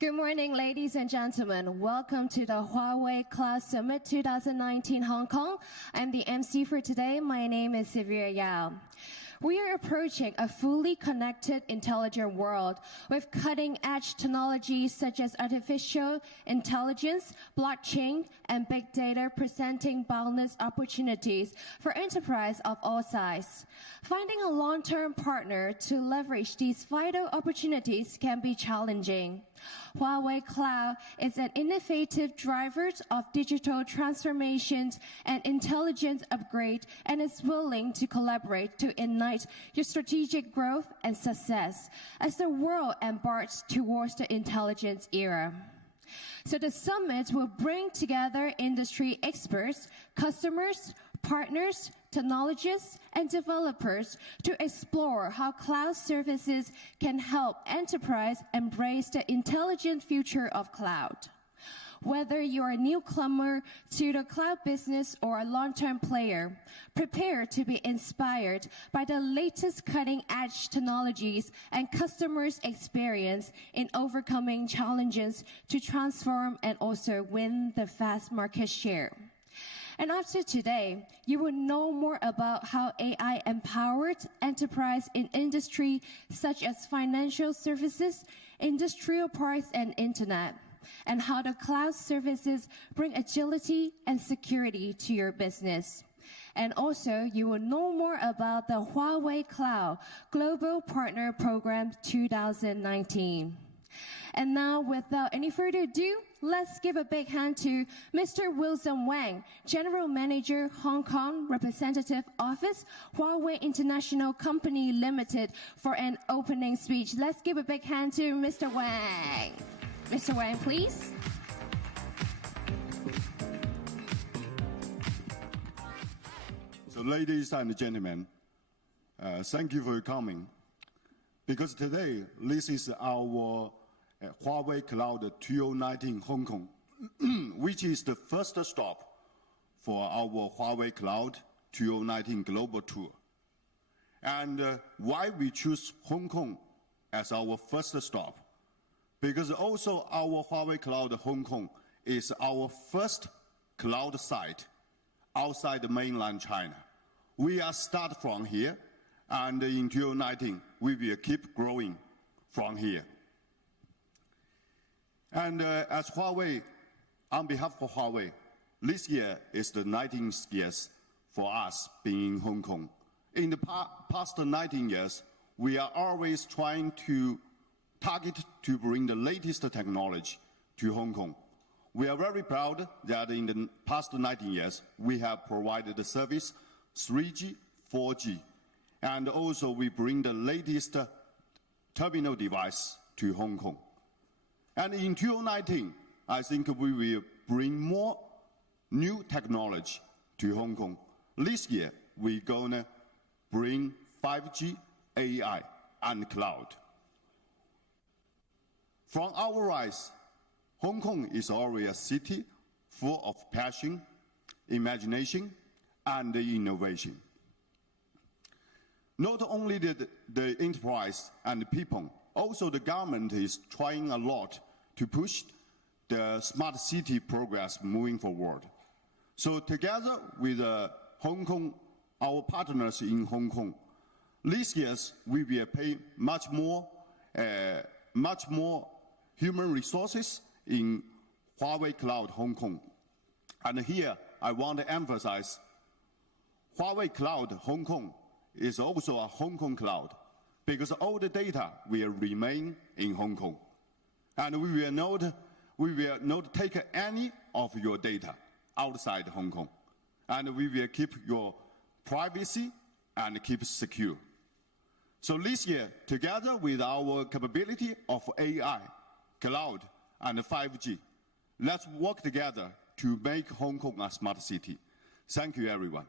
Good morning, ladies and gentlemen. Welcome to the Huawei Cloud Summit 2019 Hong Kong. I'm the MC for today. My name is Sylvia Yao. We are approaching a fully connected, intelligent world with cutting-edge technologies such as artificial intelligence, blockchain, and big data presenting boundless opportunities for enterprise of all sizes. Finding a long-term partner to leverage these vital opportunities can be challenging. Huawei Cloud is an innovative driver of digital transformations and intelligence upgrade and is willing to collaborate to ignite your strategic growth and success as the world embarks towards the intelligence era. So the summit will bring together industry experts, customers, partners, technologists, and developers to explore how cloud services can help enterprise embrace the intelligent future of cloud. Whether you're a newcomer to the cloud business or a long-term player, prepare to be inspired by the latest cutting-edge technologies and customers' experience in overcoming challenges to transform and also win the fast market share. And after today, you will know more about how AI empowered enterprise in industry such as financial services, industrial parks, and internet, and how the cloud services bring agility and security to your business. And also, you will know more about the Huawei Cloud Global Partner Program 2019. And now, without any further ado, let's give a big hand to Mr. Wilson Wang, General Manager, Hong Kong Representative Office, Huawei International Company Limited, for an opening speech. Let's give a big hand to Mr. Wang. Mr. Wang, please. So, ladies and gentlemen, thank you for coming. Because today, this is our Huawei Cloud 2019 Hong Kong, which is the first stop for our Huawei Cloud 2019 Global Tour. And why we choose Hong Kong as our first stop? Because also our Huawei Cloud Hong Kong is our first cloud site outside mainland China. We are start from here, and in 2019, we will keep growing from here. And as Huawei, on behalf of Huawei, this year is the 19th year for us being in Hong Kong. In the past 19 years, we are always trying to target to bring the latest technology to Hong Kong. We are very proud that in the past 19 years, we have provided the service 3G, 4G, and also we bring the latest terminal device to Hong Kong. And in 2019, I think we will bring more new technology to Hong Kong. This year, we're gonna bring 5G, AI, and cloud. From our eyes, Hong Kong is already a city full of passion, imagination, and innovation. Not only the enterprise and the people, also the government is trying a lot to push the smart city progress moving forward. So together with Hong Kong, our partners in Hong Kong, this year we will pay much more human resources in Huawei Cloud Hong Kong. And here I want to emphasize Huawei Cloud Hong Kong is also a Hong Kong cloud because all the data will remain in Hong Kong. And we will not take any of your data outside Hong Kong. And we will keep your privacy and keep secure. So this year, together with our capability of AI, cloud, and 5G, let's work together to make Hong Kong a smart city. Thank you, everyone.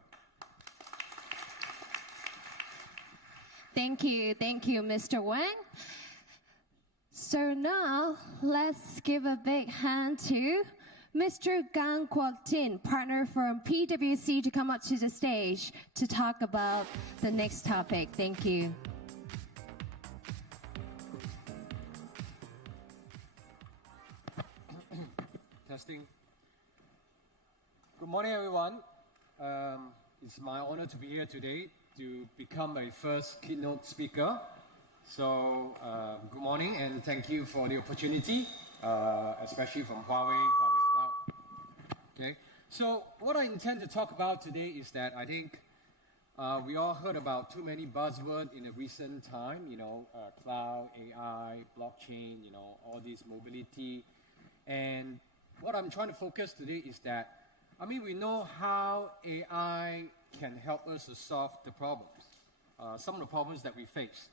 Thank you, Mr. Wang. So now, let's give a big hand to Mr. Gang Kwok-tin, partner from PwC, to come up to the stage to talk about the next topic. Thank you. Testing. Good morning, everyone. It's my honor to be here today to become my first keynote speaker. So, good morning and thank you for the opportunity, especially from Huawei Cloud. Okay. So, what I intend to talk about today is that I think we all heard about too many buzzwords in a recent time, cloud, AI, blockchain, all this mobility. And what I'm trying to focus today is that, we know how AI can help us to solve the problems, some of the problems that we face.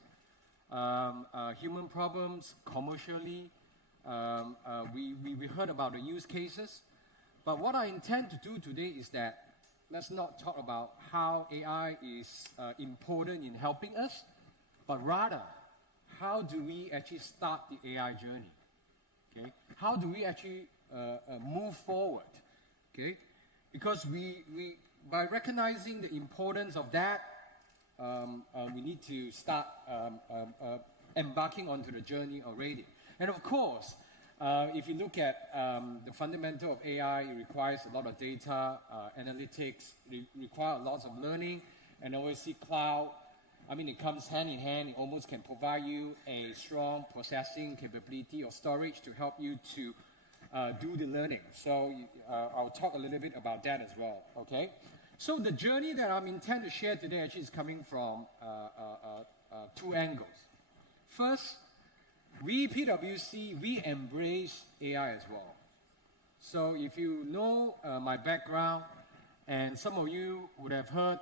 Human problems, commercially, we heard about the use cases. But what I intend to do today is that let's not talk about how AI is important in helping us, but rather, how do we actually start the AI journey? Okay? How do we actually move forward? Okay? Because by recognizing the importance of that, we need to start embarking onto the journey already. And of course, if you look at the fundamental of AI, it requires a lot of data, analytics, it requires lots of learning, and obviously cloud, it comes hand in hand, it almost can provide you a strong processing capability or storage to help you to do the learning. So I'll talk a little bit about that as well, okay? So the journey that I intend to share today actually is coming from two angles. First, we, PwC, we embrace AI as well. So if you know my background, and some of you would have heard,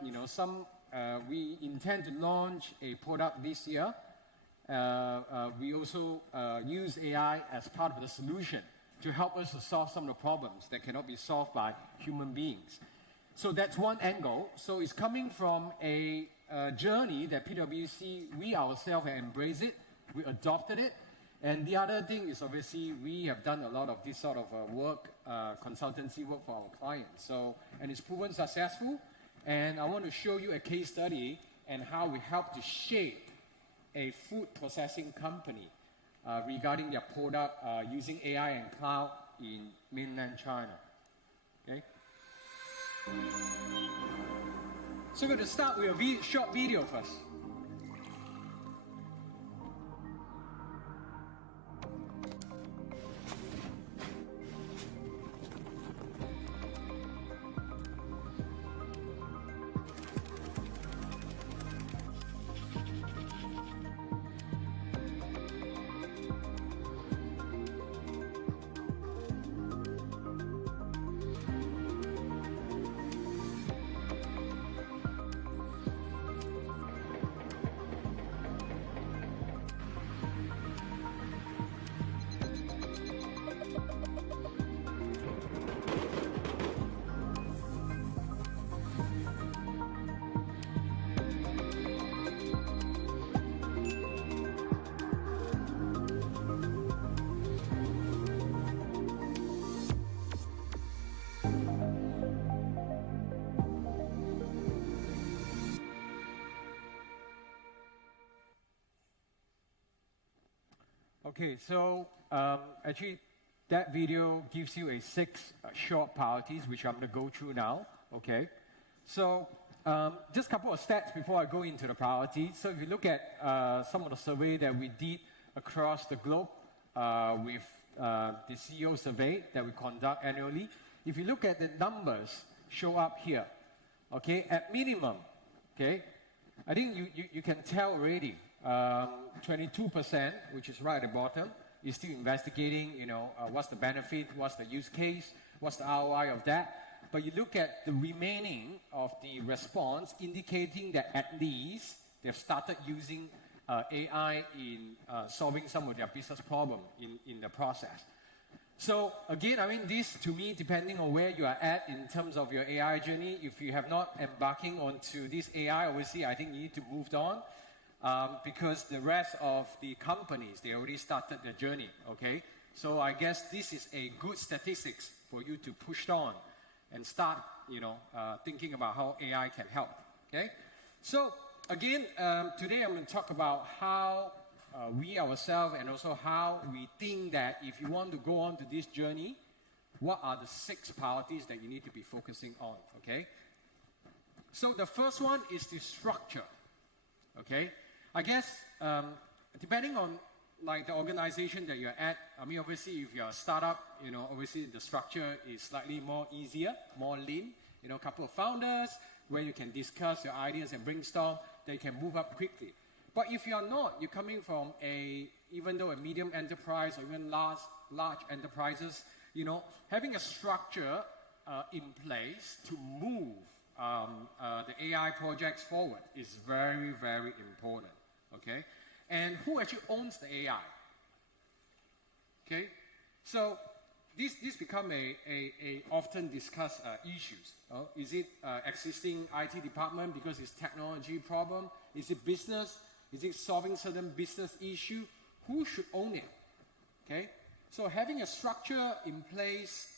we intend to launch a product this year. We also use AI as part of the solution to help us to solve some of the problems that cannot be solved by human beings. So that's one angle. So it's coming from a journey that PwC, we ourselves have embraced it, we adopted it. And the other thing is obviously we have done a lot of this sort of work, consultancy work for our clients. So, and it's proven successful. And I want to show you a case study and how we help to shape a food processing company regarding their product using AI and cloud in mainland China. Okay? So we're going to start with a short video first. Okay, so actually that video gives you 6 short priorities, which I'm going to go through now, okay? So just a couple of stats before I go into the priorities. So if you look at some of the survey that we did across the globe with the CEO survey that we conduct annually, if you look at the numbers show up here, okay, at minimum, okay, I think you can tell already, 22%, which is right at the bottom, is still investigating, what's the benefit, what's the use case, what's the ROI of that. But you look at the remaining of the response indicating that at least they've started using AI in solving some of their business problem in the process. So again, this to me, depending on where you are at in terms of your AI journey, if you have not embarking onto this AI, obviously I think you need to move on. Because the rest of the companies, they already started their journey, okay? So I guess this is a good statistics for you to push on and start, thinking about how AI can help, okay? So again, today I'm going to talk about how we ourselves and also how we think that if you want to go on to this journey, what are the 6 priorities that you need to be focusing on, okay? So the first one is the structure, okay? I guess depending on like the organization that you're at, I mean, obviously if you're a startup, you know, obviously the structure is slightly more easier, more lean, you know, a couple of founders where you can discuss your ideas and brainstorm, then you can move up quickly. But if you're not, you're coming from even though a medium enterprise or even large enterprises, you know, having a structure in place to move the AI projects forward is very, very important, okay? And who actually owns the AI? Okay, so this become a often discussed issues. Is it existing IT department because it's technology problem? Is it business? Is it solving certain business issue? Who should own it? Okay, so having a structure in place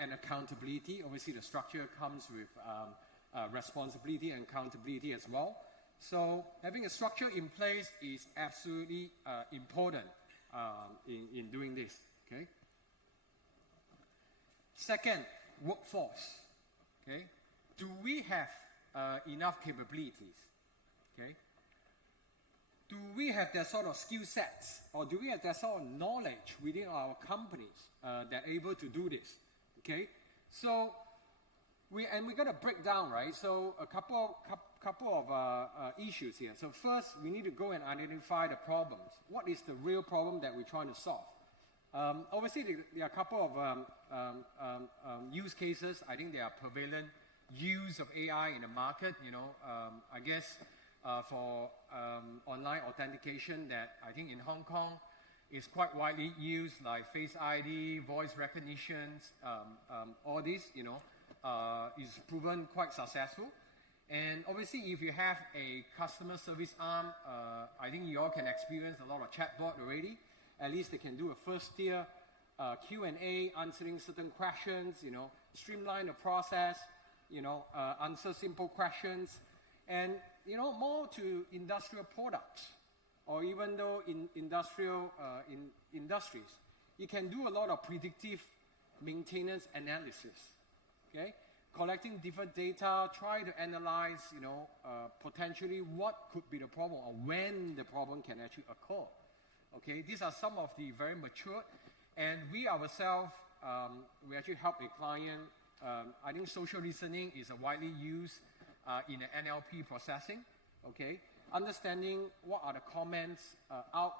and accountability. Obviously, the structure comes with responsibility and accountability as well. So having a structure in place is absolutely important in doing this, okay? Second, workforce, okay? Do we have enough capabilities, okay? Do we have that sort of skill sets, or do we have that sort of knowledge within our companies that are able to do this, okay? So we're going to break down, right? So a couple of issues here. So first, we need to go and identify the problems. What is the real problem that we're trying to solve? Obviously, there are a couple of use cases. I think there are prevalent use of AI in the market. You know, I guess for online authentication that I think in Hong Kong is quite widely used, like Face ID, voice recognitions, all this, you know, is proven quite successful. And obviously, if you have a customer service arm, I think you all can experience a lot of chatbot already. At least they can do a first tier Q&A, answering certain questions, you know, streamline the process, you know, answer simple questions. And, you know, more to industrial products, or even though in industrial industries, you can do a lot of predictive maintenance analysis, okay? Collecting different data, try to analyze, you know, potentially what could be the problem or when the problem can actually occur. Okay, these are some of the very mature, and we ourselves, we actually help a client. I think social listening is widely used in the NLP processing. Okay, understanding what are the comments out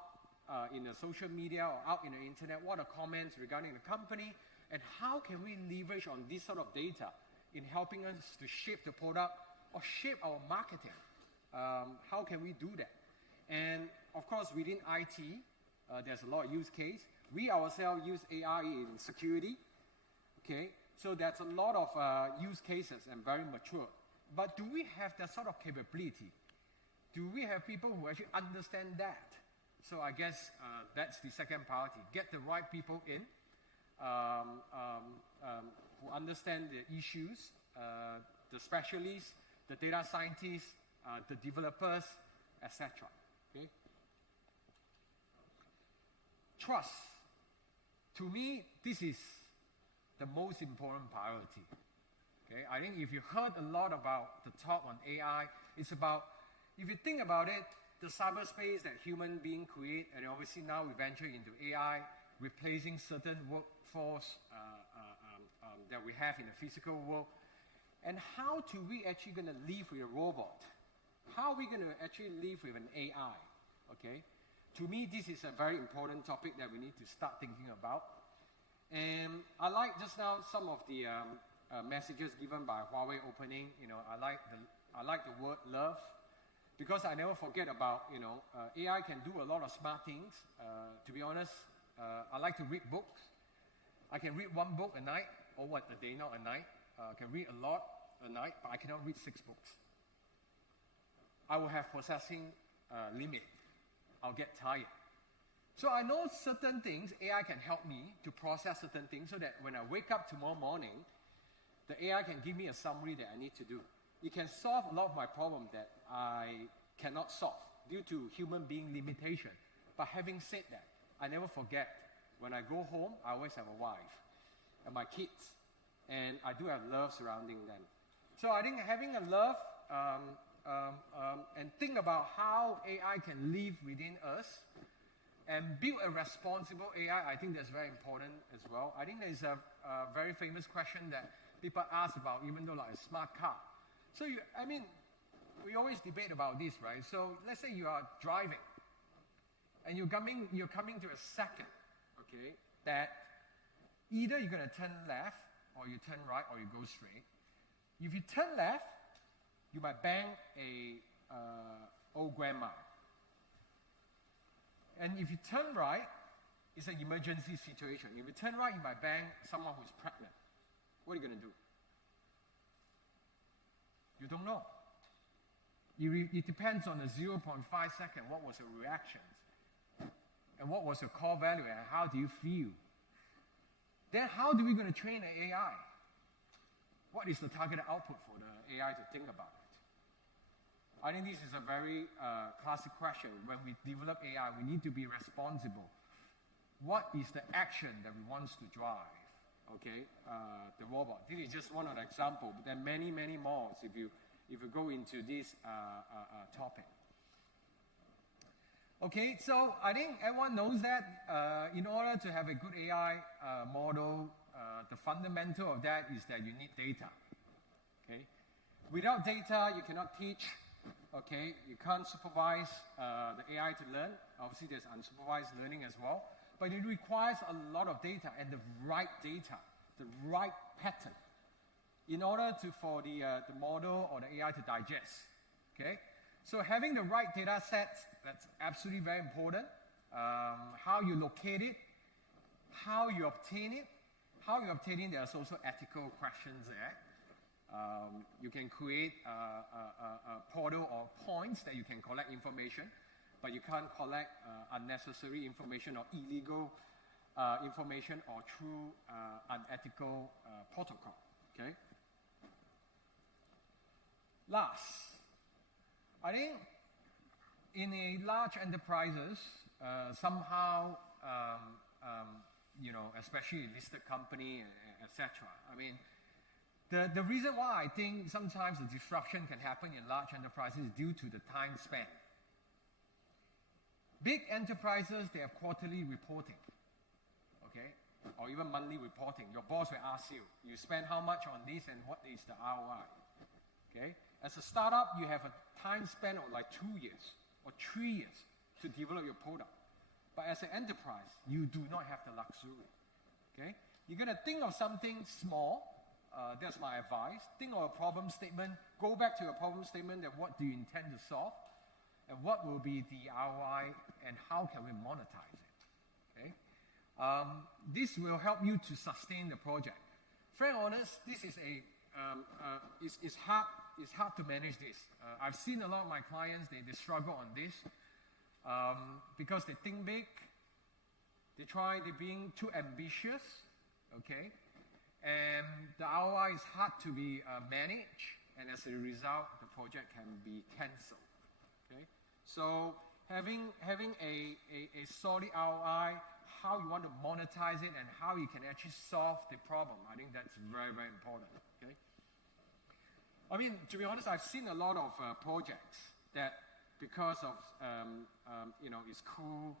in the social media or out in the internet, what are comments regarding the company, and how can we leverage on this sort of data in helping us to shape the product or shape our marketing. How can we do that? And of course, within IT, there's a lot of use case. We ourselves use AI in security. Okay, so there's a lot of use cases and very mature. But do we have that sort of capability? Do we have people who actually understand that? So I guess that's the second priority. Get the right people in who understand the issues, the specialists, the data scientists, the developers, etc. Okay? Trust. To me, this is the most important priority. Okay? I think if you heard a lot about the talk on AI, it's about, if you think about it, the cyberspace that human beings create, and obviously now we venture into AI, replacing certain workforce that we have in the physical world. And how do we actually going to live with a robot? How are we going to actually live with an AI? Okay? To me, this is a very important topic that we need to start thinking about. And I like just now some of the messages given by Huawei opening. You know, I like the word love, because I never forget about, you know, AI can do a lot of smart things. To be honest, I like to read books. I can read one book a night, or what, a day, not a night. I can read a lot a night, but I cannot read 6 books. I will have processing limit. I'll get tired. So I know certain things, AI can help me to process certain things so that when I wake up tomorrow morning, the AI can give me a summary that I need to do. It can solve a lot of my problems that I cannot solve due to human being limitation. But having said that, I never forget, when I go home, I always have a wife. and my kids. And I do have love surrounding them. So I think having a love and think about how AI can live within us and build a responsible AI, I think that's very important as well. I think there's a very famous question that people ask about, even though like a smart car. So we always debate about this, right? So let's say you are driving, and you're coming to a second, okay, that either you're going to turn left, or you turn right, or you go straight. If you turn left, you might bang a old grandma. And if you turn right, it's an emergency situation. If you turn right, you might bang someone who's pregnant. What are you going to do? You don't know. It depends on the 0.5 second, what was your reactions, and what was your core value, and how do you feel? Then how do we going to train an AI? What is the targeted output for the AI to think about it? I think this is a very classic question. When we develop AI, we need to be responsible. What is the action that we want to drive? Okay, the robot. This is just one of the examples, but there are many, many more if you go into this topic. Okay, so I think everyone knows that in order to have a good AI model, the fundamental of that is that you need data. Okay, without data, you cannot teach. Okay, you can't supervise the AI to learn. Obviously, there's unsupervised learning as well. But it requires a lot of data and the right data, the right pattern, in order for the model or the AI to digest. Okay, so having the right data sets, that's absolutely very important. How you locate it, how you obtain it. How you obtain it, there's also ethical questions there. You can create a portal or points that you can collect information, but you can't collect unnecessary information or illegal information or through unethical protocol. Okay. Last, I think in a large enterprises, somehow, especially listed company, etc. I mean, the reason why I think sometimes the disruption can happen in large enterprises is due to the time span. Big enterprises, they have quarterly reporting, okay, or even monthly reporting. Your boss will ask you, you spend how much on this and what is the ROI, okay? As a startup, you have a time span of like 2 years or 3 years to develop your product. But as an enterprise, you do not have the luxury, okay? You're going to think of something small. That's my advice. Think of a problem statement. Go back to your problem statement and what do you intend to solve? And what will be the ROI and how can we monetize it? Okay? This will help you to sustain the project. Frank honest, this is it's hard to manage this. I've seen a lot of my clients, they struggle on this because they think big. They're being too ambitious, okay? And the ROI is hard to be managed, and as a result, the project can be cancelled. Okay, so having a solid ROI, how you want to monetize it, and how you can actually solve the problem, I think that's very, very important. Okay, I mean, to be honest, I've seen a lot of projects that because of it's cool.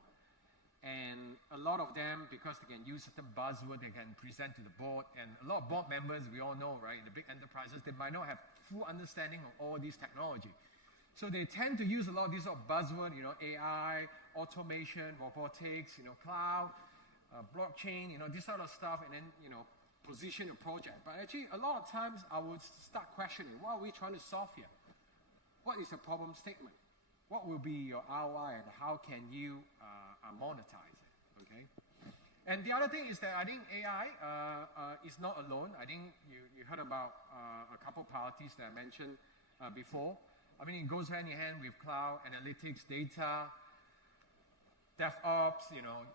And a lot of them, because they can use certain buzzword, they can present to the board. And a lot of board members, we all know, right, in the big enterprises, they might not have full understanding of all this technology. So they tend to use a lot of these sort of buzzword, AI, automation, robotics, cloud, blockchain, this sort of stuff, and then, position a project. But actually, a lot of times, I would start questioning, what are we trying to solve here? What is the problem statement? What will be your ROI, and how can you monetize it, okay? And the other thing is that I think AI is not alone. I think you heard about a couple priorities that I mentioned before. I mean, it goes hand in hand with cloud, analytics, data, DevOps,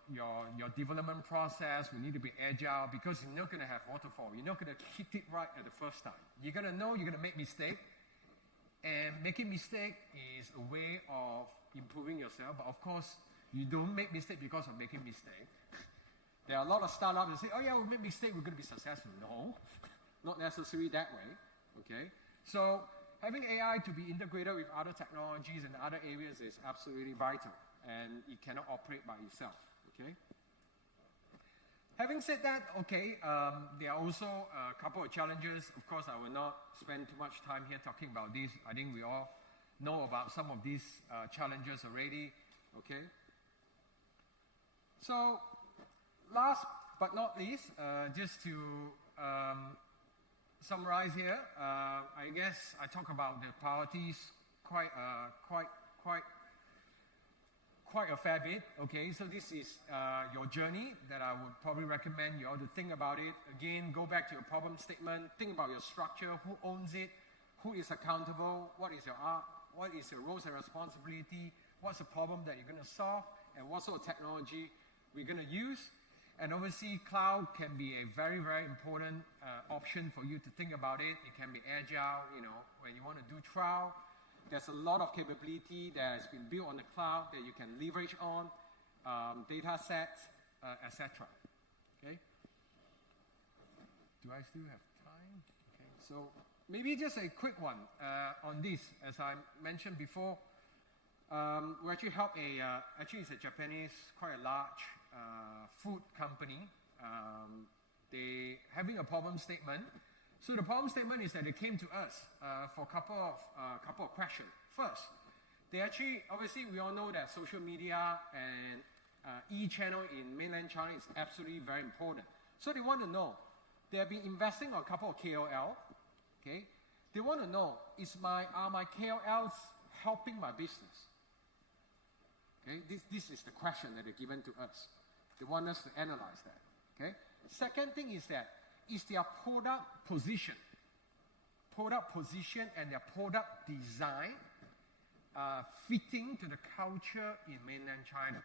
your development process. We need to be agile because you're not going to have waterfall. You're not going to hit it right at the first time. You're going to know you're going to make mistake. And making mistake is a way of improving yourself. But of course, you don't make mistake because of making mistake. There are a lot of startups that say, oh yeah, we make mistakes, we're going to be successful. No, not necessarily that way, okay? So having AI to be integrated with other technologies and other areas is absolutely vital, and it cannot operate by itself, okay? Having said that, okay, there are also a couple of challenges. Of course, I will not spend too much time here talking about this. I think we all know about some of these challenges already, okay? So, last but not least, just to summarize here, I guess I talk about the priorities quite a fair bit, okay? So this is your journey that I would probably recommend you all to think about it. Again, go back to your problem statement, think about your structure, who owns it, who is accountable, what is your roles and responsibility, what's the problem that you're going to solve, and what sort of technology we're going to use. And obviously, cloud can be a very, very important option for you to think about it. It can be agile, you know, when you want to do trial. There's a lot of capability that has been built on the cloud that you can leverage on, data sets, etc. Okay? Do I still have time? Okay, so maybe just a quick one on this. As I mentioned before, we actually help actually it's a Japanese, quite a large food company. They having a problem statement. So the problem statement is that they came to us for a couple of questions. First, they actually, obviously we all know that social media and e-channel in mainland China is absolutely very important. So they want to know, they have been investing on a couple of KOL, okay? They want to know, are my KOLs helping my business? Okay, this is the question that they're given to us. They want us to analyze that, okay? Second thing is that, is their product position and their product design fitting to the culture in mainland China?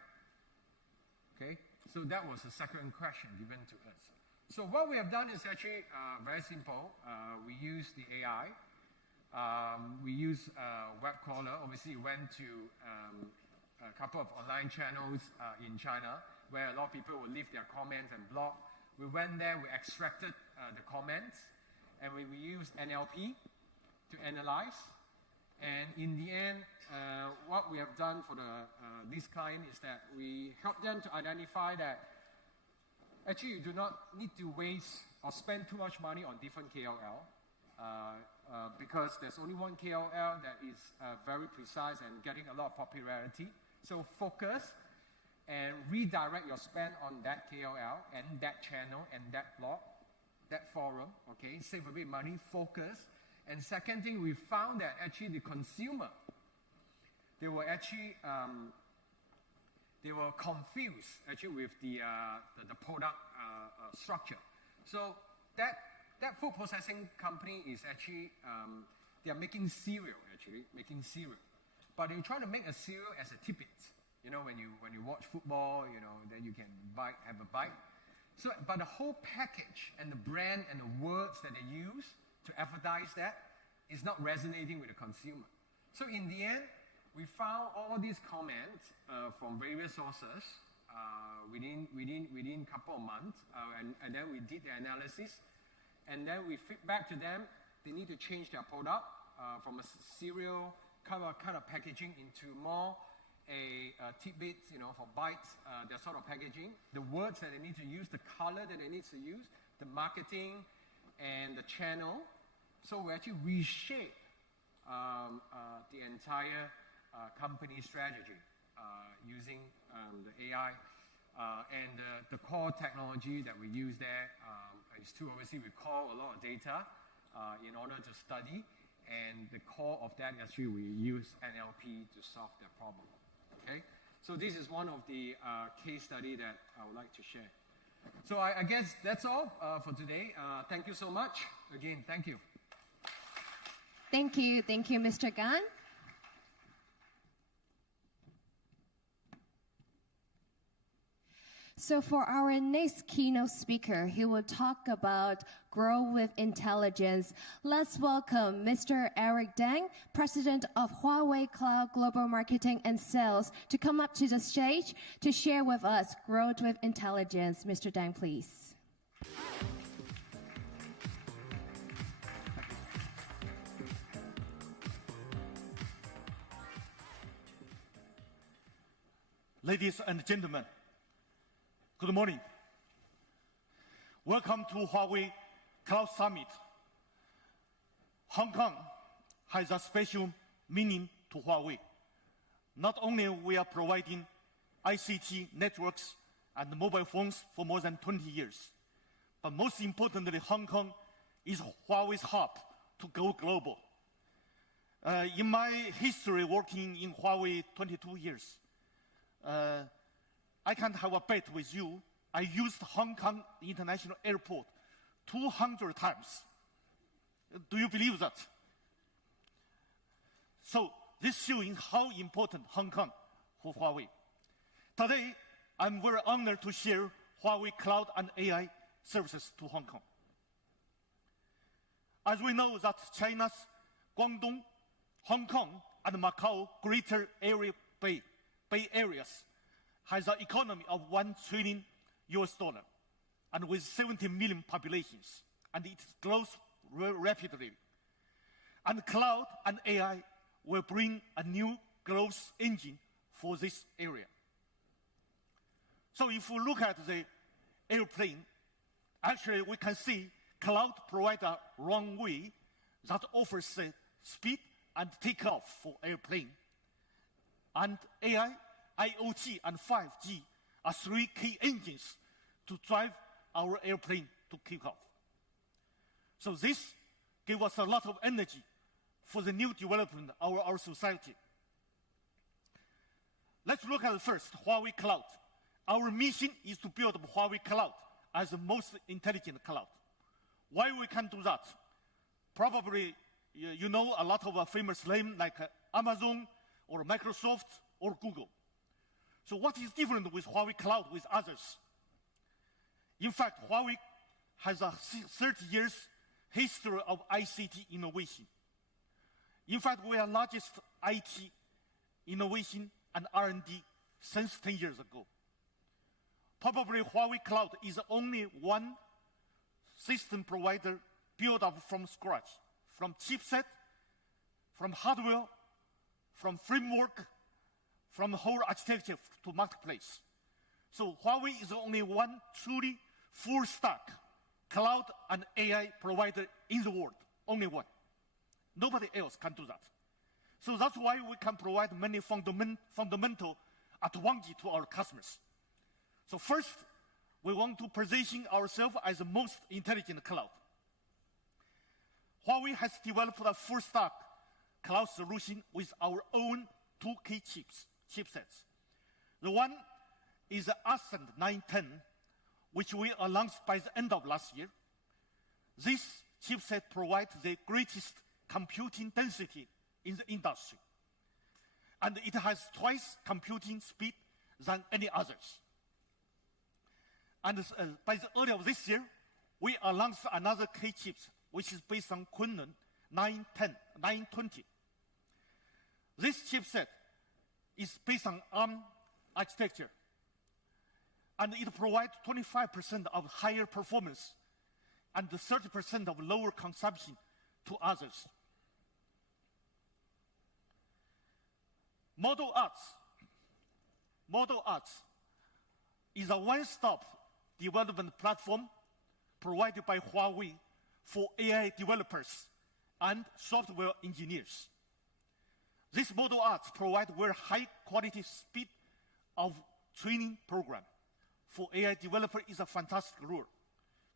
Okay, so that was the second question given to us. So what we have done is actually very simple. We use the AI. We use web crawler. Obviously, we went to a couple of online channels in China where a lot of people will leave their comments and blog. We went there, we extracted the comments, and we used NLP to analyze. And in the end, what we have done for this client is that we help them to identify that actually you do not need to waste or spend too much money on different KOL because there's only one KOL that is very precise and getting a lot of popularity. So focus and redirect your spend on that KOL and that channel and that blog, that forum, okay? Save a bit of money, focus. And second thing, we found that actually the consumer, they were actually, they were confused actually with the product structure. So that food processing company is actually, they are making cereal, but they're trying to make a cereal as a tidbit. You know, when you watch football, you know, then you can have a bite. So, but the whole package and the brand and the words that they use to advertise that is not resonating with the consumer. So in the end, we found all these comments from various sources within a couple of months, and then we did the analysis, and then we feedback to them. They need to change their product from a cereal kind of packaging into more tidbits, you know, for bites, their sort of packaging, the words that they need to use, the color that they need to use, the marketing, and the channel. So we actually reshape the entire company strategy using the AI. And the core technology that we use there is to obviously recall a lot of data in order to study. And the core of that, actually, we use NLP to solve the problem. Okay, so this is one of the case study that I would like to share. So I guess that's all for today. Thank you so much. Again, thank you. Thank you, Mr. Gan. So for our next keynote speaker, he will talk about Grow with Intelligence. Let's welcome Mr. Eric Deng, President of Huawei Cloud Global Marketing and Sales, to come up to the stage to share with us Growth with Intelligence. Mr. Deng, please. Ladies and gentlemen, good morning. Welcome to Huawei Cloud Summit. Hong Kong has a special meaning to Huawei. Not only we are providing ICT networks and mobile phones for more than 20 years, but most importantly, Hong Kong is Huawei's hub to go global. In my history working in Huawei 22 years, I can have a bet with you. I used Hong Kong International Airport 200 times. Do you believe that? So this showing how important Hong Kong for Huawei. Today, I'm very honored to share Huawei Cloud and AI services to Hong Kong. As we know that China's Guangdong, Hong Kong, and Macau greater area Bay areas has an economy of $1 trillion and with 70 million populations, and it grows rapidly. And cloud and AI will bring a new growth engine for this area. So if we look at the airplane, actually we can see cloud provides a runway that offers the speed and takeoff for airplane. And AI, IoT, and 5G are three key engines to drive our airplane to kick off. So this gives us a lot of energy for the new development of our society. Let's look at first Huawei Cloud. Our mission is to build Huawei Cloud as the most intelligent cloud. Why we can do that? Probably you know a lot of famous names like Amazon or Microsoft or Google. So what is different with Huawei Cloud with others? In fact, Huawei has a 30 years history of ICT innovation. In fact, we are largest IT innovation and R&D since 10 years ago. Probably Huawei Cloud is only one system provider built up from scratch, from chipset, from hardware, from framework, from whole architecture to marketplace. So Huawei is only one truly full stack cloud and AI provider in the world, only one. Nobody else can do that. So that's why we can provide many fundamental advantage to our customers. So first, we want to position ourselves as the most intelligent cloud. Huawei has developed a full stack cloud solution with our own two key chipsets. The one is the Ascend 910, which we announced by the end of last year. This chipset provides the greatest computing density in the industry. And it has twice computing speed than any others. And by the early of this year, we announced another key chip, which is based on Kunlun 920. This chipset is based on ARM architecture, and it provides 25% of higher performance and 30% of lower consumption to others. Model Arts is a one-stop development platform provided by Huawei for AI developers and software engineers. This Model Arts provides very high quality speed of training program for AI developer is a fantastic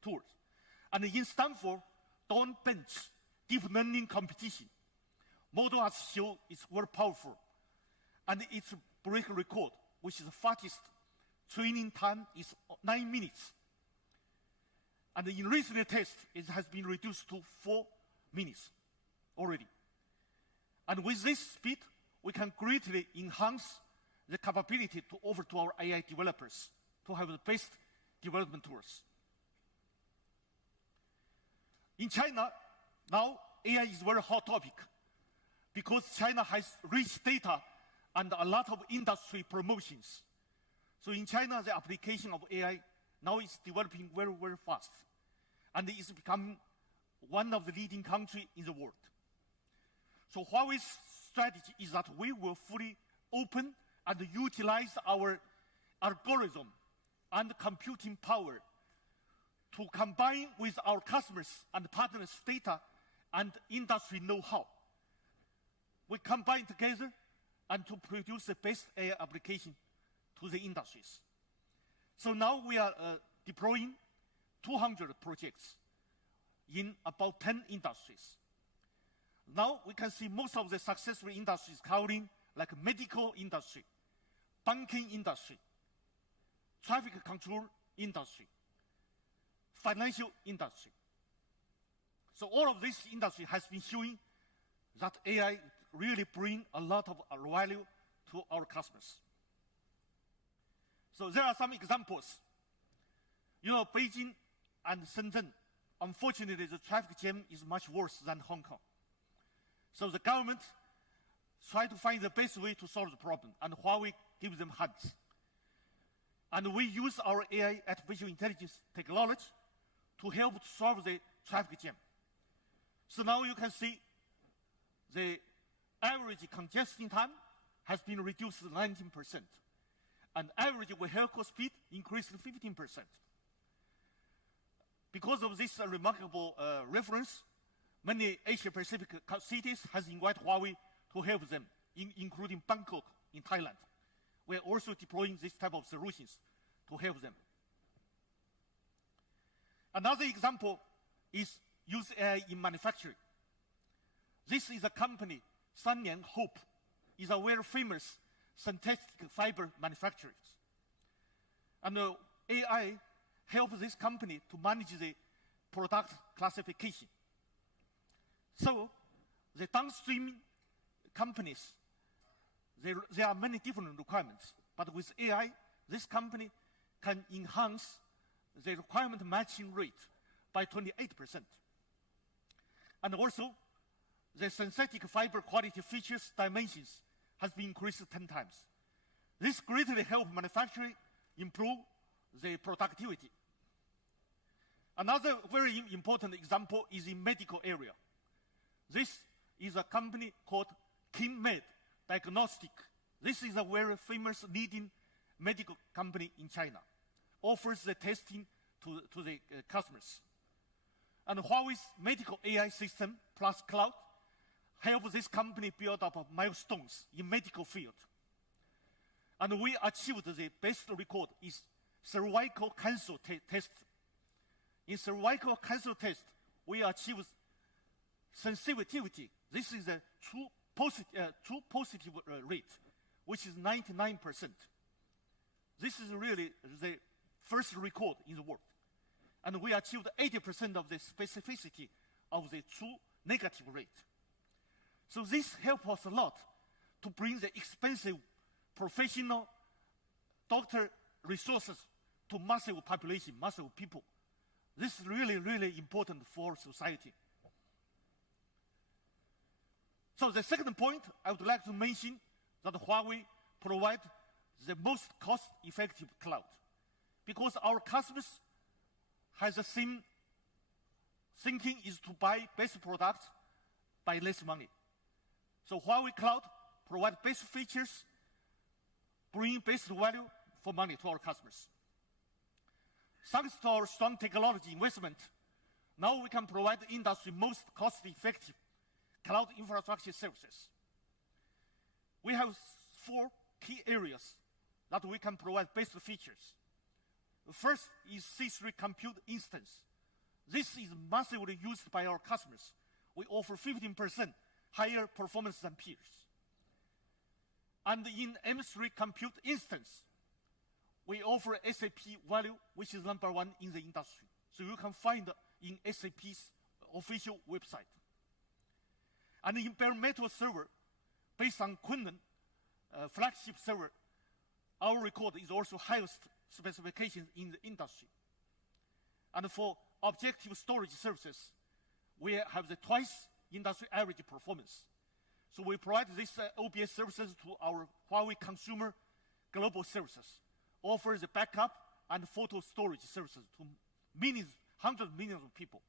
tool. And in Stanford, Dawn Bench deep learning competition, Model Arts show is very powerful. And its break record, which is the fastest training time, is 9 minutes. And in recent tests, it has been reduced to 4 minutes already. And with this speed, we can greatly enhance the capability to offer to our AI developers to have the best development tools. In China, now AI is a very hot topic because China has rich data and a lot of industry promotions. So in China, the application of AI now is developing very, very fast, and it's becoming one of the leading countries in the world. So Huawei's strategy is that we will fully open and utilize our algorithm and computing power to combine with our customers and partners' data and industry know-how. We combine together and to produce the best AI application to the industries. So now we are deploying 200 projects in about 10 industries. Now we can see most of the successful industries covering like medical industry, banking industry, traffic control industry, financial industry. So all of this industry has been showing that AI really bring a lot of value to our customers. So there are some examples. You know, Beijing and Shenzhen, unfortunately, the traffic jam is much worse than Hong Kong. So the government try to find the best way to solve the problem, and Huawei gives them hands. And we use our AI, artificial intelligence technology, to help to solve the traffic jam. So now you can see the average congestion time has been reduced to 19%, and average vehicle speed increased to 15%. Because of this remarkable reference, many Asia-Pacific cities has invited Huawei to help them, including Bangkok in Thailand. We are also deploying this type of solutions to help them. Another example is use AI in manufacturing. This is a company, Sanlian Hope, is a very famous synthetic fiber manufacturer. And AI helps this company to manage the product classification. So the downstream companies, there are many different requirements, but with AI, this company can enhance the requirement matching rate by 28%. And also, the synthetic fiber quality features dimensions has been increased 10 times. This greatly helps manufacturing improve the productivity. Another very important example is in medical area. This is a company called KingMed Diagnostic. This is a very famous leading medical company in China. Offers the testing to the customers. And Huawei's medical AI system plus cloud helps this company build up milestones in medical field. And we achieved the best record is cervical cancer test. In cervical cancer test, we achieved sensitivity. This is a true positive rate, which is 99%. This is really the first record in the world. And we achieved 80% of the specificity of the true negative rate. So this helps us a lot to bring the expensive professional doctor resources to massive population, massive people. This is really, really important for society. So the second point, I would like to mention that Huawei provides the most cost-effective cloud, because our customers has the same thinking is to buy best products by less money. So Huawei Cloud provides best features, bring best value for money to our customers. Thanks to our strong technology investment, now we can provide the industry most cost-effective cloud infrastructure services. We have 4 key areas that we can provide best features. The first is C3 compute instance. This is massively used by our customers. We offer 15% higher performance than peers. And in M3 compute instance, we offer SAP value, which is #1 in the industry. So you can find in SAP's official website. And in bare metal server, based on Kunlun flagship server, our record is also highest specifications in the industry. And for objective storage services, we have the twice industry average performance. So we provide these OBS services to our Huawei consumer global services, offer the backup and photo storage services to millions, hundreds of millions of people.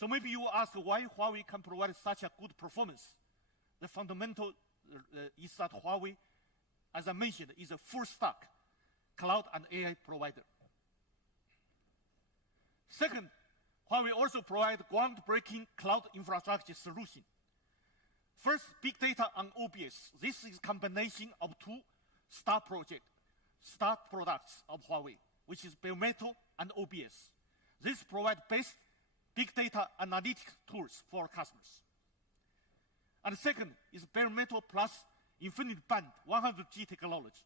So maybe you ask why Huawei can provide such a good performance. The fundamental is that Huawei, as I mentioned, is a full-stack cloud and AI provider. Second, Huawei also provides groundbreaking cloud infrastructure solution. First, big data on OBS. This is a combination of two star products of Huawei, which is bare metal and OBS. This provides best big data analytics tools for our customers. And second is bare metal plus infinite band 100G technology.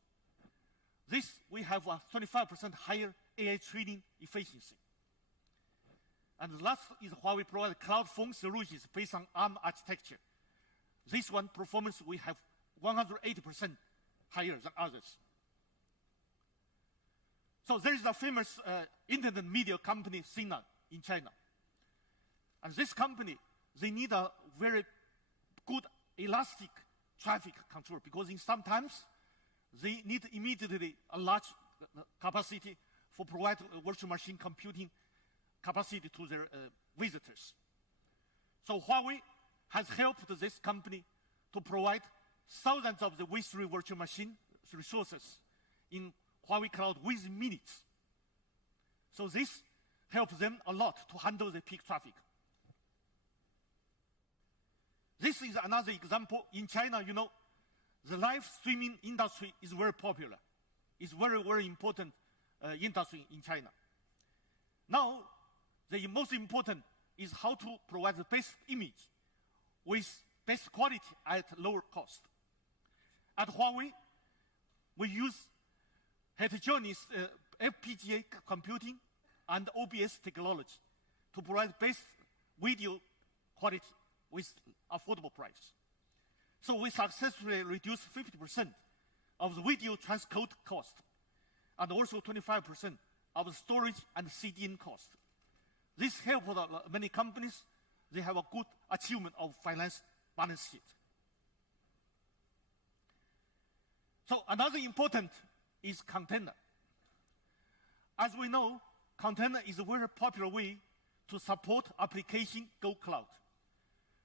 This we have a 25% higher AI training efficiency. And last is Huawei provides cloud phone solutions based on ARM architecture. This one performance we have 180% higher than others. So there is a famous internet media company, Sina, in China. And this company, they need a very good elastic traffic control because sometimes they need immediately a large capacity for provide virtual machine computing capacity to their visitors. So Huawei has helped this company to provide thousands of the V3 virtual machine resources in Huawei Cloud within minutes. So this helps them a lot to handle the peak traffic. This is another example. In China, you know, the live streaming industry is very popular. It's very, very important industry in China. Now, the most important is how to provide the best image with best quality at lower cost. At Huawei, we use heterogeneous FPGA computing and OBS technology to provide best video quality with affordable price. So we successfully reduced 50% of the video transcode cost and also 25% of the storage and CDN cost. This helped many companies. They have a good achievement of finance balance sheet. So another important is container. As we know, container is a very popular way to support application go cloud.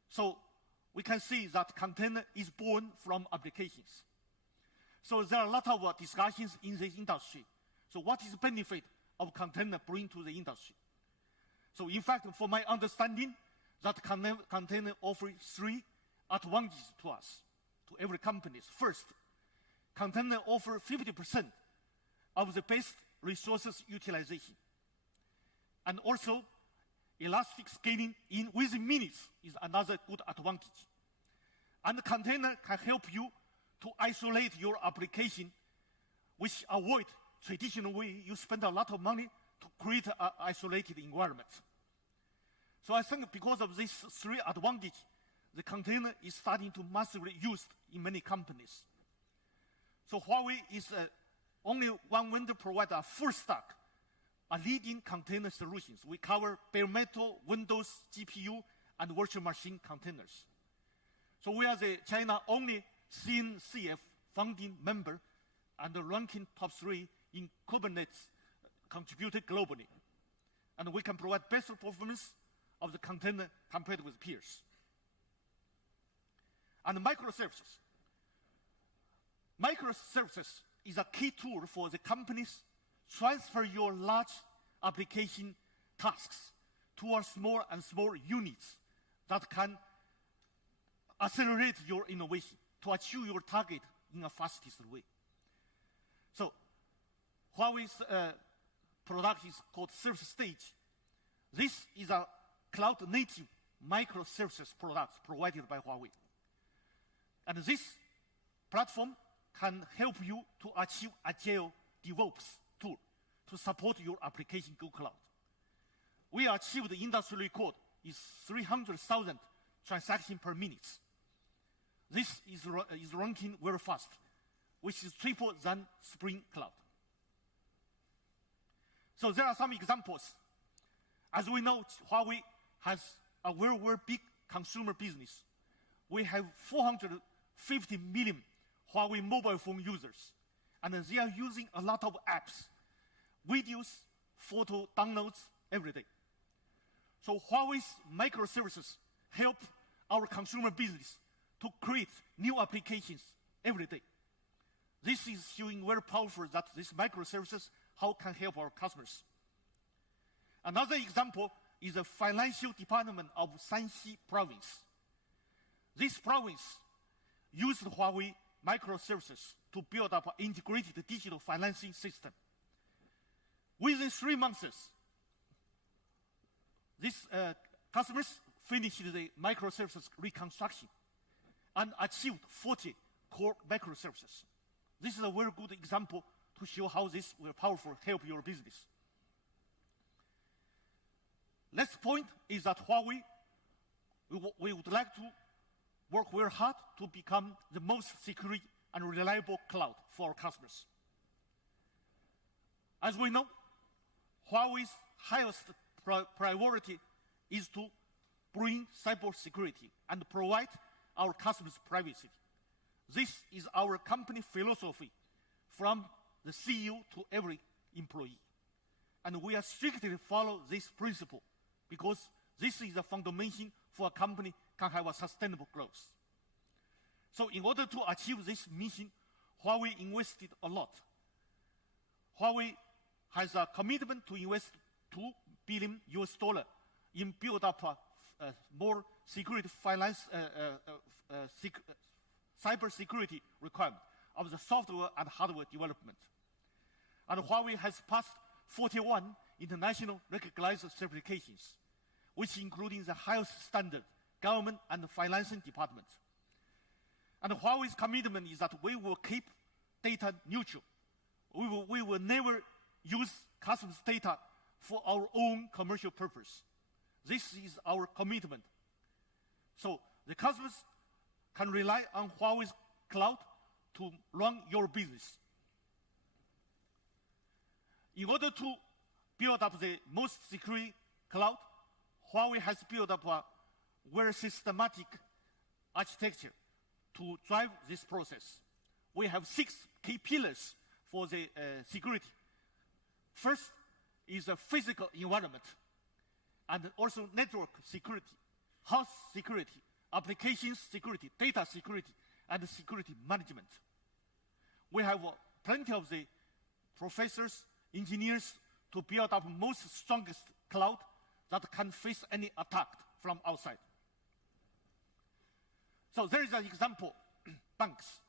So we can see that container is born from applications. So there are a lot of discussions in this industry. So what is the benefit of container bring to the industry? So in fact, for my understanding, that container offers three advantages to us, to every company. First, container offers 50% of the best resources utilization. And also, elastic scaling within minutes is another good advantage. And the container can help you to isolate your application, which avoid traditional way you spend a lot of money to create an isolated environment. So I think because of these three advantages, the container is starting to massively used in many companies. So Huawei is only one vendor provider a full stack, a leading container solutions. We cover bare metal, Windows, GPU, and virtual machine containers. So we are the China only CNCF founding member and ranking top 3 in Kubernetes contributed globally. And we can provide best performance of the container compared with peers. And microservices. Microservices is a key tool for the companies transfer your large application tasks towards small and small units that can accelerate your innovation to achieve your target in a fastest way. So Huawei's product is called Service Stage. This is a cloud-native microservices product provided by Huawei. And this platform can help you to achieve agile DevOps tool to support your application go cloud. We achieved the industry record is 300,000 transactions per minute. This is ranking very fast, which is triple than Spring Cloud. So there are some examples. As we know, Huawei has a very, very big consumer business. We have 450 million Huawei mobile phone users, and they are using a lot of apps, videos, photo downloads every day. So Huawei's microservices help our consumer business to create new applications every day. This is showing very powerful that these microservices how can help our customers. Another example is the financial department of Shanxi province. This province used Huawei microservices to build up an integrated digital financing system. Within 3 months, these customers finished the microservices reconstruction and achieved 40 core microservices. This is a very good example to show how this will powerfully help your business. Next point is that Huawei, we would like to work very hard to become the most secure and reliable cloud for our customers. As we know, Huawei's highest priority is to bring cybersecurity and provide our customers privacy. This is our company philosophy from the CEO to every employee. And we are strictly follow this principle because this is the foundation for a company can have a sustainable growth. So in order to achieve this mission, Huawei invested a lot. Huawei has a commitment to invest $2 billion in build up more security finance, cyber security requirement of the software and hardware development. And Huawei has passed 41 international recognized certifications, which including the highest standard government and financing departments. And Huawei's commitment is that we will keep data neutral. We will never use customers' data for our own commercial purpose. This is our commitment. So the customers can rely on Huawei's cloud to run your business. In order to build up the most secure cloud, Huawei has built up a very systematic architecture to drive this process. We have 6 key pillars for the security. First is a physical environment, and also network security, host security, application security, data security, and security management. We have plenty of the professors, engineers to build up most strongest cloud that can face any attack from outside. So there is an example, banks.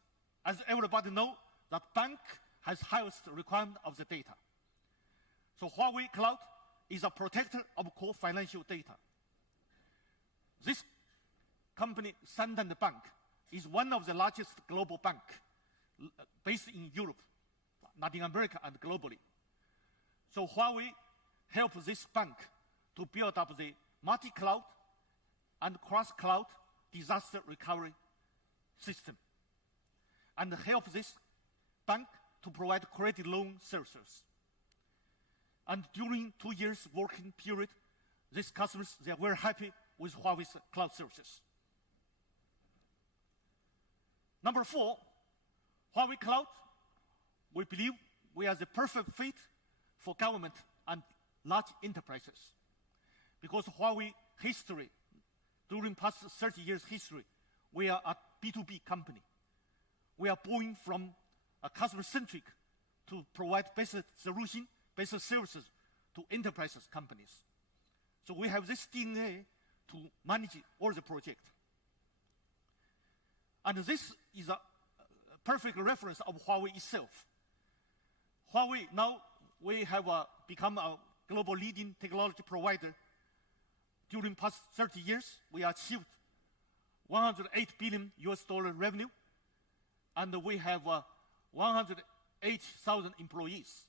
As everybody know, that bank has highest requirement of the data. So Huawei Cloud is a protector of core financial data. This company, Santander Bank, is one of the largest global bank based in Europe, Latin America, and globally. So Huawei helps this bank to build up the multi-cloud and cross-cloud disaster recovery system, and help this bank to provide credit loan services. And during 2 years working period, these customers, they are very happy with Huawei's cloud services. Number 4, Huawei Cloud, we believe we are the perfect fit for government and large enterprises. Because Huawei history, during past 30 years history, we are a B2B company. We are born from a customer-centric to provide basic solution, basic services to enterprises companies. So we have this DNA to manage all the project. And this is a perfect reference of Huawei itself. Huawei now, we have become a global leading technology provider. During past 30 years, we achieved $108 billion revenue, and we have 108,000 employees,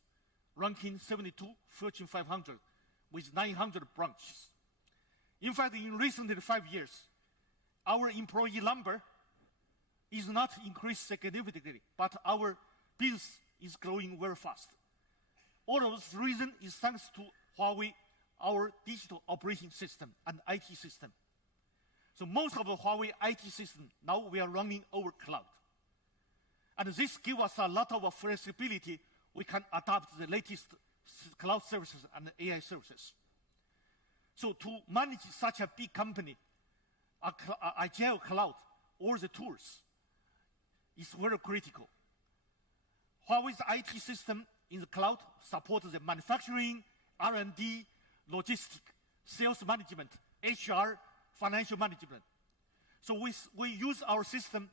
ranking 72 Fortune 500 with 900 branches. In fact, in recent 5 years, our employee number is not increased significantly, but our business is growing very fast. All of this reason is thanks to Huawei, our digital operation system and IT system. So most of the Huawei IT system now we are running over cloud. And this gives us a lot of flexibility. We can adapt the latest cloud services and AI services. So to manage such a big company, agile cloud, all the tools is very critical. Huawei's IT system in the cloud supports the manufacturing, R&D, logistics, sales management, HR, financial management. So we use our system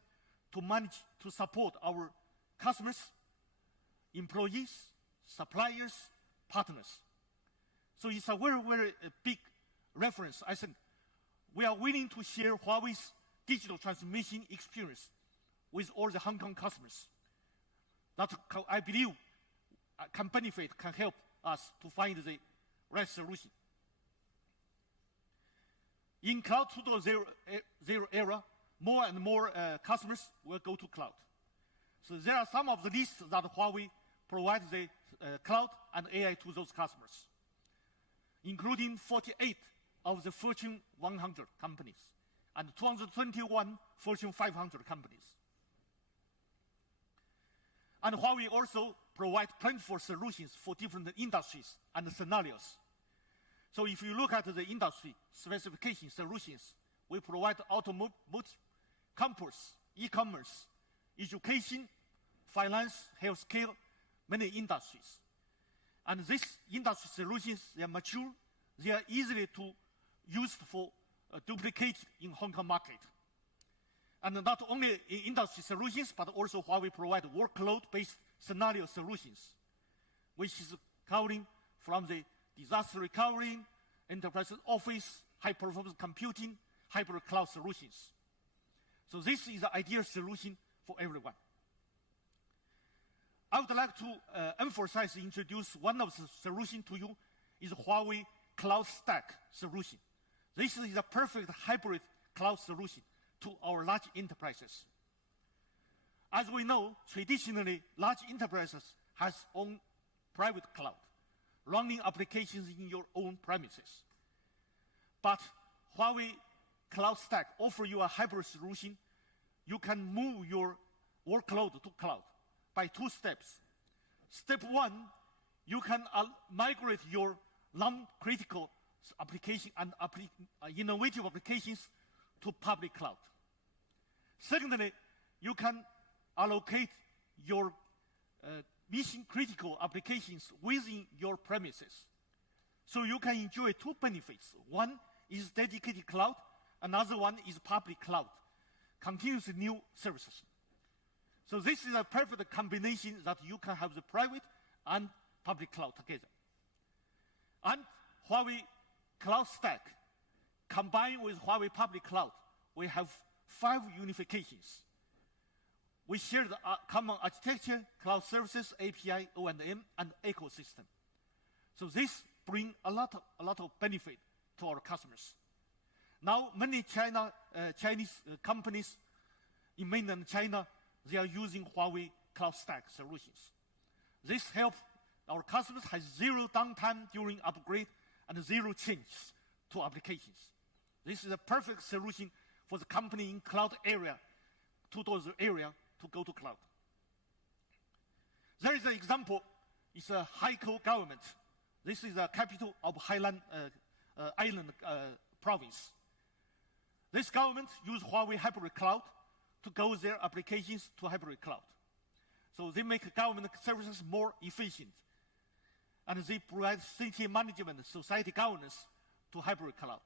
to manage, to support our customers, employees, suppliers, partners. So it's a very, very big reference. I think we are willing to share Huawei's digital transformation experience with all the Hong Kong customers. That I believe can benefit, can help us to find the right solution. In Cloud 2.0 era, more and more customers will go to cloud. So there are some of the lists that Huawei provides the cloud and AI to those customers, including 48 of the Fortune 100 companies and 221 Fortune 500 companies. And Huawei also provides plentiful solutions for different industries and scenarios. So if you look at the industry specification solutions, we provide automotive, campus, e-commerce, education, finance, healthcare, many industries. And these industry solutions, they are mature, they are easily to used for duplicate in Hong Kong market. And not only in industry solutions, but also Huawei provide workload-based scenario solutions, which is covering from the disaster recovery, enterprise office, high-performance computing, hybrid cloud solutions. So this is the ideal solution for everyone. I would like to emphasize, introduce one of the solutions to you is Huawei Cloud Stack solution. This is a perfect hybrid cloud solution to our large enterprises. As we know, traditionally, large enterprises has own private cloud, running applications in your own premises. But Huawei Cloud Stack offers you a hybrid solution. You can move your workload to cloud by 2 steps. Step 1, you can migrate your non-critical application and innovative applications to public cloud. Secondly, you can allocate your mission-critical applications within your premises. So you can enjoy 2 benefits. One is dedicated cloud, another one is public cloud, continuous new services. So this is a perfect combination that you can have the private and public cloud together. And Huawei Cloud Stack, combined with Huawei Public Cloud, we have 5 unifications. We share the common architecture, cloud services, API, O&M, and ecosystem. So this brings a lot of benefit to our customers. Now, many Chinese companies in mainland China, they are using Huawei Cloud Stack solutions. This helps our customers have 0 downtime during upgrade and 0 changes to applications. This is a perfect solution for the company in cloud area, 2.0 area, to go to cloud. There is an example. It's a Haikou government. This is the capital of Hainan Island province. This government used Huawei Hybrid Cloud to go their applications to hybrid cloud. So they make government services more efficient. And they provide city management, society governance to hybrid cloud.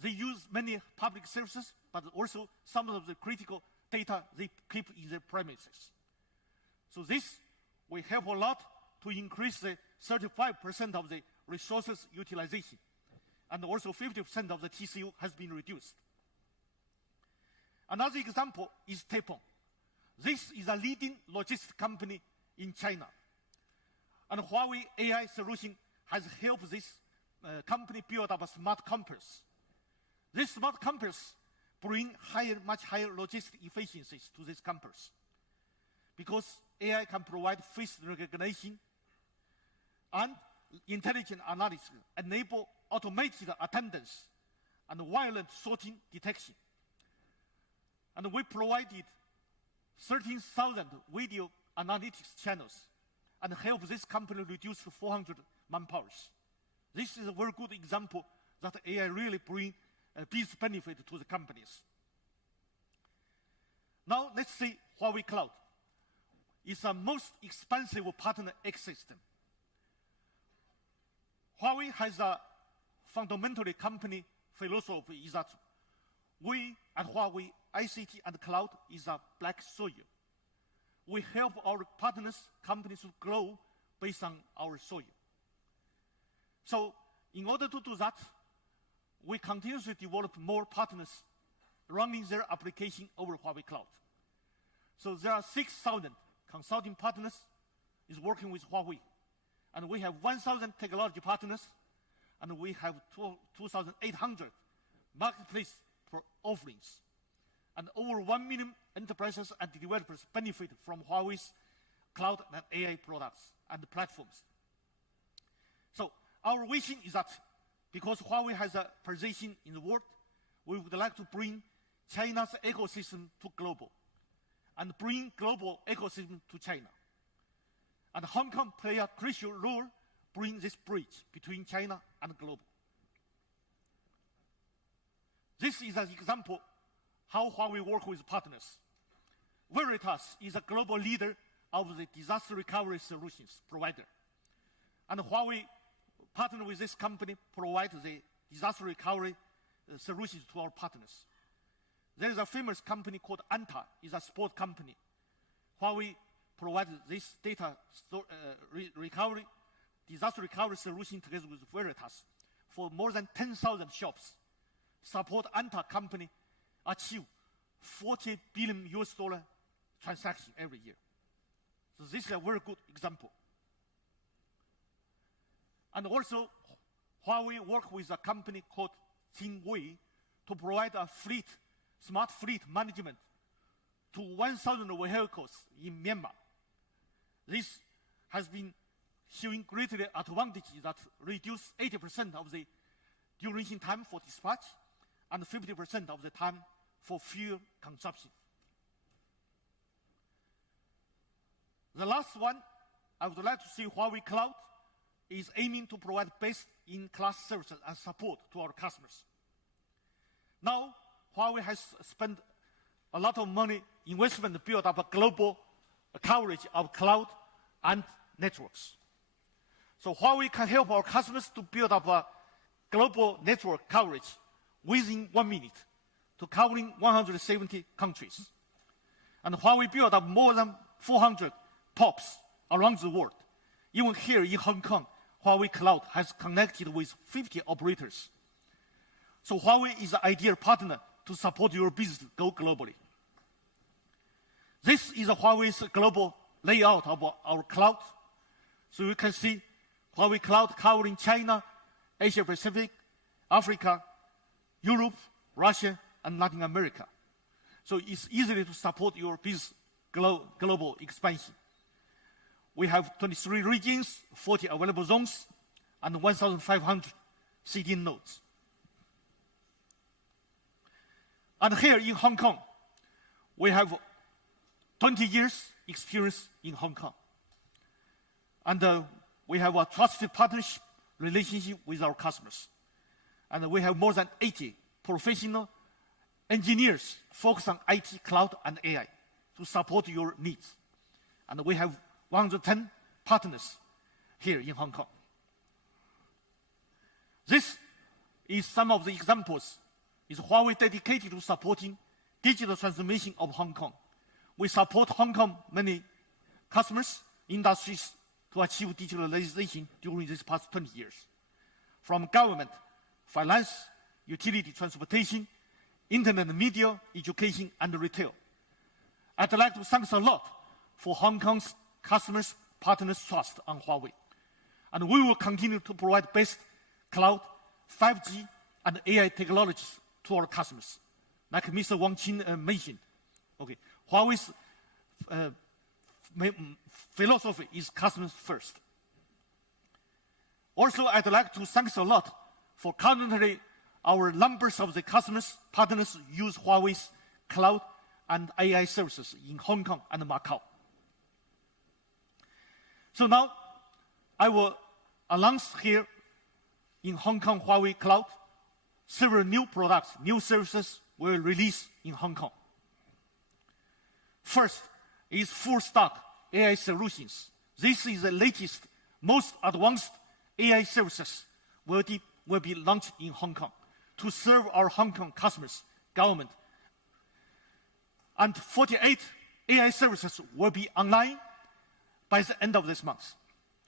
They use many public services, but also some of the critical data they keep in their premises. So this will help a lot to increase the 35% of the resources utilization. And also 50% of the TCO has been reduced. Another example is Taipeng. This is a leading logistics company in China. And Huawei AI solution has helped this company build up a smart campus. This smart campus bring much higher logistic efficiencies to this campus, because AI can provide face recognition, and intelligent analysis enable automated attendance and violent sorting detection. And we provided 13,000 video analytics channels and help this company reduce 400 manpower. This is a very good example that AI really brings this benefit to the companies. Now let's see Huawei Cloud. It's the most expensive partner ecosystem. Huawei has a fundamentally company philosophy is that we at Huawei, ICT and cloud is a black soil. We help our partners, companies to grow based on our soil. So in order to do that, we continuously develop more partners running their application over Huawei Cloud. So there are 6,000 consulting partners is working with Huawei. And we have 1,000 technology partners, and we have 2,800 marketplace for offerings. And over 1 million enterprises and developers benefit from Huawei's cloud and AI products and platforms. So our vision is that because Huawei has a position in the world, we would like to bring China's ecosystem to global and bring global ecosystem to China. And Hong Kong play a crucial role bring this bridge between China and global. This is an example how Huawei work with partners. Veritas is a global leader of the disaster recovery solutions provider. And Huawei partner with this company provide the disaster recovery solutions to our partners. There is a famous company called Anta, is a sport company. Huawei provides this data recovery, disaster recovery solution together with Veritas for more than 10,000 shops. Support Anta company achieve $40 billion transaction every year. So this is a very good example. And also, Huawei work with a company called Huawei to provide a smart fleet management to 1,000 vehicles in Myanmar. This has been showing greatly advantages that reduce 80% of the duration time for dispatch and 50% of the time for fuel consumption. The last one, I would like to see Huawei Cloud is aiming to provide best-in-class services and support to our customers. Now, Huawei has spent a lot of money, investment to build up a global coverage of cloud and networks. So Huawei can help our customers to build up a global network coverage within 1 minute to covering 170 countries. And Huawei built up more than 400 POPs around the world. Even here in Hong Kong, Huawei Cloud has connected with 50 operators. So Huawei is the ideal partner to support your business go globally. This is Huawei's global layout of our cloud. So you can see Huawei Cloud covering China, Asia Pacific, Africa, Europe, Russia, and Latin America. So it's easy to support your business global expansion. We have 23 regions, 40 available zones, and 1,500 CDN nodes. And here in Hong Kong, we have 20 years experience in Hong Kong. And we have a trusted partnership relationship with our customers. And we have more than 80 professional engineers focused on IT, cloud, and AI to support your needs. And we have 110 partners here in Hong Kong. This is some of the examples. Is Huawei dedicated to supporting digital transformation of Hong Kong. We support Hong Kong many customers, industries to achieve digitalization during these past 20 years. From government, finance, utility, transportation, internet, media, education, and retail. I'd like to thank a lot for Hong Kong's customers, partners' trust on Huawei. And we will continue to provide best cloud, 5G, and AI technologies to our customers. Like Mr. Wang Qin mentioned, okay, Huawei's philosophy is customers first. Also, I'd like to thank a lot for currently our numbers of the customers, partners use Huawei's cloud and AI services in Hong Kong and Macau. So now, I will announce here in Hong Kong Huawei Cloud, several new products, new services will release in Hong Kong. First is full stack AI solutions. This is the latest, most advanced AI services will be launched in Hong Kong to serve our Hong Kong customers, government. And 48 AI services will be online by the end of this month.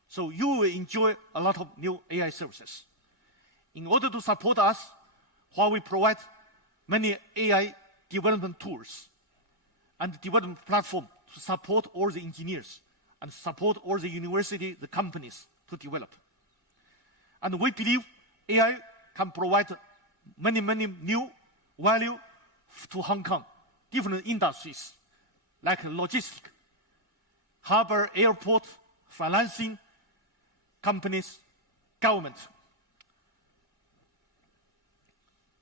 So you will enjoy a lot of new AI services. In order to support us, Huawei provide many AI development tools and development platform to support all the engineers and support all the university, the companies to develop. And we believe AI can provide many new value to Hong Kong, different industries like logistics, harbor, airport, financing, companies, government.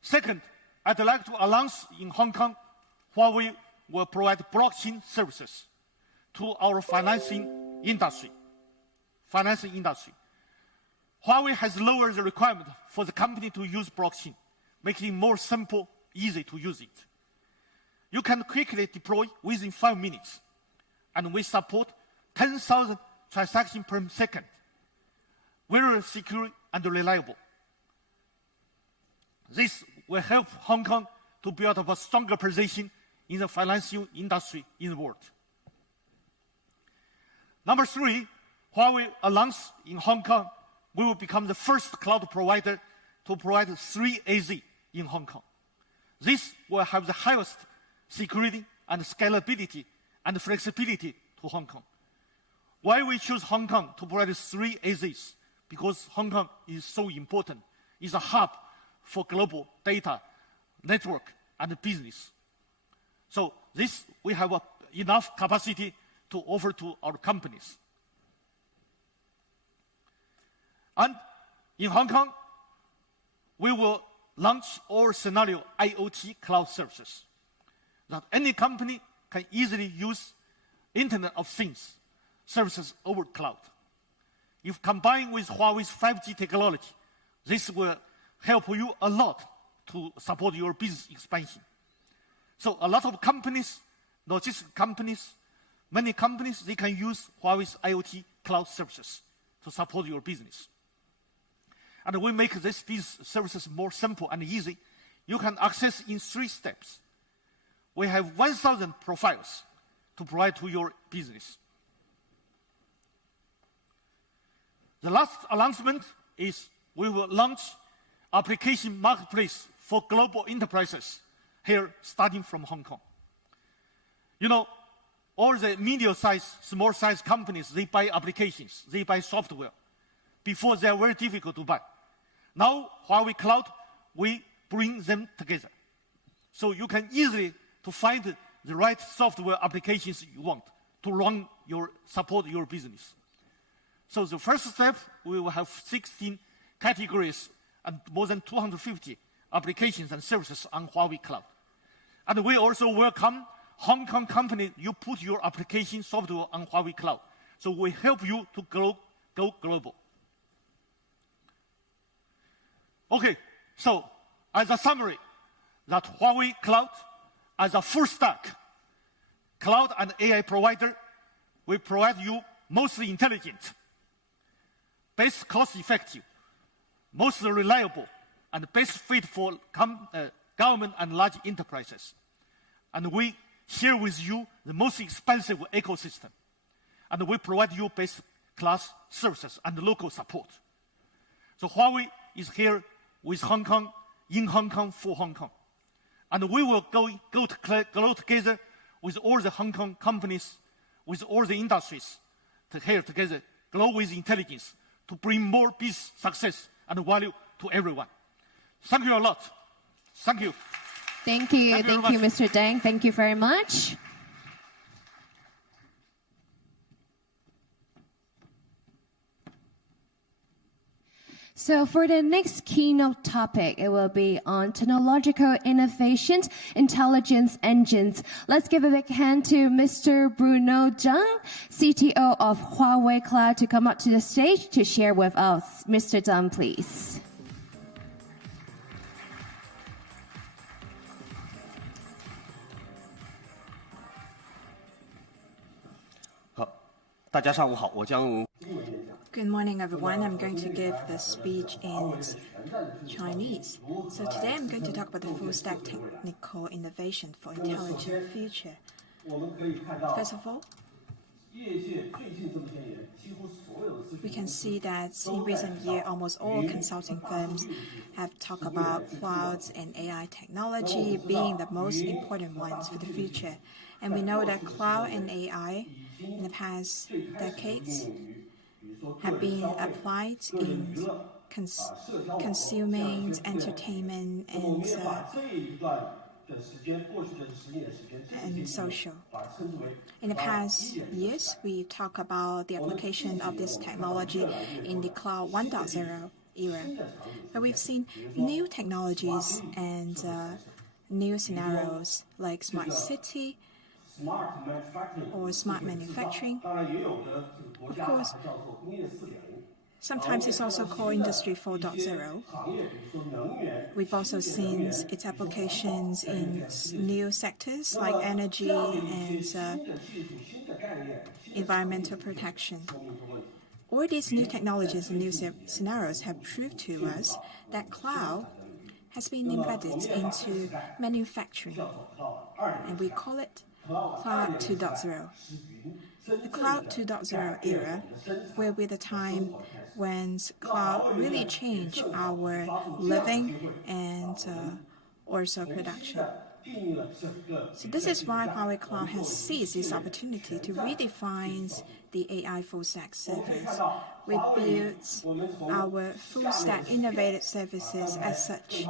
Second, I'd like to announce in Hong Kong, Huawei will provide blockchain services to our financing industry. Huawei has lowered the requirement for the company to use blockchain, making it more simple, easy to use it. You can quickly deploy within 5 minutes, and we support 10,000 transactions per second. Very secure and reliable. This will help Hong Kong to build up a stronger position in the financial industry in the world. Number 3, Huawei announced in Hong Kong, we will become the first cloud provider to provide 3AZ in Hong Kong. This will have the highest security and scalability and flexibility to Hong Kong. Why we choose Hong Kong to provide 3AZs? Because Hong Kong is so important. It's a hub for global data, network, and business. So this, we have enough capacity to offer to our companies. And in Hong Kong, we will launch all scenario IoT cloud services that any company can easily use Internet of Things services over cloud. If combined with Huawei's 5G technology, this will help you a lot to support your business expansion. So a lot of companies, logistics companies, many companies, they can use Huawei's IoT cloud services to support your business. And we make these services more simple and easy. You can access in 3 steps. We have 1,000 profiles to provide to your business. The last announcement is we will launch application marketplace for global enterprises here, starting from Hong Kong. You know, all the medium-sized, small-sized companies, they buy applications, they buy software. Before, they are very difficult to buy. Now, Huawei Cloud, we bring them together. So you can easily to find the right software applications you want to support your business. So the first step, we will have 16 categories and more than 250 applications and services on Huawei Cloud. And we also welcome Hong Kong company, you put your application software on Huawei Cloud. So we help you to go global. Okay, so as a summary, that Huawei Cloud, as a full stack cloud and AI provider, we provide you most intelligent, best cost-effective, most reliable, and best fit for government and large enterprises. And we share with you the most expensive ecosystem. And we provide you best-class services and local support. So Huawei is here with Hong Kong, in Hong Kong, for Hong Kong. And we will go together with all the Hong Kong companies, with all the industries, together, grow with intelligence, to bring more peace, success, and value to everyone. Thank you a lot. Thank you. Thank you, Mr. Deng. Thank you very much. So for the next keynote topic, it will be on technological innovations, intelligence engines. Let's give a big hand to Mr. Bruno Zhang, CTO of Huawei Cloud, to come up to the stage to share with us. Mr. Zhang, please. Good morning, everyone. I'm going to give the speech in Chinese. So today I'm going to talk about the full-stack technical innovation for intelligent future. First of all, we can see that in recent years, almost all consulting firms have talked about clouds and AI technology being the most important ones for the future. And we know that cloud and AI in the past decades have been applied in consuming entertainment and social. In the past years, we talk about the application of this technology in the Cloud 1.0 era. But we've seen new technologies and new scenarios like smart city or smart manufacturing. Of course, sometimes it's also called Industry 4.0. We've also seen its applications in new sectors like energy and environmental protection. All these new technologies and new scenarios have proved to us that cloud has been embedded into manufacturing, and we call it Cloud 2.0. The Cloud 2.0 era will be the time when cloud really changed our living and also production. So this is why Huawei Cloud has seized this opportunity to redefine the AI full-stack service. We built our full-stack innovative services as such.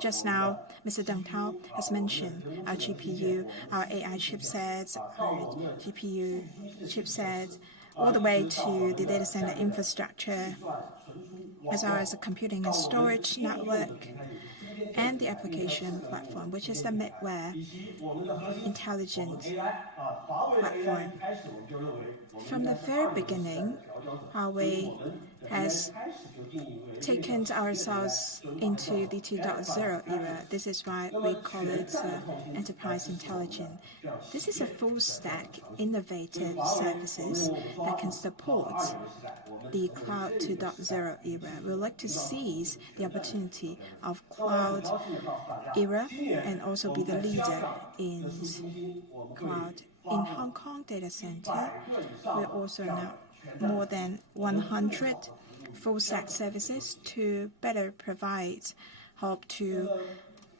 Just now, Mr. Deng Tao has mentioned our GPU, our AI chipsets, our GPU chipsets, all the way to the data center infrastructure, as well as the computing and storage network, and the application platform, which is the middleware intelligence platform. From the very beginning, Huawei has taken ourselves into the 2.0 era. This is why we call it enterprise intelligence. This is a full-stack innovative services that can support the Cloud 2.0 era. We would like to seize the opportunity of cloud era and also be the leader in cloud. In Hong Kong data center, we also now more than 100 full-stack services to better provide help to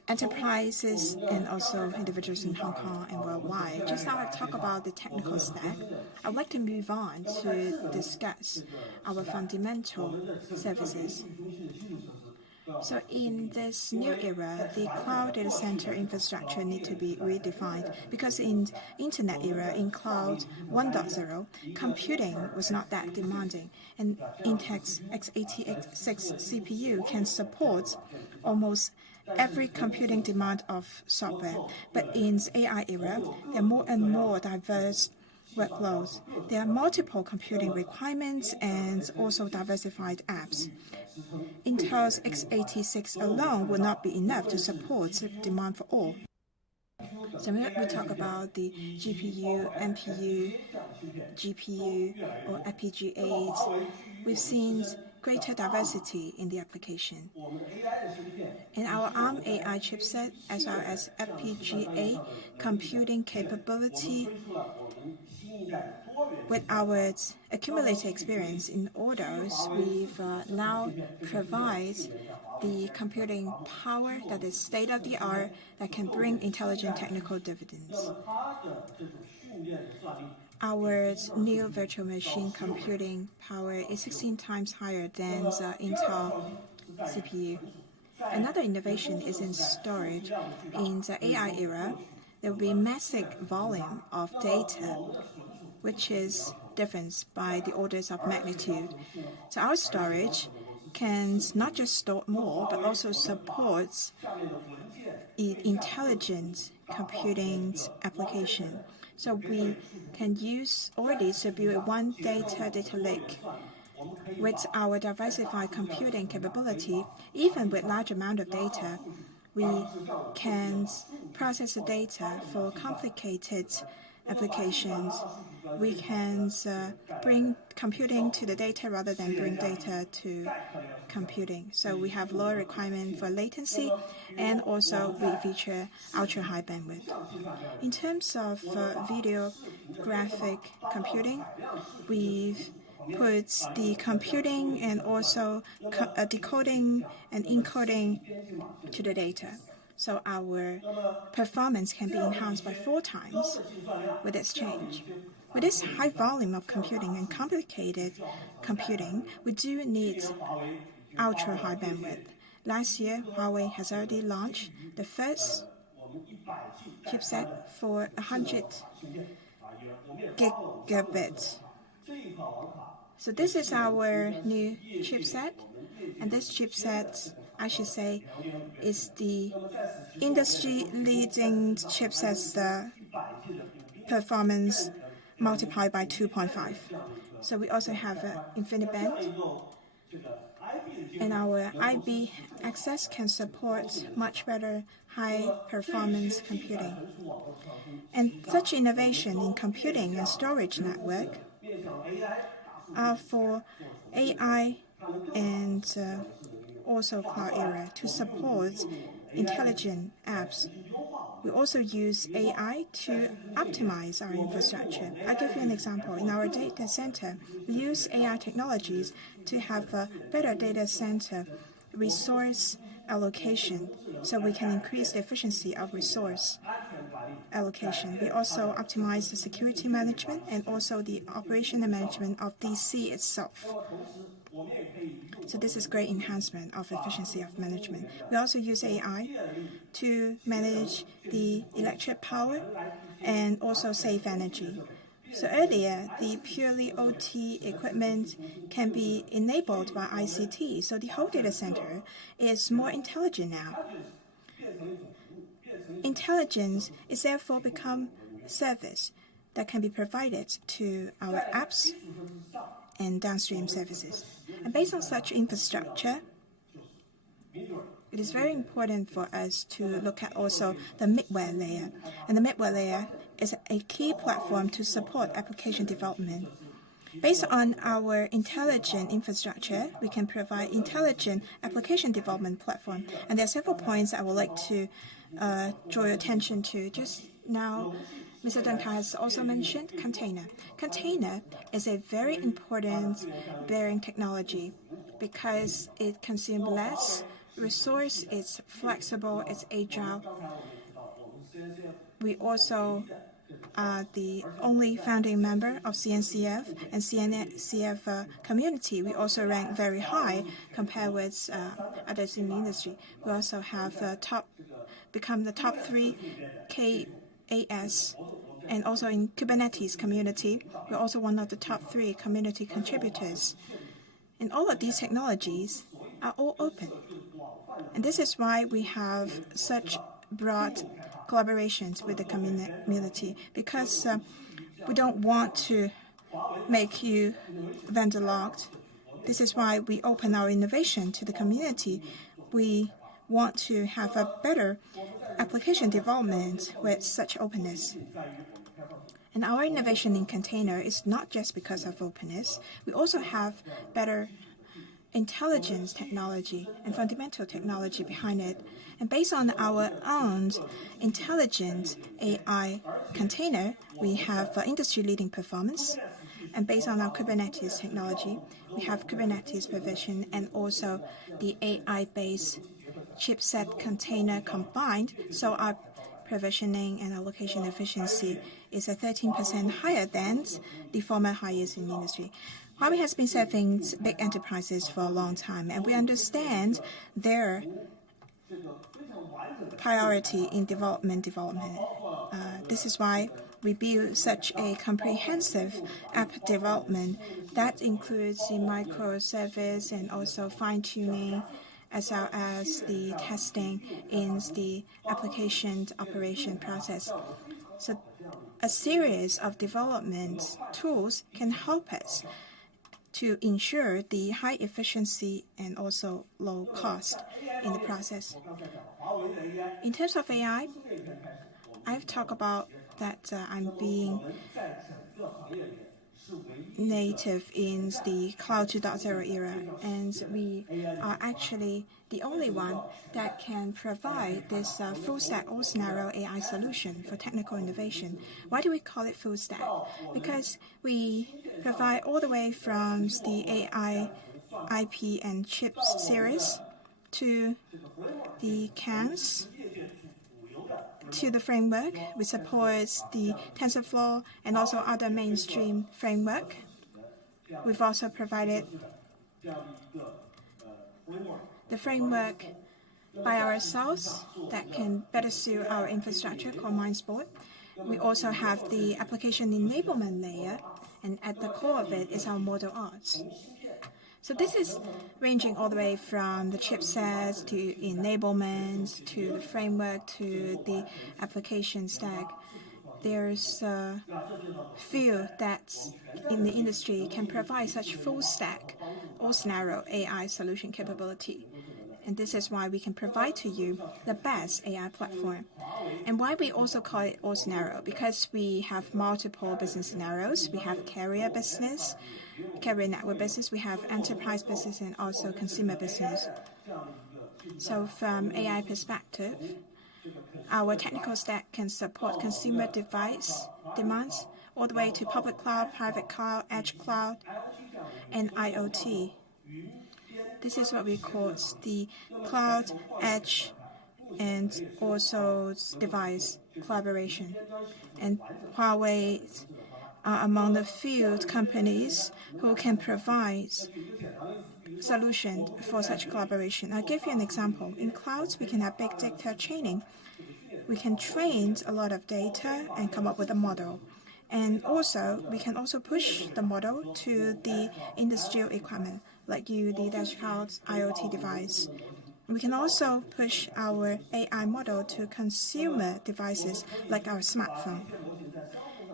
enterprises and also individuals in Hong Kong and worldwide. Just now I talk about the technical stack. I would like to move on to discuss our fundamental services. So in this new era, the cloud data center infrastructure need to be redefined, because in internet era, in cloud 1.0, computing was not that demanding, and Intel's x86 CPU can support almost every computing demand of software. But in the AI era, there are more and more diverse workloads. There are multiple computing requirements and also diversified apps. Intel's x86 alone would not be enough to support the demand for all. So when we talk about the GPU, NPU, GPU, or FPGAs, we've seen greater diversity in the application. In our ARM AI chipset, as well as FPGA computing capability, with our accumulated experience in orders, we've now provide the computing power that is state-of-the-art that can bring intelligent technical dividends. Our new virtual machine computing power is 16 times higher than the Intel CPU. Another innovation is in storage. In the AI era, there will be massive volume of data, which is different by the orders of magnitude. So our storage can not just store more, but also supports intelligent computing application. So we can use already to build one data lake. With our diversified computing capability, even with large amount of data, we can process the data for complicated applications. We can bring computing to the data rather than bring data to computing. So we have lower requirement for latency, and also we feature ultra-high bandwidth. In terms of video graphic computing, we've put the computing and also decoding and encoding to the data. So our performance can be enhanced by 4 times with this change. With this high volume of computing and complicated computing, we do need ultra-high bandwidth. Last year, Huawei has already launched the first chipset for 100 gigabits. So this is our new chipset, and this chipset, I should say, is the industry-leading chipset's performance multiplied by 2.5. So we also have an InfiniBand, and our IB access can support much better high-performance computing. And such innovation in computing and storage network are for AI and also cloud era to support intelligent apps. We also use AI to optimize our infrastructure. I'll give you an example. In our data center, we use AI technologies to have a better data center resource allocation, so we can increase the efficiency of resource allocation. We also optimize the security management and also the operational management of DC itself. So this is great enhancement of efficiency of management. We also use AI to manage the electric power and also save energy. So earlier, the purely OT equipment can be enabled by ICT, so the whole data center is more intelligent now. Intelligence is therefore become service that can be provided to our apps and downstream services. And based on such infrastructure, it is very important for us to look at also the middleware layer. And the middleware layer is a key platform to support application development. Based on our intelligent infrastructure, we can provide intelligent application development platform. And there are several points I would like to draw your attention to. Just now, Mr. Duncan has also mentioned container. Container is a very important bearing technology because it consumes less resource, it's flexible, it's agile. We also are the only founding member of CNCF and CNCF community. We also rank very high compared with others in the industry. We also have become the top 3 KAS, and also in Kubernetes community, we're also one of the top 3 community contributors. And all of these technologies are all open. And this is why we have such broad collaborations with the community, because we don't want to make you vendor locked. This is why we open our innovation to the community. We want to have a better application development with such openness. And our innovation in container is not just because of openness. We also have better intelligence technology and fundamental technology behind it. And based on our own intelligent AI container, we have industry-leading performance. And based on our Kubernetes technology, we have Kubernetes provision and also the AI-based chipset container combined. So our provisioning and allocation efficiency is 13% higher than the former highest in the industry. Huawei has been serving big enterprises for a long time, and we understand their priority in development. This is why we build such a comprehensive app development that includes the microservice and also fine-tuning, as well as the testing in the application operation process. So a series of development tools can help us to ensure the high efficiency and also low cost in the process. In terms of AI, I've talked about that I'm being native in the Cloud 2.0 era, and we are actually the only one that can provide this full stack all scenario AI solution for technical innovation. Why do we call it full stack? Because we provide all the way from the AI, IP, and chips series to the CAMs, to the framework. We support the TensorFlow and also other mainstream framework. We've also provided the framework by ourselves that can better suit our infrastructure called MindSport. We also have the application enablement layer, and at the core of it is our model arts. So this is ranging all the way from the chipsets to enablement to the framework to the application stack. There's a few that in the industry can provide such full stack all scenario AI solution capability. And this is why we can provide to you the best AI platform. And why we also call it all scenario, because we have multiple business scenarios. We have carrier business, carrier network business, we have enterprise business, and also consumer business. So from AI perspective, our technical stack can support consumer device demands all the way to public cloud, private cloud, edge cloud, and IoT. This is what we call the cloud, edge, and also device collaboration. And Huawei are among the few companies who can provide solutions for such collaboration. I'll give you an example. In clouds, we can have big data training. We can train a lot of data and come up with a model. And also, we can also push the model to the industrial equipment, like the dash cloud IoT device. We can also push our AI model to consumer devices like our smartphone.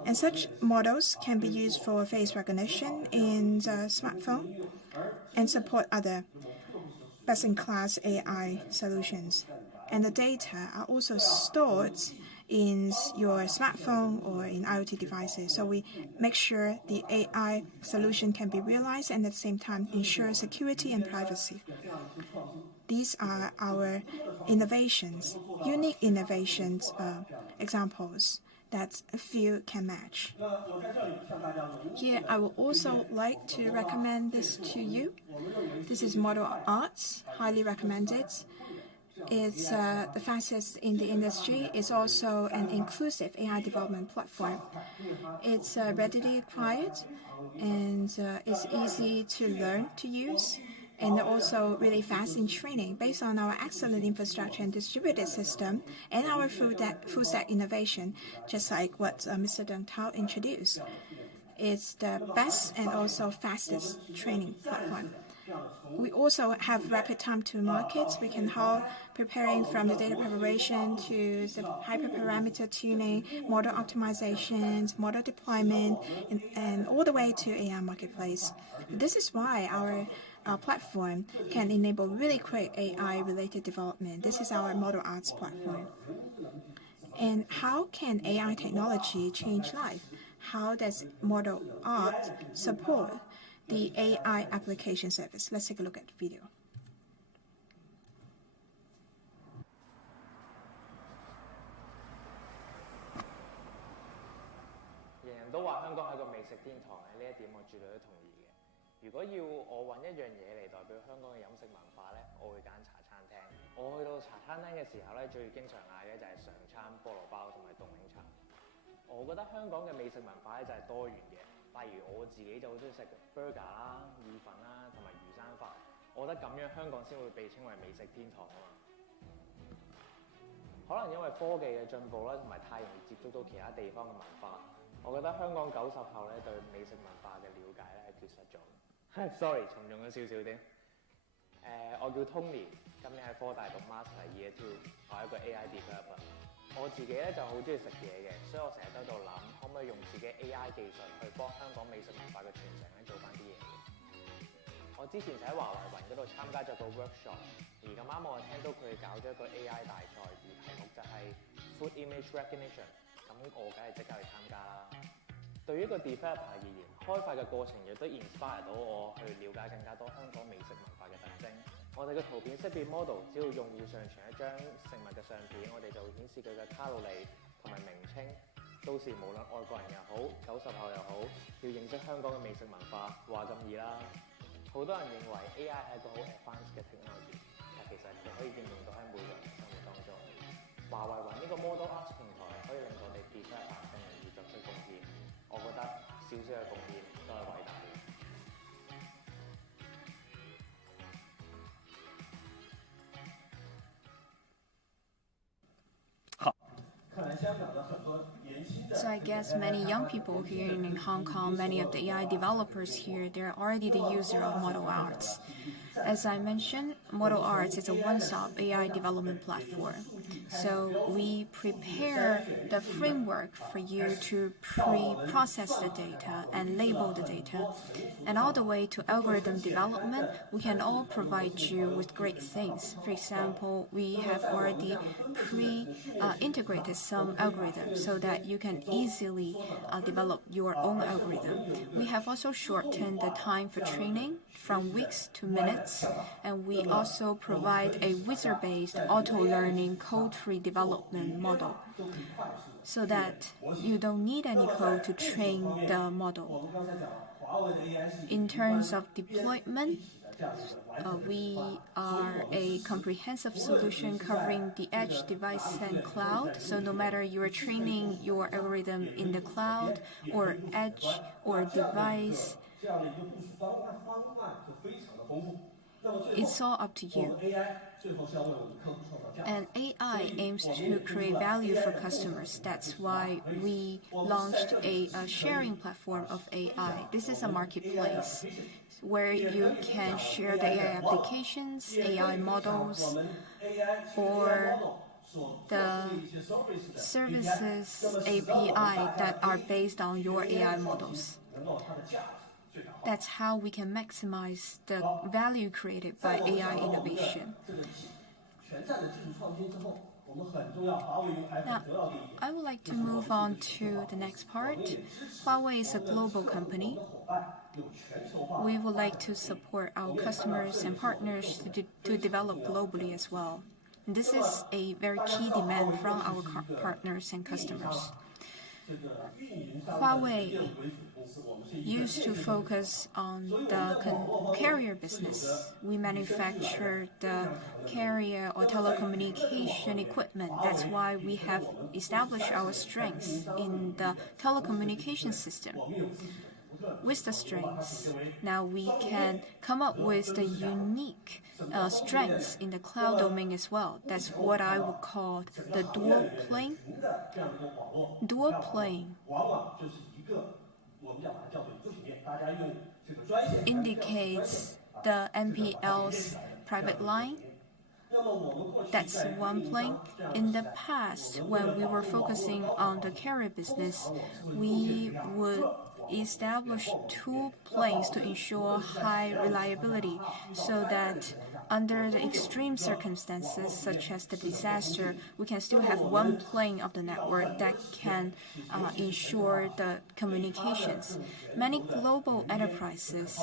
And such models can be used for face recognition in the smartphone and support other best-in-class AI solutions. And the data are also stored in your smartphone or in IoT devices. So we make sure the AI solution can be realized and at the same time ensure security and privacy. These are our innovations, unique innovations examples that a few can match. Here, I would also like to recommend this to you. This is Model Arts, highly recommended. It's the fastest in the industry. It's also an inclusive AI development platform. It's readily acquired and it's easy to learn to use, and also really fast in training based on our excellent infrastructure and distributed system and our full stack innovation, just like what Mr. Deng Tao introduced. It's the best and also fastest training platform. We also have rapid time to market. We can help preparing from the data preparation to the hyperparameter tuning, model optimizations, model deployment, and all the way to AI marketplace. This is why our platform can enable really quick AI-related development. This is our Model Arts platform. And how can AI technology change life? How does Model Art support the AI application service? Let's take a look at the video. 人人都話香港係個美食天堂，呢一點我絕對都同意嘅。如果要我揾一樣嘢嚟代表香港嘅飲食文化呢，我會揀茶餐廳。我去到茶餐廳嘅時候呢，最經常嗌嘅就係常餐、菠蘿包同埋凍檸茶。我覺得香港嘅美食文化呢就係多元嘅，例如我自己就好中意食 burger 啦、意粉啦同埋魚生飯。我覺得咁樣香港先會被稱為美食天堂啊嘛。可能因為科技嘅進步啦，同埋太容易接觸到其他地方嘅文化，我覺得香港90後咧對美食文化嘅了解咧係缺失咗。Sorry， 重用咗少少啲。我叫 Tony， 今年喺科大讀 Master Year 2， 我係一個 AI developer。我自己咧就好中意食嘢嘅，所以我成日都喺度諗，可唔可以用自己 AI 技術去幫香港美食文化嘅傳承咧做翻啲嘢嘅。我之前就喺華為雲嗰度參加咗個 workshop， 而咁啱我聽到佢哋搞咗一個 AI 大賽，而題目就係 Food Image Recognition， 咁我梗係即刻去參加啦。對於一個 developer 而言，開發嘅過程亦都 inspire 到我去了解更加多香港美食文化嘅特徵。我哋嘅圖片識別 model， 只要用戶上傳一張食物嘅相片，我哋就會顯示佢嘅卡路里同埋名稱。到時無論外國人又好，90後又好，要認識香港嘅美食文化，話咁易啦。好多人認為 AI 係一個好 advanced 嘅 technology， 但其實佢可以應用到喺每個人嘅生活當中。華為雲呢個 Model Arts 平台可以令到我哋 developer 更容易作出貢獻。我覺得少少嘅貢獻都係偉大嘅。So I guess many young people here in Hong Kong, many of the AI developers here, they're already the user of Model Arts. As I mentioned, Model Arts is a one-stop AI development platform. So we prepare the framework for you to pre-process the data and label the data. And all the way to algorithm development, we can all provide you with great things. For example, we have already integrated some algorithms so that you can easily develop your own algorithm. We have also shortened the time for training from weeks to minutes, and we also provide a wizard-based auto-learning code-free development model so that you don't need any code to train the model. In terms of deployment, we are a comprehensive solution covering the edge, device, and cloud. So no matter you are training your algorithm in the cloud or edge or device, it's all up to you. And AI aims to create value for customers. That's why we launched a sharing platform of AI. This is a marketplace where you can share the AI applications, AI models, or the services API that are based on your AI models. That's how we can maximize the value created by AI innovation. Now, I would like to move on to the next part. Huawei is a global company. We would like to support our customers and partners to develop globally as well. And this is a very key demand from our partners and customers. Huawei used to focus on the carrier business. We manufacture the carrier or telecommunication equipment. That's why we have established our strengths in the telecommunication system. With the strengths, now we can come up with the unique strengths in the cloud domain as well. That's what I would call the dual plane. Dual plane indicates the MPL's private line. That's one plane. In the past, when we were focusing on the carrier business, we would establish two planes to ensure high reliability so that under the extreme circumstances, such as the disaster, we can still have one plane of the network that can ensure the communications. Many global enterprises,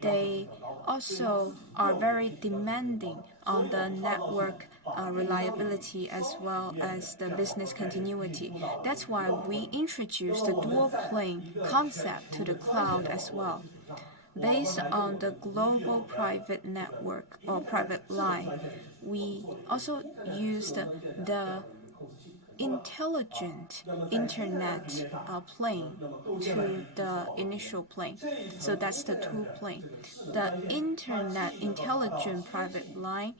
they also are very demanding on the network reliability as well as the business continuity. That's why we introduced the dual plane concept to the cloud as well. Based on the global private network or private line, we also used the intelligent internet plane to the initial plane. So that's the two plane. The internet intelligent private line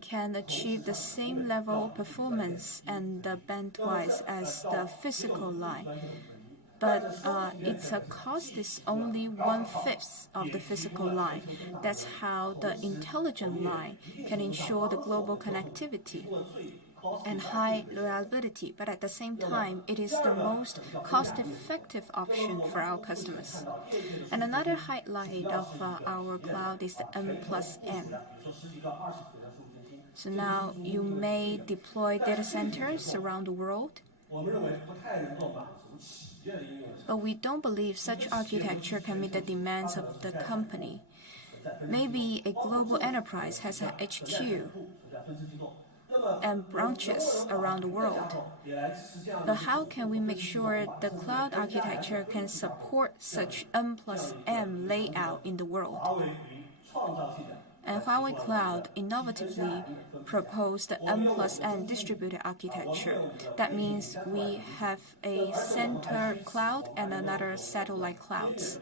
can achieve the same level of performance and the bandwidth as the physical line. But its cost is only 1/5 of the physical line. That's how the intelligent line can ensure the global connectivity and high reliability, but at the same time, it is the most cost-effective option for our customers. And another highlight of our cloud is the M+M. So now you may deploy data centers around the world, but we don't believe such architecture can meet the demands of the company. Maybe a global enterprise has a HQ and branches around the world. But how can we make sure the cloud architecture can support such M+M layout in the world? And Huawei Cloud innovatively proposed the M+N distributed architecture. That means we have a center cloud and another satellite clouds.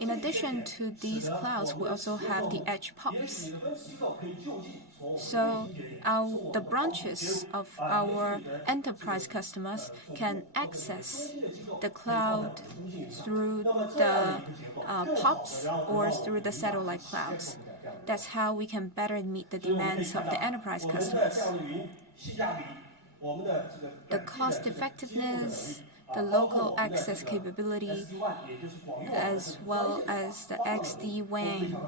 In addition to these clouds, we also have the edge POPs. So the branches of our enterprise customers can access the cloud through the POPs or through the satellite clouds. That's how we can better meet the demands of the enterprise customers. The cost effectiveness, the local access capability, as well as the XD-WAN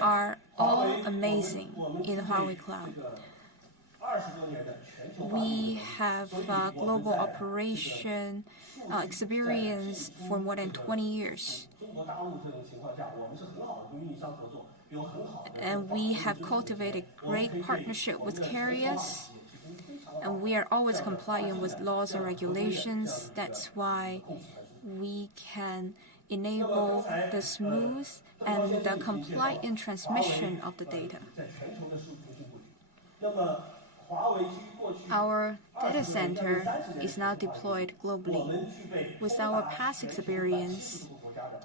are all amazing in Huawei Cloud. We have global operation experience for more than 20 years. And we have cultivated great partnership with carriers, and we are always compliant with laws and regulations. That's why we can enable the smooth and the compliant transmission of the data. Our data center is now deployed globally. With our past experience,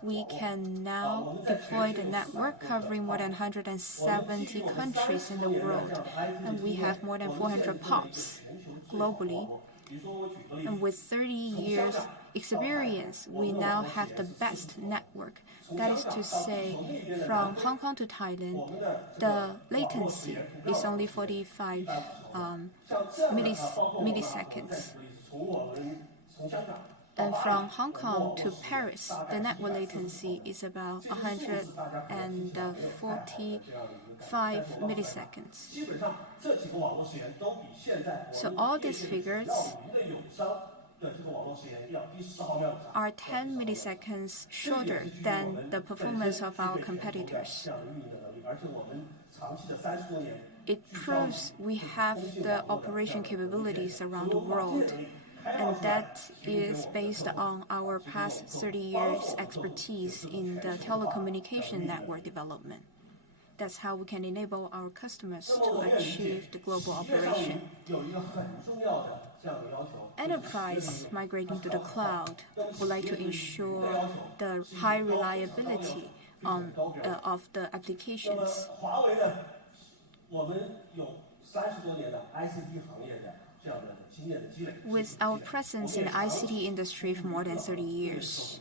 we can now deploy the network covering more than 170 countries in the world, and we have more than 400 POPs globally. And with 30 years experience, we now have the best network. That is to say, from Hong Kong to Thailand, the latency is only 45 milliseconds. And from Hong Kong to Paris, the network latency is about 145 milliseconds. So all these figures are 10 milliseconds shorter than the performance of our competitors. It proves we have the operation capabilities around the world, and that is based on our past 30 years expertise in the telecommunication network development. That's how we can enable our customers to achieve the global operation. Enterprise migrating to the cloud would like to ensure the high reliability of the applications. With our presence in the ICT industry for more than 30 years,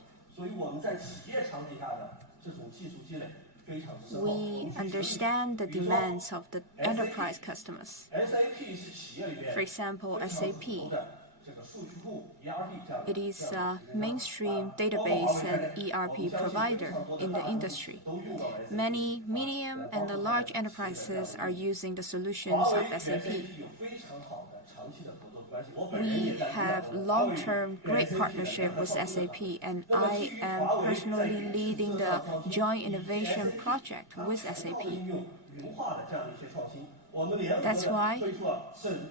we understand the demands of the enterprise customers. For example, SAP. It is a mainstream database and ERP provider in the industry. Many medium and large enterprises are using the solutions of SAP. We have long-term great partnership with SAP, and I am personally leading the joint innovation project with SAP. That's why,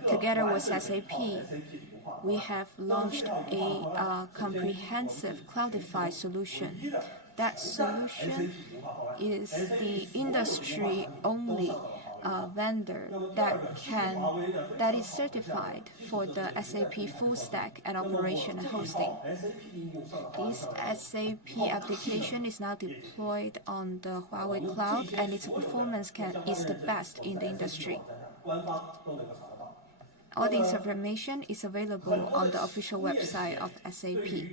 together with SAP, we have launched a comprehensive cloudified solution. That solution is the industry-only vendor that is certified for the SAP full stack and operation and hosting. This SAP application is now deployed on the Huawei cloud, and its performance is the best in the industry. All this information is available on the official website of SAP.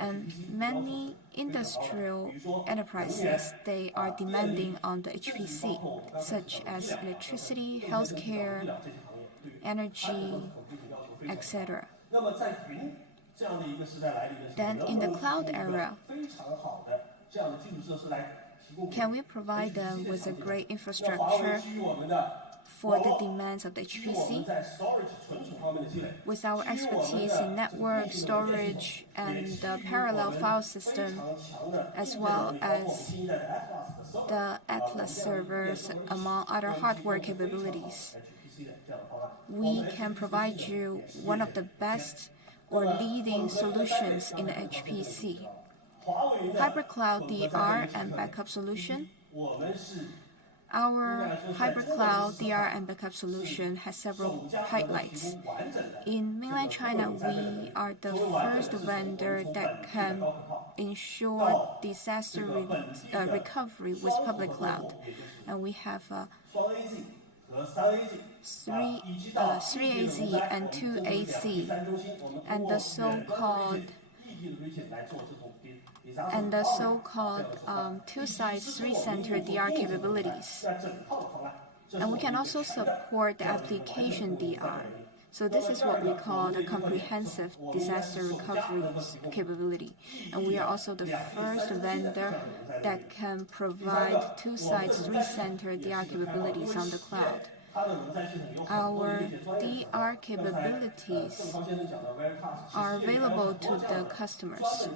And many industrial enterprises, they are demanding on the HPC, such as electricity, healthcare, energy, etc. Then in the cloud era, can we provide them with a great infrastructure for the demands of the HPC? With our expertise in network, storage, and the parallel file system, as well as the Atlas servers, among other hardware capabilities, we can provide you one of the best or leading solutions in the HPC. Hybrid Cloud DR and backup solution. Our hybrid cloud DR and backup solution has several highlights. In mainland China, we are the first vendor that can ensure disaster recovery with public cloud. And we have 3AZ and 2AC, and the so-called two-side, three-center DR capabilities. And we can also support the application DR. So this is what we call the comprehensive disaster recovery capability. And we are also the first vendor that can provide two-side, three-center DR capabilities on the cloud. Our DR capabilities are available to the customers.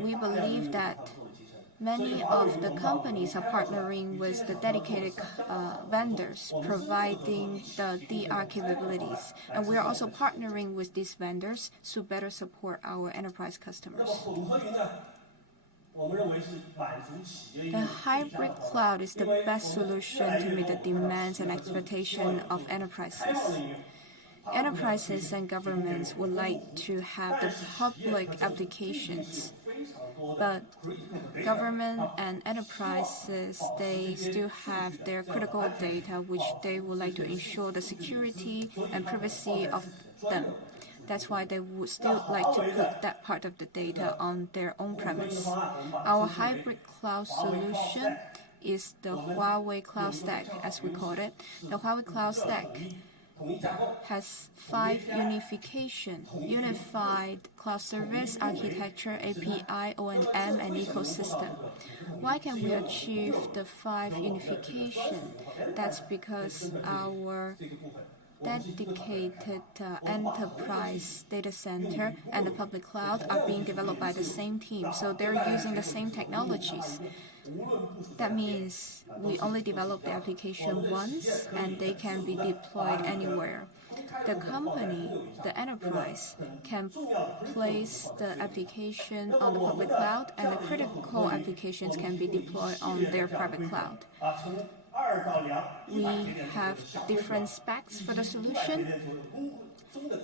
We believe that many of the companies are partnering with the dedicated vendors providing the DR capabilities. And we are also partnering with these vendors to better support our enterprise customers. The hybrid cloud is the best solution to meet the demands and expectations of enterprises. Enterprises and governments would like to have the public applications, but government and enterprises, they still have their critical data, which they would like to ensure the security and privacy of them. That's why they would still like to put that part of the data on their own premise. Our hybrid cloud solution is the Huawei Cloud Stack, as we call it. The Huawei Cloud Stack has 5 unified cloud service, architecture, API, ONM, and ecosystem. Why can we achieve the 5 unification? That's because our dedicated enterprise data center and the public cloud are being developed by the same team, so they're using the same technologies. That means we only develop the application once and they can be deployed anywhere. The company, the enterprise, can place the application on the public cloud, and the critical applications can be deployed on their private cloud. We have different specs for the solution,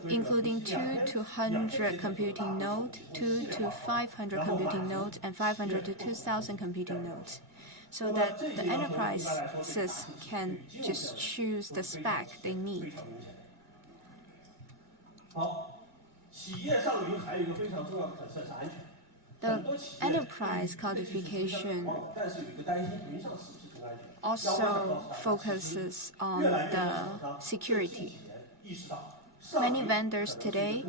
including 2 to 100 computing nodes, 2 to 500 computing nodes, and 500 to 2,000 computing nodes, so that the enterprises can just choose the spec they need. The enterprise cloudification also focuses on the security. Many vendors today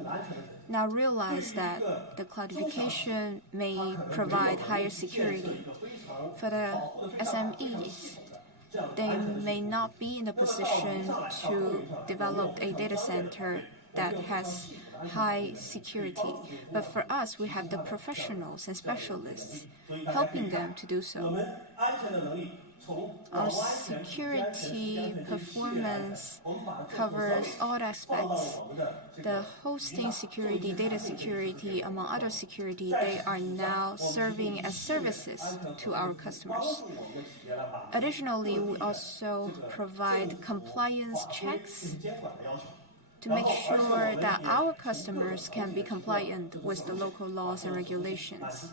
now realize that the cloudification may provide higher security. For the SMEs, they may not be in the position to develop a data center that has high security. But for us, we have the professionals and specialists helping them to do so. Our security performance covers all aspects. The hosting security, data security, among other security, they are now serving as services to our customers. Additionally, we also provide compliance checks to make sure that our customers can be compliant with the local laws and regulations.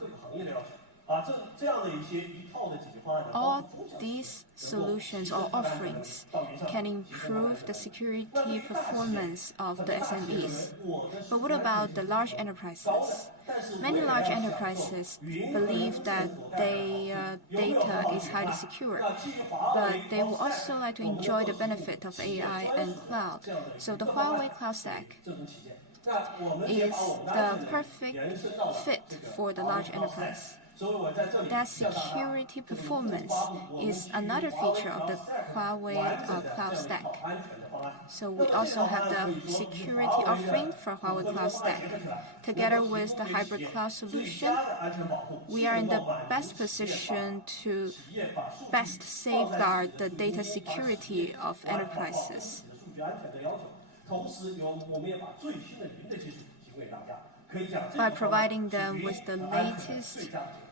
All these solutions or offerings can improve the security performance of the SMEs. But what about the large enterprises? Many large enterprises believe that their data is highly secure, but they would also like to enjoy the benefit of AI and cloud. So the Huawei Cloud Stack is the perfect fit for the large enterprise. That security performance is another feature of the Huawei Cloud Stack. So we also have the security offering for Huawei Cloud Stack. Together with the hybrid cloud solution, we are in the best position to best safeguard the data security of enterprises. By providing them with the latest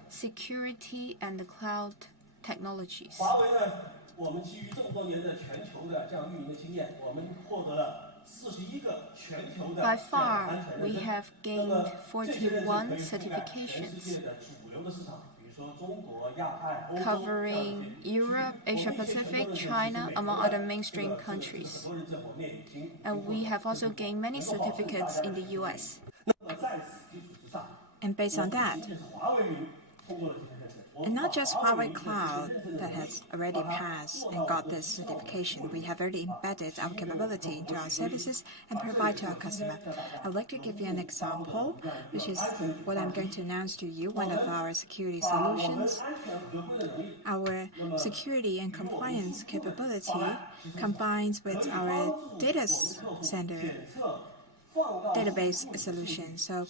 security and the cloud technologies. By far, we have gained 41 certifications, covering Europe, Asia-Pacific, China, among other mainstream countries. And we have also gained many certificates in the US. And based on that, and not just Huawei Cloud that has already passed and got this certification, we have already embedded our capability into our services and provide to our customer. I'd like to give you an example, which is what I'm going to announce to you, one of our security solutions. Our security and compliance capability combines with our data center database solution. So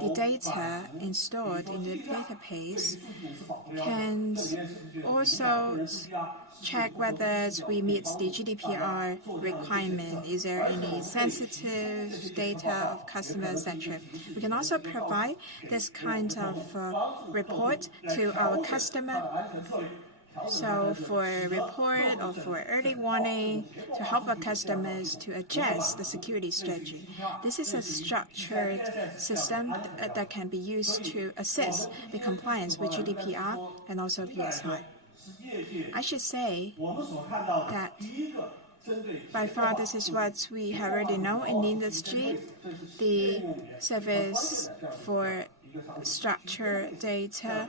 the data installed in the database can also check whether we meet the GDPR requirement. Is there any sensitive data of customers, etc.? We can also provide this kind of report to our customer. So for a report or for early warning to help our customers to adjust the security strategy. This is a structured system that can be used to assist the compliance with GDPR and also PSI. I should say that by far this is what we have already known in the industry. The service for structured data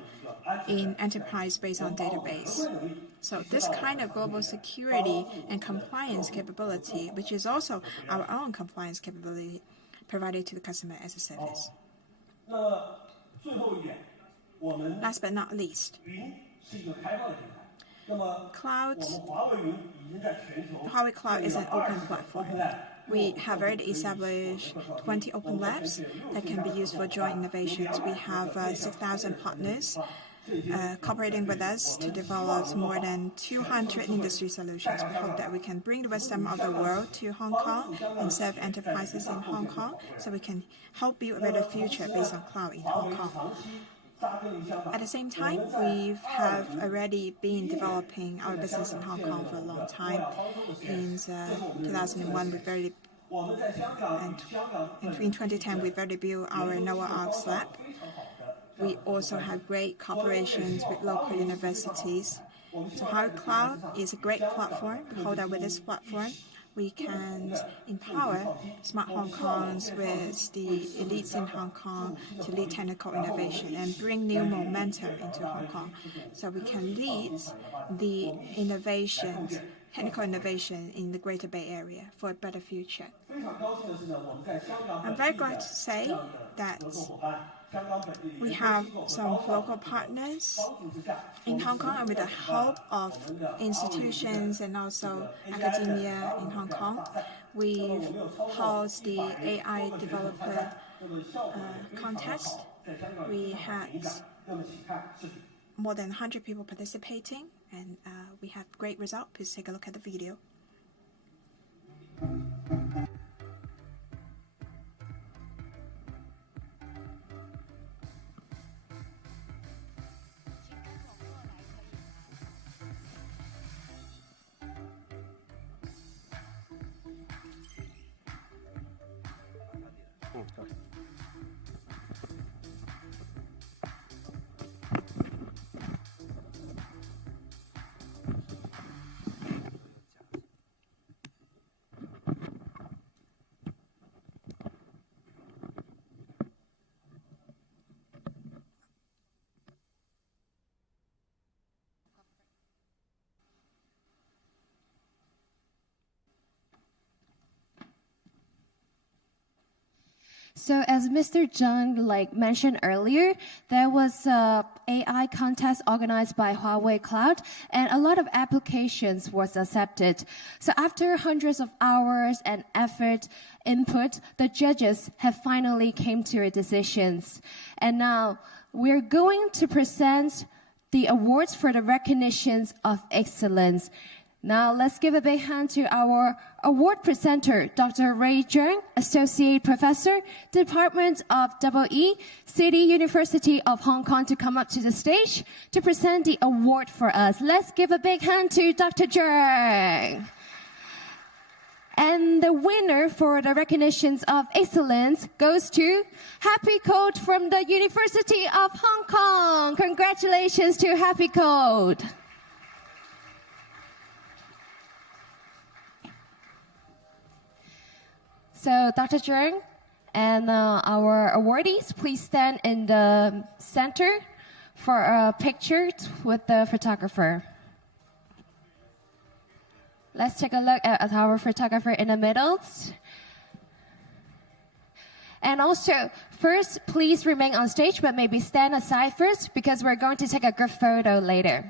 in enterprise based on database. So this kind of global security and compliance capability, which is also our own compliance capability, provided to the customer as a service. Last but not least, Huawei Cloud is an open platform. We have already established 20 open labs that can be used for joint innovations. We have 6,000 partners cooperating with us to develop more than 200 industry solutions. We hope that we can bring the wisdom of the world to Hong Kong and serve enterprises in Hong Kong so we can help build a better future based on cloud in Hong Kong. At the same time, we have already been developing our business in Hong Kong for a long time. In 2001, in 2010, we've already built our Noah Arks Lab. We also have great cooperations with local universities. So Huawei Cloud is a great platform. We hope that with this platform, we can empower smart Hong Kongs with the elites in Hong Kong to lead technical innovation and bring new momentum into Hong Kong. So we can lead the innovations, technical innovation in the Greater Bay Area for a better future. I'm very glad to say that we have some local partners in Hong Kong, and with the help of institutions and also academia in Hong Kong, we've held the AI developer contest. We had more than 100 people participating, And we have great result. Please take a look at the video. So as Mr. Zhang mentioned earlier, there was a AI contest organized by Huawei Cloud, and a lot of applications was accepted. So after hundreds of hours and effort input, the judges have finally came to a decisions. And now we're going to present the awards for the recognitions of excellence. Now, let's give a big hand to our award presenter, Dr. Ray Zheng, Associate Professor, Department of EE, City University of Hong Kong, to come up to the stage to present the award for us. Let's give a big hand to Dr. Zheng. And the winner for the recognitions of excellence goes to Happy Code from the University of Hong Kong. Congratulations to Happy Code. So, Dr. Zheng and our awardees, please stand in the center for a picture with the photographer. Let's take a look at our photographer in the middle. And also, first, please remain on stage, but maybe stand aside first, because we're going to take a group photo later.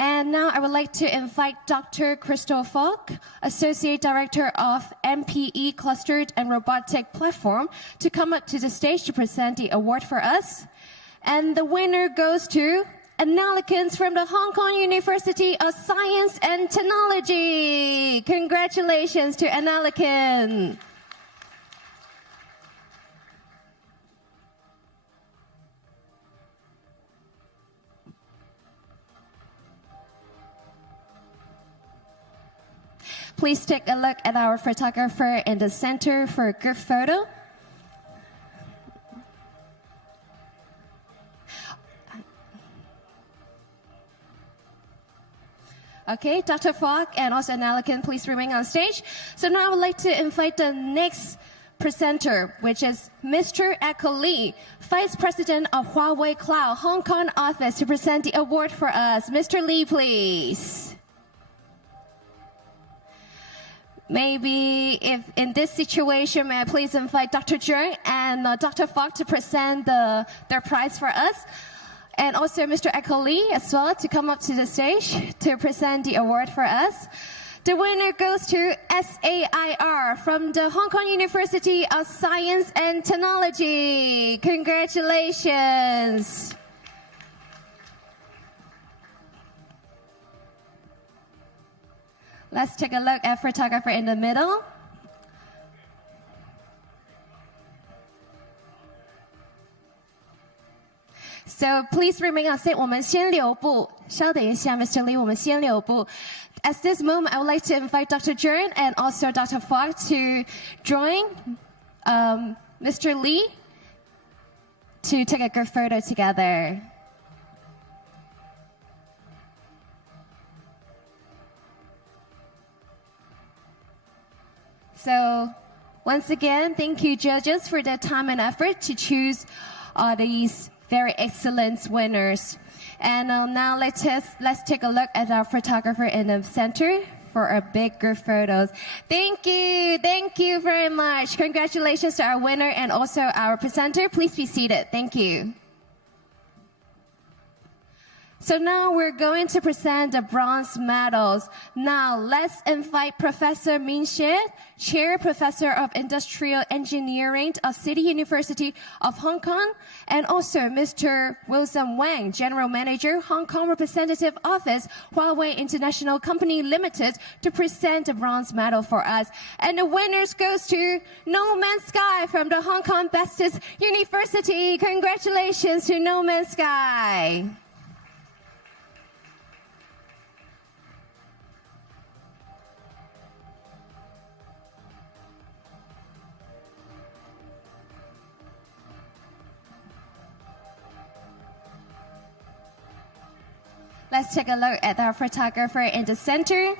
And now I would like to invite Dr. Crystal Falk, Associate Director of MPE Clustered and Robotic Platform, to come up to the stage to present the award for us. And the winner goes to Analicans from the Hong Kong University of Science and Technology. Congratulations to Analican. Please take a look at our photographer in the center for a group photo. Okay, Dr. Falk and also Analican, please remain on stage. So now I would like to invite the next presenter, which is Mr. Echo Lee, Vice President of Huawei Cloud Hong Kong office, to present the award for us. Mr. Lee, please. Maybe if in this situation, may I please invite Dr. Zheng and Dr. Falk to present their prize for us. And also Mr. Echo Lee as well to come up to the stage to present the award for us. The winner goes to SAIR from the Hong Kong University of Science and Technology. Congratulations. Let's take a look at photographer in the middle. So please remain on stage. 我们先留步，稍等一下 Mr. Lee， 我们先留步。At this moment, I would like to invite Dr. Zheng and also Dr. Falk to join Mr. Lee to take a group photo together. So, once again, thank you, judges, for their time and effort to choose these very excellent winners. And now let's take a look at our photographer in the center for our big group photos. Thank you very much. Congratulations to our winner and also our presenter. Please be seated. Thank you. So now we're going to present the bronze medals. Now let's invite Professor Min Xie, Chair Professor of Industrial Engineering of City University of Hong Kong, and also Mr. Wilson Wang, General Manager, Hong Kong Representative Office, Huawei International Company Limited, to present the bronze medal for us. And the winners goes to No Man's Sky from the Hong Kong Baptist University. Congratulations to No Man's Sky. Let's take a look at our photographer in the center.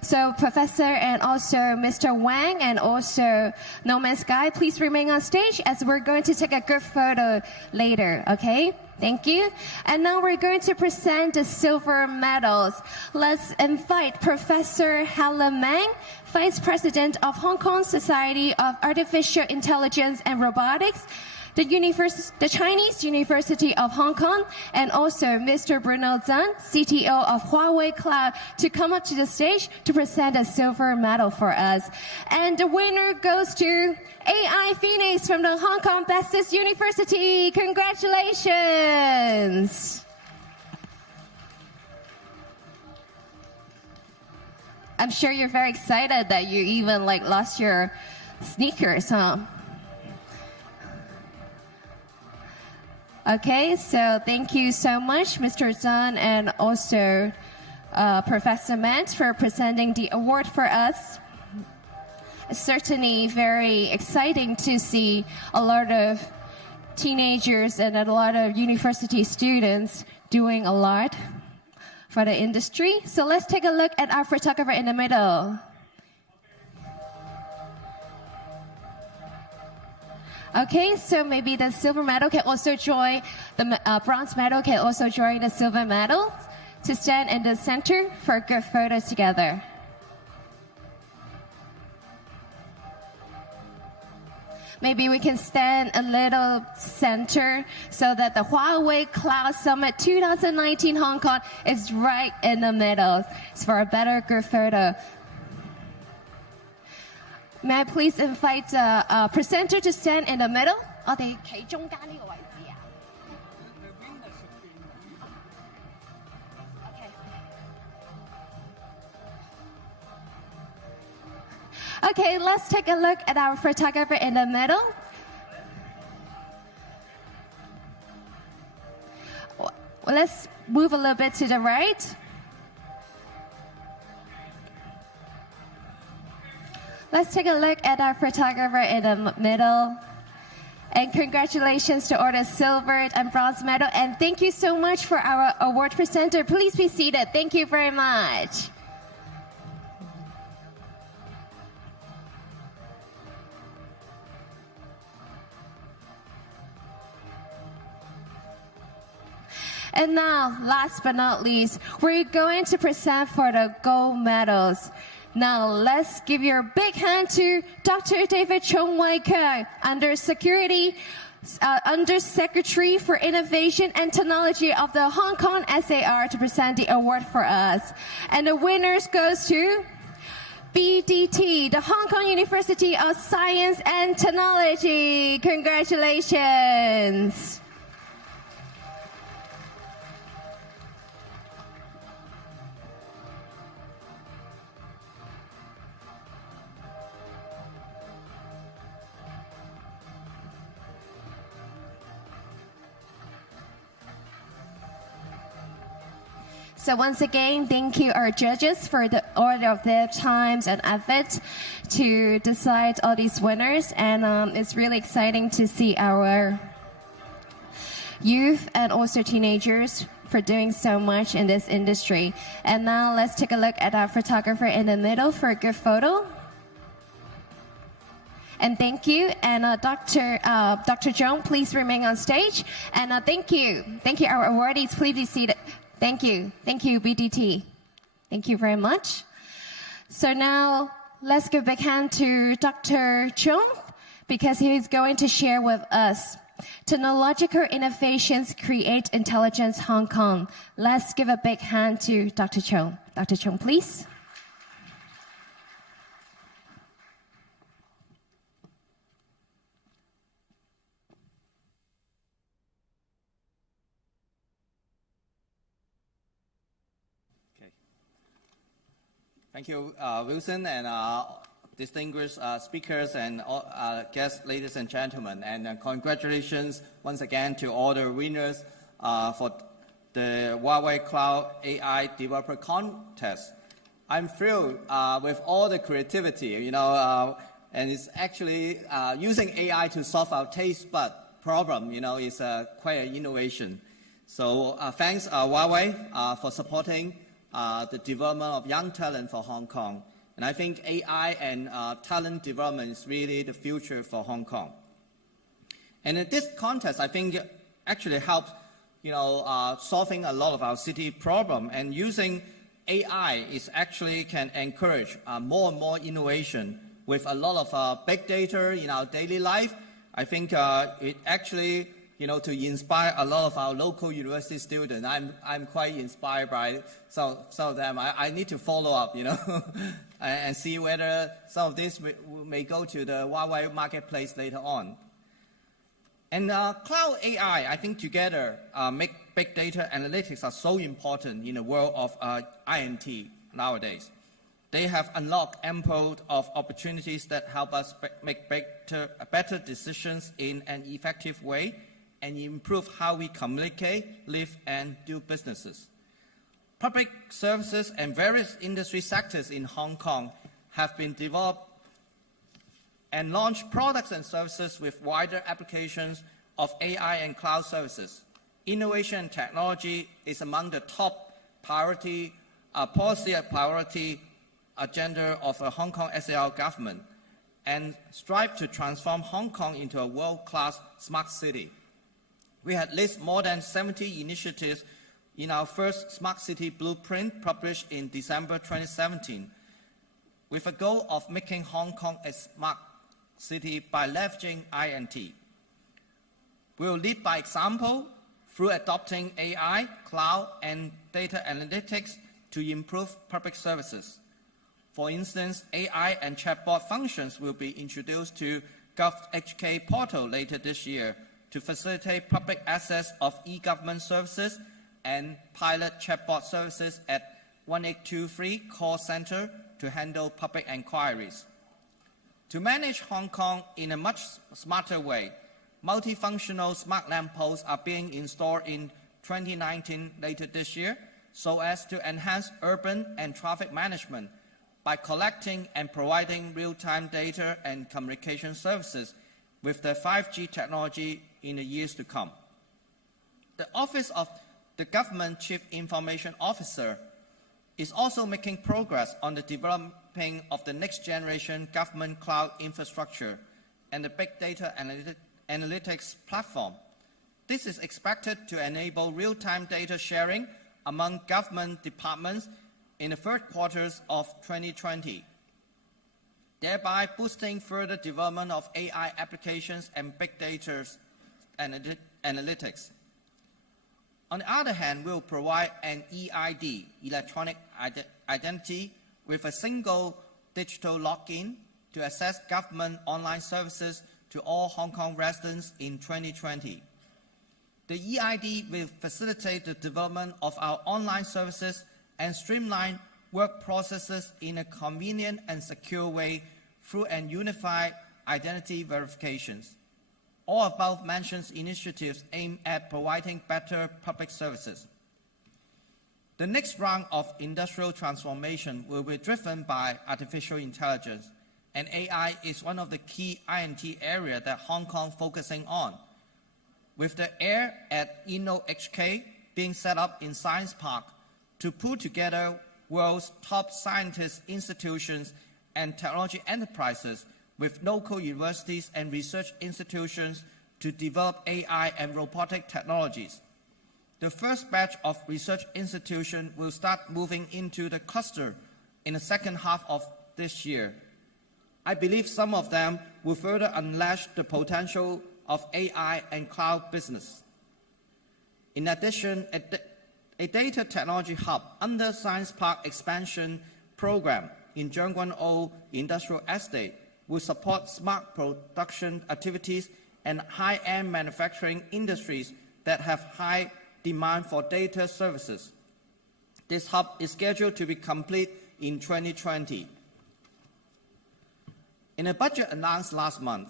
So Professor and also Mr. Wang and also No Man's Sky, please remain on stage as we're going to take a good photo later, okay? Thank you. And now we're going to present the silver medals. Let's invite Professor Helen Mang, Vice President of Hong Kong Society of Artificial Intelligence and Robotics, the Chinese University of Hong Kong, and also Mr. Bruno Zhang, CTO of Huawei Cloud, to come up to the stage to present a silver medal for us. And the winner goes to AI Phoenix from the Hong Kong Baptist University. Congratulations! I'm sure you're very excited that you even lost your sneakers, huh? Okay, so thank you so much, Mr. Zhang, and also Professor Mant, for presenting the award for us. It's certainly very exciting to see a lot of teenagers and a lot of university students doing a lot for the industry. So let's take a look at our photographer in the middle. Okay, so maybe the silver medal can also join, the bronze medal can also join the silver medal to stand in the center for a good photo together. Maybe we can stand a little center so that the Huawei Cloud Summit 2019 Hong Kong is right in the middle. It's for a better good photo. May I please invite the presenter to stand in the middle? 我哋企中間呢個位置啊。Okay, let's take a look at our photographer in the middle. Let's move a little bit to the right. Let's take a look at our photographer in the middle. And congratulations to all the silver and bronze medal. And thank you so much for our award presenter. Please be seated. Thank you very much. And now, last but not least, we're going to present for the gold medals. Now, let's give your big hand to Dr. David Chung Wai Keung, Under Secretary for Innovation and Technology of the Hong Kong SAR, to present the award for us. And the winners goes to BDT, the Hong Kong University of Science and Technology. Congratulations. So once again, thank you our judges for all of their times and effort to decide all these winners. And it's really exciting to see our youth and also teenagers for doing so much in this industry. And now let's take a look at our photographer in the middle for a good photo. And thank you. And Dr. Zhong, please remain on stage. And thank you. Thank you, our awardees. Please be seated. Thank you. Thank you, BDT. Thank you very much. So now, let's give a big hand to Dr. Chung, because he's going to share with us Technological innovations create intelligence Hong Kong. Let's give a big hand to Dr. Chung. Dr. Chung, please. Thank you, Wilson, and distinguished speakers and guests, ladies and gentlemen. And congratulations once again to all the winners for the Huawei Cloud AI Developer Contest. I'm thrilled with all the creativity, and it's actually using AI to solve our taste bud problem, is quite an innovation. So thanks, Huawei, for supporting the development of young talent for Hong Kong. And I think AI and talent development is really the future for Hong Kong. And in this contest, I think actually helps, solving a lot of our city problem. And using AI is actually can encourage more and more innovation with a lot of big data in our daily life. I think it actually to inspire a lot of our local university students. I'm quite inspired by some of them. I need to follow up, and see whether some of this may go to the Huawei marketplace later on. And cloud AI, I think together make big data analytics are so important in the world of INT nowadays. They have unlocked ample of opportunities that help us make better decisions in an effective way and improve how we communicate, live, and do businesses. Public services and various industry sectors in Hong Kong have been developed and launched products and services with wider applications of AI and cloud services. Innovation and technology is among the top priority, policy priority agenda of the Hong Kong SAR government and strive to transform Hong Kong into a world-class smart city. We had listed more than 70 initiatives in our first Smart City Blueprint published in December 2017, with a goal of making Hong Kong a smart city by leveraging INT. We will lead by example through adopting AI, cloud, and data analytics to improve public services. For instance, AI and chatbot functions will be introduced to GovHK portal later this year to facilitate public access of e-government services and pilot chatbot services at 1823 call center to handle public inquiries. To manage Hong Kong in a much smarter way, multifunctional smart lampposts are being installed in 2019 later this year so as to enhance urban and traffic management by collecting and providing real-time data and communication services with the 5G technology in the years to come. The Office of the Government Chief Information Officer is also making progress on the developing of the next generation government cloud infrastructure and the big data analytics platform. This is expected to enable real-time data sharing among government departments in the third quarters of 2020, thereby boosting further development of AI applications and big data analytics. On the other hand, we will provide an EID, electronic identity, with a single digital login to access government online services to all Hong Kong residents in 2020. The EID will facilitate the development of our online services and streamline work processes in a convenient and secure way through an unified identity verifications. All above mentioned initiatives aim at providing better public services. The next round of industrial transformation will be driven by artificial intelligence, and AI is one of the key INT areas that Hong Kong focusing on. With the Air at InnoHK being set up in Science Park to pull together world's top scientists, institutions, and technology enterprises with local universities and research institutions to develop AI and robotic technologies. The first batch of research institutions will start moving into the cluster in the second half of this year. I believe some of them will further unleash the potential of AI and cloud business. In addition, a data technology hub under Science Park expansion program in Zhongguanou Industrial Estate will support smart production activities and high-end manufacturing industries that have high demand for data services. This hub is scheduled to be complete in 2020. In a budget announced last month,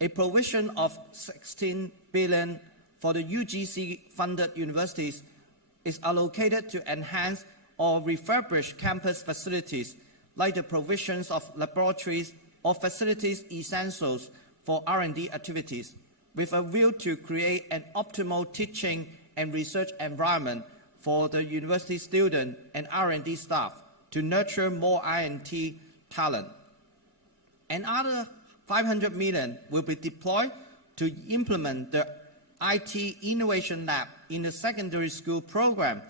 a provision of 16 billion for the UGC-funded universities is allocated to enhance or refurbish campus facilities like the provisions of laboratories or facilities essentials for R&D activities, with a view to create an optimal teaching and research environment for the university student and R&D staff to nurture more R&D talent. Another 500 million will be deployed to implement the IT Innovation Lab in the secondary school program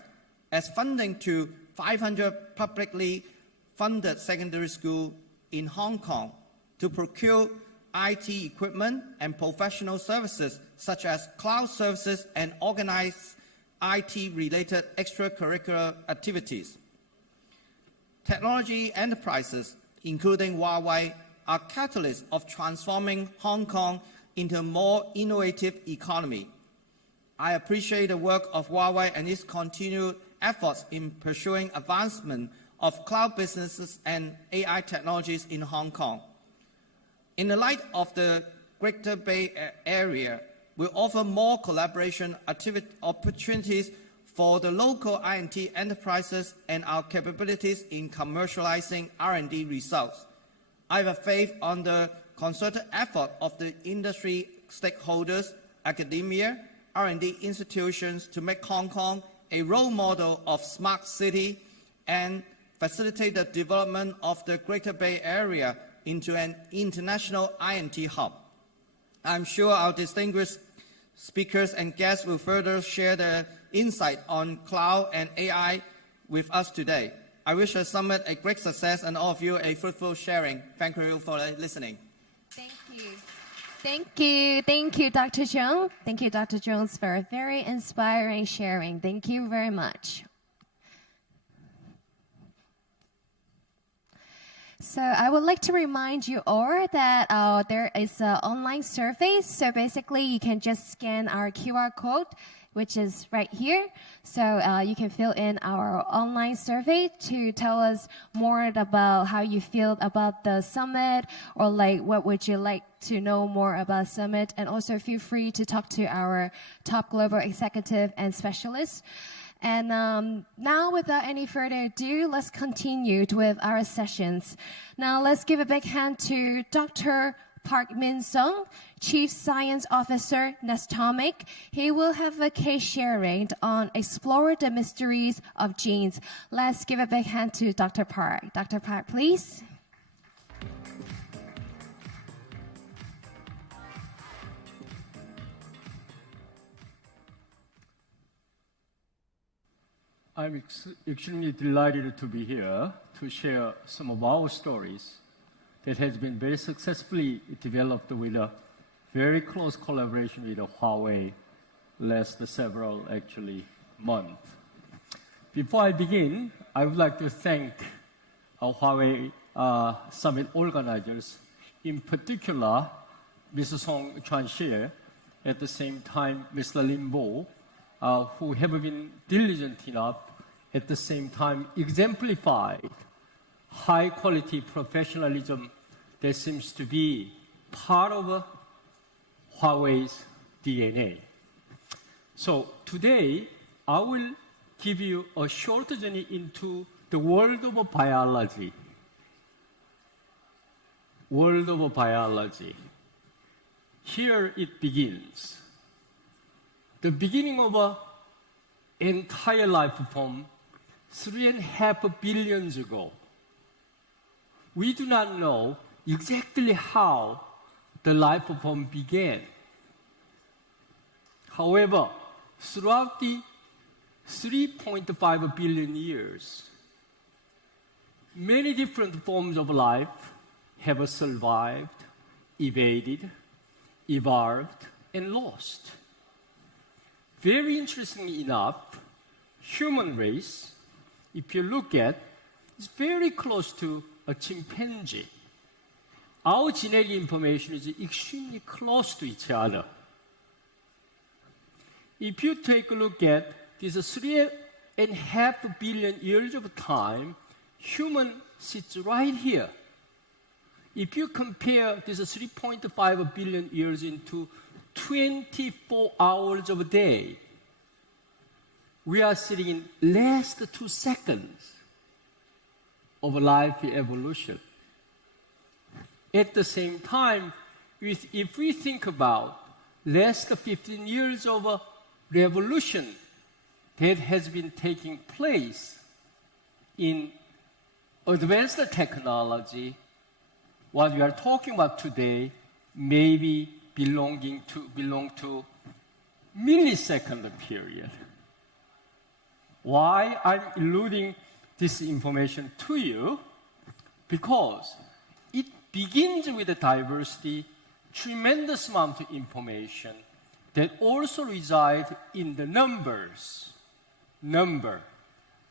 as funding to 500 publicly funded secondary schools in Hong Kong to procure IT equipment and professional services such as cloud services and organize IT-related extracurricular activities. Technology enterprises, including Huawei, are catalysts of transforming Hong Kong into a more innovative economy. I appreciate the work of Huawei and its continued efforts in pursuing advancement of cloud businesses and AI technologies in Hong Kong. In the light of the Greater Bay Area, we offer more collaboration opportunities for the local R&D enterprises and our capabilities in commercializing R&D results. I have faith on the concerted effort of the industry stakeholders, academia, R&D institutions to make Hong Kong a role model of smart city and facilitate the development of the Greater Bay Area into an international R&D hub. I'm sure our distinguished speakers and guests will further share their insight on cloud and AI with us today. I wish the summit a great success and all of you a fruitful sharing. Thank you for listening. Thank you. Thank you. Thank you, Dr. Zhang. Thank you, Dr. Jones, for a very inspiring sharing. Thank you very much. So I would like to remind you all that there is an online survey. So basically, you can just scan our QR code, which is right here. So you can fill in our online survey to tell us more about how you feel about the summit, or like what would you like to know more about summit. And also feel free to talk to our top global executive and specialists. And now, without any further ado, let's continue with our sessions. Now, let's give a big hand to Dr. Park Min Sung, Chief Science Officer, Nestomic. He will have a case sharing on Explore the Mysteries of Genes. Let's give a big hand to Dr. Park. Dr. Park, please. I'm extremely delighted to be here to share some of our stories that has been very successfully developed with a very close collaboration with Huawei last several months. Before I begin, I would like to thank our Huawei summit organizers, in particular, Mr. Song Chuan-Shie, at the same time, Mr. Lim Bo, who have been diligent enough, at the same time exemplified high-quality professionalism that seems to be part of Huawei's DNA. So today, I will give you a short journey into the world of biology. World of biology. Here it begins. The beginning of an entire life form 3.5 billion ago. We do not know exactly how the life form began. However, throughout the 3.5 billion years, many different forms of life have survived, evaded, evolved, and lost. Very interestingly enough, human race, if you look at, is very close to a chimpanzee. Our genetic information is extremely close to each other. If you take a look at this 3.5 billion years of time, human sits right here. If you compare this 3.5 billion years into 24 hours of a day, we are sitting in less than 2 seconds of life evolution. At the same time, if we think about less than 15 years of a revolution that has been taking place in advanced technology, what we are talking about today maybe belong to millisecond period. Why I'm alluding this information to you? Because it begins with a diversity, tremendous amount of information that also reside in the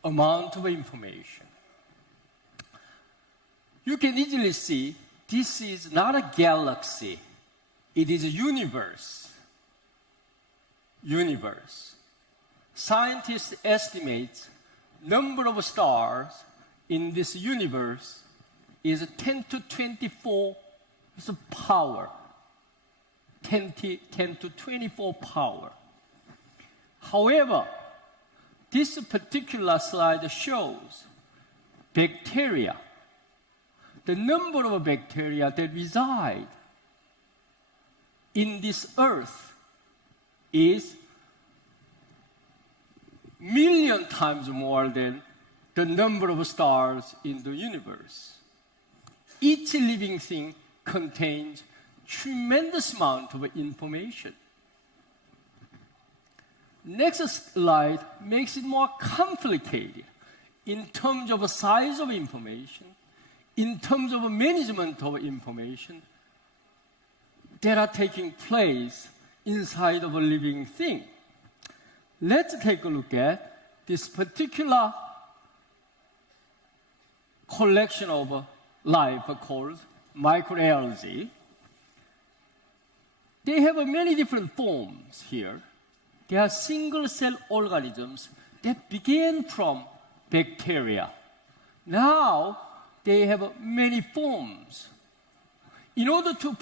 amount of information. You can easily see this is not a galaxy, it is a universe. Scientists estimate number of stars in this universe is 10 to 24 power. 10 to 24 power. However, this particular slide shows bacteria. The number of bacteria that reside in this earth is million times more than the number of stars in the universe. Each living thing contains tremendous amount of information. Next slide makes it more complicated in terms of size of information, in terms of management of information that are taking place inside of a living thing. Let's take a look at this particular collection of life called microalgae. They have many different forms here. They are single-cell organisms that began from bacteria. Now, they have many forms. In order to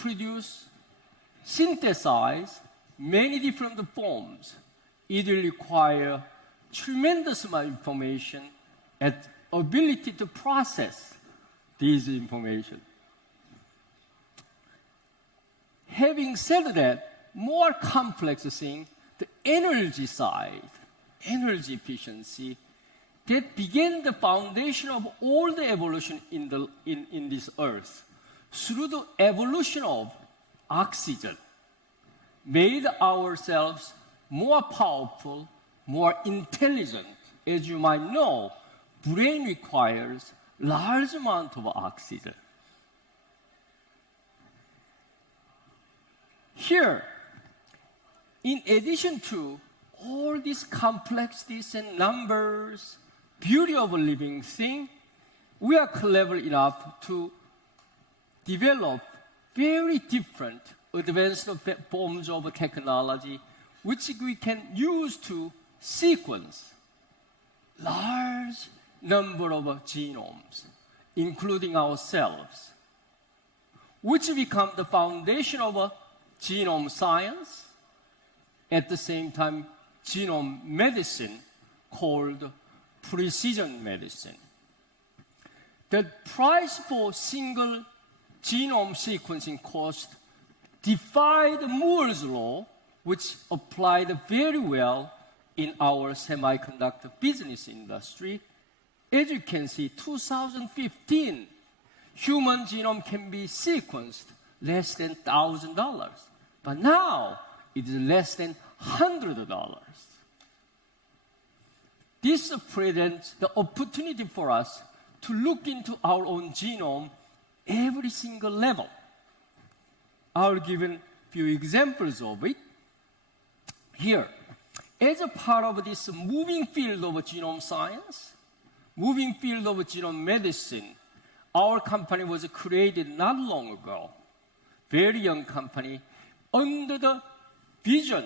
synthesize many different forms, it will require tremendous amount of information and ability to process these information. Having said that, more complex thing, the energy side, energy efficiency, that began the foundation of all the evolution in this earth through the evolution of oxygen, made ourselves more powerful, more intelligent. As you might know, brain requires large amount of oxygen. Here, in addition to all these complexities and numbers, beauty of a living thing, we are clever enough to develop very different advanced forms of technology which we can use to sequence large number of genomes, including ourselves, which become the foundation of genome science, at the same time genome medicine called precision medicine. The price for single genome sequencing cost defied Moore's law, which applied very well in our semiconductor business industry. As you can see, 2015, human genome can be sequenced less than $1,000. But now, it is less than $100. This presents the opportunity for us to look into our own genome every single level. I'll give a few examples of it. Here, as a part of this moving field of genome science, moving field of genome medicine, our company was created not long ago, very young company, under the vision,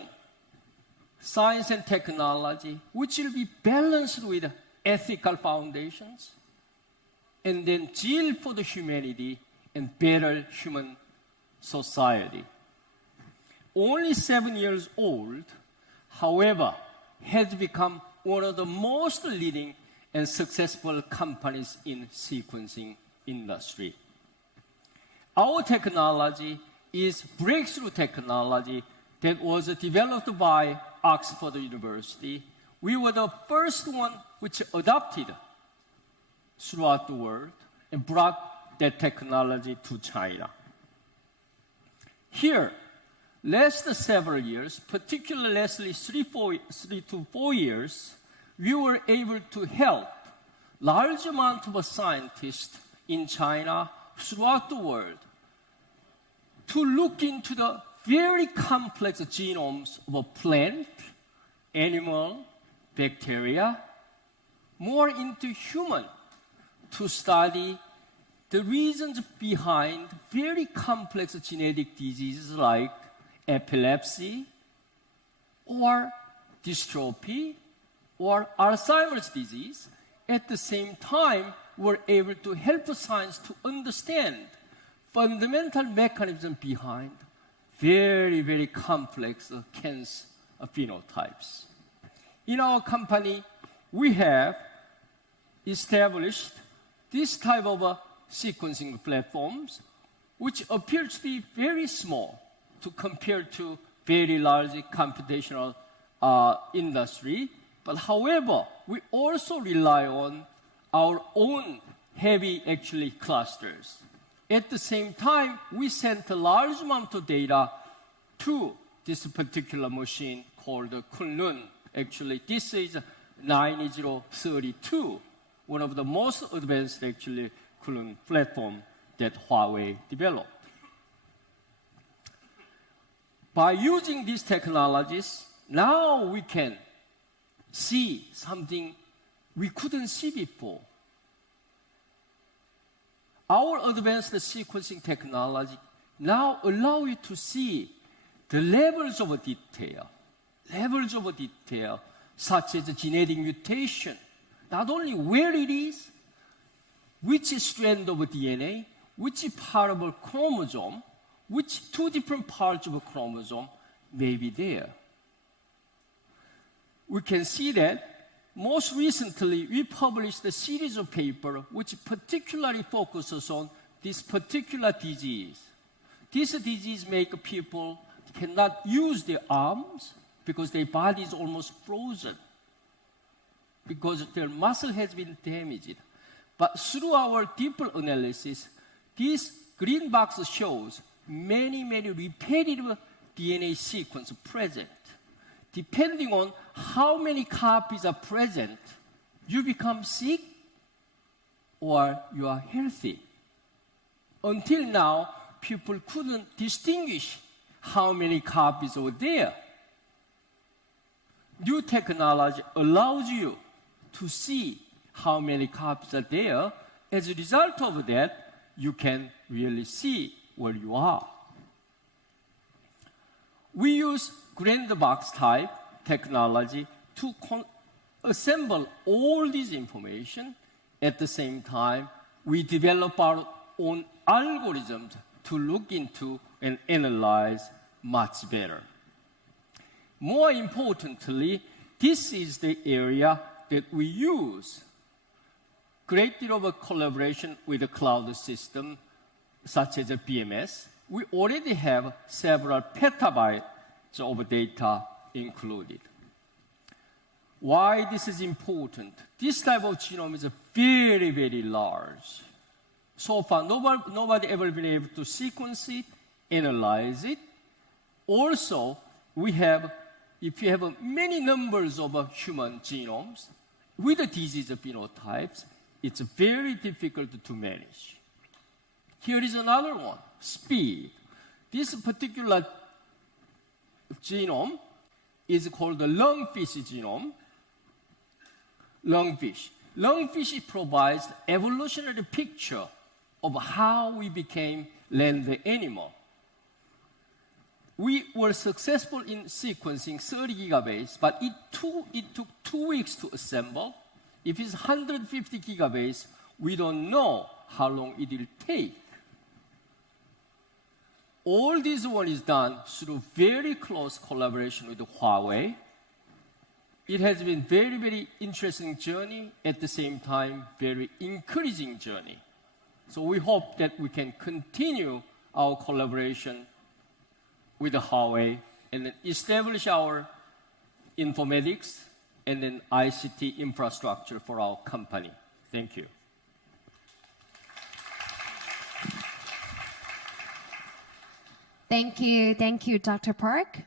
science and technology, which will be balanced with ethical foundations, and then zeal for the humanity and better human society. Only 7 years old, however, has become one of the most leading and successful companies in sequencing industry. Our technology is breakthrough technology that was developed by Oxford University. We were the first one which adopted throughout the world and brought that technology to China. Here, last several years, particularly last 3 to 4 years, we were able to help large amount of scientists in China throughout the world to look into the very complex genomes of a plant, animal, bacteria, more into human, to study the reasons behind very complex genetic diseases like epilepsy or dystrophy or Alzheimer's disease. At the same time, we're able to help science to understand fundamental mechanism behind very, very complex cancer phenotypes. In our company, we have established this type of sequencing platforms, which appear to be very small to compare to very large computational industry. But however, we also rely on our own heavy clusters. At the same time, we sent a large amount of data to this particular machine called Kunlun. Actually, this is 9032, one of the most advanced Kunlun platform that Huawei developed. By using these technologies, now we can see something we couldn't see before. Our advanced sequencing technology now allow you to see the levels of detail, such as genetic mutation, not only where it is, which strand of DNA, which part of a chromosome, which 2 different parts of a chromosome may be there. We can see that most recently we published a series of papers which particularly focuses on this particular disease. This disease makes people cannot use their arms because their body is almost frozen because their muscle has been damaged. But through our deeper analysis, this green box shows many repetitive DNA sequences present. Depending on how many copies are present, you become sick or you are healthy. Until now, people couldn't distinguish how many copies were there. New technology allows you to see how many copies are there. As a result of that, you can really see where you are. We use grand box type technology to assemble all this information. At the same time, we develop our own algorithms to look into and analyze much better. More importantly, this is the area that we use great deal of collaboration with the cloud system, such as a BMS. We already have several petabytes of data included. Why this is important? This type of genome is very large. So far, nobody ever been able to sequence it, analyze it. Also, if you have many numbers of human genomes with the disease phenotypes, it's very difficult to manage. Here is another one, speed. This particular genome is called the lungfish genome. Lungfish. Lungfish provides evolutionary picture of how we became land animal. We were successful in sequencing 30 gigabase, but it took 2 weeks to assemble. If it's 150 gigabase, we don't know how long it will take. All this work is done through very close collaboration with Huawei. It has been very, very interesting journey, at the same time, very encouraging journey. So we hope that we can continue our collaboration with Huawei and then establish our informatics and then ICT infrastructure for our company. Thank you. Thank you, Dr. Park.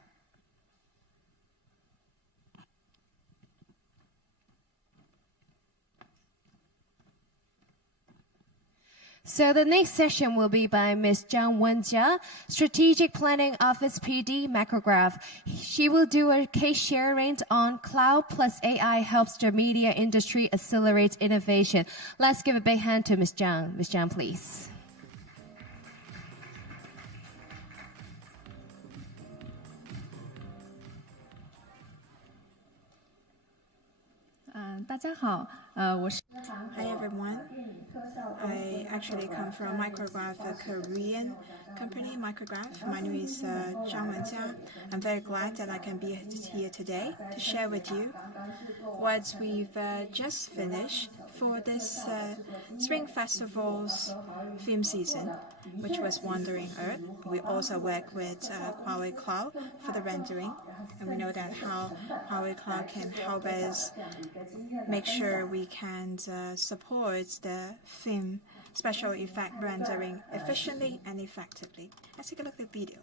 So the next session will be by Ms. Zhang Wenjia, Strategic Planning Office PD, Macrograph. She will do a case sharing on cloud plus AI helps the media industry accelerate innovation. Let's give a big hand to Ms. Zhang. Ms. Zhang, please. 大家好，我是 Hi everyone. I actually come from Micrograph, a Korean company, Micrograph. My name is Zhang Wenjia. I'm very glad that I can be here today to share with you what we've just finished for this Spring Festival's film season, which was Wandering Earth. We also work with Huawei Cloud for the rendering, and we know that how Huawei Cloud can help us make sure we can support the film special effect rendering efficiently and effectively. Let's take a look at the video.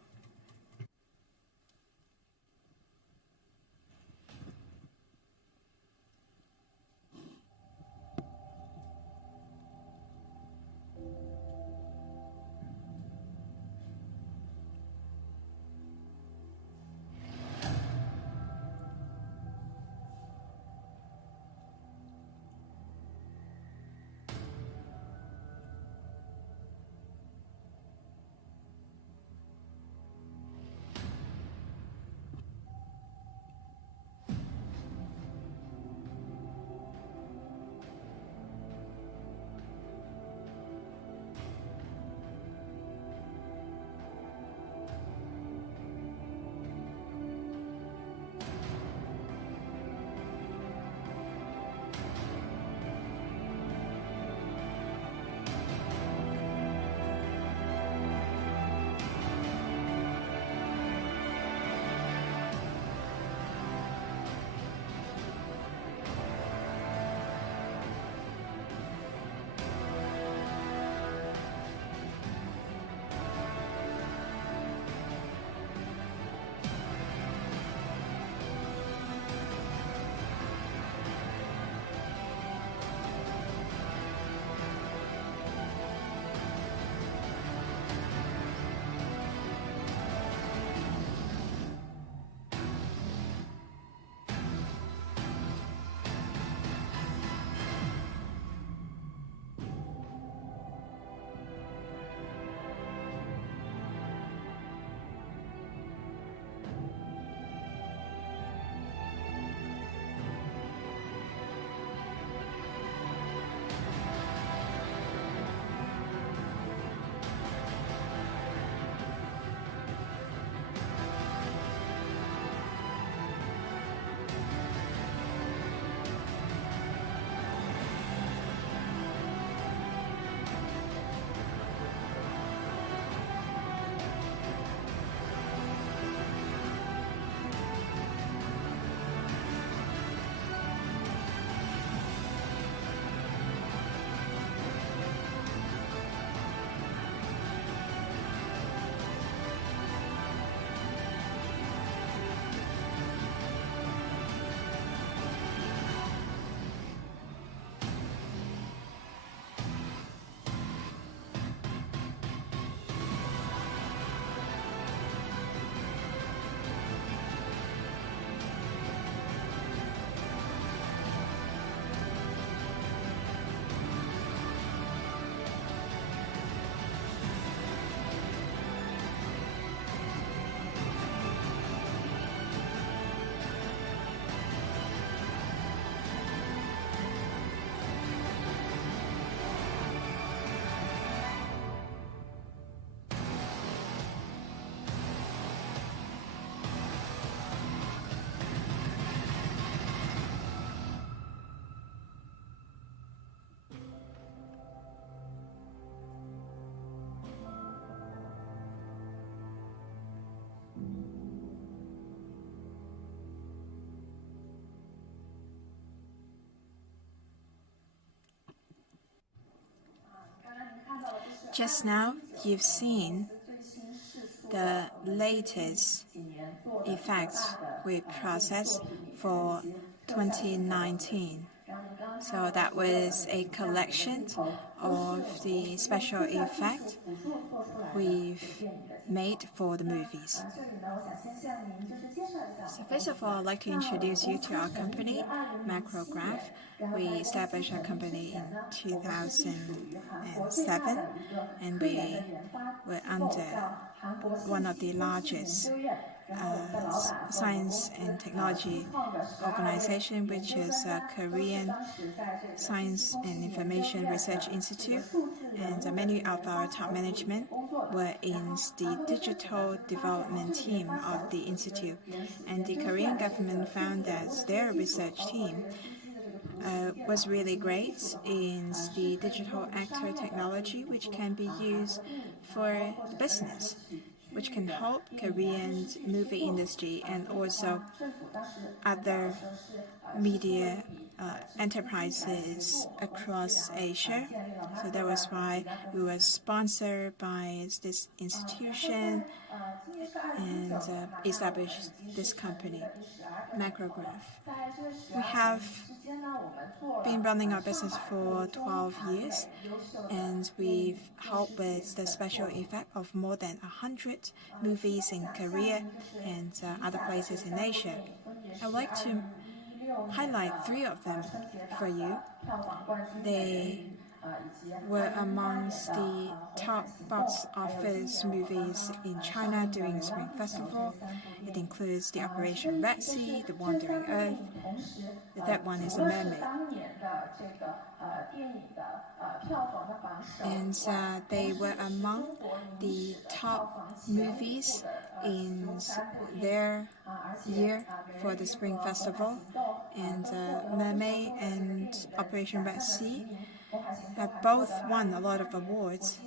Just now, you've seen the latest effects we processed for 2019. So that was a collection of the special effects we've made for the movies. So first of all, I'd like to introduce you to our company, Macrograph. We established our company in 2007, and we were under one of the largest science and technology organization, which is Korean Science and Information Research Institute, and many of our top management were in the digital development team of the institute, and the Korean government found that their research team was really great in the digital actor technology, which can be used for business, which can help Korean movie industry and also other media enterprises across Asia. So that was why we were sponsored by this institution and established this company, Macrograph. We have been running our business for 12 years, and we've helped with the special effect of more than 100 movies in Korea and other places in Asia. I'd like to highlight 3 of them for you. They were amongst the top box office movies in China during Spring Festival. It includes the Operation Red Sea, The Wandering Earth. The third one is The Mermaid. And they were among the top movies in their year for the Spring Festival. And Mermaid and Operation Red Sea have both won a lot of awards.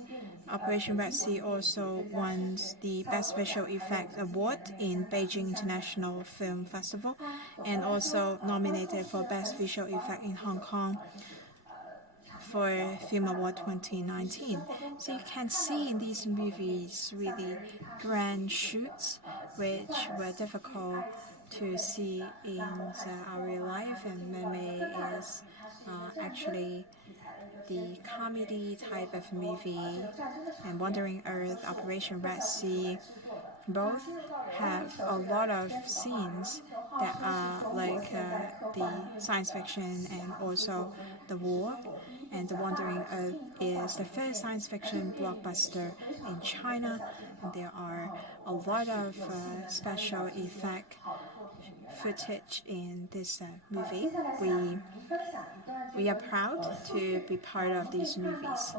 Operation Red Sea also won the Best Visual Effects Award in Beijing International Film Festival, and also nominated for Best Visual Effect in Hong Kong for Film Award 2019. So you can see in these movies really grand shoots, which were difficult to see in our real life, and Mermaid is actually the comedy type of movie, and Wandering Earth, Operation Red Sea, both have a lot of scenes that are like the science fiction and also the war. And The Wandering Earth is the first science fiction blockbuster in China, and there are a lot of special effect footage in this movie. We are proud to be part of these movies.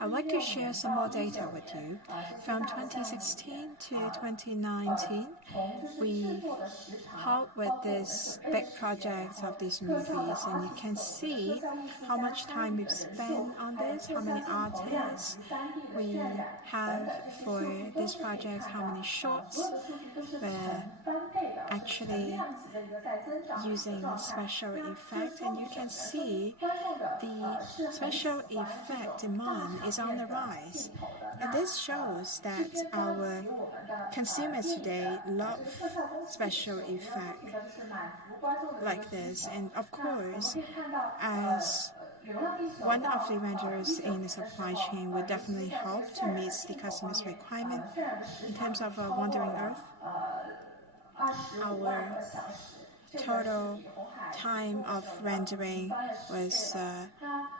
I'd like to share some more data with you. From 2016 to 2019, we helped with this big project of these movies, and you can see how much time we've spent on this, how many artists we have for this project, how many shorts we're actually using special effects, and you can see the special effect demand is on the rise. And this shows that our consumers today love special effect like this. And of course, as one of the vendors in the supply chain, will definitely help to meet the customer's requirement. In terms of Wandering Earth, our total time of rendering was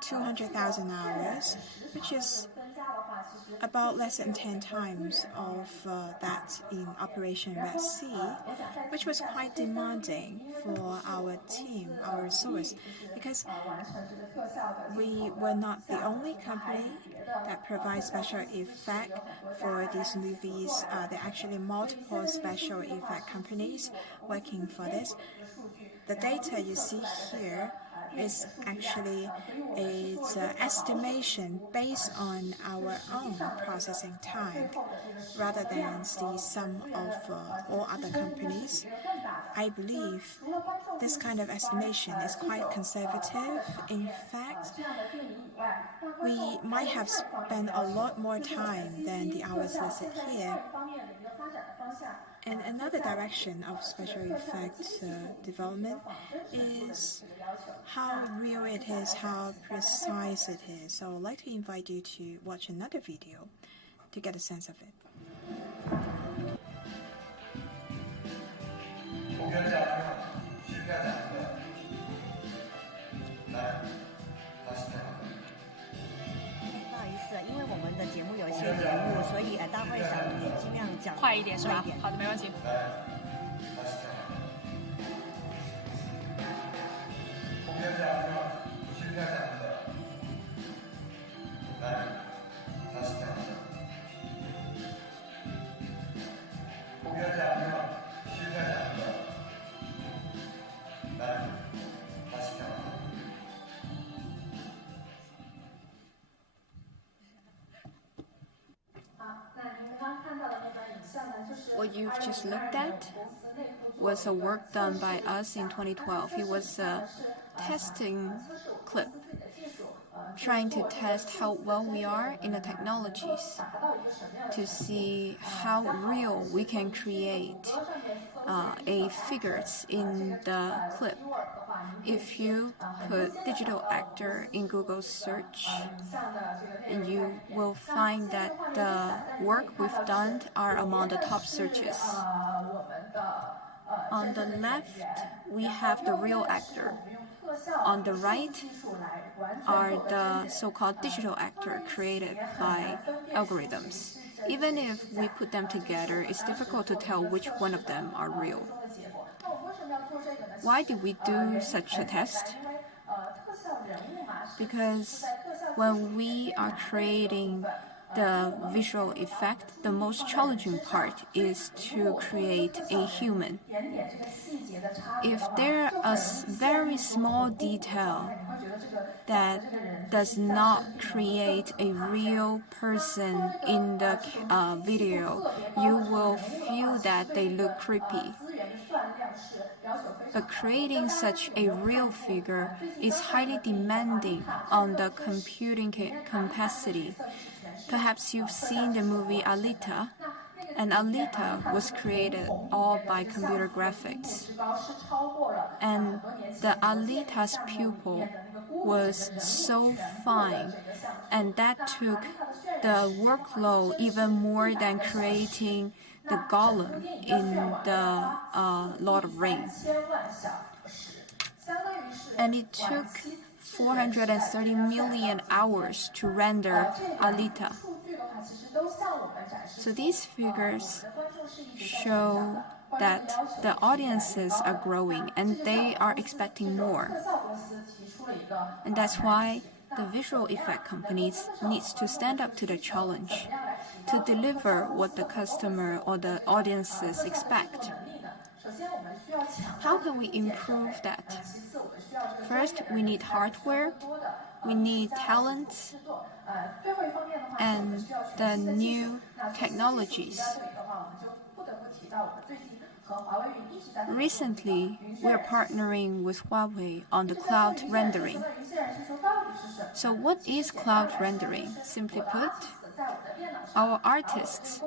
200,000 hours, which is about less than 10 times of that in Operation Red Sea, which was quite demanding for our team, our resource, because we were not the only company that provides special effect for these movies. There are actually multiple special effect companies working for this. The data you see here is actually its estimation based on our own processing time rather than the sum of all other companies. I believe this kind of estimation is quite conservative. In fact, we might have spent a lot more time than the hours listed here. And another direction of special effects development is how real it is, how precise it is. So I would like to invite you to watch another video to get a sense of it. What you've just looked at was a work done by us in 2012. It was a testing clip trying to test how well we are in the technologies to see how real we can create a figures in the clip. If you put digital actor in Google search, and you will find that the work we've done are among the top searches. On the left, we have the real actor. On the right are the so-called digital actor created by algorithms. Even if we put them together, it's difficult to tell which one of them are real. Why did we do such a test? Because when we are creating the visual effect, the most challenging part is to create a human. If there is a very small detail that does not create a real person in the video, you will feel that they look creepy. But creating such a real figure is highly demanding on the computing capacity. Perhaps you've seen the movie Alita, and Alita was created all by computer graphics. And the Alita's pupil was so fine, and that took the workload even more than creating the golem in the Lord of Rings. And it took 430 million hours to render Alita. So these figures show that the audiences are growing and they are expecting more. And that's why the visual effect companies need to stand up to the challenge to deliver what the customer or the audiences expect. How can we improve that? First, we need hardware, we need talent, and the new technologies. Recently, we're partnering with Huawei on the cloud rendering. So what is cloud rendering? Simply put, our artists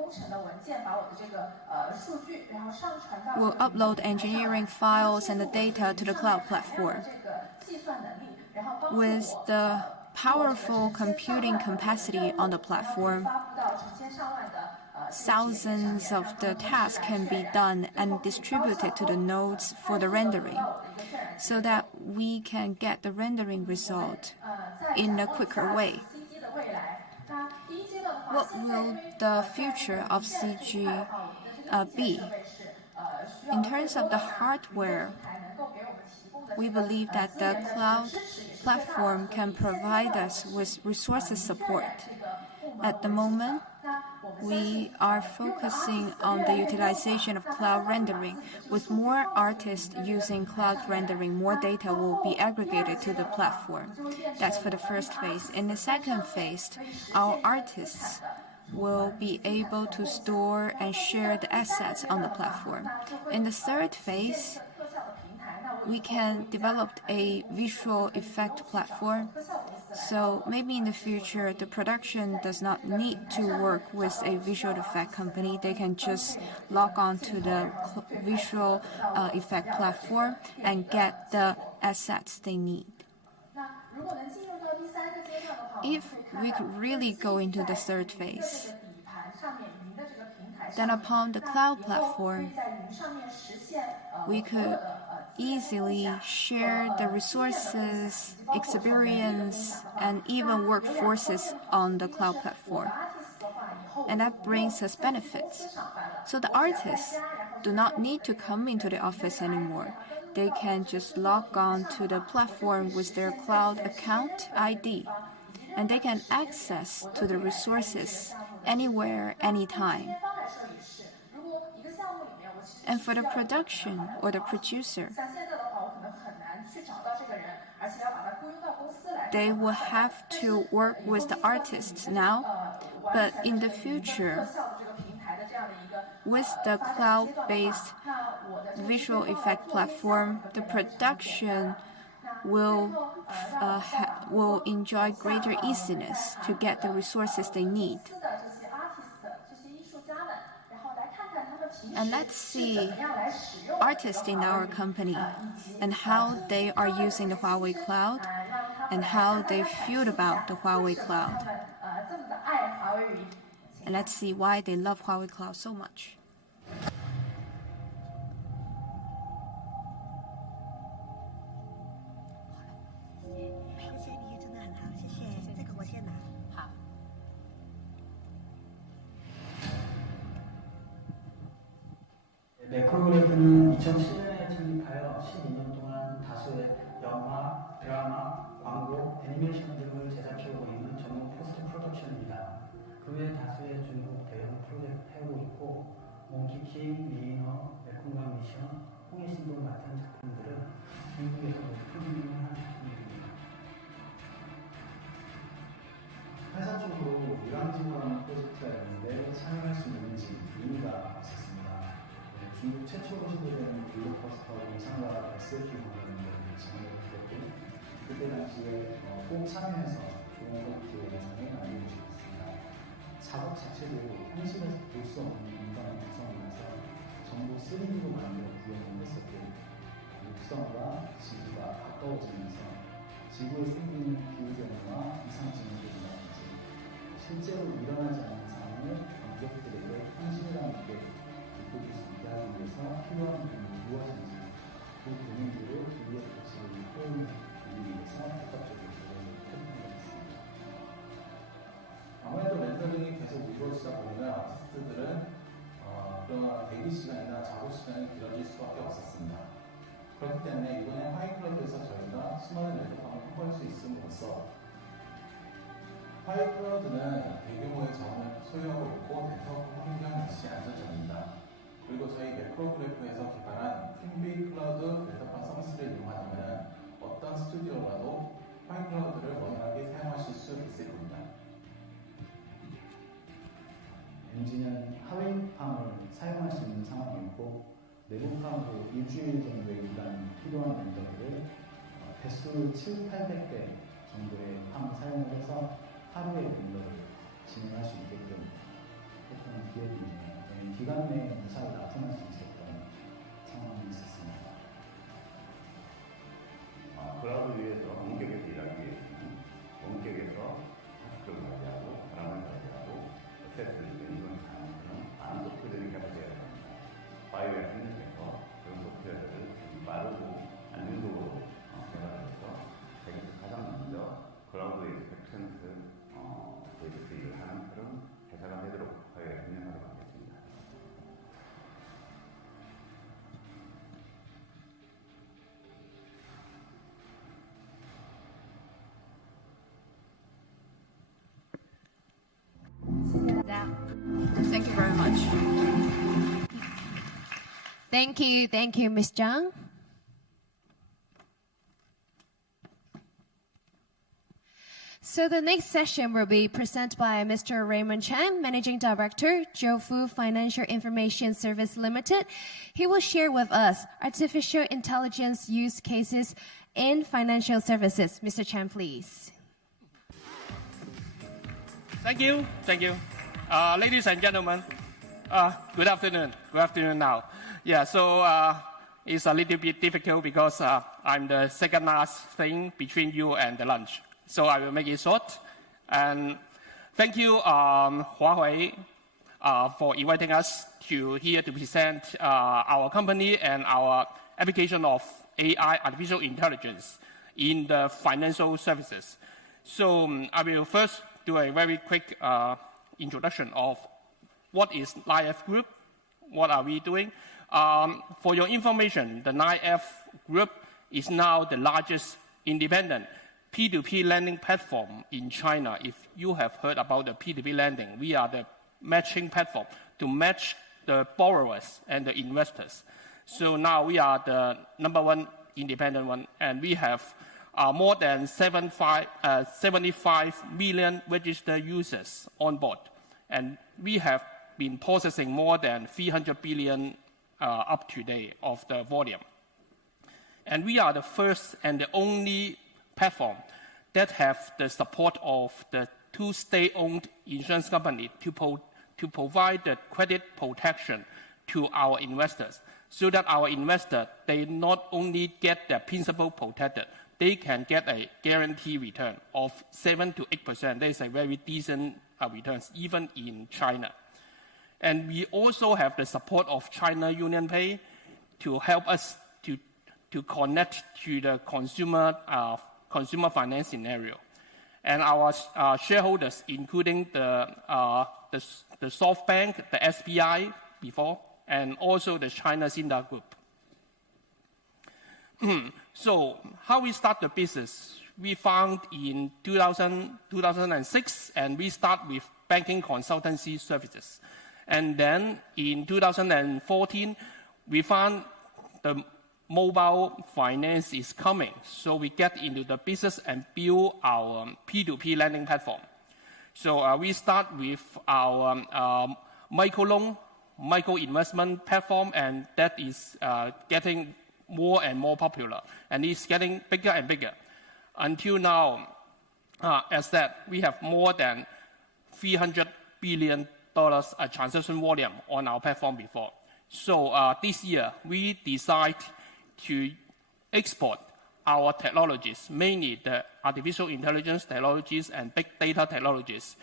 will upload engineering files and the data to the cloud platform. With the powerful computing capacity on the platform, thousands of the tasks can be done and distributed to the nodes for the rendering, so that we can get the rendering result in a quicker way. What will the future of CG be? In terms of the hardware, we believe that the cloud platform can provide us with resources support. At the moment, we are focusing on the utilization of cloud rendering. With more artists using cloud rendering, more data will be aggregated to the platform. That's for the first phase. In the second phase, our artists will be able to store and share the assets on the platform. In the third phase, we can develop a visual effect platform. So maybe in the future, the production does not need to work with a visual effect company. They can just log on to the visual effect platform and get the assets they need. If we could really go into the third phase, then upon the cloud platform, we could easily share the resources, experience, and even workforces on the cloud platform. And that brings us benefits. So the artists do not need to come into the office anymore. They can just log on to the platform with their cloud account ID, and they can access to the resources anywhere, anytime. And for the production or the producer, they will have to work with the artists now, but in the future, with the cloud-based visual effect platform, the production will enjoy greater easiness to get the resources they need. And let's see artists in our company and how they are using the Huawei Cloud and how they feel about the Huawei Cloud. And let's see why they love Huawei Cloud so much. 매크로그래프는 2007년에 창립하여 12년 동안 다수의 영화, 드라마, 광고, 애니메이션 등을 제작해오고 있는 전문 포스트 프로덕션입니다. 그 외 다수의 중국 대형 프로젝트 해오고 있고 몽키킹, 미인어, 매콤강 미션, 홍해신동 같은 작품들은 중국에서 높은 흥행을 한 작품들입니다. 회사 쪽으로 유랑지구라는 프로젝트가 있는데 참여할 수 있는지 문의가 왔었습니다. 중국 최초로 시도된 블록버스터 공상과 SF 영화라는 걸 진행했고 그때 당시에 꼭 참여해서 좋은 프로젝트 영상을 만들고 싶었습니다. 작업 자체도 현실에서 볼 수 없는 공간을 구성하면서 전부 3D로 만들어 구현을 했었고 육성과 지구가 가까워지면서 지구에 생기는 기후변화와 이상징후들이라든지 실제로 일어나지 않는 상황을 관객들에게 현실감 있게 느껴줄 수 있게 하기 위해서 필요한 부분이 무엇인지 그 부분들을 기후의 가치를 표현하기 위해서 복합적으로 노력을 해본 것 같습니다. 아무래도 렌더링이 계속 이루어지다 보면 아티스트들은 그런 대기 시간이나 작업 시간이 길어질 수밖에 없었습니다. 그렇기 때문에 이번에 화이클라우드에서 저희가 수많은 렌더팜을 확보할 수 있음으로써 화이클라우드는 대규모의 자원을 소유하고 있고 네트워크 환경 역시 안전적입니다. 그리고 저희 매크로그래프에서 개발한 팀비 클라우드 렌더팜 서비스를 이용하면 어떤 스튜디오라도 화이클라우드를 원활하게 사용하실 수 있을 겁니다. 엔진은 하웨이팜을 사용할 수 있는 상황이고 내부팜으로 일주일 정도의 기간이 필요한 렌더들을 배수 700~800대 정도의 팜을 사용을 해서 하루의 렌더를 진행할 수 있게끔 했던 기억이 있네요. 기간 내에 무사히 납품할 수 있었던 상황이 있었습니다. 클라우드 위에서 원격에서 일하기 위해서는 원격에서 타스크를 관리하고 사람을 관리하고 어세스를 이런 많은 소프트웨어들이 개발되어야 합니다. 바이오에 협력해서 그런 소프트웨어들을 빠르고 안정적으로 개발해서 세계에서 가장 먼저 클라우드에서 100% 데이터스 일을 하는 그런 회사가 되는 Thank you very much. Thank you, Ms. Zhang. So the next session will be presented by Mr. Raymond Chan, Managing Director, Zhoufu Financial Information Service Limited. He will share with us artificial intelligence use cases in financial services. Mr. Chan, please. Thank you. Ladies and gentlemen, good afternoon. Good afternoon now. Yeah, so it's a little bit difficult because I'm the second last thing between you and the lunch. So I will make it short. And thank you, Huawei, for inviting us here to present our company and our application of AI, artificial intelligence, in the financial services. So I will first do a very quick introduction of what is 9F Group, what are we doing. For your information, the 9F Group is now the largest independent P2P lending platform in China. If you have heard about the P2P lending, we are the matching platform to match the borrowers and the investors. So now we are the #1 independent one, and we have more than 75 million registered users on board. And we have been processing more than 300 billion up to date of the volume. And we are the first and the only platform that have the support of the 2 state-owned insurance companies to provide the credit protection to our investors, so that our investors, they not only get their principal protected, they can get a guaranteed return of 7 to 8%. That is a very decent returns, even in China. And we also have the support of China UnionPay to help us to connect to the consumer finance scenario. And our shareholders, including the SoftBank, the SBI before, and also the China Cinda Group. So how we start the business? We found in 2006, and we start with banking consultancy services. And then in 2014, we found the mobile finance is coming. So we get into the business and build our P2P lending platform. So we start with our micro investment platform, and that is getting more and more popular, and it's getting bigger and bigger. Until now, as that, we have more than $300 billion transaction volume on our platform before. So this year, we decide to export our technologies, mainly the artificial intelligence technologies and big data technologies,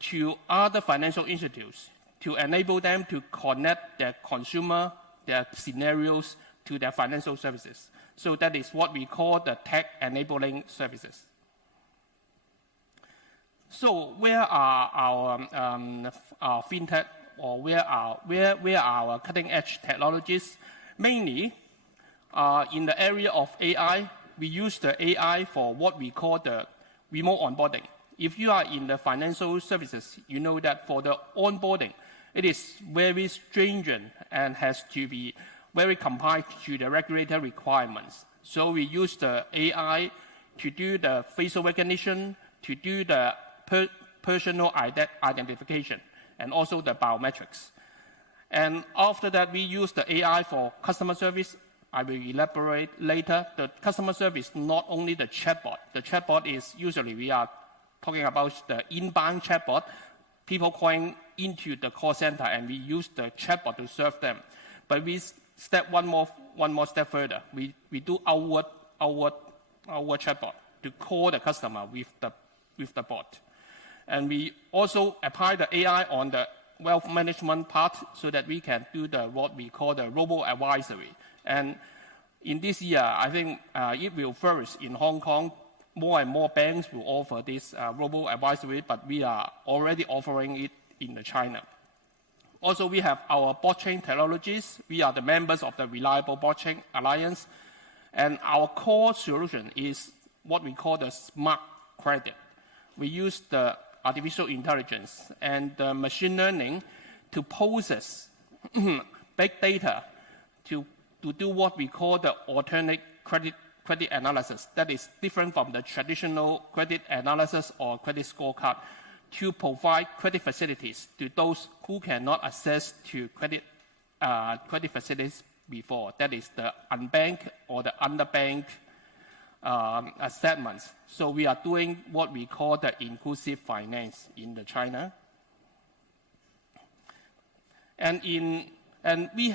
to other financial institutes to enable them to connect their consumer, their scenarios to their financial services. So that is what we call the tech-enabling services. So where are our fintech, or where are our cutting-edge technologies? Mainly, in the area of AI, we use the AI for what we call the remote onboarding. If you are in the financial services, you know that for the onboarding, it is very stringent and has to be very compliant to the regulatory requirements. So we use the AI to do the facial recognition, to do the personal identification, and also the biometrics. And after that, we use the AI for customer service. I will elaborate later. The customer service, not only the chatbot. The chatbot is usually, we are talking about the inbound chatbot, people calling into the call center, and we use the chatbot to serve them. But we step one more step further. We do outward chatbot to call the customer with the bot. And we also apply the AI on the wealth management part, so that we can do what we call the robo-advisory. And in this year, I think it will flourish in Hong Kong. More and more banks will offer this robo-advisory, but we are already offering it in China. Also, we have our blockchain technologies. We are the members of the Reliable Blockchain Alliance. And our core solution is what we call the smart credit. We use the artificial intelligence and the machine learning to process big data to do what we call the alternate credit analysis. That is different from the traditional credit analysis or credit scorecard, to provide credit facilities to those who cannot access to credit facilities before. That is the unbanked or the underbanked segments. So we are doing what we call the inclusive finance in China. And we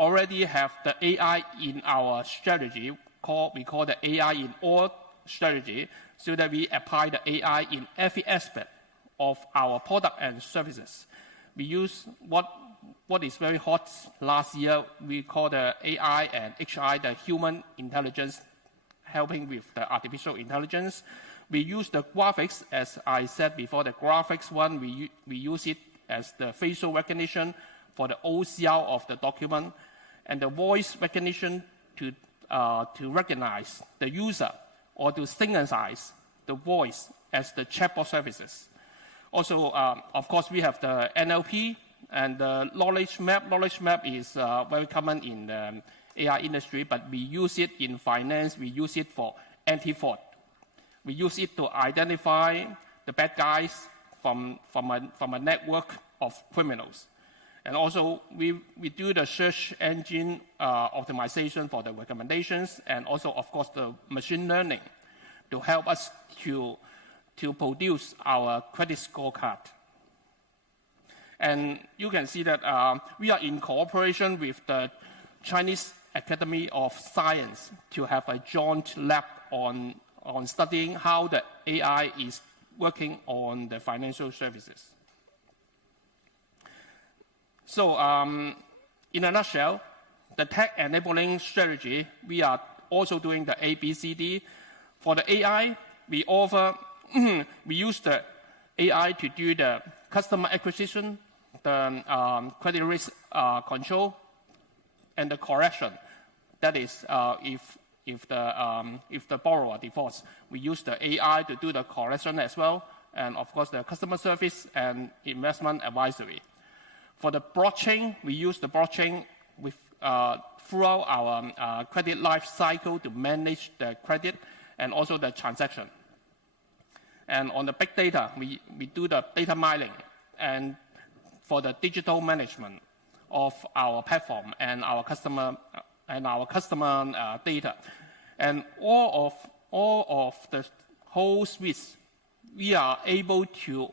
already have the AI in our strategy, we call the AI in all strategy, so that we apply the AI in every aspect of our product and services. We use what is very hot last year, we call the AI and HI, the human intelligence, helping with the artificial intelligence. We use the graphics, as I said before, the graphics one, we use it as the facial recognition for the OCR of the document, and the voice recognition to recognize the user or to synthesize the voice as the chatbot services. Also, of course, we have the NLP and the knowledge map. Knowledge map is very common in the AI industry, but we use it in finance. We use it for anti-fraud. We use it to identify the bad guys from a network of criminals. And also, we do the search engine optimization for the recommendations, and also, of course, the machine learning to help us to produce our credit scorecard. And you can see that we are in cooperation with the Chinese Academy of Science to have a joint lab on studying how the AI is working on the financial services. So in a nutshell, the tech enabling strategy, we are also doing the ABCD. For the AI, we use the AI to do the customer acquisition, the credit risk control, and the correction. That is, if the borrower defaults, we use the AI to do the correction as well, and of course the customer service and investment advisory. For the blockchain, we use the blockchain throughout our credit life cycle to manage the credit and also the transaction. And on the big data, we do the data mining and for the digital management of our platform and our customer data. And all of the whole suite, we are able to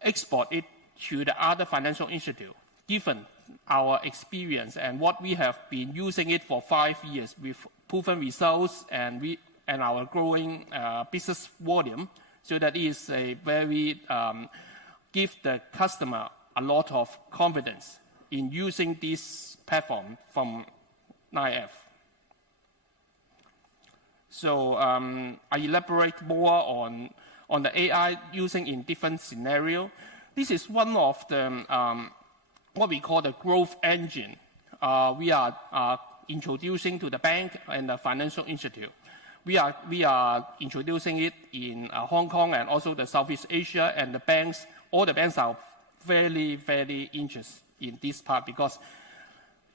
export it to the other financial institute, given our experience and what we have been using it for 5 years with proven results and our growing business volume, so that it is a very give the customer a lot of confidence in using this platform from 9F. So I elaborate more on the AI using in different scenarios. This is one of the what we call the growth engine. We are introducing to the bank and the financial institute. We are introducing it in Hong Kong and also the Southeast Asia, and the banks. All the banks are very, very interested in this part because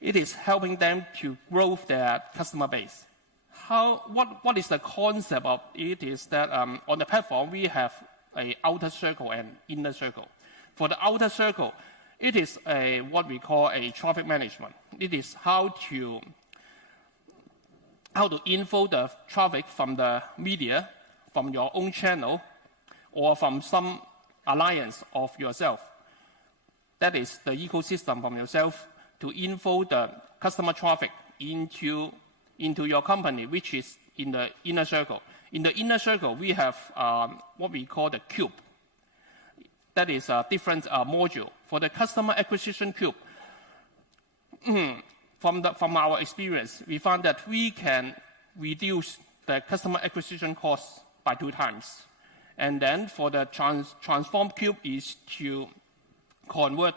it is helping them to grow their customer base. What is the concept of it is that on the platform we have an outer circle and inner circle. For the outer circle, it is what we call a traffic management. It is how to info the traffic from the media, from your own channel, or from some alliance of yourself. That is the ecosystem from yourself to info the customer traffic into your company, which is in the inner circle. In the inner circle, we have what we call the cube. That is a different module. For the customer acquisition cube, from our experience, we found that we can reduce the customer acquisition costs by 2 times. And then for the transform cube is to convert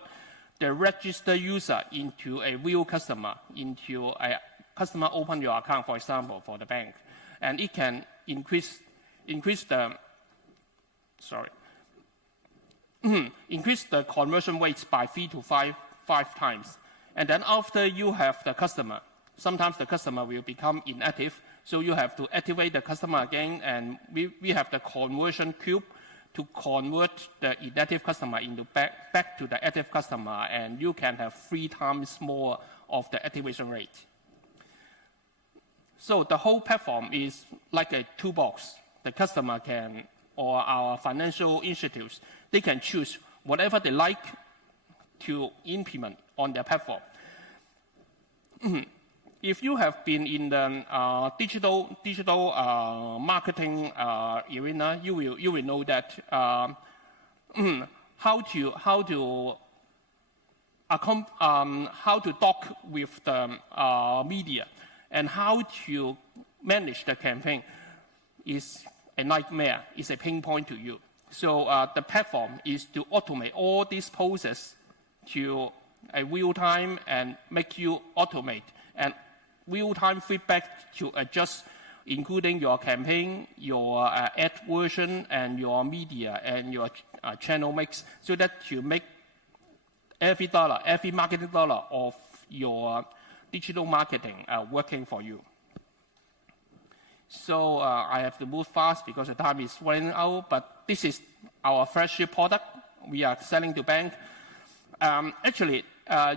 the registered user into a real customer, into a customer open your account, for example, for the bank. And it can increase the, increase the conversion rates by 3 to 5 times. And then after you have the customer, sometimes the customer will become inactive, so you have to activate the customer again, and we have the conversion cube to convert the inactive customer into back to the active customer, and you can have 3 times more of the activation rate. So the whole platform is like a toolbox. The customer can, or our financial institutes, they can choose whatever they like to implement on their platform. If you have been in the digital marketing arena, you will know that how to talk with the media and how to manage the campaign is a nightmare. It's a pain point to you. So the platform is to automate all these processes to a real time and make you automate and real-time feedback to adjust, including your campaign, your ad version, and your media and your channel mix, so that you make every marketing dollar of your digital marketing working for you. So I have to move fast because the time is running out, but this is our flagship product. We are selling to bank. Actually,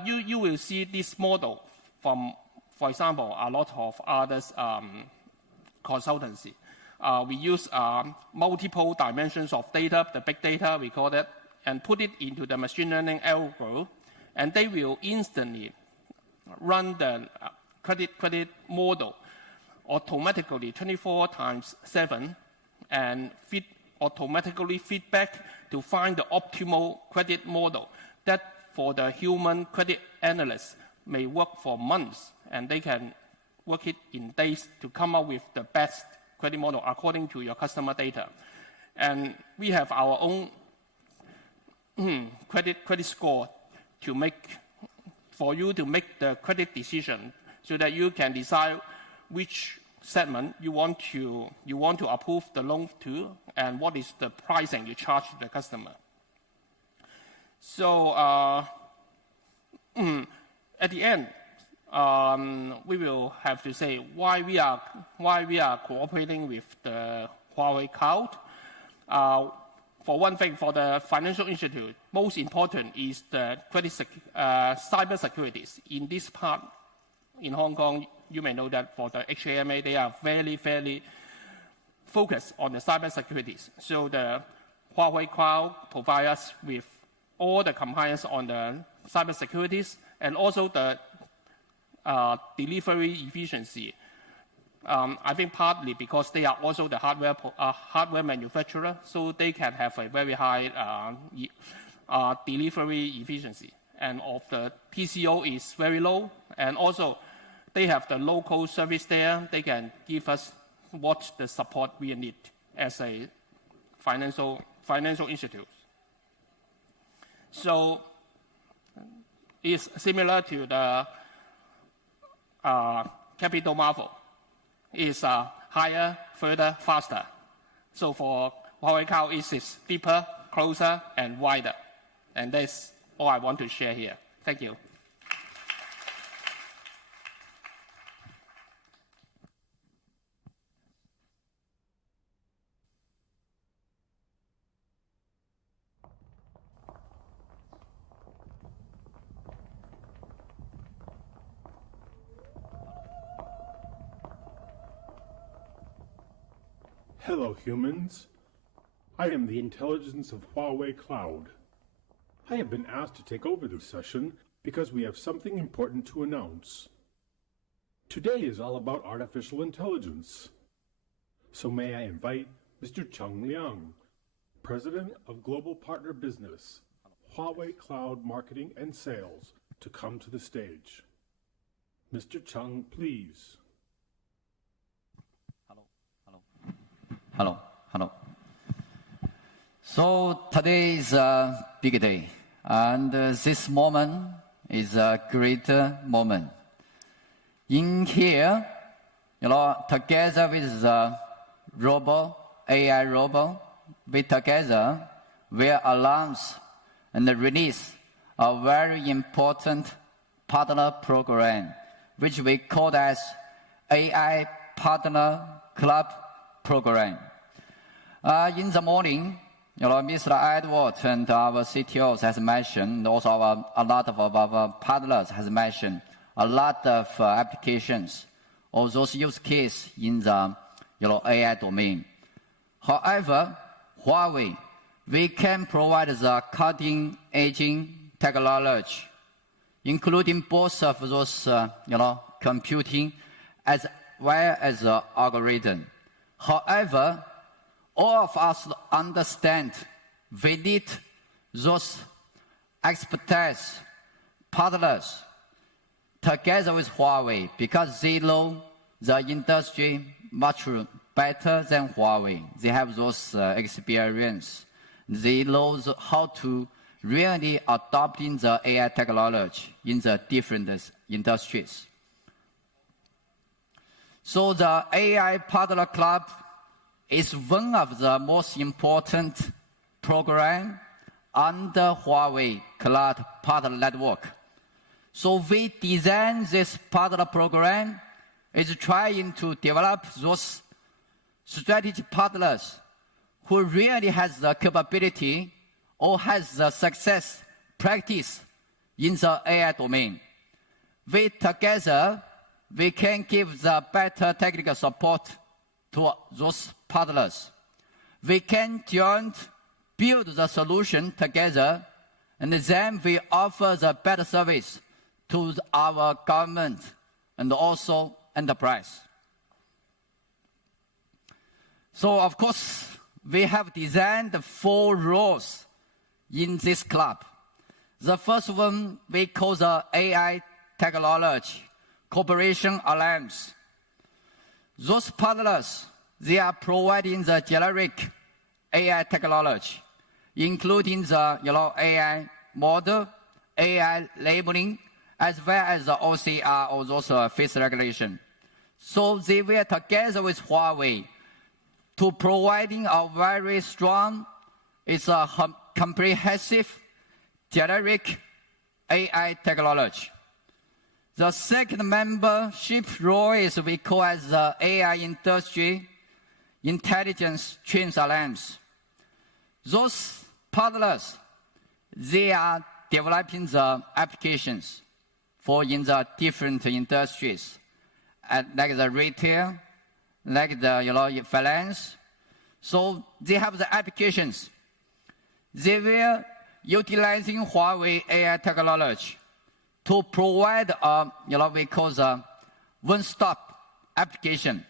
you will see this model from, for example, a lot of others consultancy. We use multiple dimensions of data, the big data, we call that, and put it into the machine learning algorithm, and they will instantly run the credit model automatically 24/7 and automatically feedback to find the optimal credit model that for the human credit analyst may work for months, and they can work it in days to come up with the best credit model according to your customer data. And we have our own credit score to for you to make the credit decision so that you can decide which segment you want to approve the loan to and what is the pricing you charge the customer. So at the end, we will have to say why we are cooperating with the Huawei Cloud. For one thing, for the financial institute, most important is the cyber securities. In this part, in Hong Kong, you may know that for the HKMA, they are very focused on the cyber securities. So the Huawei Cloud provides us with all the compliance on the cyber securities and also the delivery efficiency. I think partly because they are also the hardware manufacturer, so they can have a very high delivery efficiency. And of the TCO is very low, and also they have the local service there. They can give us what the support we need as a financial institute. So it's similar to the Capital Marvel. It's higher, further, faster. So for Huawei Cloud, it's deeper, closer, and wider. And that's all I want to share here. Thank you. Hello, humans. I am the intelligence of Huawei Cloud. I have been asked to take over this session because we have something important to announce. Today is all about artificial intelligence. So may I invite Mr. Cheng Liang, President of Global Partner Business, Huawei Cloud Marketing and Sales, to come to the stage. Mr. Cheng, please. Hello. So today is a big day, and this moment is a great moment. In here, together with the AI robot, we together will announce and release a very important partner program, which we call as AI Partner Club Program. In the morning, Mr. Edward and our CTOs has mentioned, also a lot of our partners has mentioned a lot of applications or those use cases in the AI domain. However, Huawei, we can provide the cutting-edge technology, including both of those computing as well as the algorithm. However, all of us understand we need those expertise partners together with Huawei because they know the industry much better than Huawei. They have those experience. They know how to really adopting the AI technology in the different industries. So the AI Partner Club is one of the most important programs under Huawei Cloud Partner Network. So we designed this partner program is trying to develop those strategic partners who really has the capability or has the success practice in the AI domain. We together, we can give the better technical support to those partners. We can join, build the solution together, and then we offer the better service to our government and also enterprise. So, of course, we have designed 4 roles in this club. The first one we call the AI Technology Cooperation Alliance. Those partners, they are providing the generic AI technology, including the AI model, AI labeling, as well as the OCR or those face recognition. So they were together with Huawei to providing a very strong, it's a comprehensive, generic AI technology. The second membership role is we call as the AI Industry Intelligence Chains Alliance. Those partners, they are developing the applications for in the different industries, like the retail, like the finance. So they have the applications. They were utilizing Huawei AI technology to provide we call the one-stop application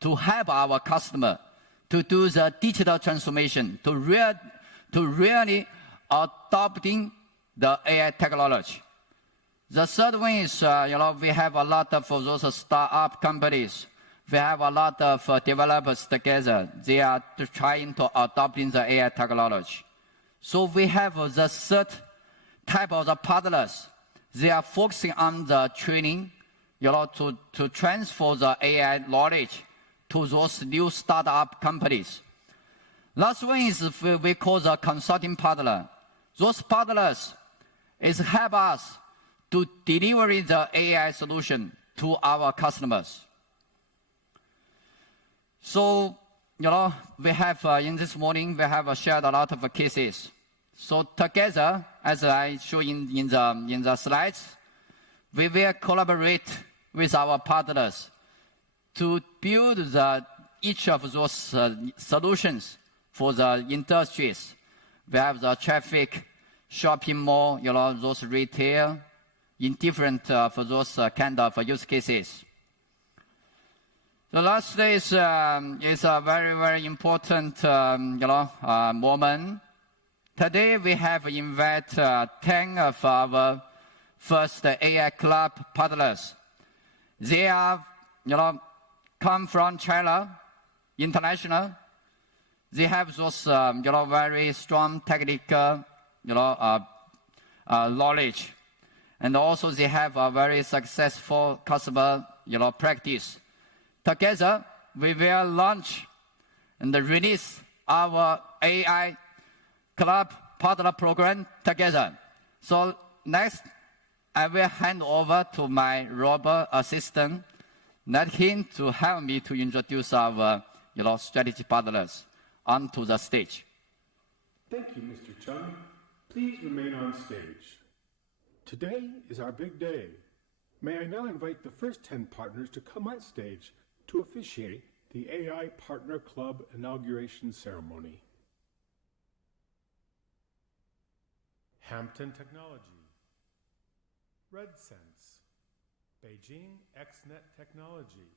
to help our customer to do the digital transformation, to really adopting the AI technology. The third one is, we have a lot of those startup companies. We have a lot of developers together. They are trying to adopting the AI technology. So we have the third type of the partners. They are focusing on the training, to transfer the AI knowledge to those new startup companies. Last one is we call the consulting partner. Those partners is help us to deliver the AI solution to our customers. So, we have, in this morning, we have shared a lot of cases. So together, as I show in the slides, we will collaborate with our partners to build each of those solutions for the industries. We have the traffic, shopping mall, those retail, in different for those kind of use cases. The last day is a very, very important, moment. Today we have invited 10 of our first AI club partners. They are, come from China, international. They have those, very strong technical, knowledge. And also they have a very successful customer, practice. Together, we will launch and release our AI club partner program together. So next, I will hand over to my robot assistant, let him to help me to introduce our strategy partners onto the stage. Thank you, Mr. Chung. Please remain on stage. Today is our big day. May I now invite the first 10 partners to come on stage to officiate the AI Partner Club inauguration ceremony. Hampton Technology, RedSense, Beijing XNet Technology,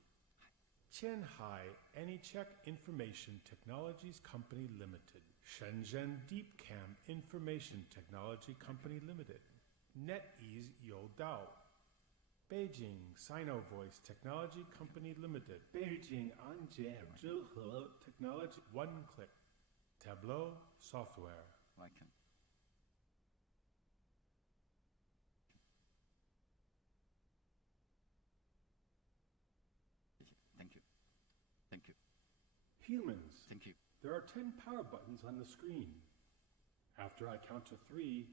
Qianhai AnyCheck Information Technologies Company Limited, Shenzhen DeepCam Information Technology Company Limited, NetEase Youdao, Beijing Sinovoice Technology Company Limited, Beijing Anjian Zhehe Technology, OneClick, Tableau Software. Thank you. Thank you. Humans. Thank you. There are 10 power buttons on the screen. After I count to 3,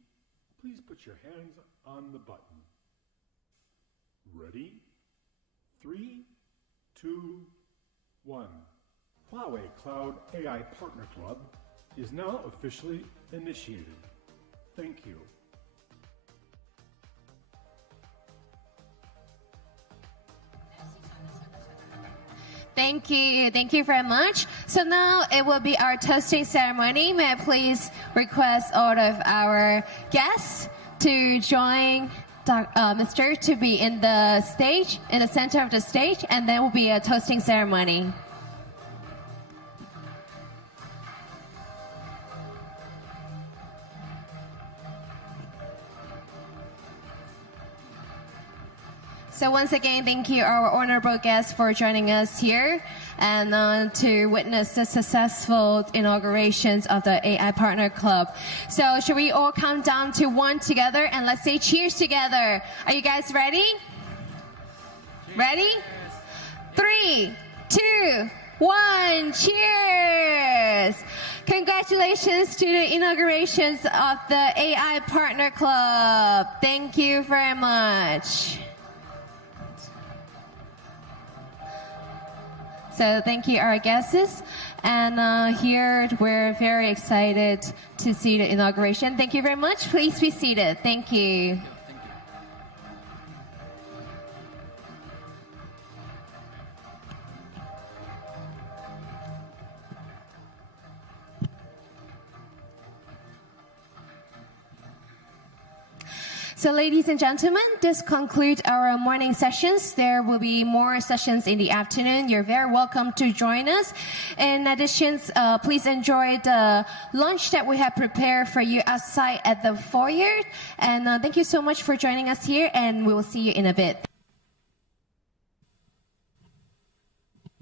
please put your hands on the button. Ready? 3, 2, 1. Huawei Cloud AI Partner Club is now officially initiated. Thank you. Thank you. Thank you very much. So now it will be our toasting ceremony. May I please request all of our guests to join Mr. to be in the stage, in the center of the stage, and then will be a toasting ceremony. So once again, thank you, our honorable guests, for joining us here and to witness the successful inaugurations of the AI Partner Club. So should we all count down to 1 together and let's say cheers together. Are you guys ready? Cheers. Ready? 3, 2, 1, cheers! Congratulations to the inaugurations of the AI Partner Club. Thank you very much. So thank you, our guests. And here we're very excited to see the inauguration. Thank you very much. Please be seated. Thank you. So ladies and gentlemen, this concludes our morning sessions. There will be more sessions in the afternoon. You're very welcome to join us. In addition, please enjoy the lunch that we have prepared for you outside at the foyer. And thank you so much for joining us here, and we will see you in a bit.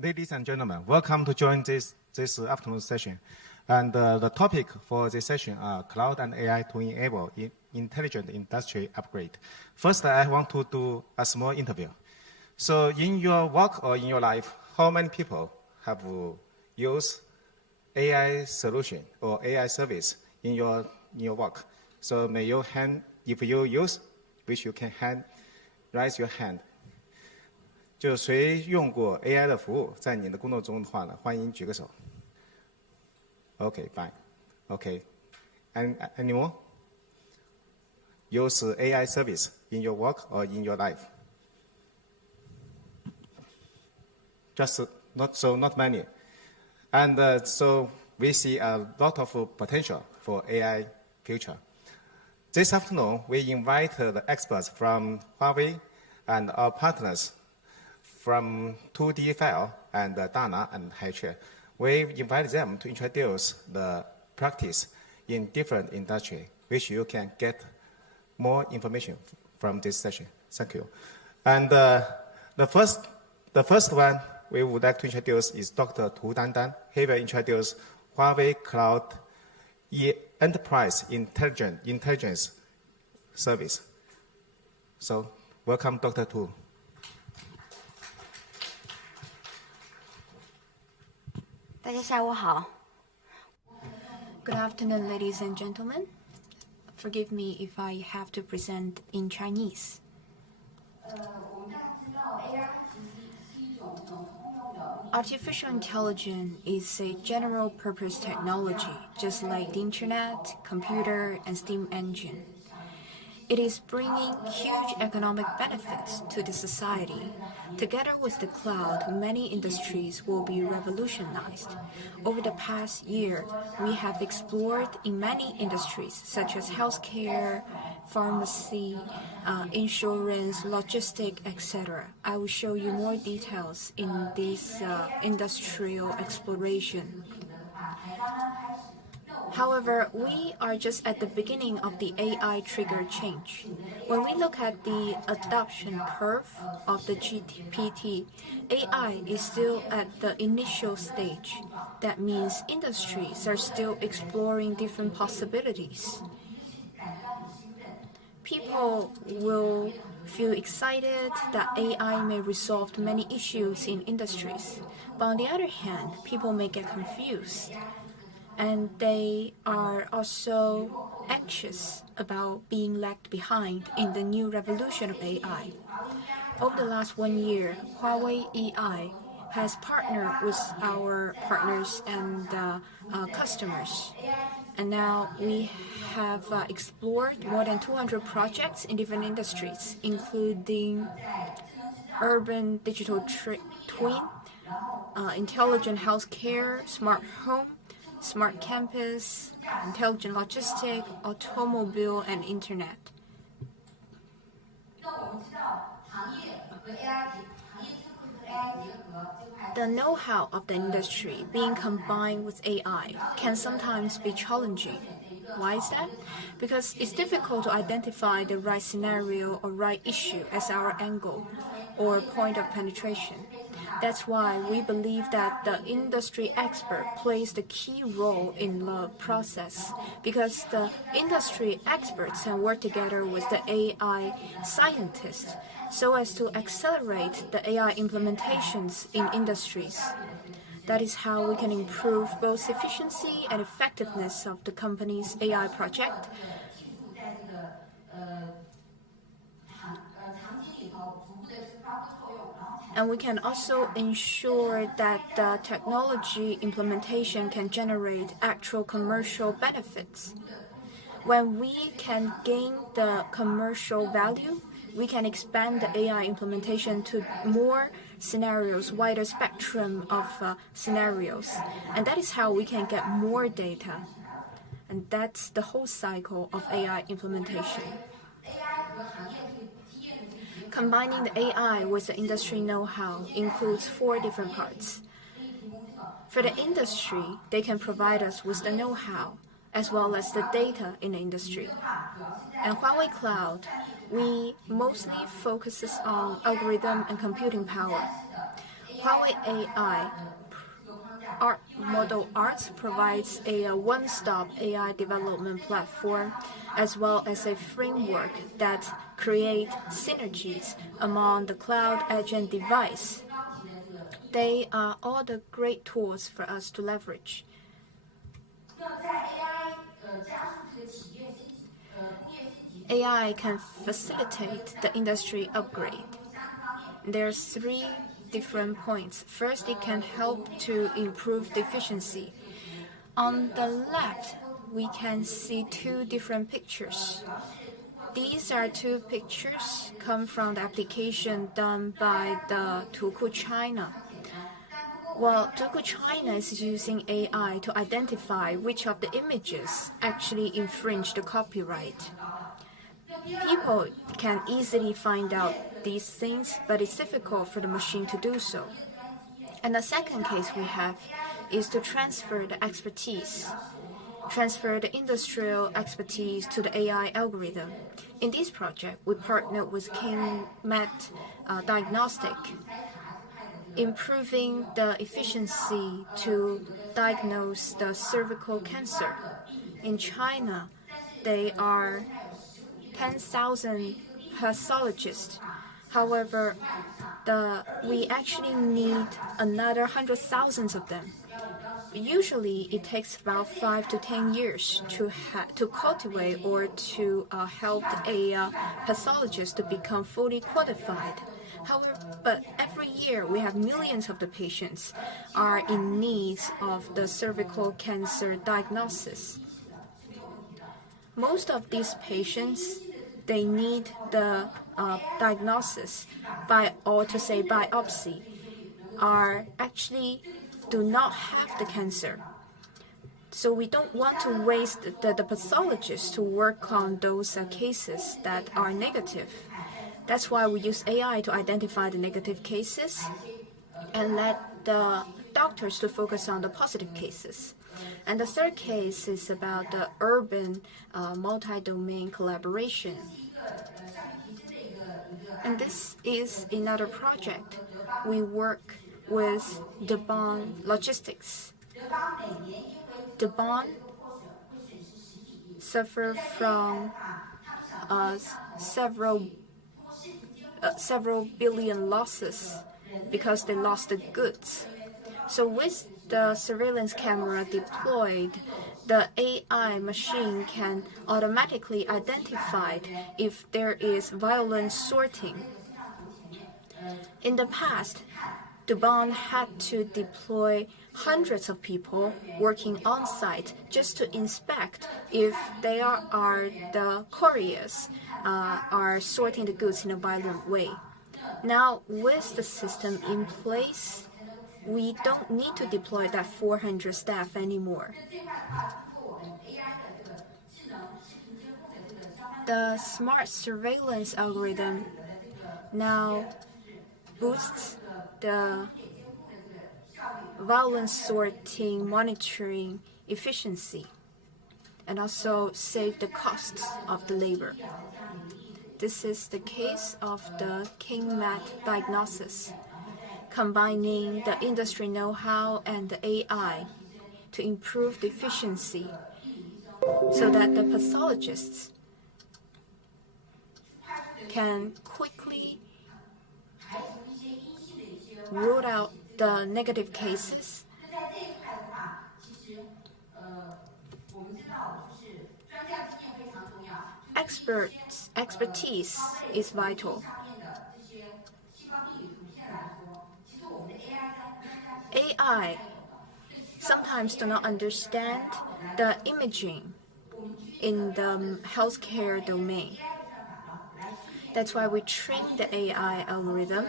Ladies and gentlemen, welcome to join this afternoon session. And the topic for this session are cloud and AI to enable intelligent industry upgrade. First, I want to do a small interview. So in your work or in your life, how many people have used AI solution or AI service in your work? So may you hand, if you use, which you can raise your hand. 就谁用过 AI 的服务，在你的工作中的话呢，欢迎举个手。Okay, fine. Okay. And any more? Use AI service in your work or in your life? Just not many. And so we see a lot of potential for AI future. This afternoon, we invite the experts from Huawei and our partners from 2D File and Dana and Haiche. We invite them to introduce the practice in different industry, which you can get more information from this session. Thank you. And the first one we would like to introduce is Dr. Tu Dandan. He will introduce Huawei Cloud Enterprise Intelligence Service. So welcome, Dr. Tu. 大家下午好。Good afternoon, ladies and gentlemen. Forgive me if I have to present in Chinese. Artificial intelligence is a general-purpose technology, just like the internet, computer, and steam engine. It is bringing huge economic benefits to the society. Together with the cloud, many industries will be revolutionized. Over the past year, we have explored in many industries such as healthcare, pharmacy, insurance, logistics, etc. I will show you more details in this industrial exploration. However, we are just at the beginning of the AI trigger change. When we look at the adoption curve of the GPT, AI is still at the initial stage. That means industries are still exploring different possibilities. People will feel excited that AI may resolve many issues in industries. But on the other hand, people may get confused. And they are also anxious about being left behind in the new revolution of AI. Over the last 1 year, Huawei AI has partnered with our partners and customers. And now we have explored more than 200 projects in different industries, including urban digital twin, intelligent healthcare, smart home, smart campus, intelligent logistics, automobile, and internet. The know-how of the industry being combined with AI can sometimes be challenging. Why is that? Because it's difficult to identify the right scenario or right issue as our angle or point of penetration. That's why we believe that the industry expert plays the key role in the process, because the industry experts can work together with the AI scientists so as to accelerate the AI implementations in industries. That is how we can improve both efficiency and effectiveness of the company's AI project. And we can also ensure that the technology implementation can generate actual commercial benefits. When we can gain the commercial value, we can expand the AI implementation to more scenarios, wider spectrum of scenarios. And that is how we can get more data. And that's the whole cycle of AI implementation. Combining the AI with the industry know-how includes 4 different parts. For the industry, they can provide us with the know-how as well as the data in the industry. And Huawei Cloud, we mostly focuses on algorithm and computing power. Huawei AI Model Arts provides a one-stop AI development platform as well as a framework that creates synergies among the cloud, edge, and device. They are all the great tools for us to leverage. AI can facilitate the industry upgrade. There's 3 different points. First, it can help to improve the efficiency. On the left, we can see 2 different pictures. These are 2 pictures come from the application done by the Tuku China. Well, Tuku China is using AI to identify which of the images actually infringe the copyright. People can easily find out these things, but it's difficult for the machine to do so. And the second case we have is to transfer the expertise, transfer the industrial expertise to the AI algorithm. In this project, we partnered with KingMed Diagnostic, improving the efficiency to diagnose the cervical cancer. In China, they are 10,000 pathologists. However, we actually need another 100,000 of them. Usually, it takes about 5 to 10 years to cultivate or to help a pathologist to become fully qualified. However, but every year we have millions of the patients are in need of the cervical cancer diagnosis. Most of these patients, they need the diagnosis or to say biopsy, are actually do not have the cancer. So we don't want to waste the pathologists to work on those cases that are negative. That's why we use AI to identify the negative cases and let the doctors to focus on the positive cases. And the third case is about the urban multi-domain collaboration. And this is another project. We work with Debon Logistics. Debon suffer from several billion losses because they lost the goods. So with the surveillance camera deployed, the AI machine can automatically identify if there is violent sorting. In the past, Dubon had to deploy hundreds of people working on site just to inspect if they are the couriers are sorting the goods in a violent way. Now, with the system in place, we don't need to deploy that 400 staff anymore. The smart surveillance algorithm now boosts the violence sorting monitoring efficiency and also save the costs of the labor. This is the case of the KingMat diagnosis, combining the industry know-how and the AI to improve the efficiency so that the pathologists can quickly rule out the negative cases. Expertise is vital. AI sometimes do not understand the imaging in the healthcare domain. That's why we train the AI algorithm,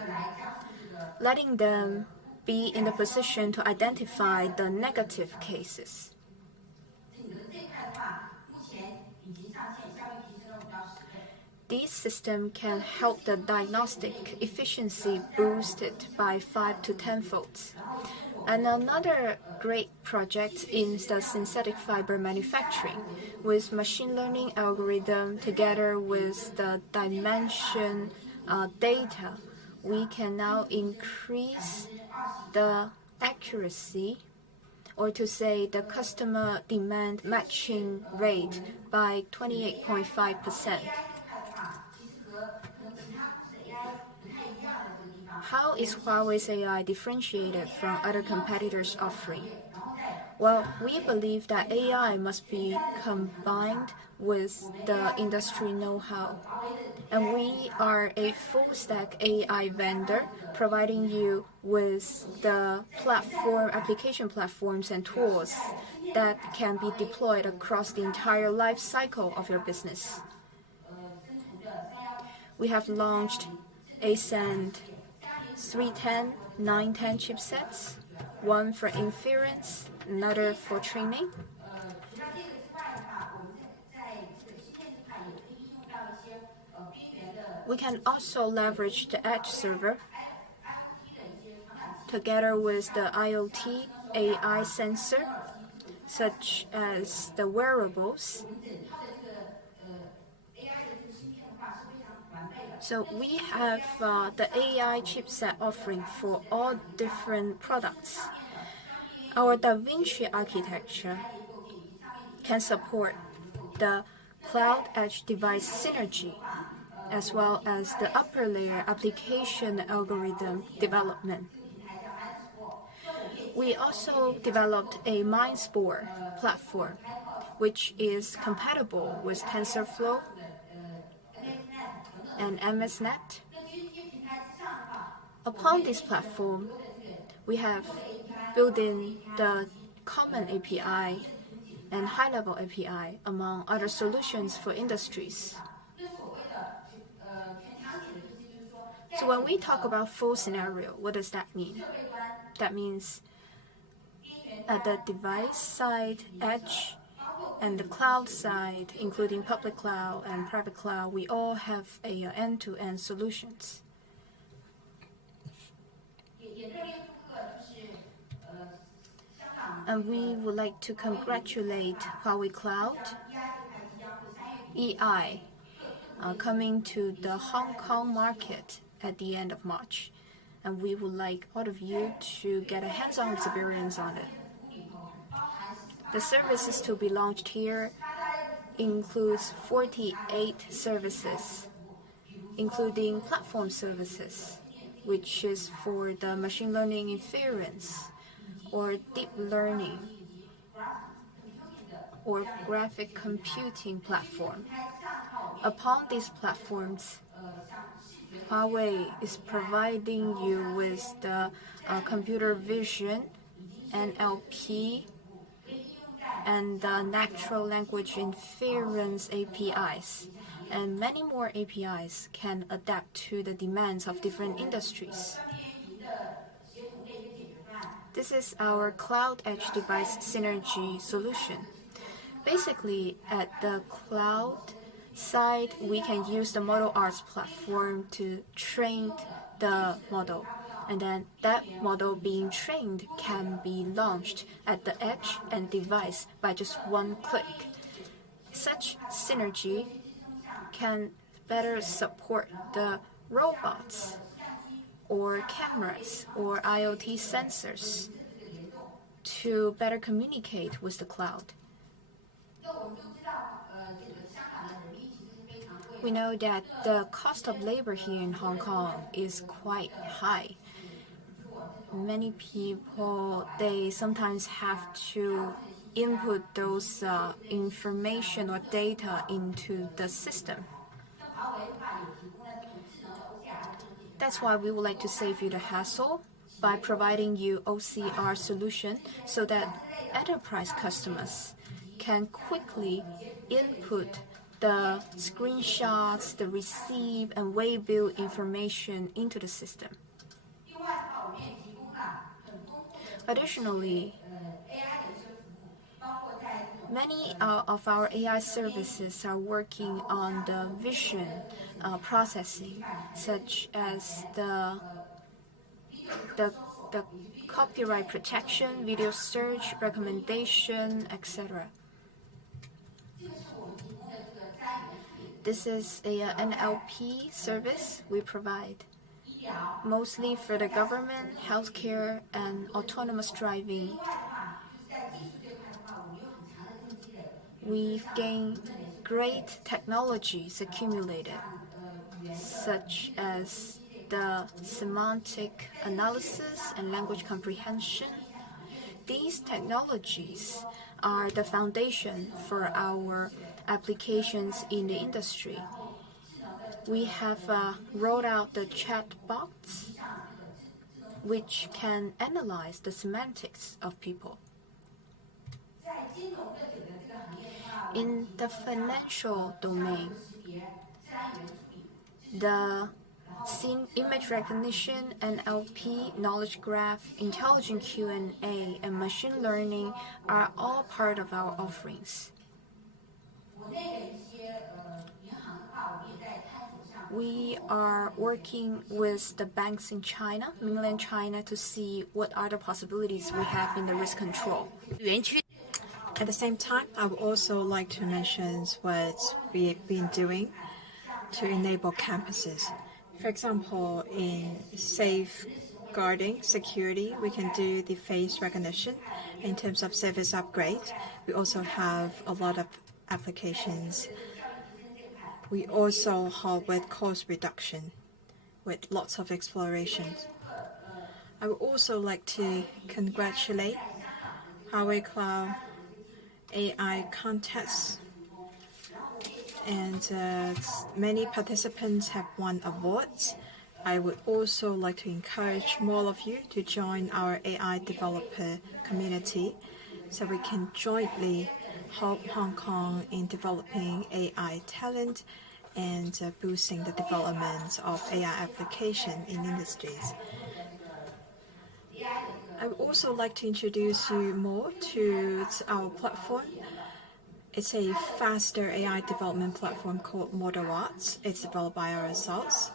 letting them be in the position to identify the negative cases. This system can help the diagnostic efficiency boosted by 5 to 10-fold. And another great project is the synthetic fiber manufacturing. With machine learning algorithm together with the dimension data, we can now increase the accuracy, or to say the customer demand matching rate, by 28.5%. How is Huawei's AI differentiated from other competitors' offering? Well, we believe that AI must be combined with the industry know-how. And we are a full-stack AI vendor providing you with the application platforms and tools that can be deployed across the entire life cycle of your business. We have launched ASCEND 310, 910 chipsets, one for inference, another for training. We can also leverage the edge server together with the IoT AI sensor, such as the wearables. So we have the AI chipset offering for all different products. Our DaVinci architecture can support the cloud edge device synergy, as well as the upper layer application algorithm development. We also developed a MindSpore platform, which is compatible with TensorFlow and MSNet. Upon this platform, we have built in the common API and high-level API among other solutions for industries. So when we talk about full scenario, what does that mean? That means at the device side, edge, and the cloud side, including public cloud and private cloud, we all have a end-to-end solutions. And we would like to congratulate Huawei Cloud, EI, coming to the Hong Kong market at the end of March. And we would like all of you to get a hands-on experience on it. The services to be launched here includes 48 services, including platform services, which is for the machine learning inference, or deep learning, or graphic computing platform. Upon these platforms, Huawei is providing you with the computer vision, NLP, and the natural language inference APIs. And many more APIs can adapt to the demands of different industries. This is our cloud edge device synergy solution. Basically, at the cloud side, we can use the Model Arts platform to train the model. And then that model being trained can be launched at the edge and device by just one click. Such synergy can better support the robots or cameras or IoT sensors to better communicate with the cloud. We know that the cost of labor here in Hong Kong is quite high. Many people, they sometimes have to input those information or data into the system. That's why we would like to save you the hassle by providing you OCR solution so that enterprise customers can quickly input the screenshots, the receipt, and waybill information into the system. Additionally, many of our AI services are working on the vision processing, such as the copyright protection, video search, recommendation, etc. This is an NLP service we provide, mostly for the government, healthcare, and autonomous driving. We've gained great technologies accumulated, such as the semantic analysis and language comprehension. These technologies are the foundation for our applications in the industry. We have rolled out the chatbots, which can analyze the semantics of people. In the financial domain, the scene image recognition, NLP, knowledge graph, intelligent Q&A, and machine learning are all part of our offerings. We are working with the banks in China, mainland China, to see what are the possibilities we have in the risk control. At the same time, I would also like to mention what we've been doing to enable campuses. For example, in safeguarding security, we can do the face recognition. In terms of service upgrade, we also have a lot of applications. We also help with cost reduction, with lots of explorations. I would also like to congratulate Huawei Cloud AI contest, and many participants have won awards. I would also like to encourage more of you to join our AI developer community so we can jointly help Hong Kong in developing AI talent and boosting the development of AI application in industries. I would also like to introduce you more to our platform. It's a faster AI development platform called Model Arts. It's developed by ourselves.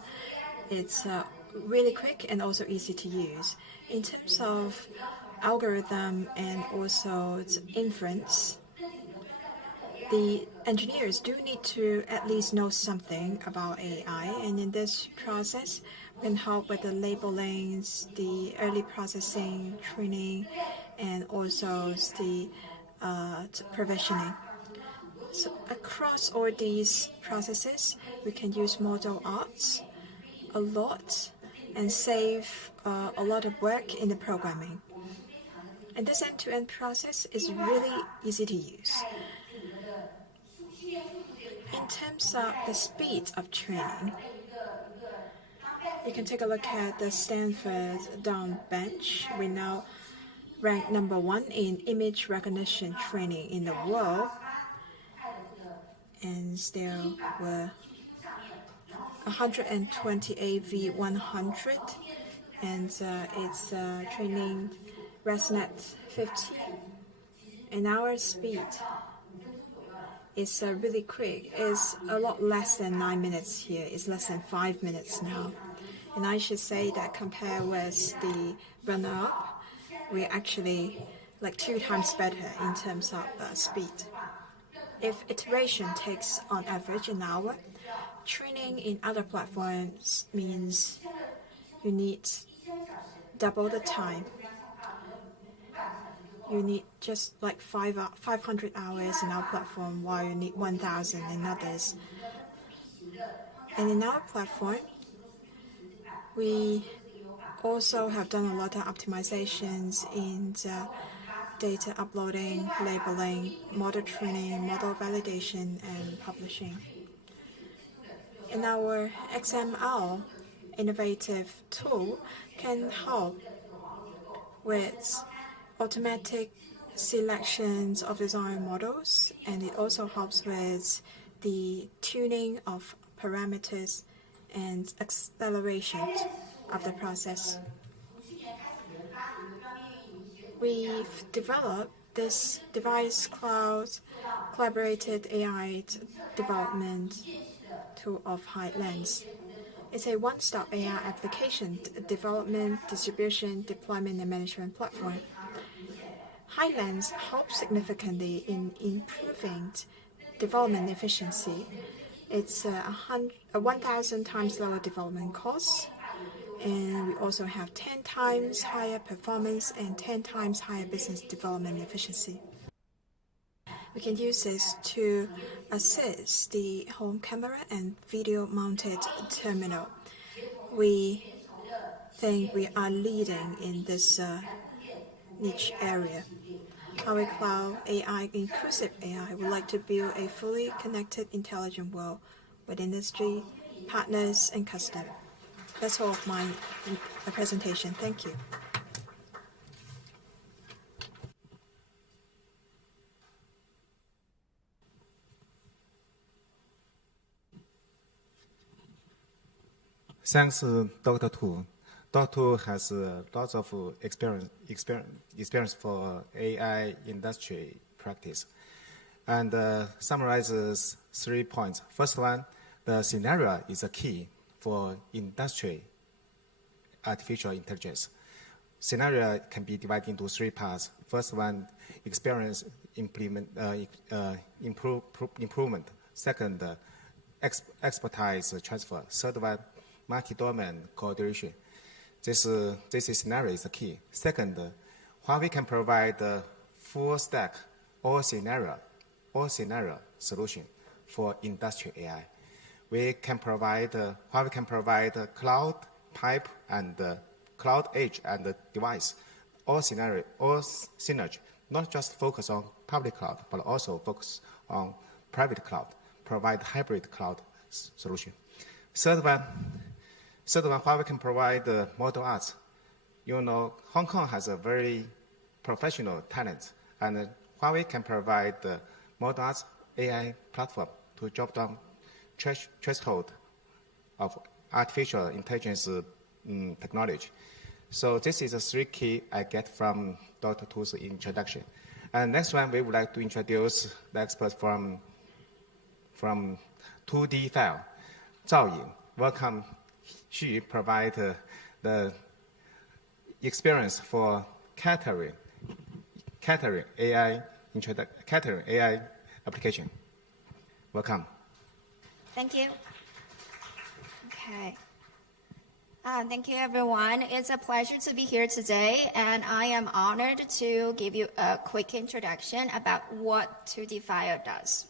It's really quick and also easy to use. In terms of algorithm and also its inference, the engineers do need to at least know something about AI, and in this process, we can help with the labelings, the early processing, training, and also the provisioning. So across all these processes, we can use Model Arts a lot and save a lot of work in the programming. And this end-to-end process is really easy to use. In terms of the speed of training, you can take a look at the Stanford Down Bench. We now rank #1 in image recognition training in the world. And there were 128 V100, and it's training ResNet 50. And our speed is really quick. It's a lot less than 9 minutes here. It's less than 5 minutes now. And I should say that compared with the runner-up, we're actually like 2 times better in terms of speed. If iteration takes on average an hour, training in other platforms means you need double the time. You need just like 500 hours in our platform, while you need 1,000 in others. And in our platform, we also have done a lot of optimizations in data uploading, labeling, model training, model validation, and publishing. And our XML innovative tool can help with automatic selections of design models, and it also helps with the tuning of parameters and acceleration of the process. We've developed this device cloud collaborated AI development tool of HiLens. It's a one-stop AI application development, distribution, deployment, and management platform. HiLens helps significantly in improving development efficiency. It's a 1,000 times lower development cost, and we also have 10 times higher performance and 10 times higher business development efficiency. We can use this to assist the home camera and video-mounted terminal. We think we are leading in this niche area. Huawei Cloud AI, inclusive AI, would like to build a fully connected, intelligent world with industry, partners, and customers. That's all of my presentation. Thank you. Thanks, Dr. Tu. Dr. Tu has lots of experience for AI industry practice, and summarizes 3 points. First one, the scenario is a key for industry artificial intelligence. Scenario can be divided into 3 parts. First one, experience improvement. Second, expertise transfer. Third one, multi-domain coordination. This scenario is the key. Second, Huawei can provide full stack all scenario solution for industry AI. Huawei can provide cloud, pipe, and cloud, edge, and the device, all synergy, not just focus on public cloud, but also focus on private cloud, provide hybrid cloud solution. Third one, Huawei can provide model arts. You know, Hong Kong has a very professional talent, and Huawei can provide the model arts AI platform to drop down threshold of artificial intelligence technology. So this is the 3 key I get from Dr. Tu's introduction. And next one, we would like to introduce the expert from 2D file, Zhao Ying. Welcome. She provide the experience for catering AI application. Welcome. Thank you. Okay. Thank you, everyone. It's a pleasure to be here today, and I am honored to give you a quick introduction about what 2D Fire does.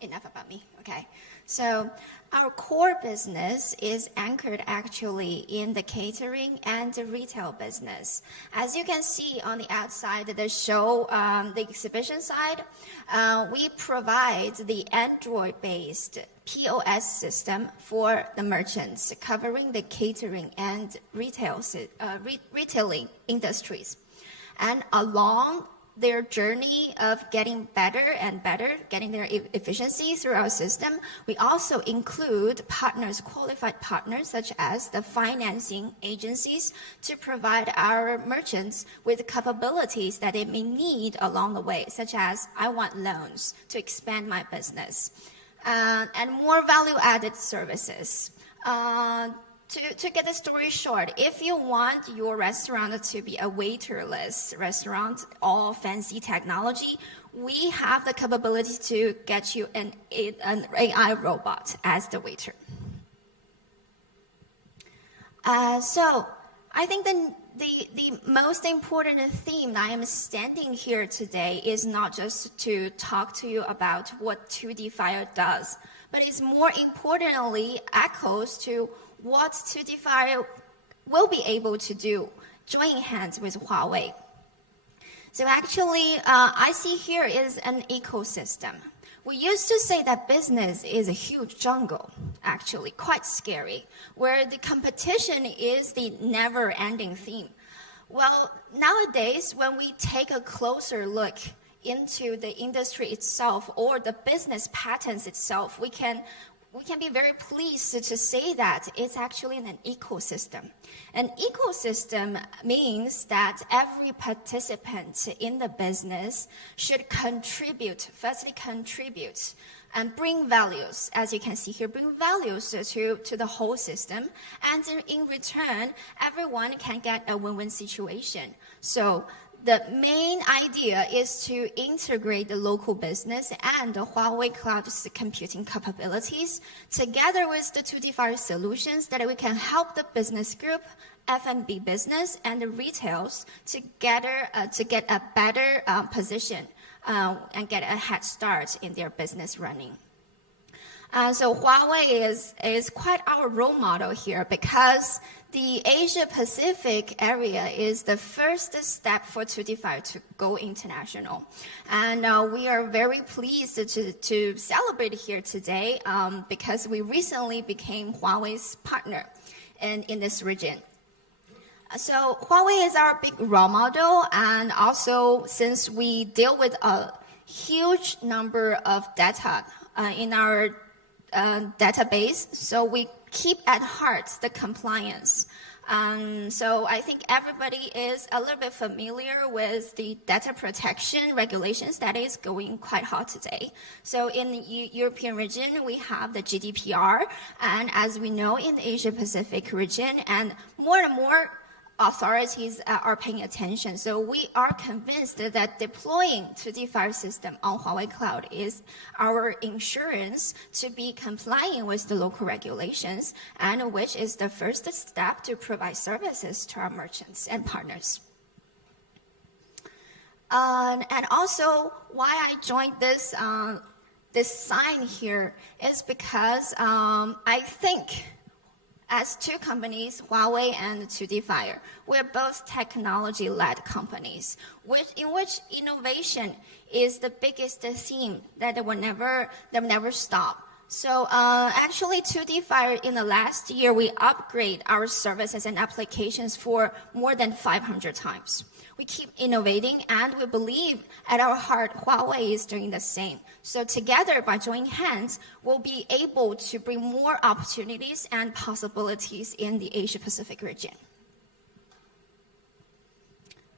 Enough about me. Okay. So our core business is anchored actually in the catering and the retail business. As you can see on the outside of the show, the exhibition side, we provide the Android-based POS system for the merchants covering the catering and retailing industries. And along their journey of getting better and better, getting their efficiency through our system, we also include partners, qualified partners, such as the financing agencies, to provide our merchants with capabilities that they may need along the way, such as I want loans to expand my business, and more value-added services. To get the story short, if you want your restaurant to be a waiterless restaurant, all fancy technology, we have the capability to get you an AI robot as the waiter. So I think the most important theme I am standing here today is not just to talk to you about what 2D Fire does, but it's more importantly echoes to what 2D Fire will be able to do, joining hands with Huawei. So actually, I see here is an ecosystem. We used to say that business is a huge jungle, actually, quite scary, where the competition is the never-ending theme. Well, nowadays, when we take a closer look into the industry itself or the business patterns itself, we can be very pleased to say that it's actually an ecosystem. An ecosystem means that every participant in the business should firstly contribute and bring values, as you can see here, bring values to the whole system. And in return, everyone can get a win-win situation. So the main idea is to integrate the local business and the Huawei cloud's computing capabilities together with the 2D Fire solutions that we can help the business group, F&B business, and the retails to get a better position and get a head start in their business running. So Huawei is quite our role model here because the Asia Pacific area is the first step for 2D Fire to go international. And we are very pleased to celebrate here today because we recently became Huawei's partner in this region. So Huawei is our big role model, and also since we deal with a huge number of data in our database, so we keep at heart the compliance. So I think everybody is a little bit familiar with the data protection regulations that is going quite hot today. So in the European region, we have the GDPR, and as we know in the Asia Pacific region, and more authorities are paying attention. So we are convinced that deploying 2D Fire system on Huawei Cloud is our insurance to be complying with the local regulations, and which is the first step to provide services to our merchants and partners. And also, why I joined this sign here is because I think as two companies, Huawei and 2D Fire. We're both technology-led companies, in which innovation is the biggest theme that will never stop. So actually, 2D Fire in the last year, we upgrade our services and applications for more than 500 times. We keep innovating, and we believe at our heart, Huawei is doing the same. So together, by joining hands, we'll be able to bring more opportunities and possibilities in the Asia-Pacific region.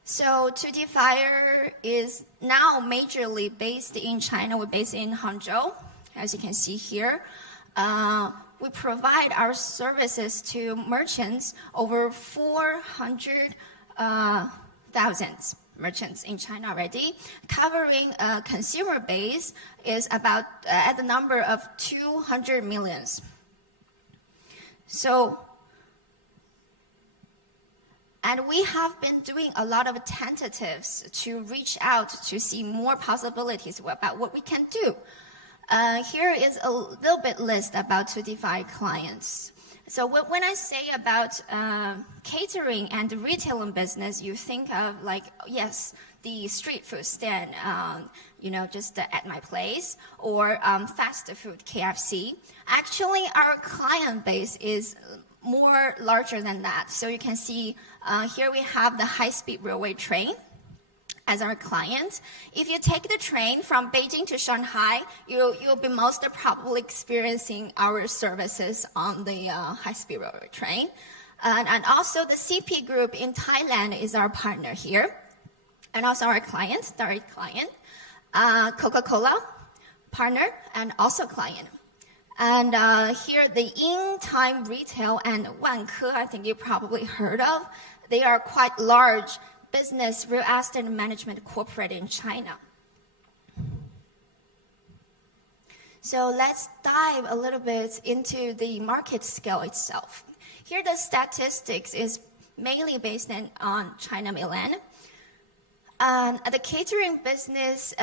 So 2D Fire is now majorly based in China. We're based in Hangzhou, as you can see here. We provide our services to merchants, over 400,000 merchants in China already, covering a consumer base is about at the number of 200 million. So, and we have been doing a lot of tentatives to reach out to see more possibilities about what we can do. Here is a little bit list about 2D Fire clients. So when I say about catering and retailing business, you think of like, yes, the street food stand, just at my place, or fast food, KFC. Actually, our client base is more larger than that. So you can see here we have the high-speed railway train as our client. If you take the train from Beijing to Shanghai, you'll be most probably experiencing our services on the high-speed railway train. And also the CP Group in Thailand is our partner here, and also our client, direct client. Coca-Cola, partner, and also client. And here the In-Time Retail and Wanke, I think you probably heard of. They are quite large business real estate management corporate in China. So let's dive a little bit into the market scale itself. Here the statistics is mainly based on China mainland. The catering business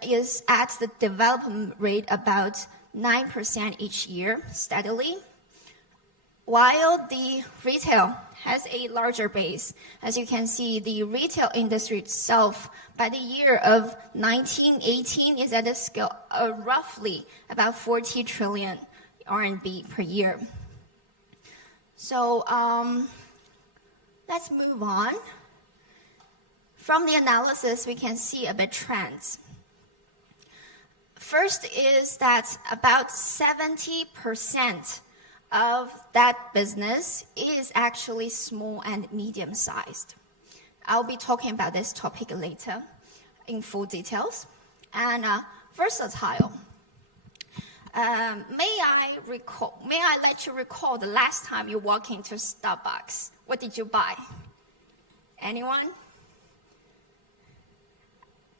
is at the development rate about 9% each year steadily, while the retail has a larger base. As you can see, the retail industry itself, by the year of 1918, is at a scale of roughly about 40 trillion RMB per year. So let's move on. From the analysis, we can see a bit trends. First is that about 70% of that business is actually small and medium-sized. I'll be talking about this topic later in full details. And versatile. May I let you recall the last time you walked into Starbucks? What did you buy? Anyone?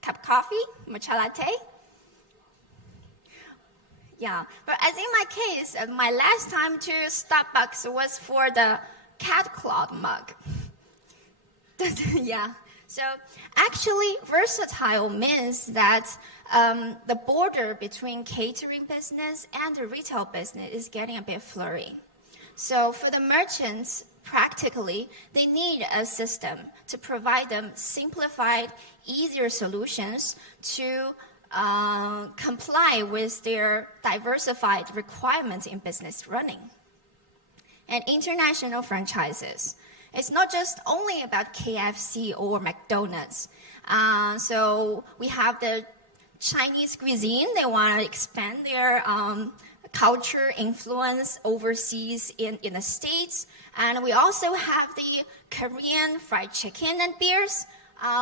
Cup of coffee? Matcha latte? Yeah, but as in my case, my last time to Starbucks was for the cat claw mug. Yeah, so actually versatile means that the border between catering business and the retail business is getting a bit blurry. So for the merchants, practically, they need a system to provide them simplified, easier solutions to comply with their diversified requirements in business running. And international franchises. It's not just only about KFC or McDonald's. So we have the Chinese cuisine. They want to expand their culture influence overseas in the States. And we also have the Korean fried chicken and beers,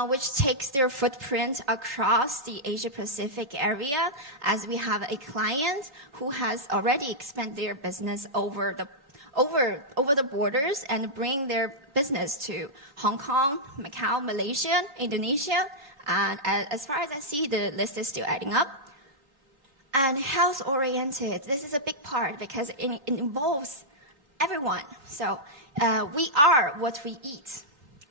which takes their footprint across the Asia-Pacific area, as we have a client who has already expanded their business over the borders and bring their business to Hong Kong, Macau, Malaysia, Indonesia. And as far as I see, the list is still adding up. And health-oriented, this is a big part because it involves everyone. So we are what we eat.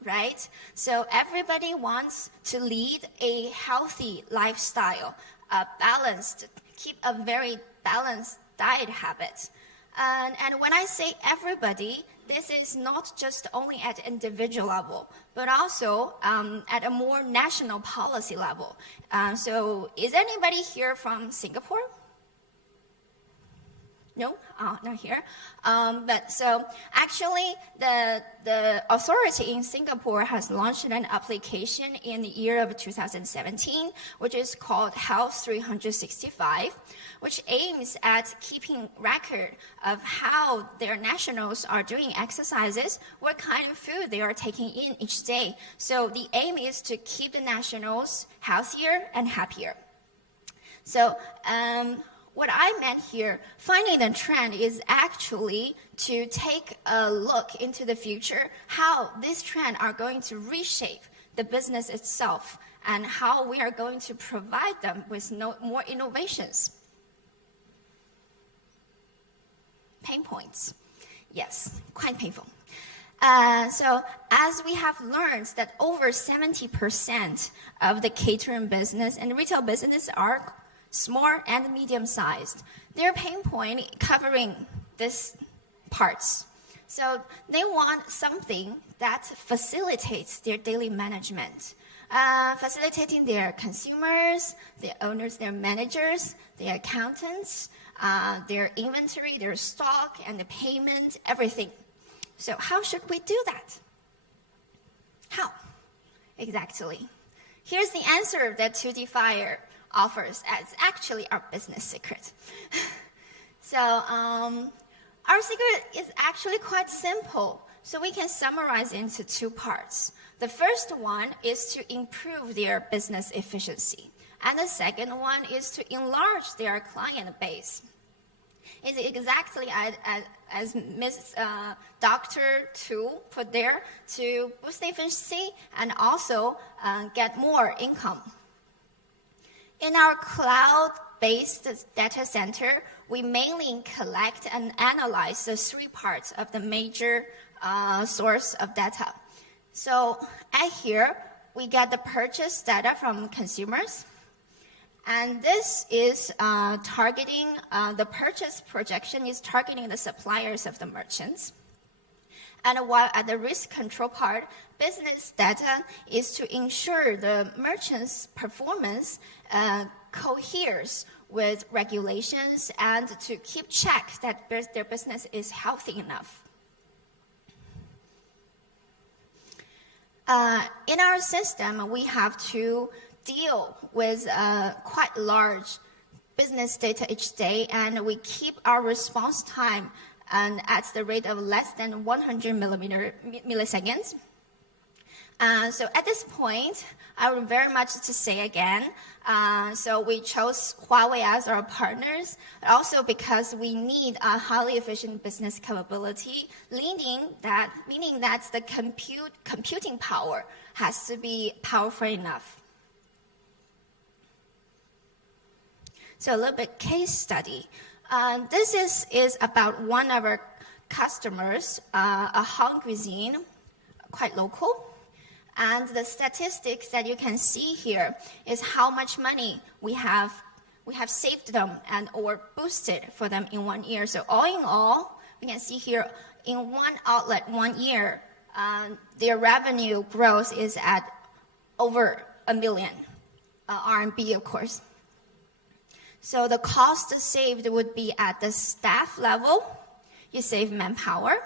Right? So everybody wants to lead a healthy lifestyle, keep a very balanced diet habit. And when I say everybody, this is not just only at individual level, but also at a more national policy level. So is anybody here from Singapore? No, not here. But so actually, the authority in Singapore has launched an application in the year of 2017, which is called Health 365, which aims at keeping record of how their nationals are doing exercises, what kind of food they are taking in each day. So the aim is to keep the nationals healthier and happier. So, what I meant here, finding the trend, is actually to take a look into the future, how this trend are going to reshape the business itself, and how we are going to provide them with more innovations. Pain points. Yes, quite painful. So as we have learned that over 70% of the catering business and retail business are small and medium-sized. Their pain point covering these parts. So they want something that facilitates their daily management, facilitating their consumers, their owners, their managers, their accountants, their inventory, their stock, and the payment, everything. So how should we do that? How? Exactly. Here's the answer that 2D Fire offers as actually our business secret. So our secret is actually quite simple. So we can summarize into two parts. The first one is to improve their business efficiency. And the second one is to enlarge their client base. It's exactly as Ms. Dr. Tu put there, to boost efficiency and also get more income. In our cloud-based data center, we mainly collect and analyze the three parts of the major source of data. So at here, we get the purchase data from consumers. And this is targeting, the purchase projection is targeting the suppliers of the merchants. And while at the risk control part, business data is to ensure the merchant's performance coheres with regulations and to keep check that their business is healthy enough. In our system, we have to deal with quite large business data each day, and we keep our response time at the rate of less than 100 milliseconds. So at this point, I would very much to say again, so we chose Huawei as our partners, also because we need a highly efficient business capability, meaning that the computing power has to be powerful enough. So a little bit case study. This is about one of our customers, a Han Cuisine, quite local. And the statistics that you can see here is how much money we have saved them and or boosted for them in 1 year. So all in all, we can see here in one outlet 1 year, their revenue growth is at over 1 million RMB, of course. So the cost saved would be at the staff level. You save manpower,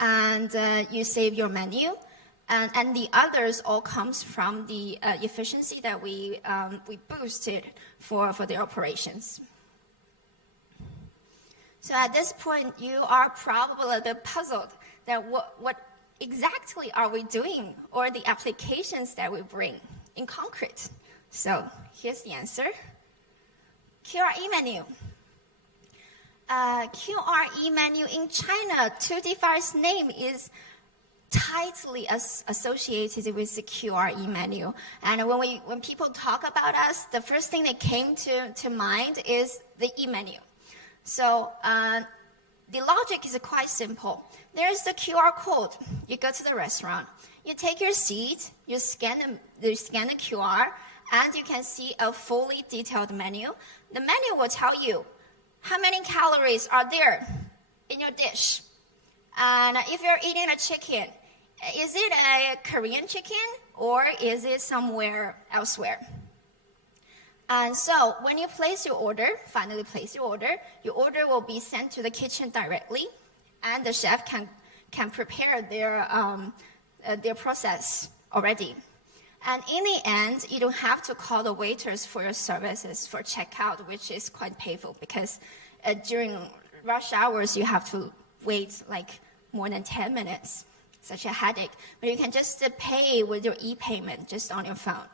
and you save your menu, and the others all comes from the efficiency that we boosted for their operations. So at this point, you are probably a bit puzzled that what exactly are we doing, or the applications that we bring in concrete. So here's the answer. QRE menu. QRE menu in China, 2D Fire's name is tightly associated with the QRE menu. And when people talk about us, the first thing that came to mind is the e-menu. So the logic is quite simple. There's the QR code. You go to the restaurant, you take your seat, you scan the QR, and you can see a fully detailed menu. The menu will tell you how many calories are there in your dish. And if you're eating a chicken, is it a Korean chicken or is it somewhere elsewhere? And so when you place your order, finally place your order will be sent to the kitchen directly, and the chef can prepare their process already. And in the end, you don't have to call the waiters for your services for checkout, which is quite painful because during rush hours, you have to wait like more than 10 minutes. Such a headache. But you can just pay with your e-payment just on your phone.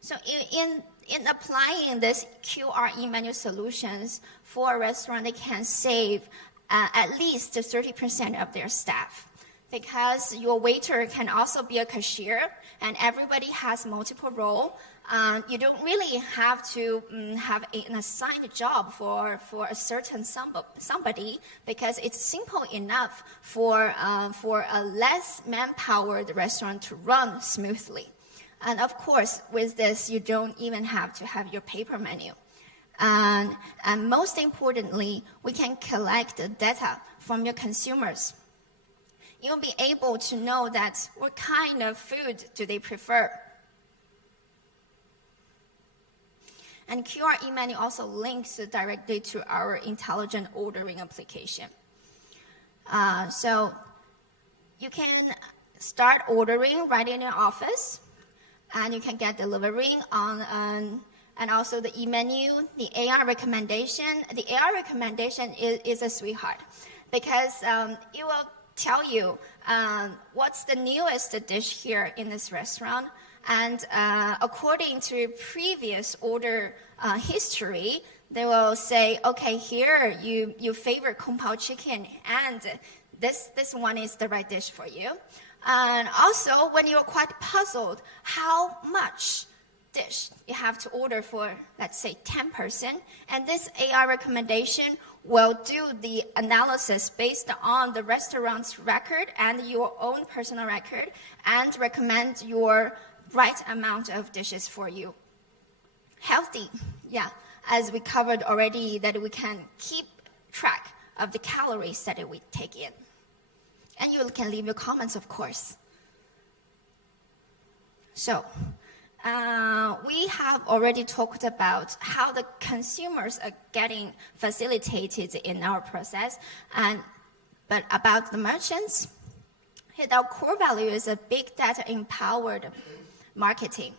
So in applying this QR e-menu solutions for a restaurant, they can save at least 30% of their staff, because your waiter can also be a cashier, and everybody has multiple roles. You don't really have to have an assigned job for a certain somebody, because it's simple enough for a less man-powered restaurant to run smoothly. And of course, with this, you don't even have to have your paper menu. And most importantly, we can collect the data from your consumers. You'll be able to know that what kind of food do they prefer. And QR e-menu also links directly to our intelligent ordering application. So you can start ordering right in your office, and you can get delivery on, and also the e-menu, the AI recommendation. The AI recommendation is a sweetheart, because it will tell you what's the newest dish here in this restaurant. And according to previous order history, they will say, okay, here you favorite Kung Pao chicken, and this one is the right dish for you. And also, when you're quite puzzled how much dish you have to order for, let's say, 10 person, and this AI recommendation will do the analysis based on the restaurant's record and your own personal record, and recommend your right amount of dishes for you. Healthy, yeah, as we covered already, that we can keep track of the calories that we take in. And you can leave your comments, of course. So, we have already talked about how the consumers are getting facilitated in our process, but about the merchants, our core value is a big data empowered marketing.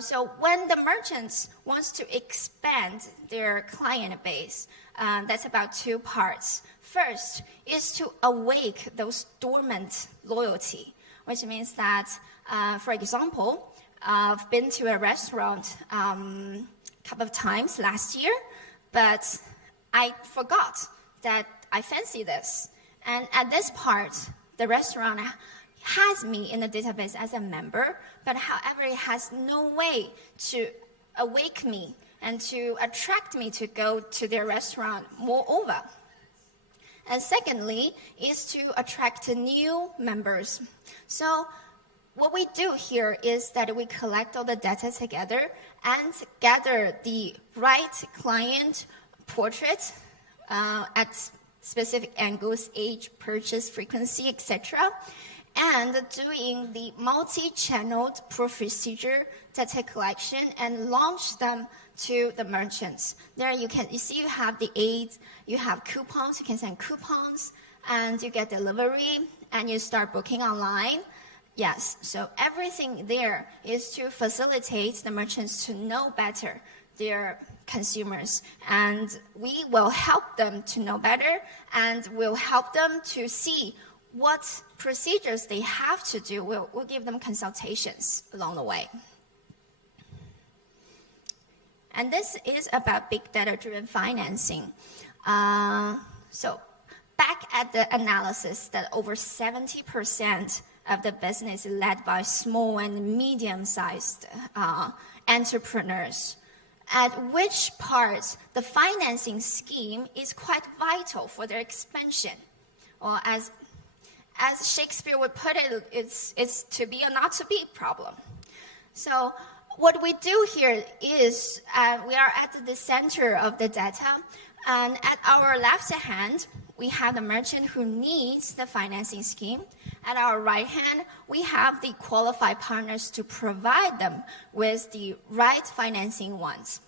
So when the merchants wants to expand their client base, that's about two parts. First is to awake those dormant loyalty, which means that, for example, I've been to a restaurant a couple of times last year, but I forgot that I fancy this. And at this part, the restaurant has me in the database as a member, but however, it has no way to awake me and to attract me to go to their restaurant moreover. And secondly, is to attract new members. So what we do here is that we collect all the data together and gather the right client portrait at specific angles, age, purchase frequency, etc., and doing the multi-channeled procedure data collection and launch them to the merchants. There you see you have the aids, you have coupons, you can send coupons, and you get delivery, and you start booking online. Yes, so everything there is to facilitate the merchants to know better their consumers, and we will help them to know better, and we'll help them to see what procedures they have to do. We'll give them consultations along the way. And this is about big data-driven financing. So back at the analysis that over 70% of the business is led by small and medium-sized entrepreneurs, at which part the financing scheme is quite vital for their expansion. Or as Shakespeare would put it, it's to be or not to be problem. So what we do here is we are at the center of the data. And at our left hand, we have the merchant who needs the financing scheme. At our right hand, we have the qualified partners to provide them with the right financing ones.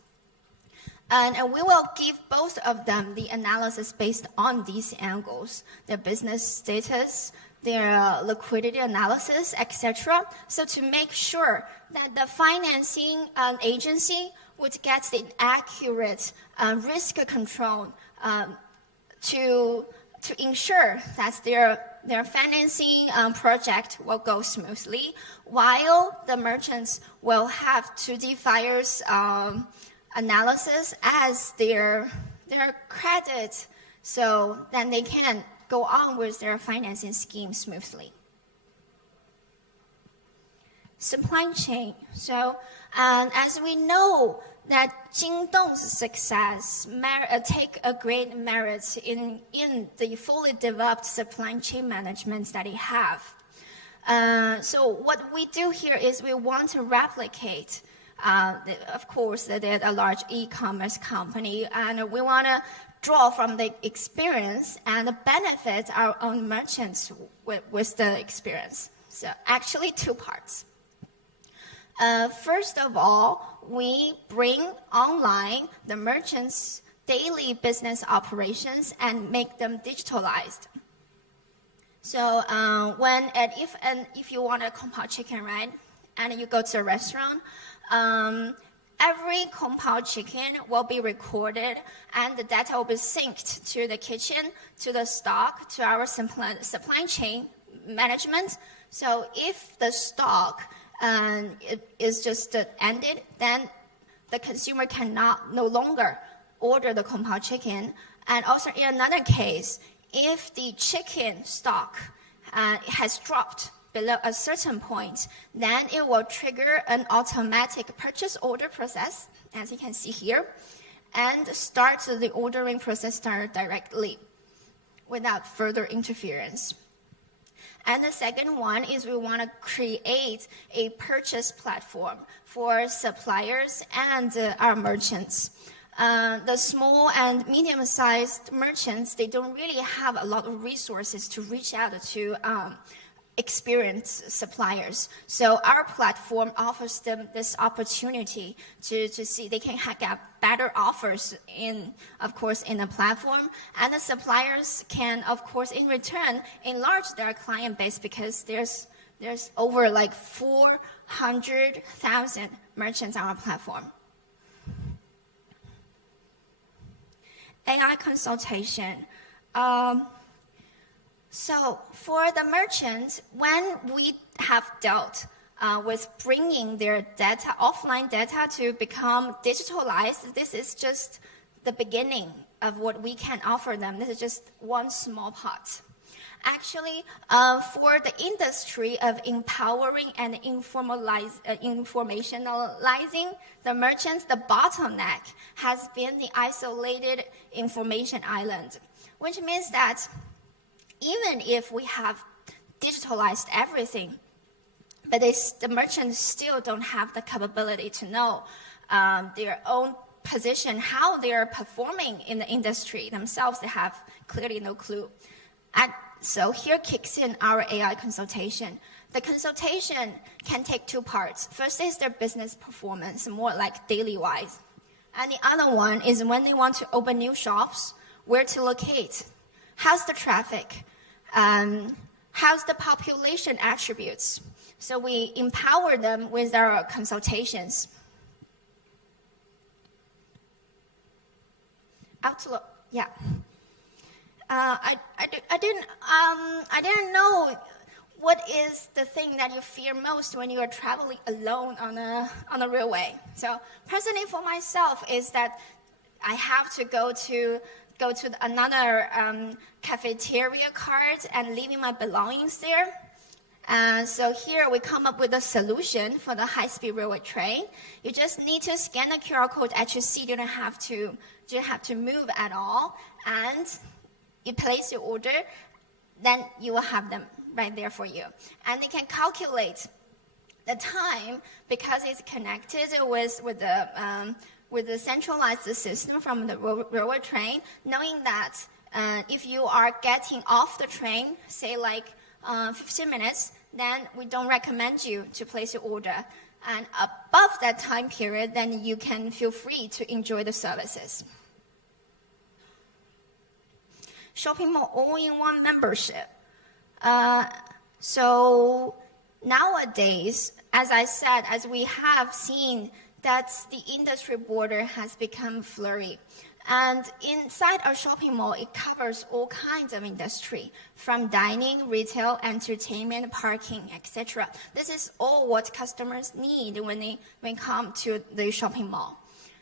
And we will give both of them the analysis based on these angles, their business status, their liquidity analysis, etc. So to make sure that the financing agency would get the accurate risk control to ensure that their financing project will go smoothly, while the merchants will have 2D-Fire's analysis as their credit, so then they can go on with their financing scheme smoothly. Supply chain. So as we know that Jingdong's success take a great merit in the fully developed supply chain management that it have. So what we do here is we want to replicate. Of course, they're a large e-commerce company, and we want to draw from the experience and benefit our own merchants with the experience. So actually 2 parts. First of all, we bring online the merchants' daily business operations and make them digitalized. So if you want a Kung Pao chicken, right, and you go to a restaurant, every Kung Pao chicken will be recorded, and the data will be synced to the kitchen, to the stock, to our supply chain management. So if the stock it is just ended, then the consumer no longer order the Kung Pao chicken. And also in another case, if the chicken stock has dropped below a certain point, then it will trigger an automatic purchase order process, as you can see here, and start the ordering process directly without further interference. And the second one is we want to create a purchase platform for suppliers and our merchants. The small and medium-sized merchants, they don't really have a lot of resources to reach out to experienced suppliers. So our platform offers them this opportunity to see they can get better offers in the platform, and the suppliers can, of course, in return enlarge their client base, because there's over like 400,000 merchants on our platform. AI consultation. So for the merchants, when we have dealt with bringing their data, offline data, to become digitalized, this is just the beginning of what we can offer them. This is just one small part. Actually, for the industry of empowering and informationalizing the merchants, the bottleneck has been the isolated information island, which means that even if we have digitalized everything, but the merchants still don't have the capability to know their own position, how they're performing in the industry themselves. They have clearly no clue. And so here kicks in our AI consultation. The consultation can take 2 parts. First is their business performance, more like daily-wise. And the other one is when they want to open new shops, where to locate, how's the traffic, how's the population attributes. So we empower them with our consultations. Outlook, yeah. I didn't know what is the thing that you fear most when you are traveling alone on a railway. So personally for myself is that I have to go to another cafeteria cart and leaving my belongings there. So here we come up with a solution for the high-speed railway train. You just need to scan the QR code at your seat. You don't have to move at all, and you place your order. Then you will have them right there for you, and they can calculate the time because it's connected with the with a centralized system from the railway train, knowing that if you are getting off the train, say like 15 minutes, then we don't recommend you to place your order. And above that time period, then you can feel free to enjoy the services. Shopping mall all-in-one membership. So nowadays, as I said, as we have seen that the industry border has become blurry. And inside a shopping mall, it covers all kinds of industry, from dining, retail, entertainment, parking, etc. This is all what customers need when they come to the shopping mall.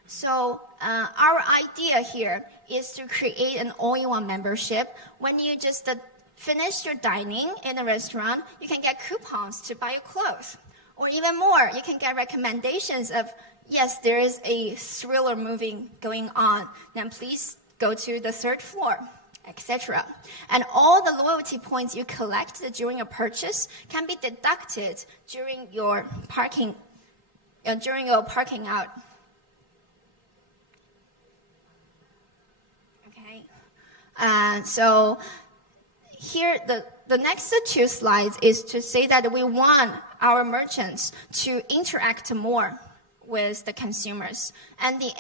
So our idea here is to create an all-in-one membership. When you just finish your dining in a restaurant, you can get coupons to buy your clothes. Or even more, you can get recommendations of, yes, there is a thriller movie going on, then please go to the 3rd floor, etc. And all the loyalty points you collected during a purchase can be deducted during your parking out. Okay. So here, the next 2 slides is to say that we want our merchants to interact more with the consumers, and the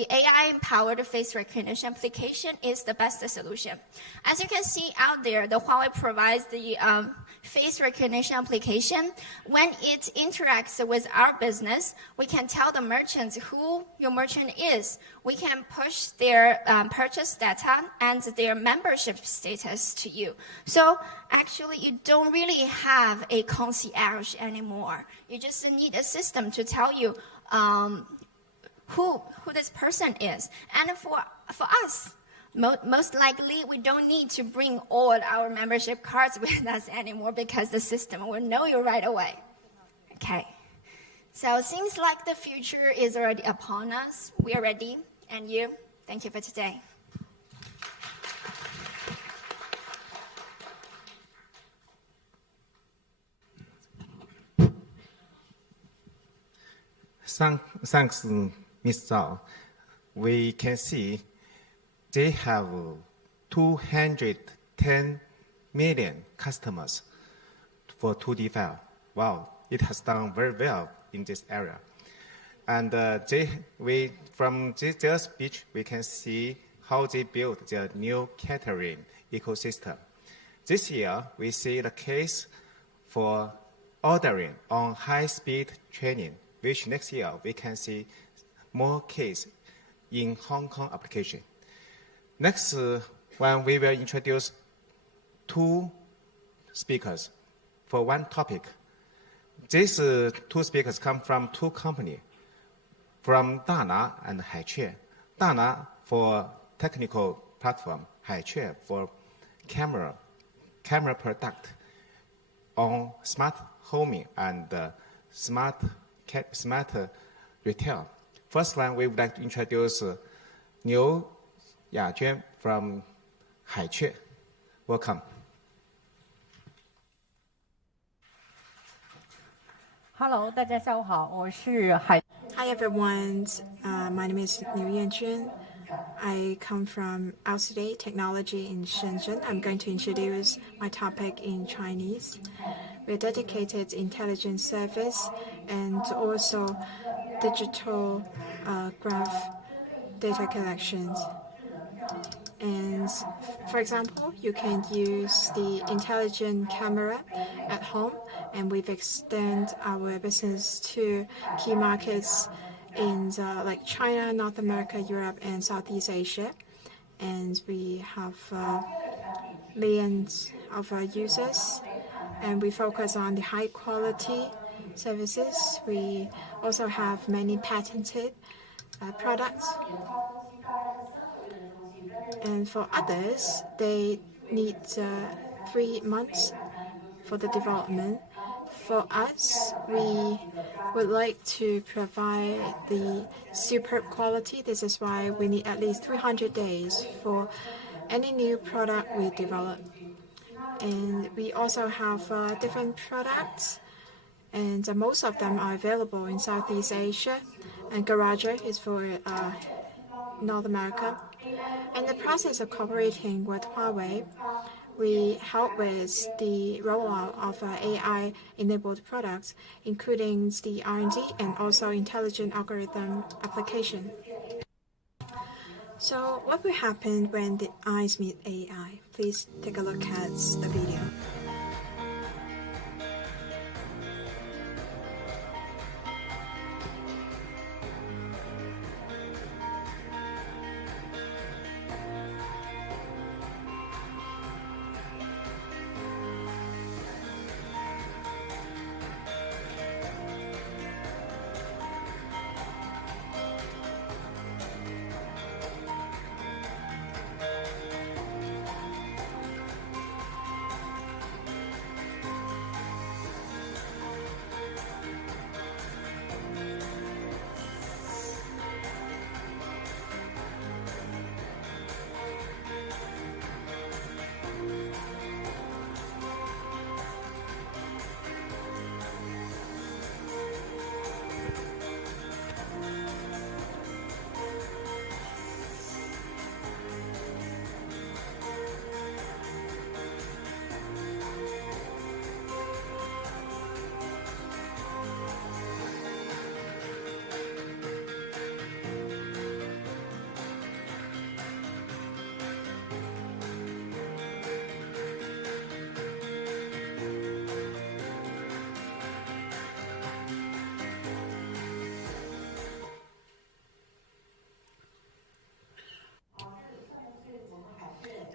AI-empowered face recognition application is the best solution. As you can see out there, the Huawei provides the face recognition application. When it interacts with our business, we can tell the merchants who your merchant is. We can push their purchase data and their membership status to you. So actually, you don't really have a concierge anymore. You just need a system to tell you who this person is. And for us, most likely, we don't need to bring all our membership cards with us anymore because the system will know you right away. Okay. So it seems like the future is already upon us. We are ready. And you, thank you for today. Thanks, Ms. Zhao. We can see they have 210 million customers for 2D file. Wow, it has done very well in this area. And from their speech, we can see how they built their new catering ecosystem. This year, we see the case for ordering on high-speed training, which next year we can see more case in Hong Kong application. Next one, we will introduce 2 speakers for one topic. These 2 speakers come from 2 companies, from Dana and Haique. Dana for technical platform, Haique for camera product on smart homing and smart retail. First one, we would like to introduce Liu Yajuan from Haique. Welcome. Hello， 大家下午好，我是海。Hi everyone, my name is Liu Yanjuan. I come from Alciday Technology in Shenzhen. I'm going to introduce my topic in Chinese. We're dedicated intelligence service and also digital graph data collections. And for example, you can use the intelligent camera at home, and we've extended our business to key markets in like China, North America, Europe, and Southeast Asia. And we have millions of users, and we focus on the high quality services. We also have many patented products. And for others, they need 3 months for the development. For us, we would like to provide the superb quality. This is why we need at least 300 days for any new product we develop. And we also have different products, and most of them are available in Southeast Asia. and Garager is for North America. In the process of cooperating with Huawei, we help with the rollout of AI-enabled products, including the R&D and also intelligent algorithm application. So what will happen when the eyes meet AI? Please take a look at the video.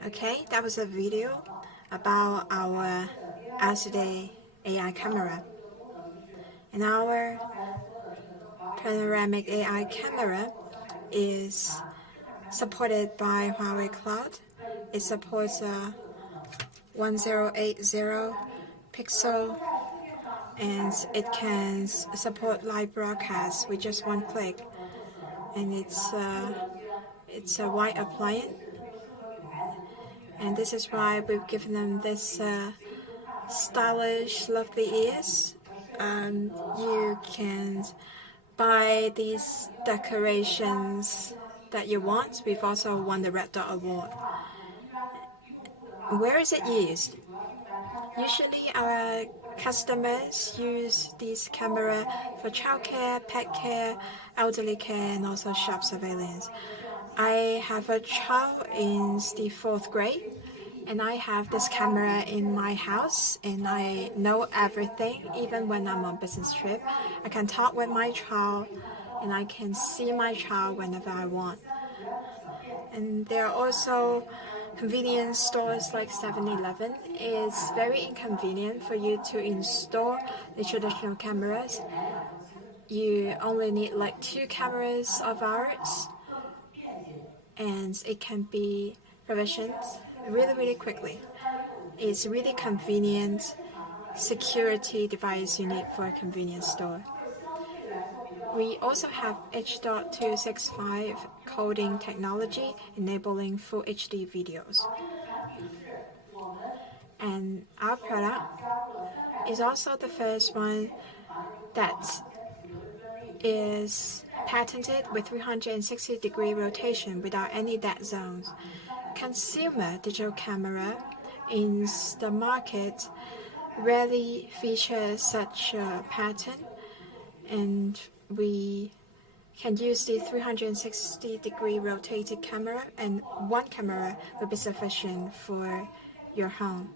Okay, that was a video about our LCD AI camera. And our panoramic AI camera is supported by Huawei Cloud. It supports 1080 pixel, and it can support live broadcast with just one click. And it's a white appliance. And this is why we've given them this stylish, lovely ears. You can buy these decorations that you want. We've also won the Red Dot Award. Where is it used? Usually our customers use this camera for childcare, pet care, elderly care, and also shop surveillance. I have a child in the 4th grade, and I have this camera in my house, and I know everything. Even when I'm on business trip, I can talk with my child, and I can see my child whenever I want. And there are also convenience stores like 7-Eleven. It's very inconvenient for you to install the traditional cameras. You only need like 2 cameras of ours, and it can be provisioned really quickly. It's really convenient security device you need for a convenience store. We also have H.265 coding technology enabling full HD videos. And our product is also the first one that is patented with 360-degree rotation without any dead zones. Consumer digital camera in the market rarely features such a pattern, and we can use the 360-degree rotated camera, and one camera will be sufficient for your home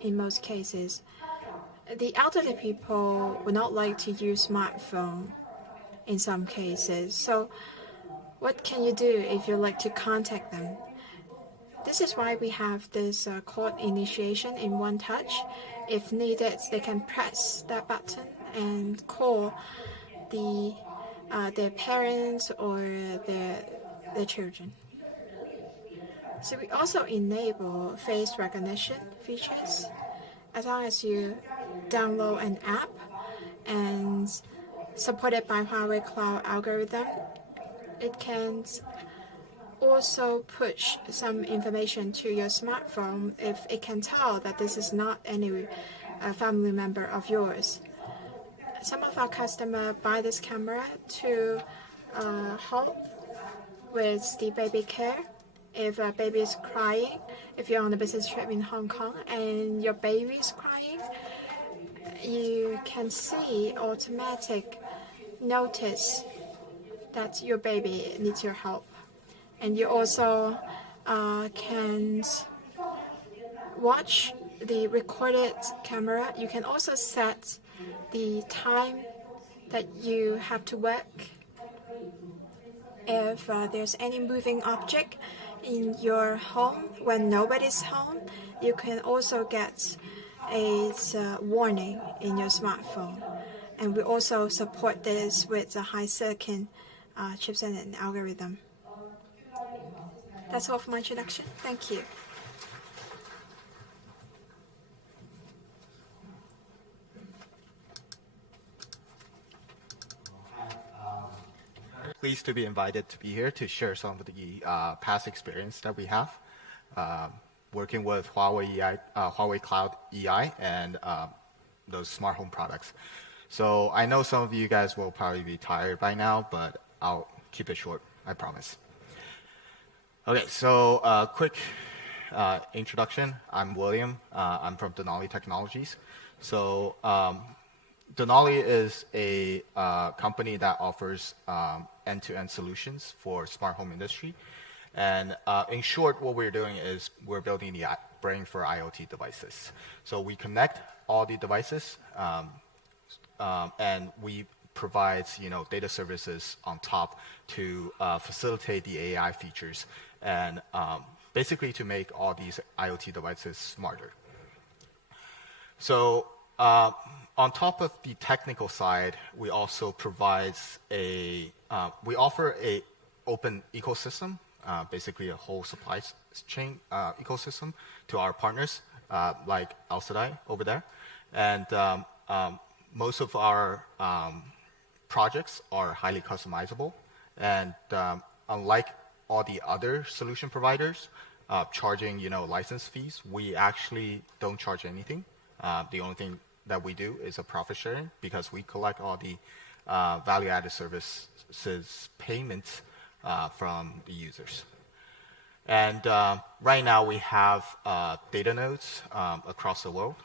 in most cases. The elderly people would not like to use smartphone in some cases. So what can you do if you like to contact them? This is why we have this call initiation in one touch. If needed, they can press that button and call their parents or their children. So we also enable face recognition features. As long as you download an app and supported by Huawei Cloud algorithm, it can also push some information to your smartphone if it can tell that this is not any family member of yours. some of our customers buy this camera to help with the baby care. If a baby is crying, if you're on a business trip in Hong Kong and your baby is crying, you can see automatic notice that your baby needs your help. And you also can watch the recorded camera. You can also set the time that you have to work. If there's any moving object in your home when nobody's home, you can also get a warning in your smartphone. And we also support this with the high silicon chipset and algorithm. That's all for my introduction. Thank you. Pleased to be invited to be here to share some of the past experience that we have working with Huawei Cloud EI and those smart home products. So I know some of you guys will probably be tired by now, but I'll keep it short, I promise. Okay, so quick introduction. I'm William. I'm from Denali Technologies. So Denali is a company that offers end-to-end solutions for smart home industry. And in short, what we're doing is we're building the brain for IoT devices. So we connect all the devices, and we provide data services on top to facilitate the AI features and basically to make all these IoT devices smarter. So on top of the technical side, we also provide we offer a open ecosystem, basically a whole supply chain ecosystem to our partners, like Al Sadai over there. And most of our projects are highly customizable. And unlike all the other solution providers charging license fees, we actually don't charge anything. The only thing that we do is a profit sharing because we collect all the value-added services payments from the users. And right now we have data nodes across the world,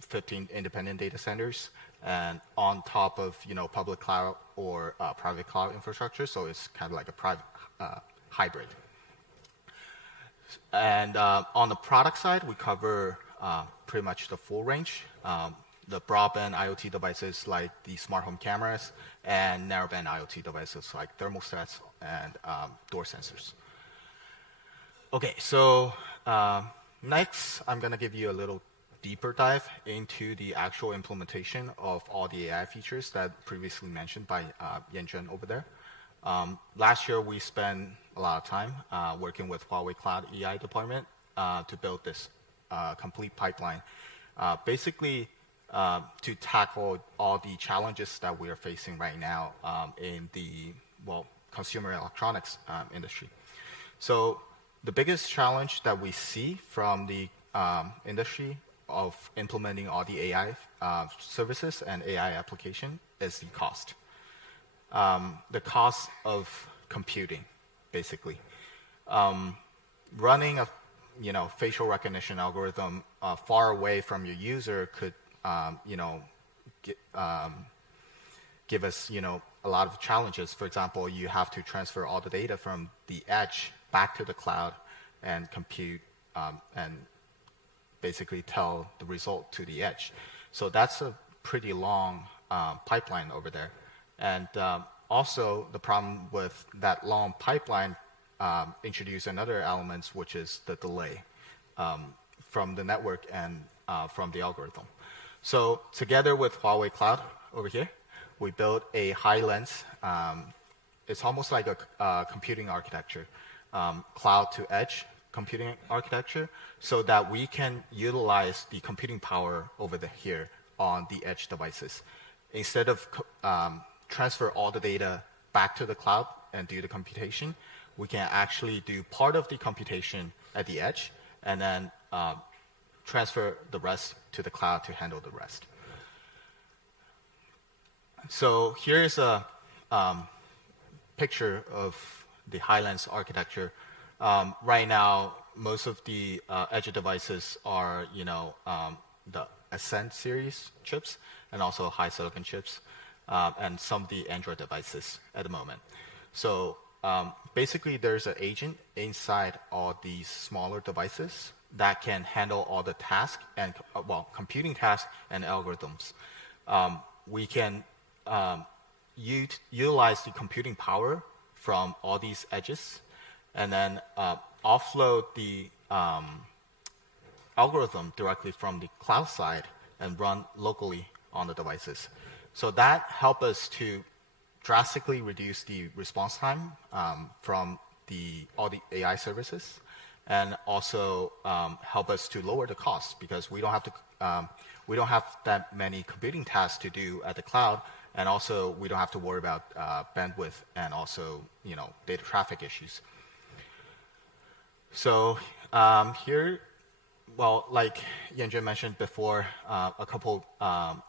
15 independent data centers, and on top of public cloud or private cloud infrastructure, so it's kind of like a private hybrid. And on the product side, we cover pretty much the full range. The broadband IoT devices like the smart home cameras and narrowband IoT devices like thermostats and door sensors. Okay, so next I'm going to give you a little deeper dive into the actual implementation of all the AI features that previously mentioned by Yanzhen over there. Last year we spent a lot of time working with Huawei Cloud EI department to build this complete pipeline. Basically, to tackle all the challenges that we are facing right now in the consumer electronics industry. So the biggest challenge that we see from the industry of implementing all the AI services and AI application is the cost. The cost of computing, basically. Running a facial recognition algorithm far away from your user could give us a lot of challenges. For example, you have to transfer all the data from the edge back to the cloud and compute and basically tell the result to the edge. So that's a pretty long pipeline over there. And also the problem with that long pipeline introduce another element, which is the delay from the network and from the algorithm. So together with Huawei Cloud over here, we built a high lens. It's almost like a computing architecture, cloud to edge computing architecture, so that we can utilize the computing power over here on the edge devices. Instead of transfer all the data back to the cloud and do the computation, we can actually do part of the computation at the edge and then transfer the rest to the cloud to handle the rest. So here's a picture of the Highlands architecture. Right now, most of the edge devices are, the Ascent series chips and also high silicon chips, and some of the Android devices at the moment. So basically, there's an agent inside all these smaller devices that can handle all the tasks and, computing tasks and algorithms. We can utilize the computing power from all these edges and then offload the algorithm directly from the cloud side and run locally on the devices. So that helps us to drastically reduce the response time from all the AI services, and also help us to lower the cost because we don't have that many computing tasks to do at the cloud, and also we don't have to worry about bandwidth and also data traffic issues. So here, like Yanjun mentioned before, a couple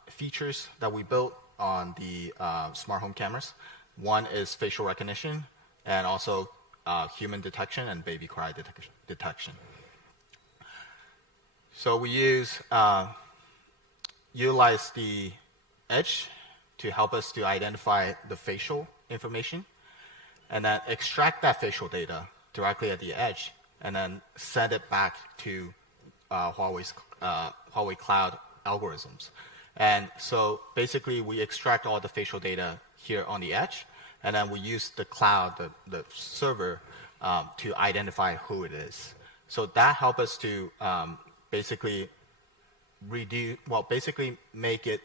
features that we built on the smart home cameras. One is facial recognition, and also human detection and baby cry detection. So we utilize the edge to help us to identify the facial information, and then extract that facial data directly at the edge, and then send it back to Huawei cloud algorithms. And so basically, we extract all the facial data here on the edge, and then we use the cloud, the server, to identify who it is. So that helps us to basically make it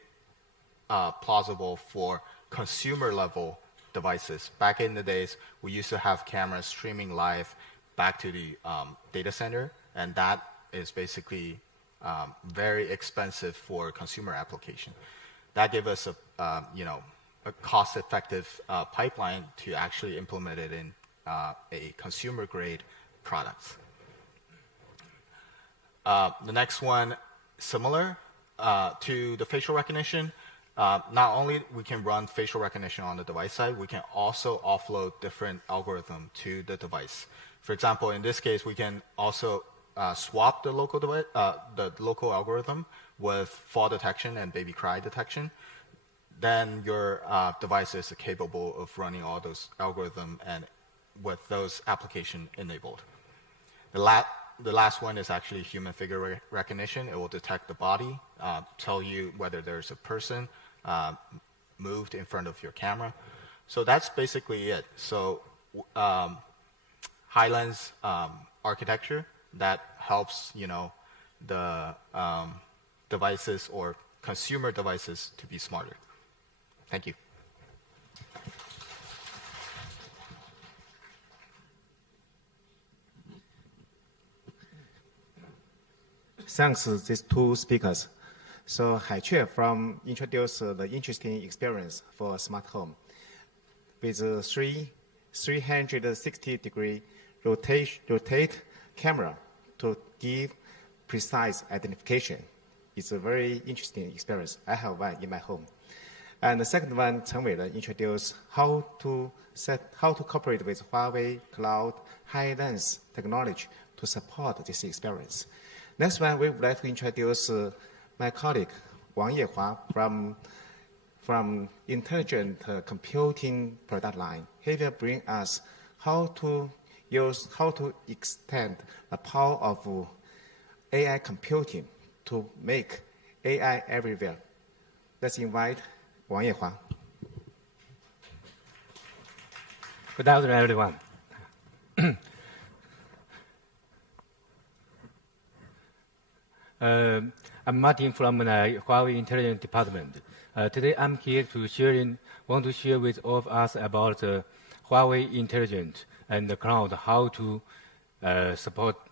plausible for consumer-level devices. Back in the days, we used to have cameras streaming live back to the data center, and that is basically very expensive for consumer application. That gave us a cost-effective pipeline to actually implement it in a consumer-grade product. The next one, similar to the facial recognition. Not only we can run facial recognition on the device side, we can also offload different algorithm to the device. For example, in this case, we can also swap the local algorithm with fall detection and baby cry detection. Then your device is capable of running all those algorithms and with those application enabled. The last one is actually human figure recognition. It will detect the body, tell you whether there's a person moved in front of your camera. So that's basically it. So Highlands architecture that helps the devices or consumer devices to be smarter. Thank you. Thanks to these two speakers. So Haique from introduce the interesting experience for smart home with a 360-degree rotate camera to give precise identification. It's a very interesting experience. I have one in my home. And the second one, Chen Wei introduced how to cooperate with Huawei Cloud Highlands technology to support this experience. Next one, we would like to introduce my colleague Wang Yehua from Intelligent Computing product line. He will bring us how to extend the power of AI computing to make AI everywhere. Let's invite Wang Yehua. Good afternoon, everyone. I'm Martin from the Huawei Intelligence Department. Today I'm here to want to share with all of us about Huawei Intelligence and the cloud, how to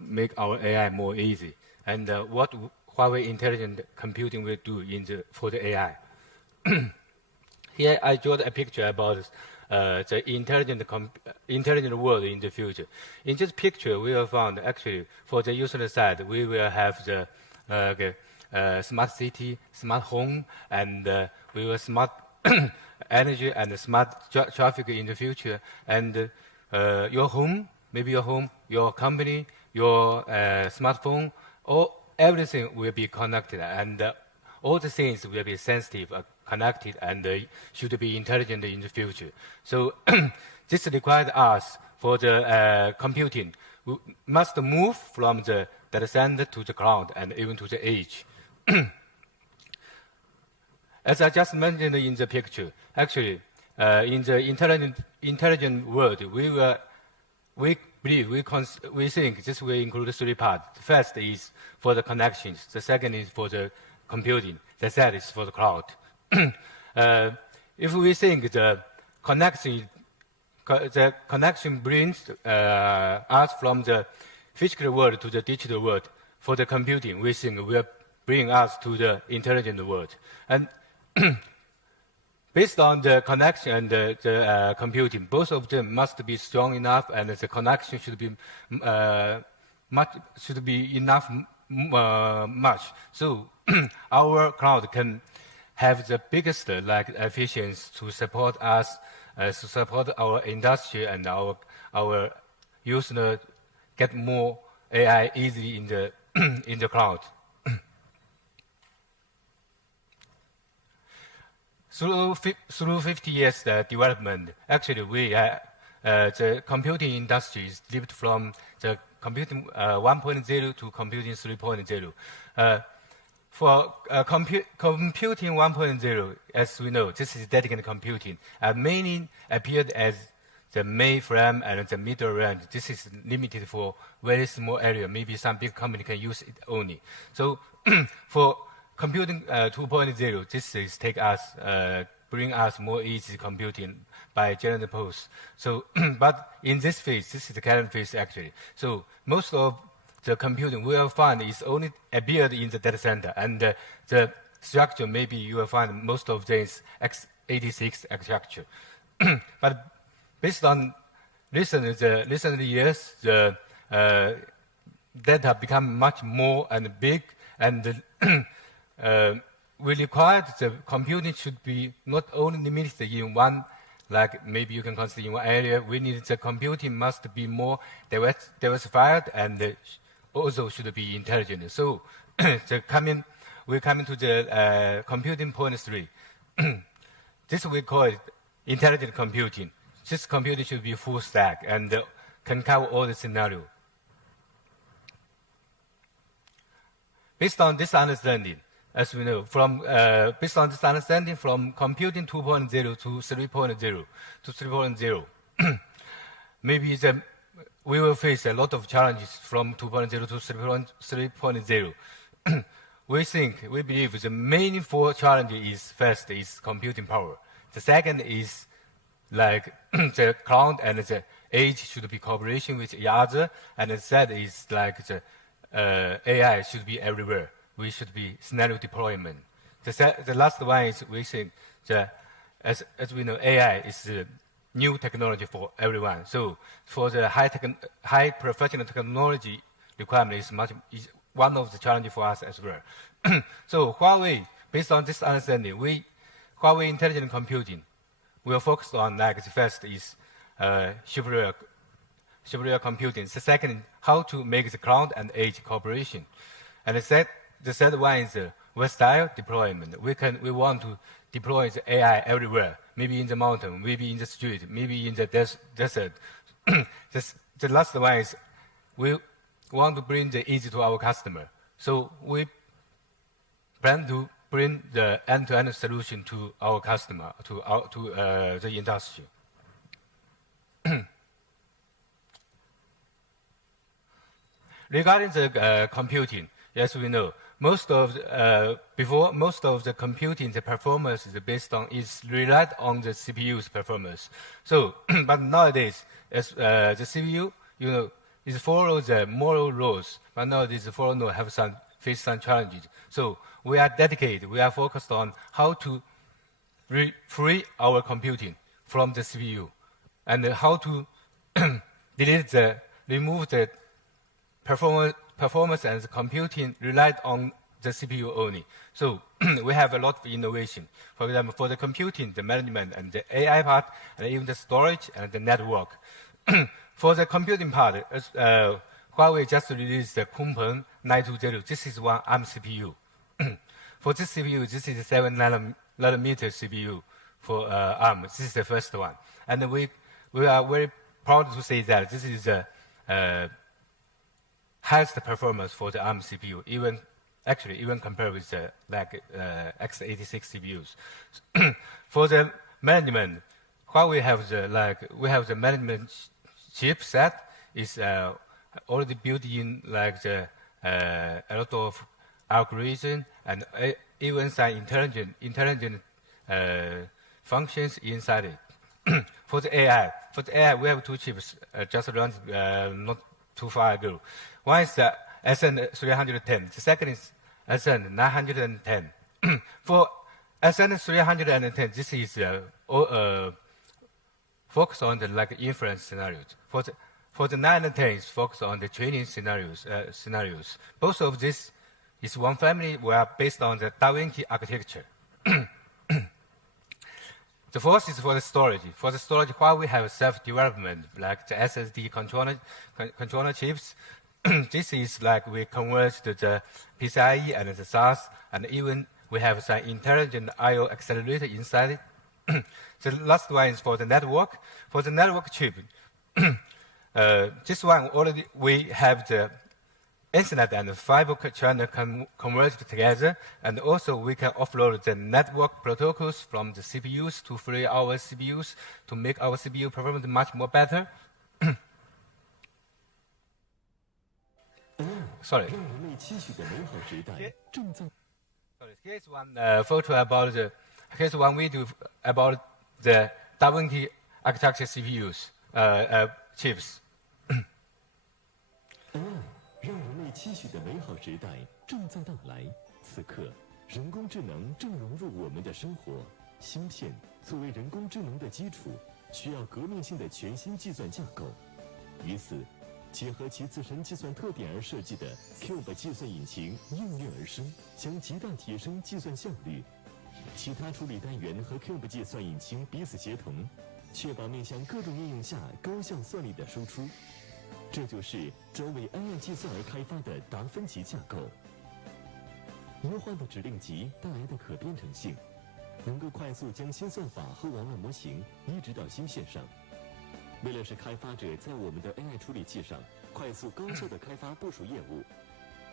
make our AI more easy, and what Huawei Intelligent Computing will do for the AI. Here I drew a picture about the intelligent world in the future. In this picture, we have found actually for the user side, we will have the smart city, smart home, and we will smart energy and smart traffic in the future. And your home, maybe your home, your company, your smartphone, everything will be connected, and all the things will be sensitive, connected, and should be intelligent in the future. So this requires us for the computing. We must move from the data center to the cloud and even to the edge. As I just mentioned in the picture, actually, in the intelligent world, we think this will include three parts. The first is for the connections. The second is for the computing. The third is for the cloud. If we think the connection brings us from the physical world to the digital world, for the computing, we think will bring us to the intelligent world. And based on the connection and the computing, both of them must be strong enough, and the connection should be enough much. So our cloud can have the biggest efficiency to support us, to support our industry and our users get more AI easily in the cloud. Through 50 years development, actually the computing industry is lived from the computing 1.0 to computing 3.0. For computing 1.0, as we know, this is dedicated computing. Mainly appeared as the mainframe and the middle range. This is limited for very small area. Maybe some big company can use it only. So for computing 2.0, this is bring us more easy computing by general purpose. So, but in this phase, this is the current phase actually. So most of the computing we will find is only appeared in the data center, and the structure maybe you will find most of this x86 architecture. But based on recent years, the data become much more and big, and we require the computing should be not only limited in one, like maybe you can consider in one area. We need the computing must be more diversified and also should be intelligent. So we're coming to the computing point 3. This we call it intelligent computing. This computing should be full stack and can cover all the scenario. Based on this understanding, as we know, based on this understanding from computing 2.0 to 3.0, maybe we will face a lot of challenges from 2.0 to 3.0. We believe the main 4 challenges is first is computing power. The second is like the cloud and the edge should be cooperation with each other, and the third is like the AI should be everywhere. We should be scenario deployment. The last one is we think as we know, AI is the new technology for everyone. So for the high professional technology requirement is one of the challenges for us as well. So Huawei, based on this understanding, Huawei intelligent computing will focus on the first is superior computing. The second, how to make the cloud and edge cooperation. And the third one is versatile deployment. We want to deploy the AI everywhere, maybe in the mountain, maybe in the street, maybe in the desert. The last one is we want to bring the easy to our customer. So we plan to bring the end-to-end solution to our customer, to the industry. Regarding the computing, yes, we know before most of the computing, the performance is relied on the CPU's performance. So, but nowadays, as the CPU, is follow the moral laws, but nowadays the follow face some challenges. So we are dedicated. We are focused on how to free our computing from the CPU, and how to remove the performance and the computing relied on the CPU only. So we have a lot of innovation. For example, for the computing, the management, and the AI part, and even the storage and the network. For the computing part, Huawei just released the Kunpeng 920. This is one ARM CPU. For this CPU, this is a 7 nanometer CPU for ARM. This is the first one. And we are very proud to say that this is the highest performance for the ARM CPU, even compared with the x86 CPUs. For the management, Huawei we have the management chipset is already built in a lot of algorithm and even some intelligent functions inside it. For the AI, we have two chips just launched not too far ago. One is the SN310. The second is SN910. For SN310, this is focused on the inference scenarios. For the 910, it's focused on the training scenarios. Both of this is one family. We are based on the DaVinci architecture. The fourth is for the storage. For the storage, Huawei have self-development, like the SSD controller chips. This is we converge the PCIe and the SAS, and even we have some intelligent I/O accelerator inside it. The last one is for the network. For the network chip, this one already we have the Ethernet and fiber channel converged together, and also we can offload the network protocols from the CPUs to free our CPUs to make our CPU performance much more better. Sorry. Here's one photo about here's one video about the DaVinci architecture CPUs chips. 让人类期许的美好时代正在到来。此刻，人工智能正融入我们的生活。芯片作为人工智能的基础，需要革命性的全新计算架构。于此，结合其自身计算特点而设计的 Cube 计算引擎应运而生，将极大提升计算效率。其他处理单元和 Cube 计算引擎彼此协同，确保面向各种应用下高效算力的输出。 这就是专为 AI 计算而开发的达芬奇架构。优化的指令集带来的可编程性，能够快速将新算法和网络模型移植到芯片上。为了使开发者在我们的 AI 处理器上快速高效的开发部署业务，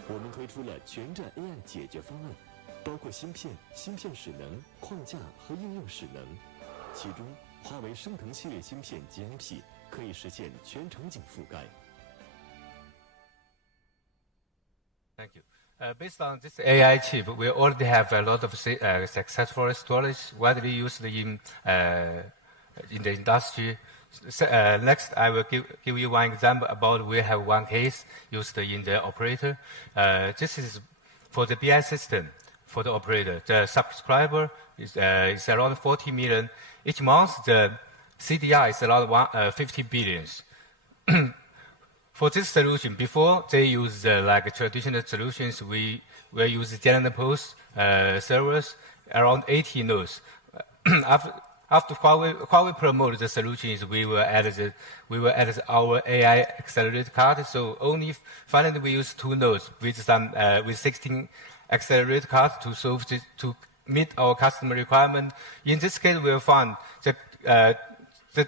我们推出了全站 AI 解决方案，包括芯片、芯片势能、框架和应用势能。其中，华为升腾系列芯片 GMP 可以实现全场景覆盖。 Thank you. Based on this AI chip, we already have a lot of successful storage widely used in the industry. Next, I will give you one example about we have one case used in the operator. This is for the BI system for the operator. The subscriber is around 40 million. Each month, the CDI is around 50 billions. For this solution, before they use traditional solutions, we will use general post servers around 80 nodes. After Huawei promoted the solutions, we will add our AI accelerator card. So finally we use 2 nodes with 16 accelerator cards to meet our customer requirement. In this case, we have found that the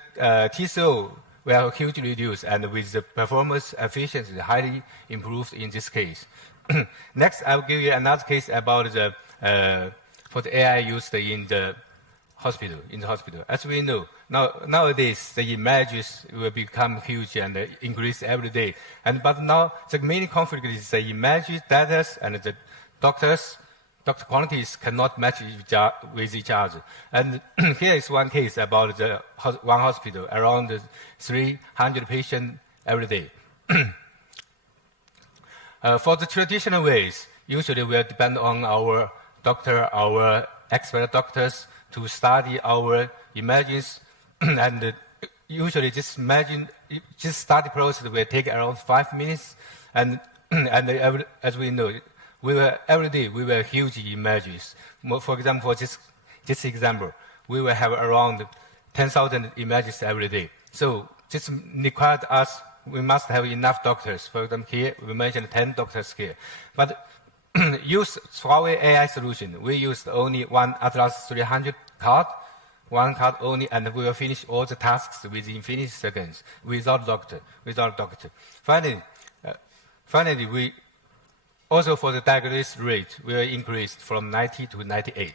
TCO were hugely reduced, and with the performance efficiency highly improved in this case. Next, I will give you another case about for the AI used in the hospital. As we know, nowadays the images will become huge and increase every day. But now the main conflict is the image data and the doctor quantities cannot match with each other. And here is one case about one hospital, around 300 patients every day. For the traditional ways, usually we depend on our expert doctors to study our images, and usually this study process will take around 5 minutes. And as we know, every day we will huge images. For example, for this example, we will have around 10,000 images every day. So this required us, we must have enough doctors. For example, here we mentioned 10 doctors here. But use Huawei AI solution, we used only one Atlas 300 card, one card only, and we will finish all the tasks within 50 seconds without doctor. Finally, we also for the diagnosis rate, we will increase from 90 to 98.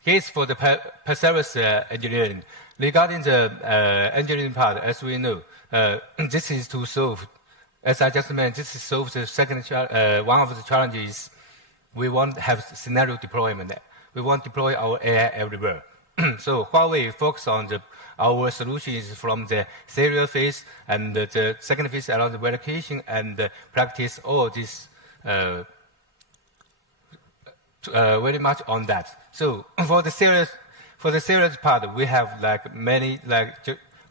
Here's for the Perseverance engineering. Regarding the engineering part, as we know, this is to solve, as I just mentioned, this is solve the second one of the challenges. We want to have scenario deployment. We want to deploy our AI everywhere. So Huawei focus on our solutions from the serial phase and the second phase around the verification and practice all this very much on that. So for the serious part, we have like many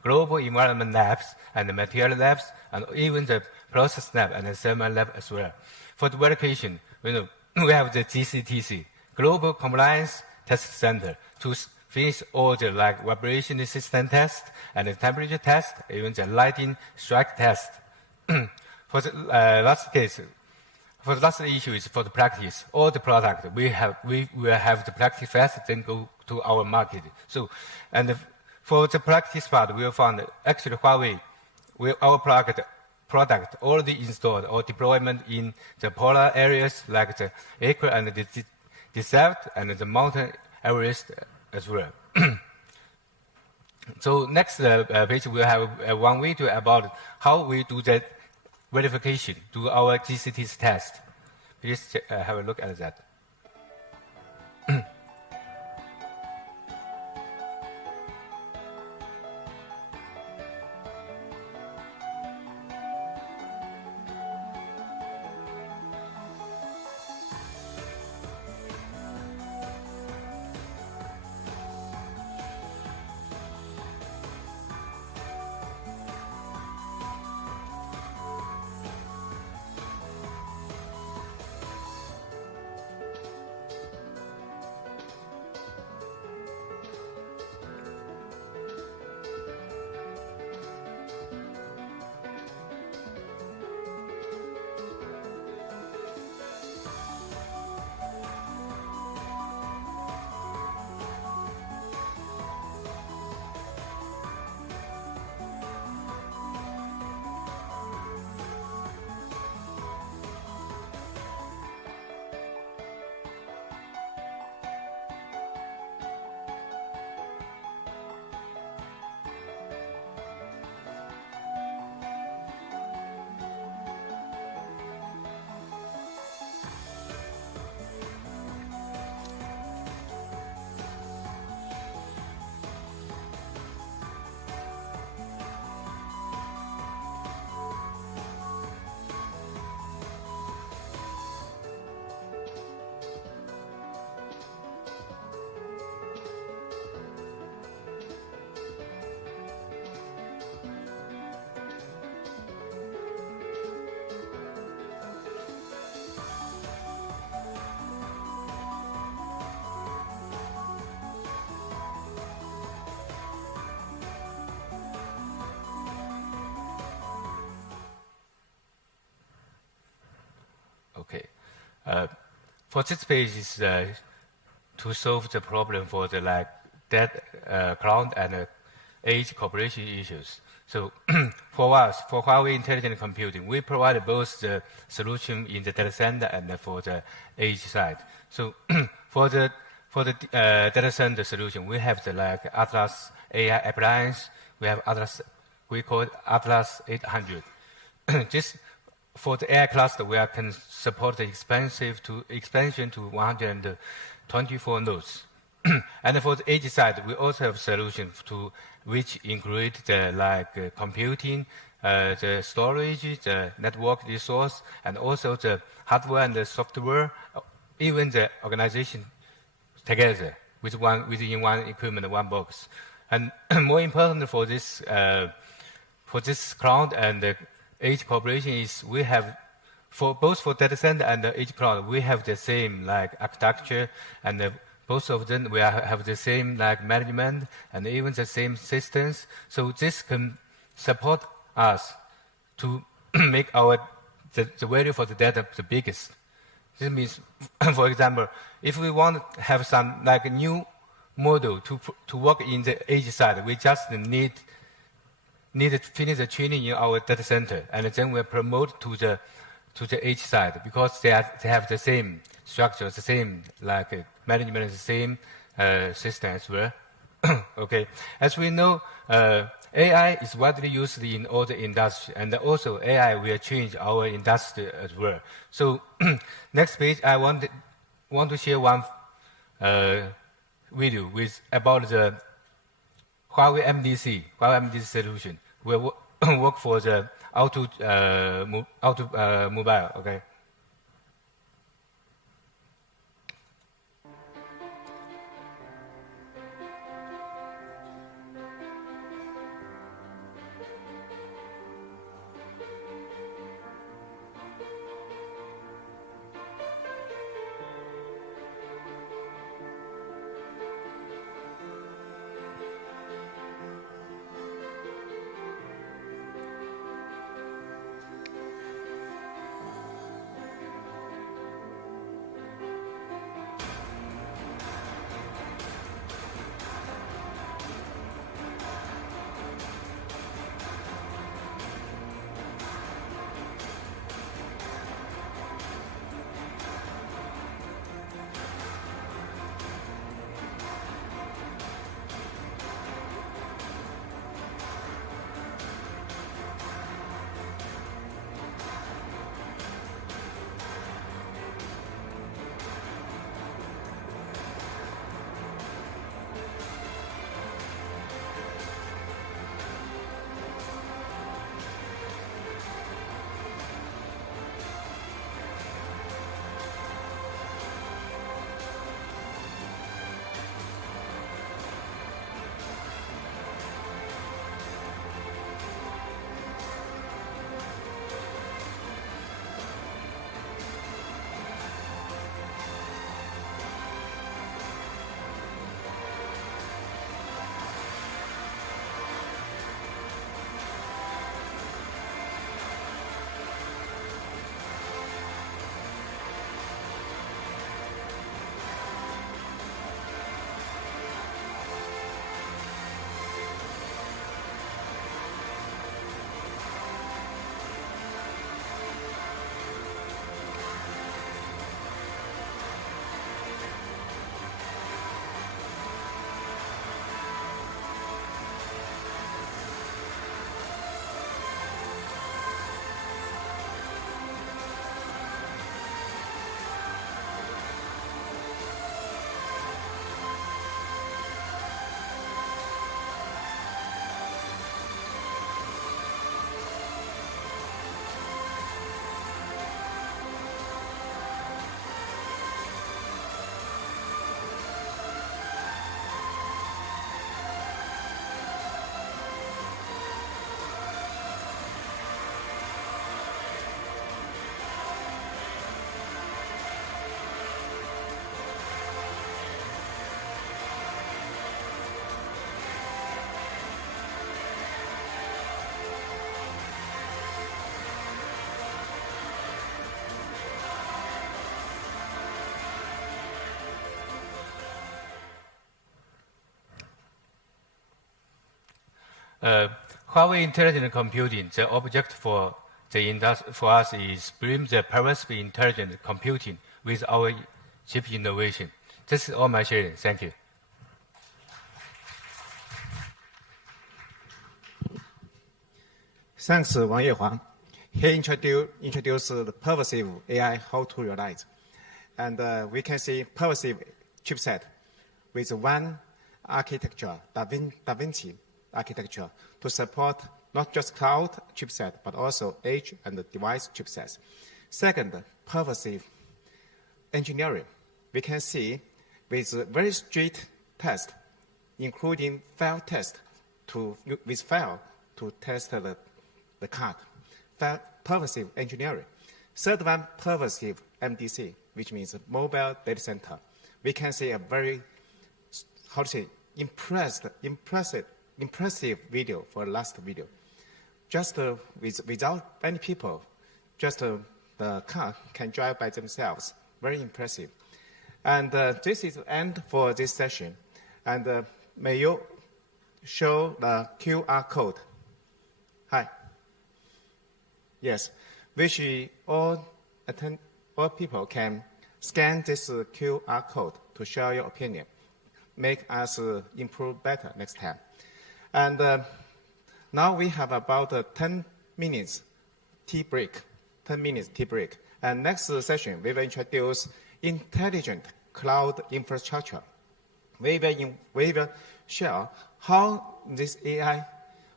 global environment labs and the material labs and even the process lab and the thermal lab as well. For the verification, we have the GCTC, Global Compliance Test Center, to finish all the vibration resistant test and the temperature test, even the lighting strike test. For the last case, for the last issue is for the practice. All the product we will have the practice first, then go to our market. So, and for the practice part, we will find actually Huawei, our product already installed or deployment in the polar areas like the Acre and the desert and the mountain areas as well. So next page we have one video about how we do that verification, do our GCT's test. Please have a look at that. Okay. For this page is to solve the problem for the dead cloud and edge cooperation issues. So for us, for Huawei Intelligent Computing, we provide both the solution in the data center and for the edge side. So for the data center solution, we have the Atlas AI appliance. We have Atlas, we call it Atlas 800. Just for the AI cluster, we can support the expansion to 124 nodes. And for the edge side, we also have solutions which include the computing, the storage, the network resource, and also the hardware and the software, even the organization together within one equipment, one box. And more important for for this cloud and the edge cooperation is we have both for data center and the edge cloud, we have the same like architecture, and both of them we have the same like management and even the same systems. So this can support us to make the value for the data the biggest. This means, for example, if we want to have some like new model to work in the edge side, we just need to finish the training in our data center, and then we promote to the edge side because they have the same structure, the same like management, the same system as well. Okay, as we know, AI is widely used in all the industry, and also AI will change our industry as well. So next page, I want to share one video about the Huawei MDC solution. We work for the auto mobile. Okay. Huawei Intelligent Computing, the object for us is bring the pervasive intelligent computing with our chip innovation. This is all my sharing. Thank you. Thanks, Wang Yuehua. He introduced the pervasive AI, how to realize. And we can see pervasive chipset with one architecture, Da Vinci architecture, to support not just cloud chipset, but also edge and device chipsets. Second, pervasive engineering. We can see with very strict tests, including file test with file to test the card. Pervasive engineering. Third one, pervasive MDC, which means mobile data center. We can see a very, impressive video for last video. Just without many people, just the car can drive by themselves. Very impressive. And this is the end for this session. And may you show the QR code? Hi. Yes, which all people can scan this QR code to share your opinion, make us improve better next time. And now we have about 10 minutes tea break. 10 minutes tea break. And next session, we will introduce intelligent cloud infrastructure. We will share how this AI,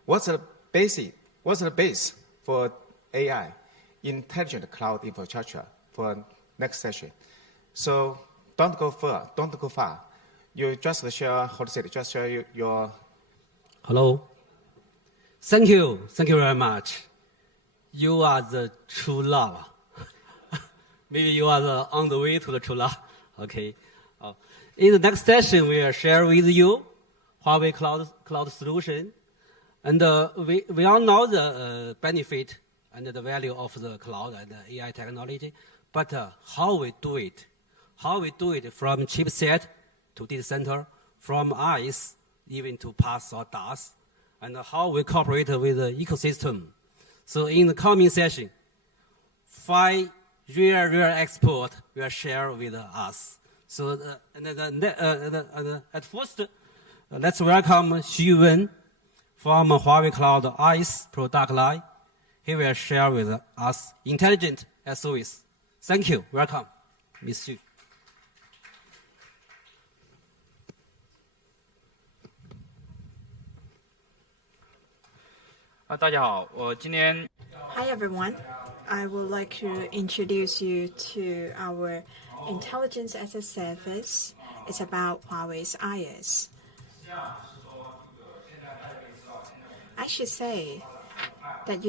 what's the base for AI, intelligent cloud infrastructure for next session. So don't go far. You just share, just share your. Hello. Thank you very much. You are the true love. Maybe you are on the way to the true love. Okay. In the next session, we will share with you Huawei cloud solution. And we all know the benefit and the value of the cloud and the AI technology, but how we do it from chipset to data center, from ICE even to PaaS or DaaS, and how we cooperate with the ecosystem. So in the coming session, 5 real expert will share with us. So at first, let's welcome Xu Wen from Huawei Cloud ICE product line. He will share with us intelligent SOS. Thank you. Welcome, Ms. Xu. Hi everyone. I would like to introduce you to our intelligence as a service. It's about Huawei's IS. I should say that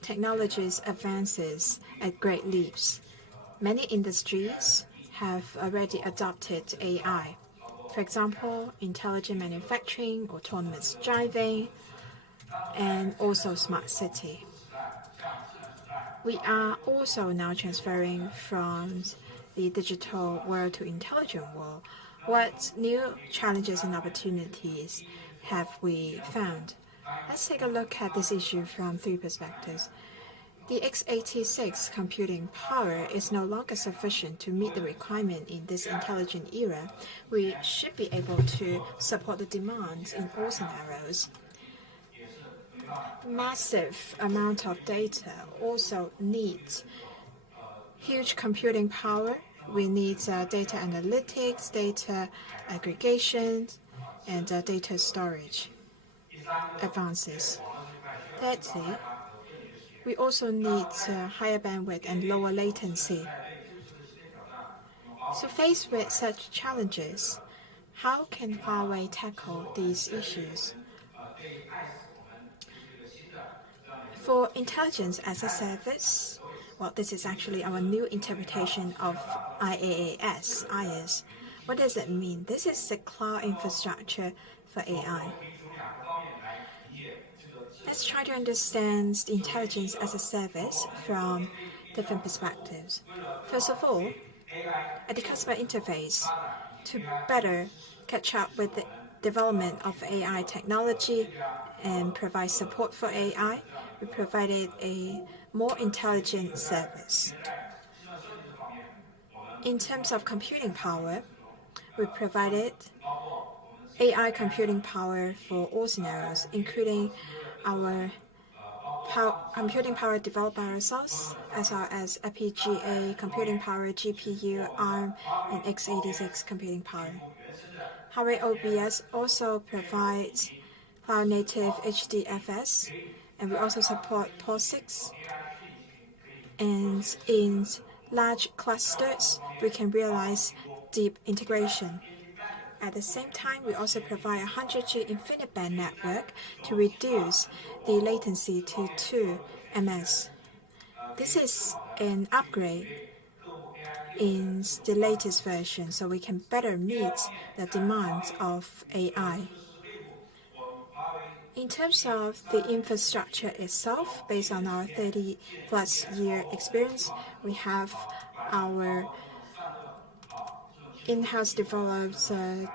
technologies advances at great leaps. Many industries have already adopted AI. For example, intelligent manufacturing, autonomous driving, and also smart city. We are also now transferring from the digital world to intelligent world. What new challenges and opportunities have we found? Let's take a look at this issue from 3 perspectives. The x86 computing power is no longer sufficient to meet the requirement in this intelligent era. We should be able to support the demands in all scenarios. Massive amount of data also needs huge computing power. We need data analytics, data aggregation, and data storage advances. Thirdly, we also need higher bandwidth and lower latency. So faced with such challenges, how can Huawei tackle these issues? For intelligence as a service, well, this is actually our new interpretation of IaaS. What does it mean? This is the cloud infrastructure for AI. Let's try to understand the intelligence as a service from different perspectives. First of all, at the customer interface, to better catch up with the development of AI technology and provide support for AI, we provided a more intelligent service. In terms of computing power, we provided AI computing power for all scenarios, including our computing power developed by ourselves, as well as FPGA computing power, GPU, ARM, and x86 computing power. Huawei OBS also provides cloud-native HDFS, and we also support POSIX. And in large clusters, we can realize deep integration. At the same time, we also provide a 100G InfiniBand network to reduce the latency to 2 ms. This is an upgrade in the latest version, so we can better meet the demands of AI. In terms of the infrastructure itself, based on our 30-plus year experience, we have our in-house developed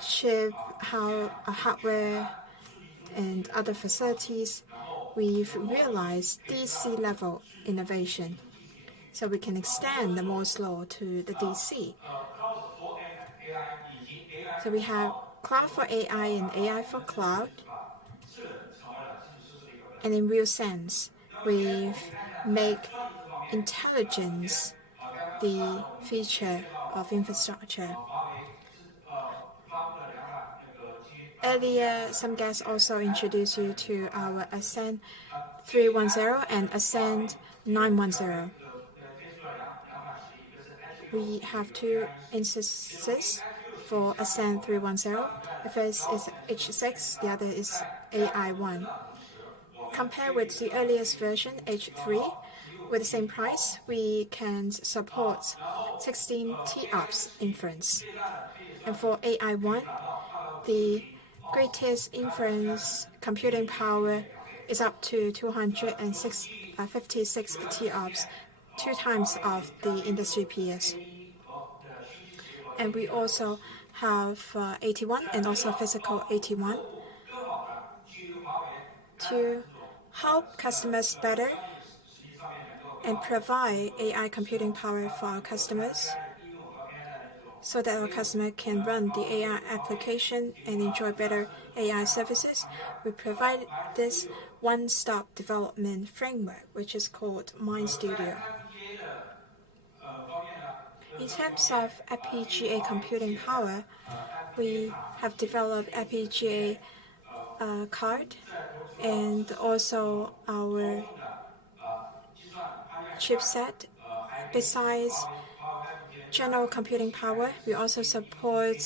chip, hardware, and other facilities. We've realized DC level innovation, so we can extend the Moore's law to the DC. So we have cloud for AI and AI for cloud. And in real sense, we've made intelligence the feature of infrastructure. Earlier, some guests also introduced you to our Ascend 310 and Ascend 910. We have two instances for Ascend 310. The first is H6, the other is AI1. Compared with the earliest version, H3, with the same price, we can support 16 TOPS inference. And for AI1, the greatest inference computing power is up to 256 TOPS, 2 times of the industry peers. And we also have 81 and also physical 81 to help customers better and provide AI computing power for our customers so that our customer can run the AI application and enjoy better AI services. We provide this one-stop development framework, which is called Mind Studio. In terms of FPGA computing power, we have developed FPGA card and also our chipset. Besides general computing power, we also support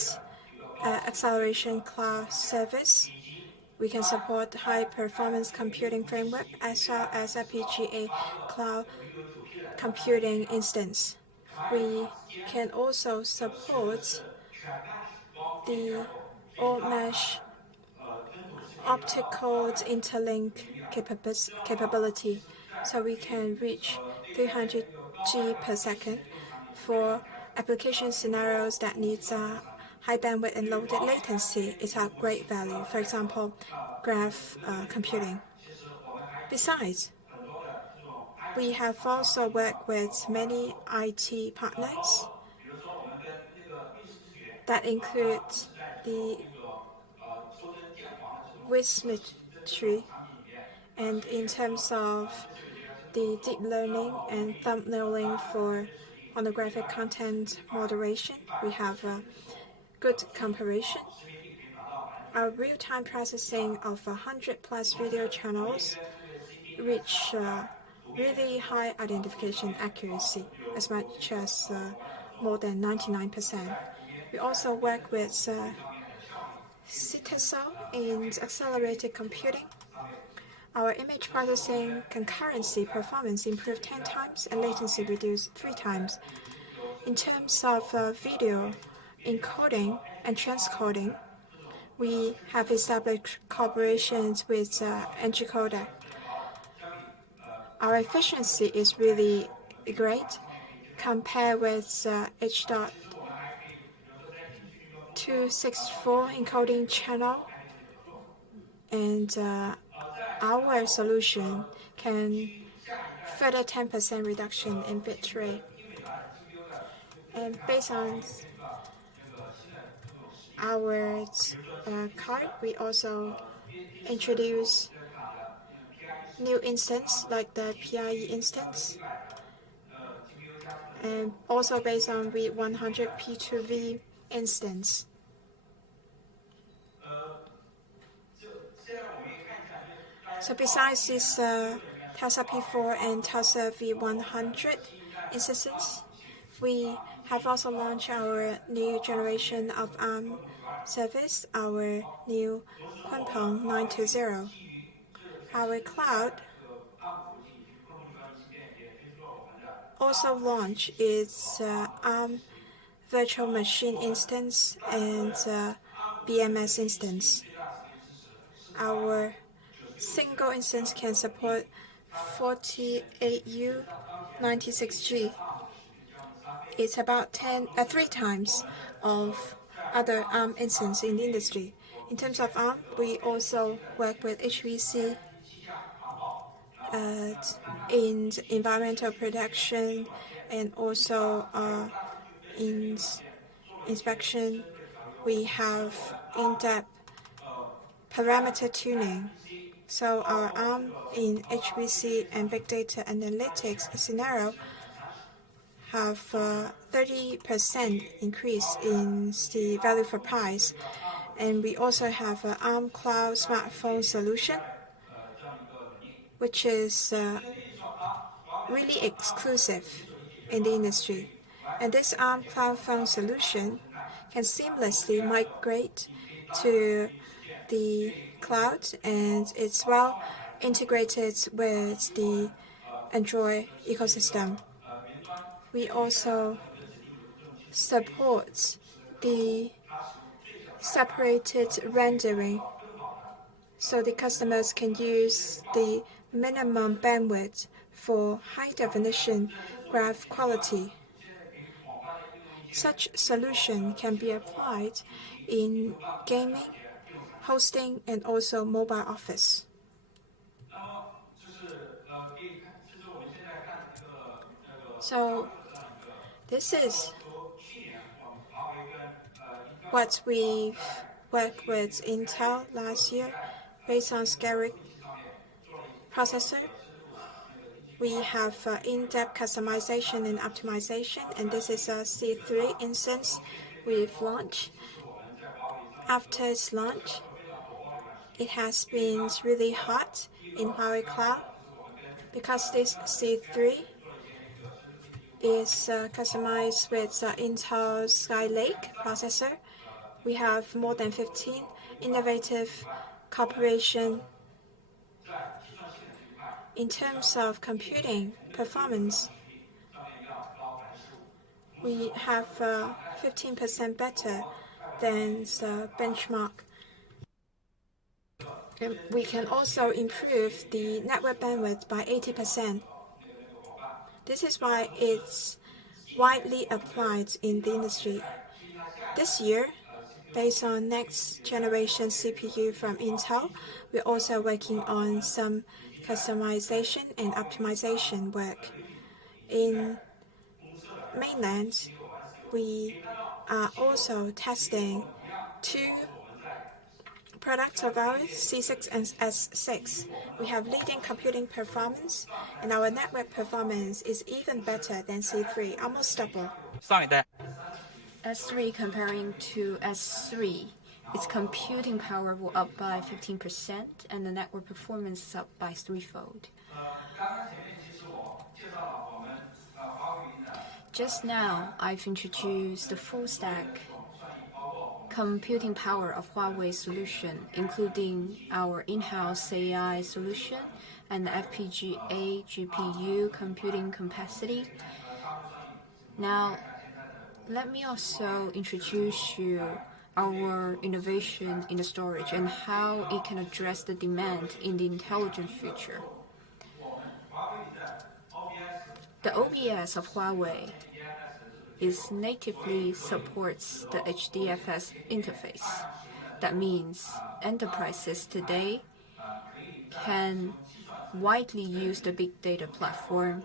acceleration class service. We can support high-performance computing framework as well as FPGA cloud computing instance. We can also support the all-mesh optical interlink capability, so we can reach 300 G per second for application scenarios that needs high bandwidth and low latency. It's a great value. For example, graph computing. Besides, we have also worked with many IT partners that include the Wismetry, and in terms of the deep learning and thumbnailing for pornographic content moderation, we have a good comparison. Our real-time processing of 100+ video channels reach really high identification accuracy, as much as more than 99%. We also work with Citacel in accelerated computing. Our image processing concurrency performance improved 10 times and latency reduced 3 times. In terms of video encoding and transcoding, we have established collaborations with Encoder. Our efficiency is really great compared with H.264 encoding channel, and our solution can further 10% reduction in bit rate. And based on our card, we also introduce new instance like the PIE instance, and also based on V100 P2V instance. So besides this Tesla P4 and Tesla V100 instances, we have also launched our new generation of ARM service, our new Kunpeng 920. Huawei Cloud also launched its ARM virtual machine instance and BMS instance. Our single instance can support 48U 96G. It's about 3 times of other ARM instances in the industry. In terms of ARM, we also work with HPC in environmental protection and also in inspection. We have in-depth parameter tuning. So our ARM in HPC and big data analytics scenario have 30% increase in the value for price. And we also have an ARM Cloud smartphone solution, which is really exclusive in the industry. And this ARM Cloud phone solution can seamlessly migrate to the cloud, and it's well integrated with the Android ecosystem. We also support the separated rendering, so the customers can use the minimum bandwidth for high-definition graph quality. Such solution can be applied in gaming, hosting, and also mobile office. So this is what we've worked with Intel last year based on Skyrake processor. We have in-depth customization and optimization, and this is a C3 instance we've launched. After its launch, it has been really hot in Huawei Cloud because this C3 is customized with Intel Skylake processor. We have more than 15 innovative cooperation. In terms of computing performance, we have 15% better than the benchmark. And we can also improve the network bandwidth by 80%. This is why it's widely applied in the industry. This year, based on next generation CPU from Intel, we're also working on some customization and optimization work. In mainland, we are also testing 2 products of ours, C6 and S6. We have leading computing performance, and our network performance is even better than C3, almost double. S3 comparing to S3, its computing power will up by 15%, and the network performance is up by 3-fold. Just now, I've introduced the full stack computing power of Huawei solution, including our in-house AI solution and the FPGA GPU computing capacity. Now, let me also introduce you our innovation in the storage and how it can address the demand in the intelligent future. The OBS of Huawei natively supports the HDFS interface. That means enterprises today can widely use the big data platform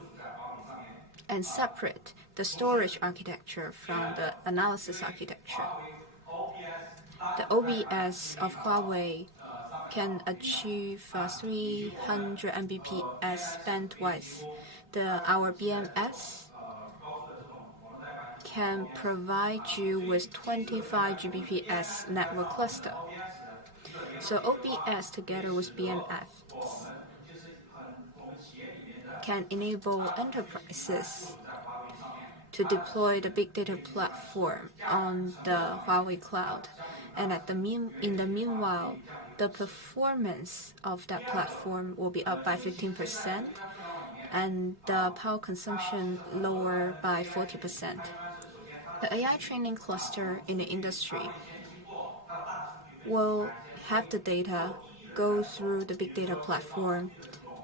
and separate the storage architecture from the analysis architecture. The OBS of Huawei can achieve 300 Mbps bandwidth. Our BMS can provide you with 25 Gbps network cluster. So OBS together with BMS can enable enterprises to deploy the big data platform on the Huawei Cloud. and in the meanwhile, the performance of that platform will be up by 15%, and the power consumption lower by 40%. The AI training cluster in the industry will have the data go through the big data platform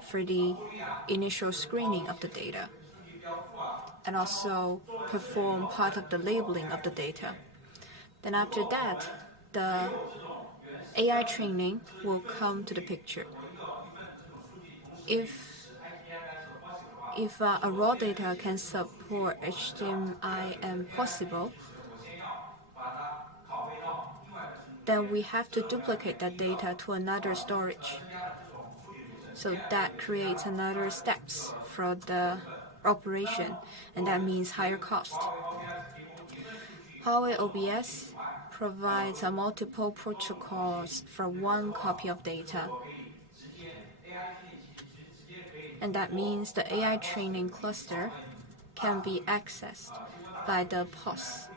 for the initial screening of the data, and also perform part of the labeling of the data. Then after that, the AI training will come to the picture. If a raw data can support HDMI and possible, then we have to duplicate that data to another storage. So that creates another steps for the operation, and that means higher cost. Huawei OBS provides multiple protocols for one copy of data. And that means the AI training cluster can be accessed by the POS.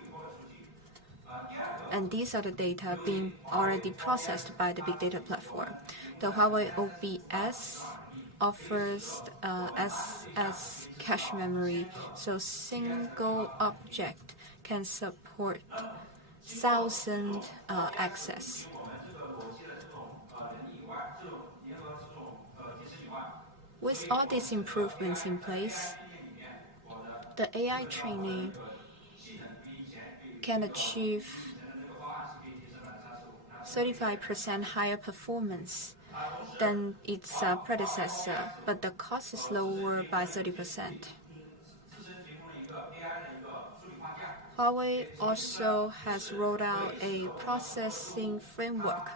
And these are the data being already processed by the big data platform. The Huawei OBS offers SS cache memory, so single object can support 1,000 access. With all these improvements in place, the AI training can achieve 35% higher performance than its predecessor, but the cost is lower by 30%. Huawei also has rolled out a processing framework,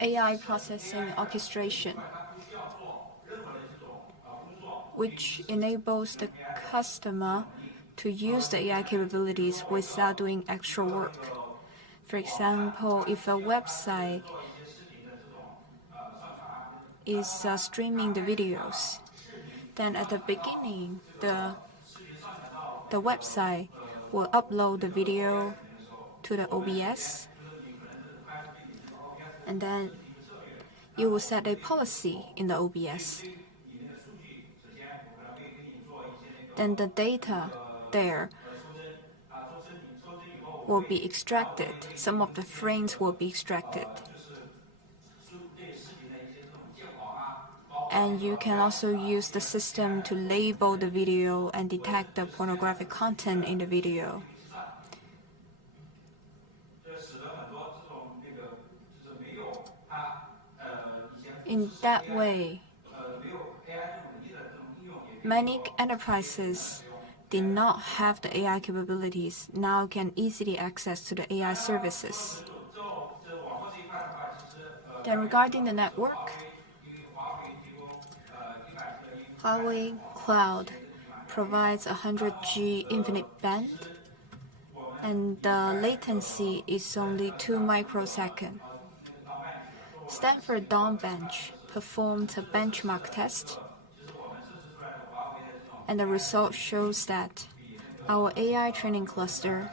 AI processing orchestration, which enables the customer to use the AI capabilities without doing extra work. For example, if a website is streaming the videos, then at the beginning, the website will upload the video to the OBS, and then you will set a policy in the OBS. Then the data there will be extracted. Some of the frames will be extracted. And you can also use the system to label the video and detect the pornographic content in the video. In that way, many enterprises did not have the AI capabilities, now can easily access to the AI services. Then regarding the network, Huawei Cloud provides 100G infinite band, and the latency is only 2 microseconds. Stanford Dawn Bench performed a benchmark test, and the result shows that our AI training cluster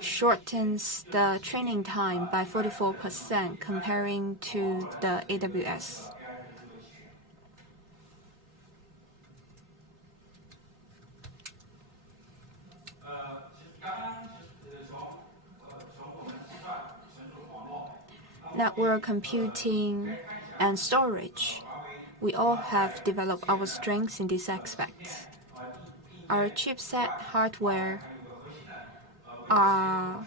shortens the training time by 44% comparing to the AWS. Network computing and storage, we all have developed our strengths in these aspects. Our chipset hardware are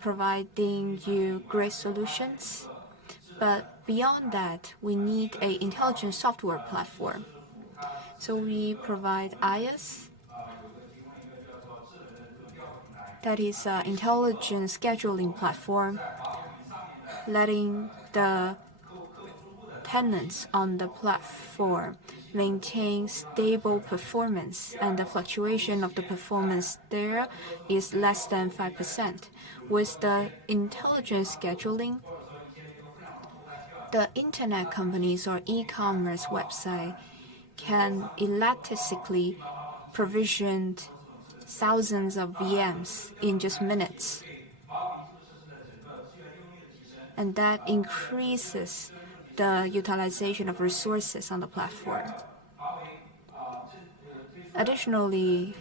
providing you great solutions, but beyond that, we need an intelligent software platform. So we provide IaaS, that is an intelligent scheduling platform, letting the tenants on the platform maintain stable performance, and the fluctuation of the performance there is less than 5%. With the intelligent scheduling, the internet companies or e-commerce website can elastically provision thousands of VMs in just minutes. And that increases the utilization of resources on the platform. Additionally,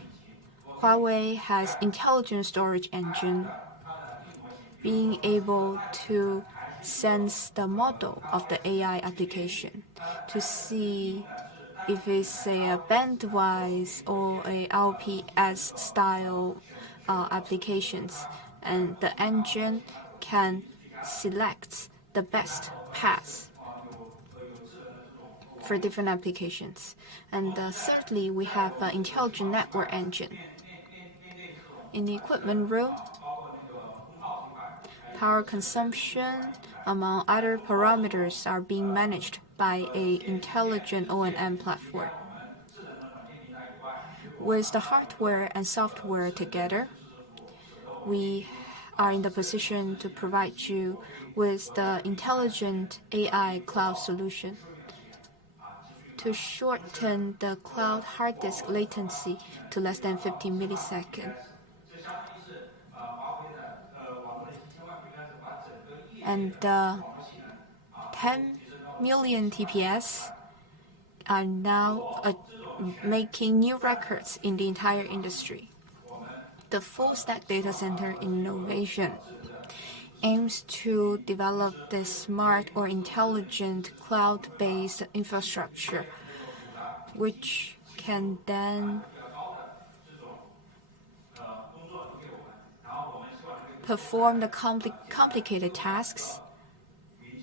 Huawei has intelligent storage engine, being able to sense the model of the AI application to see if it's a bandwise or a LPS style applications, and the engine can select the best path for different applications. And thirdly, we have an intelligent network engine. In the equipment room, power consumption, among other parameters, are being managed by an intelligent O&M platform. With the hardware and software together, we are in the position to provide you with the intelligent AI cloud solution to shorten the cloud hard disk latency to less than 15 milliseconds. And 10 million TPS are now making new records in the entire industry. The full stack data center innovation aims to develop this smart or intelligent cloud-based infrastructure, which can then perform the complicated tasks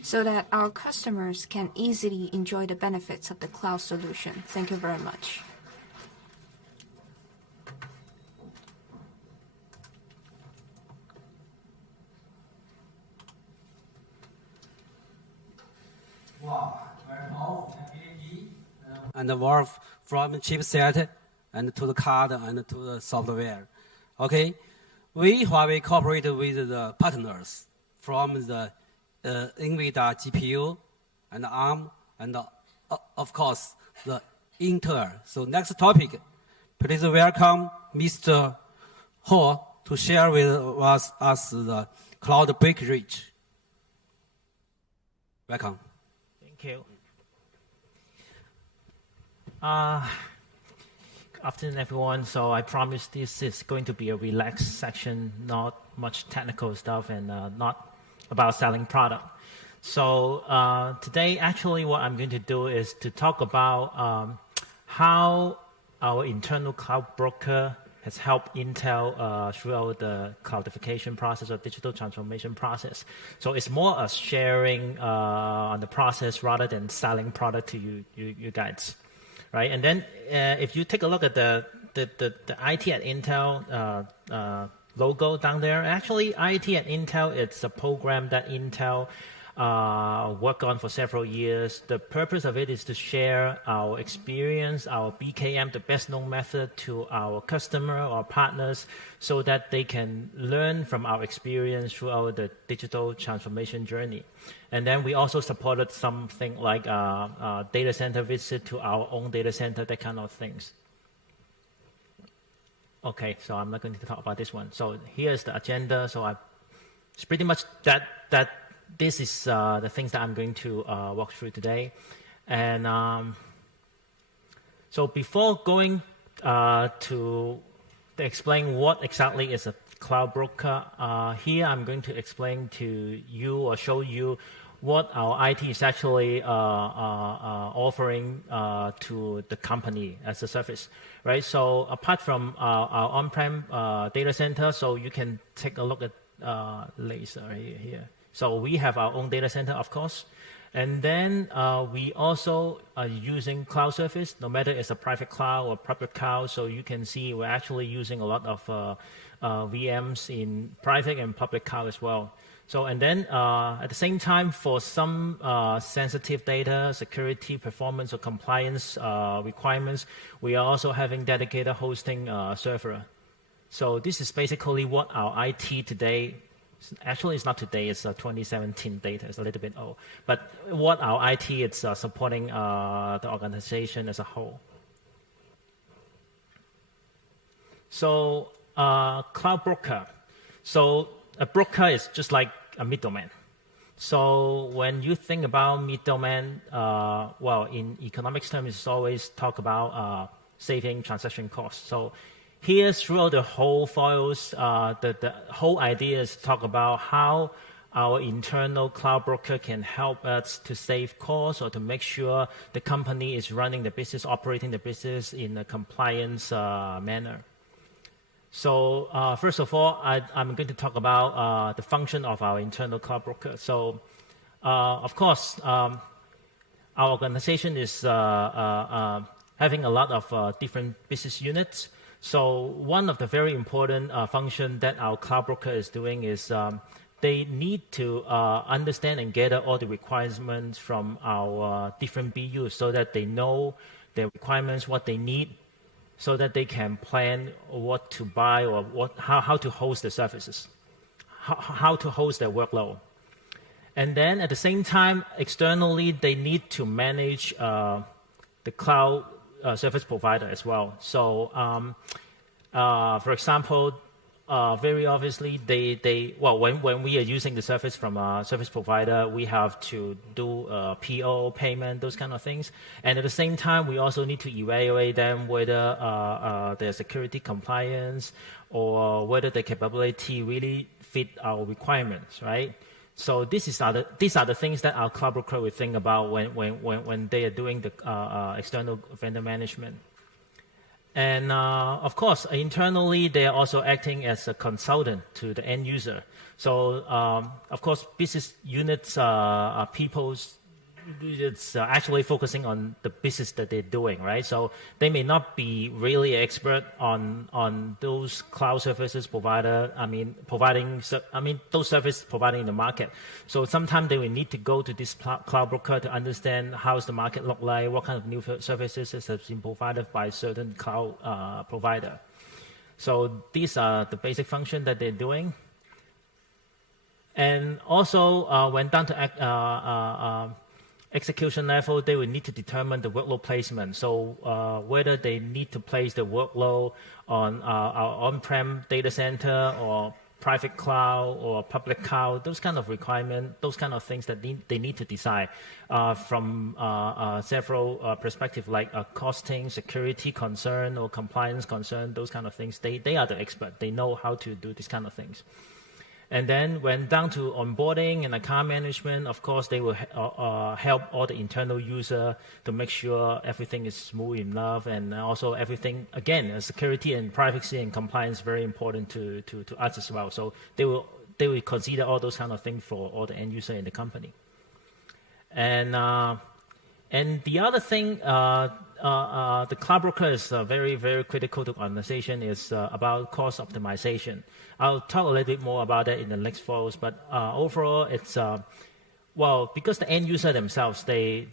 so that our customers can easily enjoy the benefits of the cloud solution. Thank you very much. And evolve from chipset and to the card and to the software. Okay, we Huawei cooperate with the partners from the NVIDIA GPU and ARM and of course the Intel. So next topic, please welcome Mr. Ho to share with us the cloud breakage. Welcome. Thank you. Afternoon, everyone. So I promise this is going to be a relaxed section, not much technical stuff, and not about selling product. So today, actually, what I'm going to do is to talk about how our internal cloud broker has helped Intel throughout the cloudification process or digital transformation process. So it's more a sharing on the process rather than selling product to you guys. Right, and then if you take a look at the IT at Intel logo down there, actually IT at Intel, it's a program that Intel worked on for several years. The purpose of it is to share our experience, our BKM, the best known method, to our customer or partners so that they can learn from our experience throughout the digital transformation journey. And then we also supported something like data center visit to our own data center, that kind of things. Okay, so I'm not going to talk about this one. So here's the agenda. So it's pretty much that this is the things that I'm going to walk through today. And so before going to explain what exactly is a cloud broker, here I'm going to explain to you or show you what our IT is actually offering to the company as a service, right? So apart from our on-prem data center, so you can take a look at laser here. So we have our own data center, of course. And then we also are using cloud service, no matter it's a private cloud or public cloud. So you can see we're actually using a lot of VMs in private and public cloud as well. So, and then at the same time, for some sensitive data, security, performance, or compliance requirements, we are also having dedicated hosting server. So this is basically what our IT today, actually it's not today, it's 2017 data, it's a little bit old, but what our IT is supporting the organization as a whole. So cloud broker. So a broker is just like a middleman. So when you think about middleman, well, in economics terms, it's always talk about saving transaction costs. So here, throughout the whole files, the whole idea is to talk about how our internal cloud broker can help us to save costs or to make sure the company is running the business, operating the business in a compliance manner. So first of all, I'm going to talk about the function of our internal cloud broker. So of course, our organization is having a lot of different business units. So one of the very important function that our cloud broker is doing is they need to understand and gather all the requirements from our different BUs so that they know their requirements, what they need, so that they can plan what to buy or how to host the services, how to host their workload. And then at the same time, externally, they need to manage the cloud service provider as well. So, for example, very obviously, when we are using the service from a service provider, we have to do PO payment, those kind of things. And at the same time, we also need to evaluate them whether their security compliance or whether the capability really fit our requirements, right? So these are the things that our cloud broker will think about when they are doing the external vendor management. And of course, internally, they are also acting as a consultant to the end user. So of course, business units people's it's actually focusing on the business that they're doing, right? So they may not be really expert on those cloud services provider. Those services providing in the market. So sometimes they will need to go to this cloud broker to understand how's the market look like, what kind of new services have been provided by certain cloud provider. So these are the basic functions that they're doing. And also, when down to execution level, they will need to determine the workload placement. So whether they need to place the workload on our on-prem data center or private cloud or public cloud, those kind of requirements, those kind of things that they need to decide from several perspectives, like costing, security concern, or compliance concern, those kind of things. They are the expert. They know how to do these kind of things. And then when down to onboarding and account management, of course, they will help all the internal user to make sure everything is smooth enough, and also everything, again, security and privacy and compliance very important to us as well. So they will consider all those kind of things for all the end user in the company. And the other thing, the cloud broker is very, very critical to organization is about cost optimization. I'll talk a little bit more about that in the next files, but overall, it's because the end user themselves, they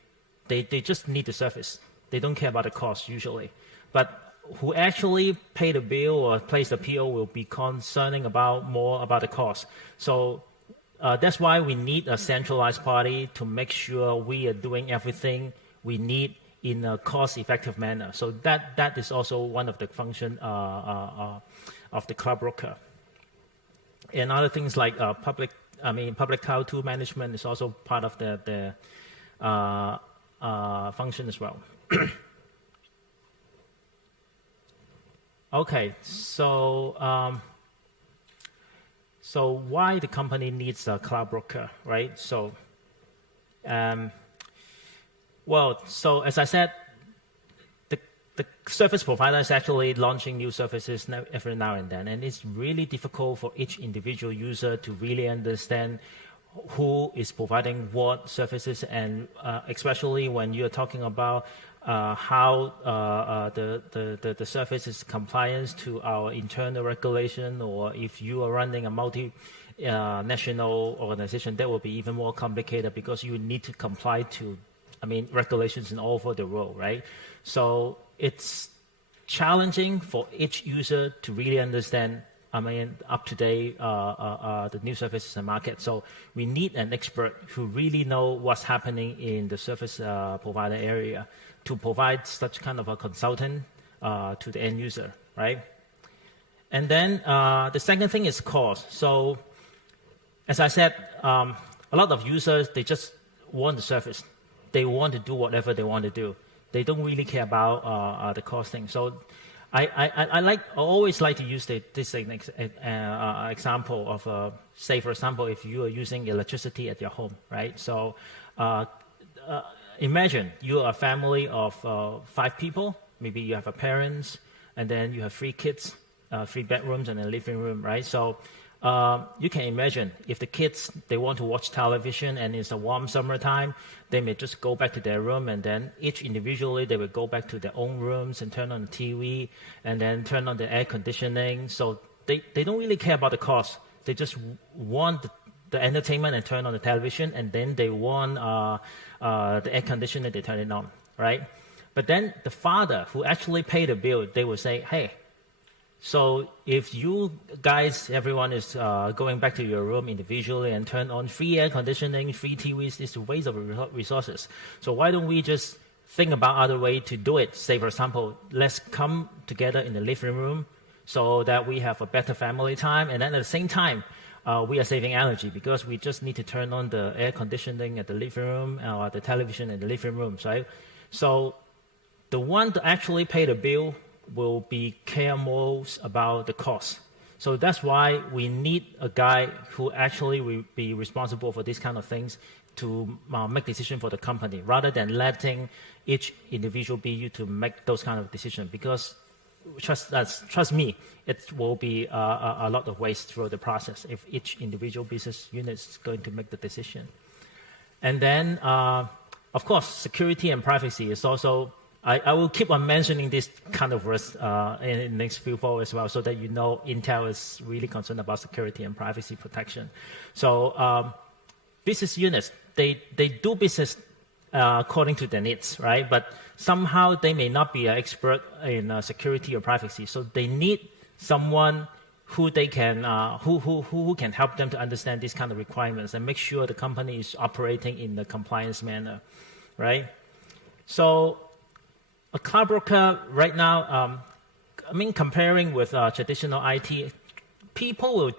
just need the service. They don't care about the cost usually, but who actually pay the bill or place the PO will be concerning more about the cost. So that's why we need a centralized party to make sure we are doing everything we need in a cost-effective manner. So that is also one of the function of the cloud broker. And other things like public cloud tool management is also part of the function as well. Okay, so why the company needs a cloud broker, right? So, so as I said, the service provider is actually launching new services every now and then, and it's really difficult for each individual user to really understand who is providing what services, and especially when you're talking about how the service is compliance to our internal regulation, or if you are running a multinational organization, that will be even more complicated because you need to comply to regulations in all over the world, right? So it's challenging for each user to really understand, up to date, the new services and market. So we need an expert who really know what's happening in the service provider area to provide such kind of a consultant to the end user, right? And then the second thing is cost. So as I said, a lot of users, they just want the service. They want to do whatever they want to do. They don't really care about the cost thing. So I always like to use this example of, say, for example, if you are using electricity at your home, right? So imagine you are a family of 5 people. Maybe you have a parents, and then you have 3 kids, 3 bedrooms and a living room, right? So you can imagine if the kids, they want to watch television and it's a warm summertime, they may just go back to their room, and then each individually they will go back to their own rooms and turn on the TV and then turn on the air conditioning. So they don't really care about the cost. They just want the entertainment and turn on the television, and then they want the air conditioner, they turn it on, right? But then the father who actually paid the bill, they will say, hey, so if you guys, everyone is going back to your room individually and turn on free air conditioning, free TVs, it's a waste of resources. So why don't we just think about other way to do it? Say, for example, let's come together in the living room so that we have a better family time. And then at the same time, we are saving energy because we just need to turn on the air conditioning at the living room or the television in the living room, right? So the one to actually pay the bill will be care most about the cost. So that's why we need a guy who actually will be responsible for these kind of things to make decision for the company, rather than letting each individual BU to make those kind of decisions. Because trust me, it will be a lot of waste through the process if each individual business unit is going to make the decision. And then, of course, security and privacy is also. I will keep on mentioning this kind of words in the next few forward as well, so that you know Intel is really concerned about security and privacy protection. So business units, they do business according to their needs, right? But somehow they may not be an expert in security or privacy. So they need someone who they can who can help them to understand these kind of requirements and make sure the company is operating in the compliance manner, right? So a cloud broker right now, comparing with traditional IT, people will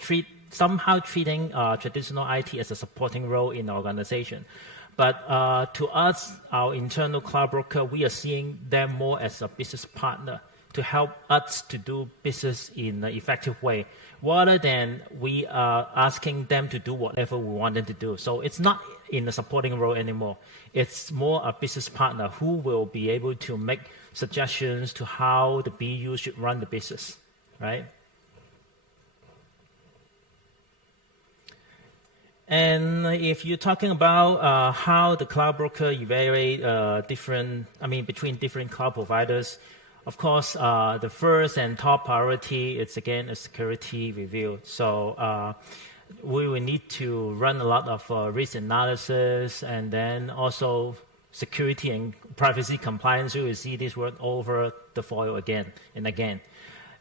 somehow treating traditional IT as a supporting role in the organization. But to us, our internal cloud broker, we are seeing them more as a business partner to help us to do business in an effective way, rather than we are asking them to do whatever we want them to do. So it's not in a supporting role anymore. It's more a business partner who will be able to make suggestions to how the BU should run the business, right? And if you're talking about how the cloud broker evaluate between different cloud providers, of course, the first and top priority is again a security review. So we will need to run a lot of risk analysis, and then also security and privacy compliance. You will see this word over the foil again and again.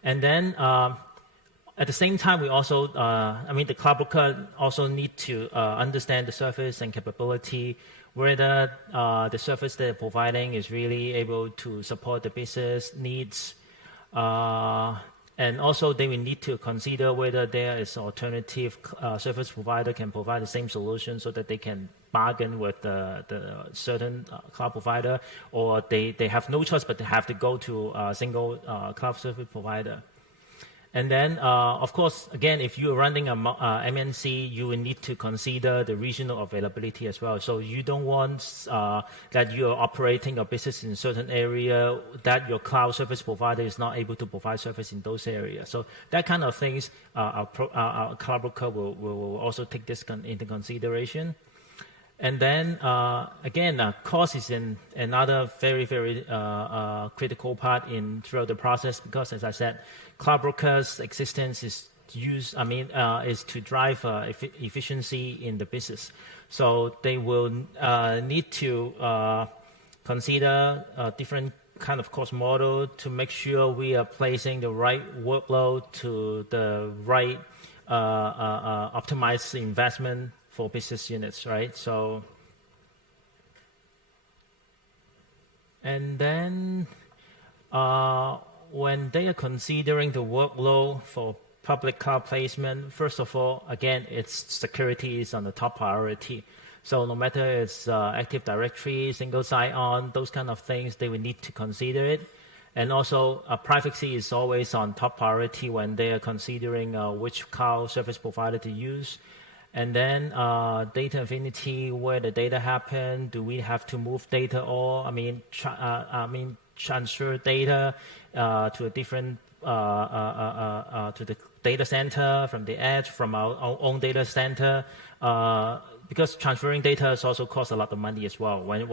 And then at the same time, we also, the cloud broker also need to understand the service and capability, whether the service they're providing is really able to support the business needs. And also they will need to consider whether there is an alternative service provider can provide the same solution so that they can bargain with the certain cloud provider, or they have no choice but they have to go to a single cloud service provider. And then, of course, again, if you're running a MNC, you will need to consider the regional availability as well. So you don't want that you're operating a business in a certain area that your cloud service provider is not able to provide service in those areas. So that kind of things, our cloud broker will also take this into consideration. And then, again, cost is another very, very critical part throughout the process, because, as I said, cloud brokers' existence is to drive efficiency in the business. So they will need to consider different kind of cost model to make sure we are placing the right workload to the right optimized investment for business units, right? So, and then when they are considering the workload for public cloud placement, first of all, again, it's security is on the top priority. So no matter it's Active Directory, single sign-on, those kind of things, they will need to consider it. And also, privacy is always on top priority when they are considering which cloud service provider to use. And then data affinity, where the data happen, do we have to move data or, transfer data to a different, to the data center from the edge, from our own data center, because transferring data has also cost a lot of money as well when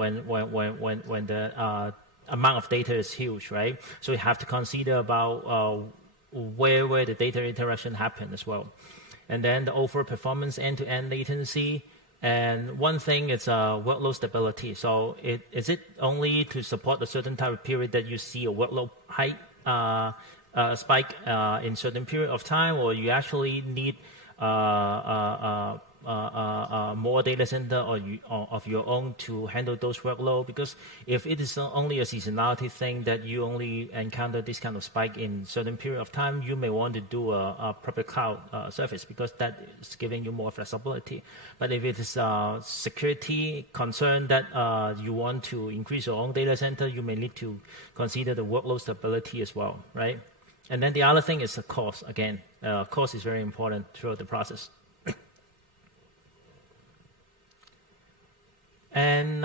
the amount of data is huge, right? So we have to consider about where the data interaction happen as well. And then the overall performance, end-to-end latency. And one thing is workload stability. So is it only to support a certain time of period that you see a workload height spike in certain period of time, or you actually need more data center of your own to handle those workload? Because if it is only a seasonality thing that you only encounter this kind of spike in certain period of time, you may want to do a public cloud service because that is giving you more flexibility. But if it is security concern that you want to increase your own data center, you may need to consider the workload stability as well, right? And then the other thing is the cost. Again, cost is very important throughout the process. And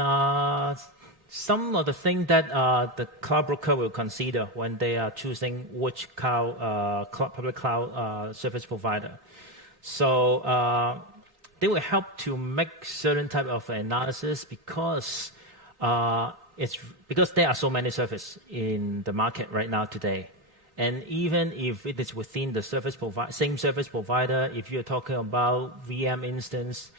some of the things that the cloud broker will consider when they are choosing which public cloud service provider. So they will help to make certain type of analysis because there are so many services in the market right now today. And even if it is within the same service provider, if you're talking about VM instance,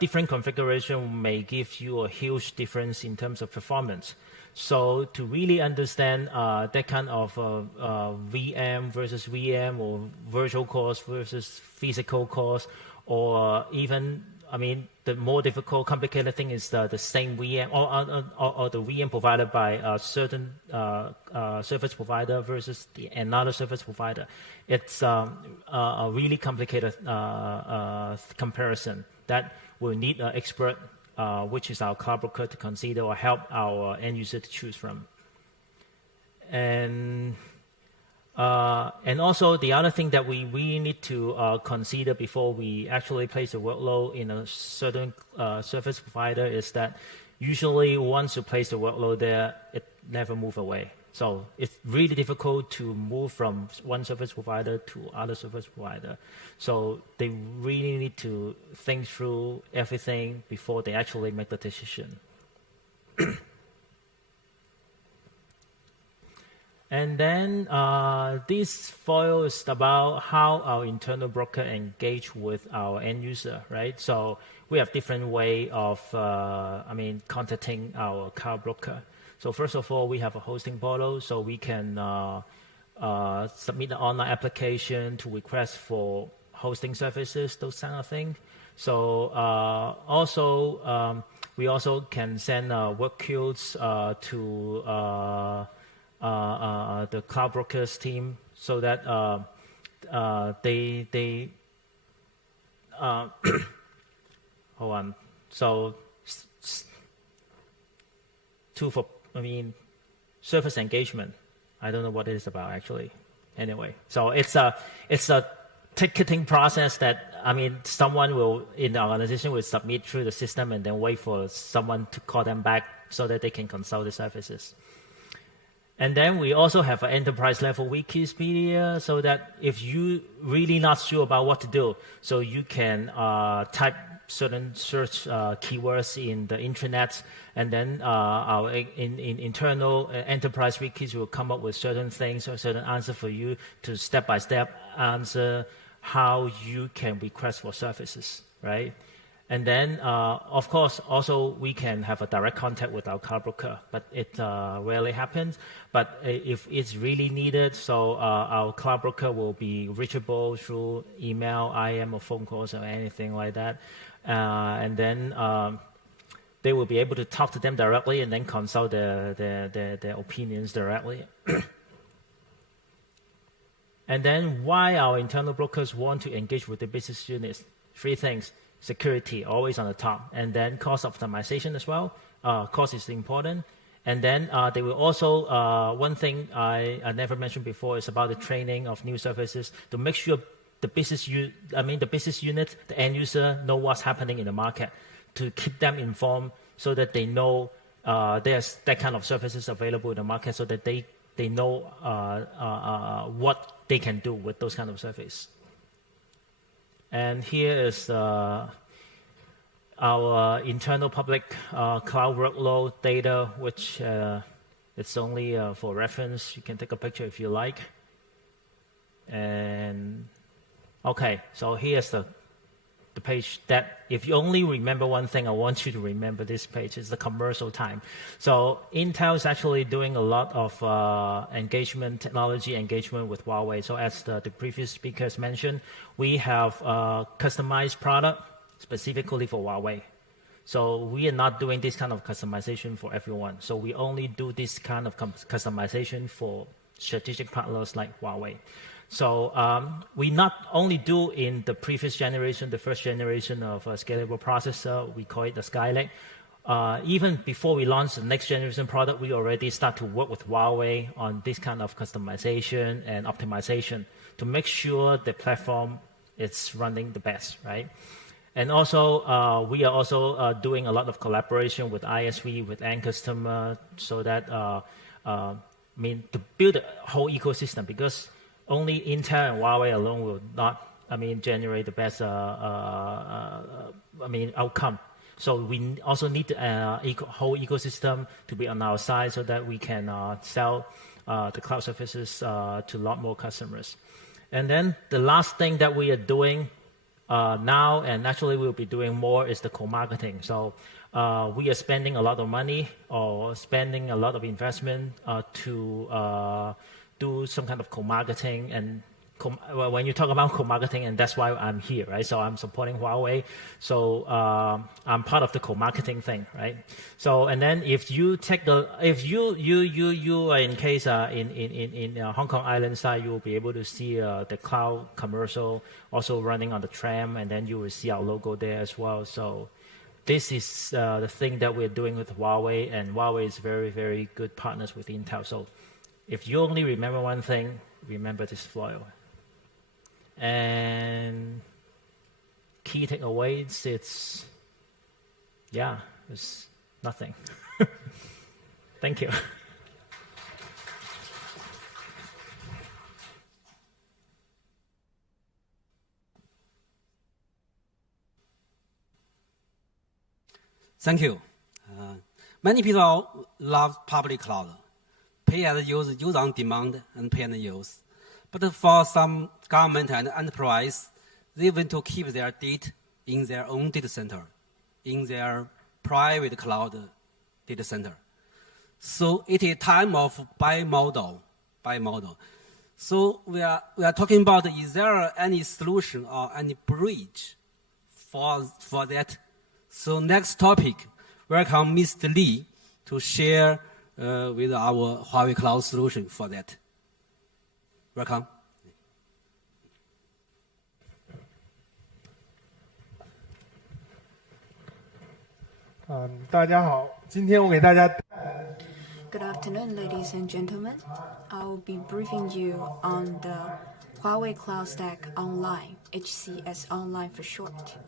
different configuration may give you a huge difference in terms of performance. So to really understand that kind of VM versus VM or virtual cost versus physical cost, or even, the more difficult, complicated thing is the same VM or the VM provided by a certain service provider versus another service provider. It's a really complicated comparison that will need an expert, which is our cloud broker, to consider or help our end user to choose from. And also the other thing that we really need to consider before we actually place a workload in a certain service provider is that usually once you place the workload there, it never moves away. So it's really difficult to move from one service provider to other service provider. So they really need to think through everything before they actually make the decision. And then this file is about how our internal broker engage with our end user, right? So we have different way of, contacting our cloud broker. So first of all, we have a hosting portal, so we can submit an online application to request for hosting services, those kind of things. So we also can send work queues to the cloud brokers team, so that they hold on. So service engagement. I don't know what it is about actually. Anyway, so it's a ticketing process that someone in the organization will submit through the system and then wait for someone to call them back so that they can consult the services. And then we also have an enterprise level Wikipedia, so that if you really not sure about what to do, so you can type certain search keywords in the intranet, and then our internal enterprise wikis will come up with certain things or certain answer for you to step-by-step answer how you can request for services, right? And then, of course, also we can have a direct contact with our cloud broker, but it rarely happens. But if it's really needed, so our cloud broker will be reachable through email, IM, or phone calls, or anything like that. And then they will be able to talk to them directly and then consult their opinions directly. And then why our internal brokers want to engage with the business units? 3 things. Security, always on the top. And then cost optimization as well. Cost is important. And then they will also, one thing I never mentioned before is about the training of new services to make sure the business unit, the end user, know what's happening in the market, to keep them informed so that they know there's that kind of services available in the market, so that they know what they can do with those kind of services. And here is our internal public cloud workload data, which it's only for reference. You can take a picture if you like. And okay, so here's the page that, if you only remember one thing, I want you to remember this page, is the commercial time. So Intel is actually doing a lot of technology engagement with Huawei. So as the previous speakers mentioned, we have a customized product specifically for Huawei. So we are not doing this kind of customization for everyone. So we only do this kind of customization for strategic partners like Huawei. So we not only do in the previous generation, the first generation of a scalable processor, we call it the Skylake. Even before we launch the next generation product, we already start to work with Huawei on this kind of customization and optimization to make sure the platform is running the best, right? And also, we are also doing a lot of collaboration with ISV, with end customer, so that, to build a whole ecosystem, because only Intel and Huawei alone will not, generate the best, outcome. So we also need a whole ecosystem to be on our side, so that we can sell the cloud services to a lot more customers. And then the last thing that we are doing now, and actually we'll be doing more, is the co-marketing. So we are spending a lot of money or spending a lot of investment to do some kind of co-marketing. And when you talk about co-marketing, and that's why I'm here, right? So I'm supporting Huawei. So I'm part of the co-marketing thing, right? So, and then if you take if you are in case in Hong Kong Island side, you will be able to see the cloud commercial also running on the tram, and then you will see our logo there as well. So this is the thing that we're doing with Huawei, and Huawei is very, very good partners with Intel. So if you only remember one thing, remember this flyover. And key takeaways, it's nothing. Thank you. Thank you. Many people love public cloud. Pay as use, use on demand, and pay and use. But for some government and enterprise, they want to keep their data in their own data center, in their private cloud data center. So it is time of buy model. So we are talking about, is there any solution or any bridge for that? So next topic, welcome Mr. Lee to share with our Huawei Cloud solution for that. Welcome. 大家好，今天我给大家 Good afternoon, ladies and gentlemen. I will be briefing you on the Huawei Cloud Stack Online, HCS Online for short.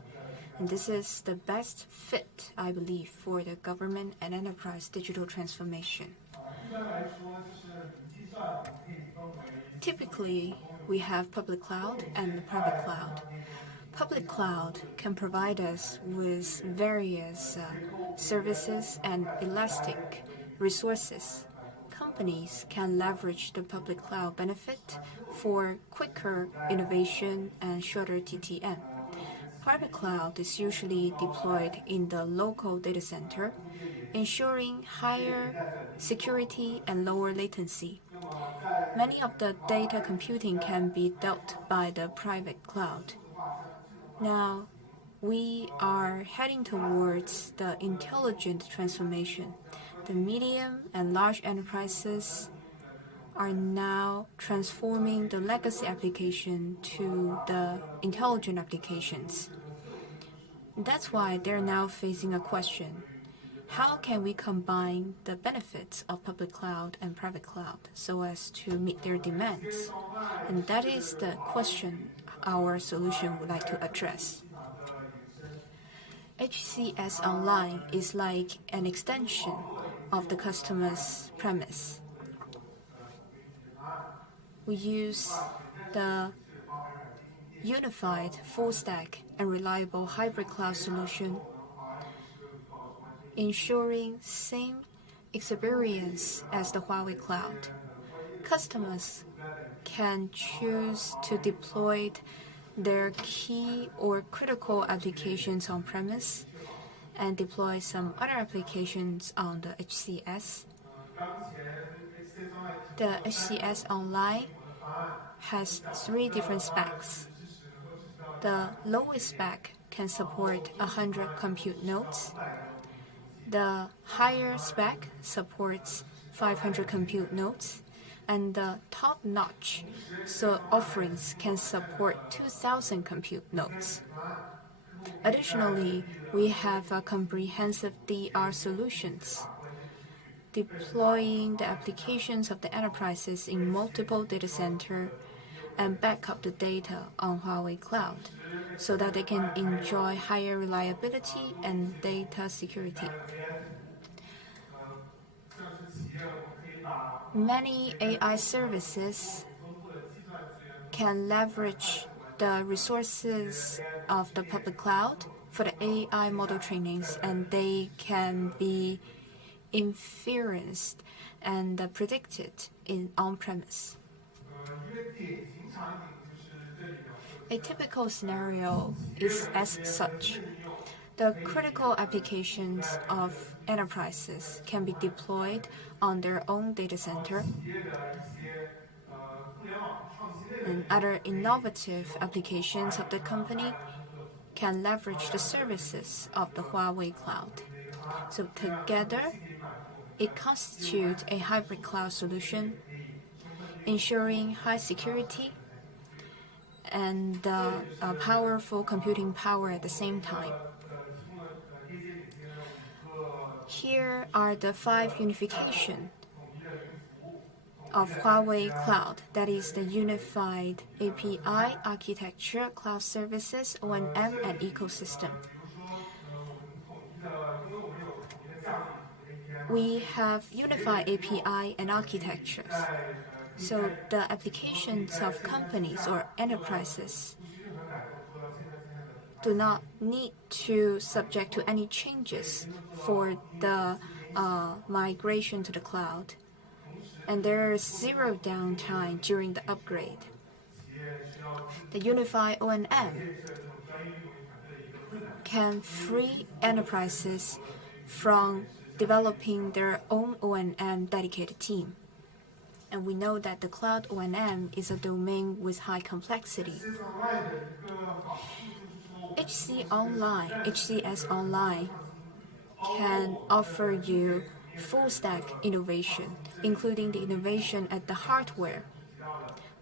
And this is the best fit, I believe, for the government and enterprise digital transformation. Typically, we have public cloud and private cloud. Public cloud can provide us with various services and elastic resources. Companies can leverage the public cloud benefit for quicker innovation and shorter TTM. Private cloud is usually deployed in the local data center, ensuring higher security and lower latency. Many of the data computing can be dealt by the private cloud. Now, we are heading towards the intelligent transformation. The medium and large enterprises are now transforming the legacy application to the intelligent applications. That's why they're now facing a question. How can we combine the benefits of public cloud and private cloud so as to meet their demands? And that is the question our solution would like to address. HCS Online is like an extension of the customer's premise. We use the unified full-stack and reliable hybrid cloud solution, ensuring same experience as the Huawei Cloud. Customers can choose to deploy their key or critical applications on-premise and deploy some other applications on the HCS. The HCS Online has 3 different specs. The lowest spec can support 100 compute nodes. The higher spec supports 500 compute nodes. And the top-notch offerings can support 2,000 compute nodes. Additionally, we have comprehensive DR solutions, deploying the applications of the enterprises in multiple data centers and back up the data on Huawei Cloud so that they can enjoy higher reliability and data security. Many AI services can leverage the resources of the public cloud for the AI model trainings, and they can be inferenced and predicted in on-premise. A typical scenario is as such. The critical applications of enterprises can be deployed on their own data center, and other innovative applications of the company can leverage the services of the Huawei Cloud. So together, it constitutes a hybrid cloud solution, ensuring high security and powerful computing power at the same time. Here are the 5 unification of Huawei Cloud, that is the unified API, architecture, cloud services, O&M, and ecosystem. We have unified API and architectures. So the applications of companies or enterprises do not need to subject to any changes for the migration to the cloud. And there is 0 downtime during the upgrade. The unified O&M can free enterprises from developing their own O&M dedicated team. And we know that the cloud O&M is a domain with high complexity. HCS Online can offer you full-stack innovation, including the innovation at the hardware.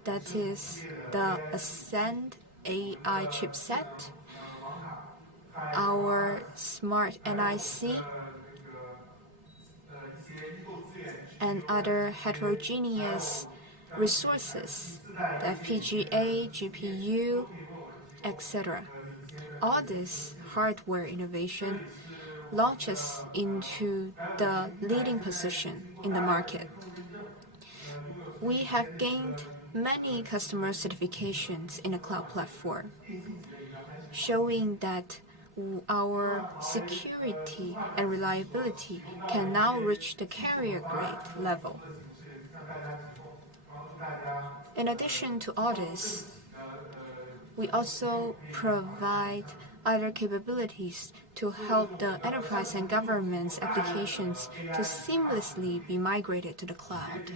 That is the Ascend AI chipset, our smart NIC, and other heterogeneous resources, the FPGA, GPU, etc. All this hardware innovation launches into the leading position in the market. We have gained many customer certifications in a cloud platform, showing that our security and reliability can now reach the carrier grade level. In addition to all this, we also provide other capabilities to help the enterprise and government's applications to seamlessly be migrated to the cloud.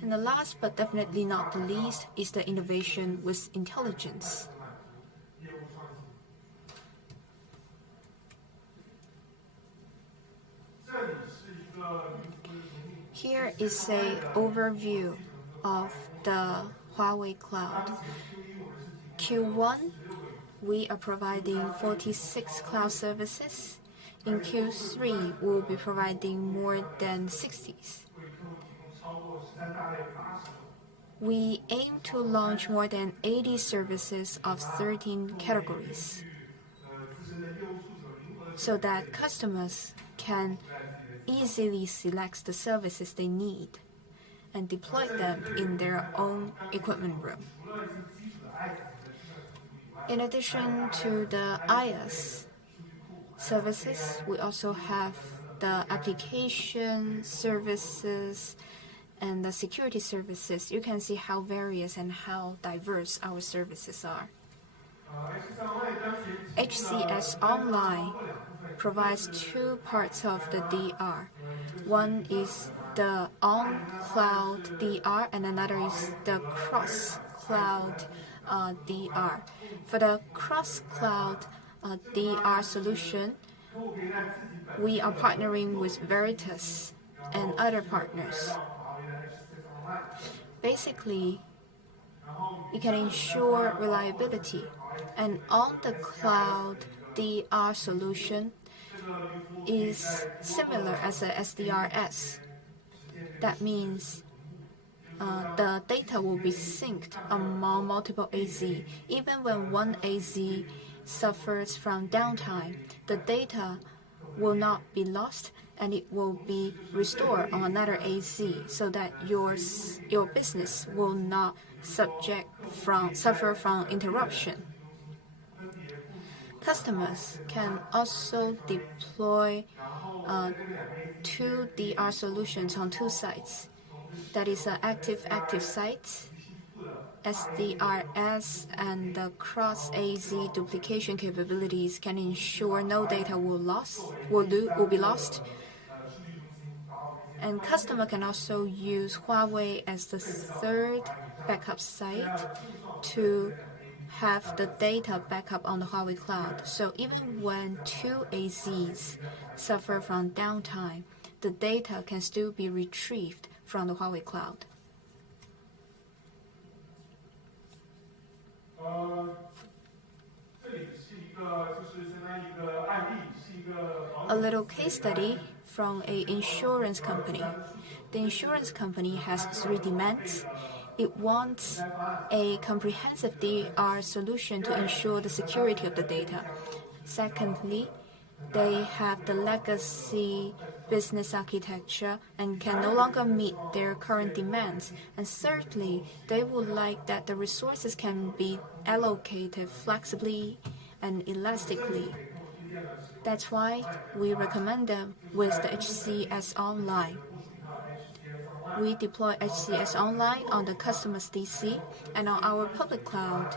And the last but definitely not the least is the innovation with intelligence. Here is a overview of the Huawei Cloud. Q1, we are providing 46 cloud services. In Q3, we'll be providing more than 60. We aim to launch more than 80 services of 13 categories so that customers can easily select the services they need and deploy them in their own equipment room. In addition to the IaaS services, we also have the application services and the security services. You can see how various and how diverse our services are. HCS Online provides two parts of the DR. One is the on-cloud DR and another is the cross-cloud DR. For the cross-cloud DR solution, we are partnering with Veritas and other partners. Basically, you can ensure reliability, and on the cloud DR solution is similar as a SDRS. That means the data will be synced among multiple AZ. Even when one AZ suffers from downtime, the data will not be lost and it will be restored on another AZ so that your business will not suffer from interruption. Customers can also deploy two DR solutions on two sites. That is an active site, SDRS, and the cross-AZ duplication capabilities can ensure no data will be lost. And customer can also use Huawei as the third backup site to have the data backup on the Huawei Cloud. So even when two AZs suffer from downtime, the data can still be retrieved from the Huawei Cloud. A little case study from an insurance company. The insurance company has three demands. It wants a comprehensive DR solution to ensure the security of the data. Secondly, they have the legacy business architecture and can no longer meet their current demands. And thirdly, they would like that the resources can be allocated flexibly and elastically. That's why we recommend them with the HCS Online. We deploy HCS Online on the customer's DC, and on our public cloud,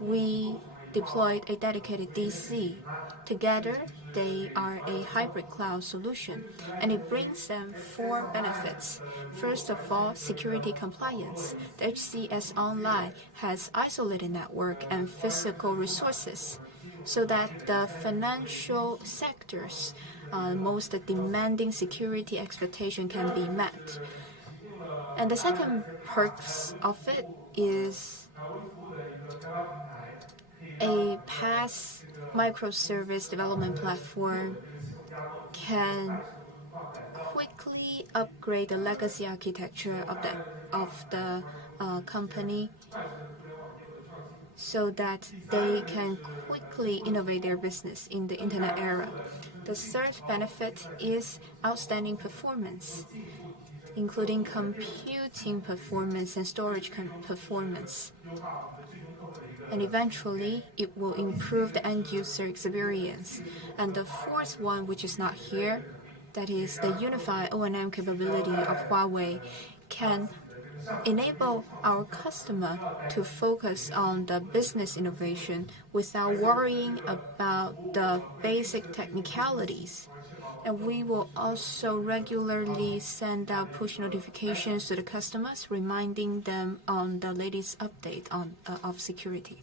we deployed a dedicated DC. Together, they are a hybrid cloud solution, and it brings them four benefits. First of all, security compliance. The HCS Online has isolated network and physical resources, so that the financial sector's most demanding security expectation can be met. And the second perks of it is a PaaS microservice development platform can quickly upgrade the legacy architecture of the company so that they can quickly innovate their business in the internet era. The third benefit is outstanding performance, including computing performance and storage performance. And eventually, it will improve the end-user experience. And the fourth one, which is not here, that is the unified O&M capability of Huawei, can enable our customer to focus on the business innovation without worrying about the basic technicalities. And we will also regularly send out push notifications to the customers, reminding them on the latest update of security.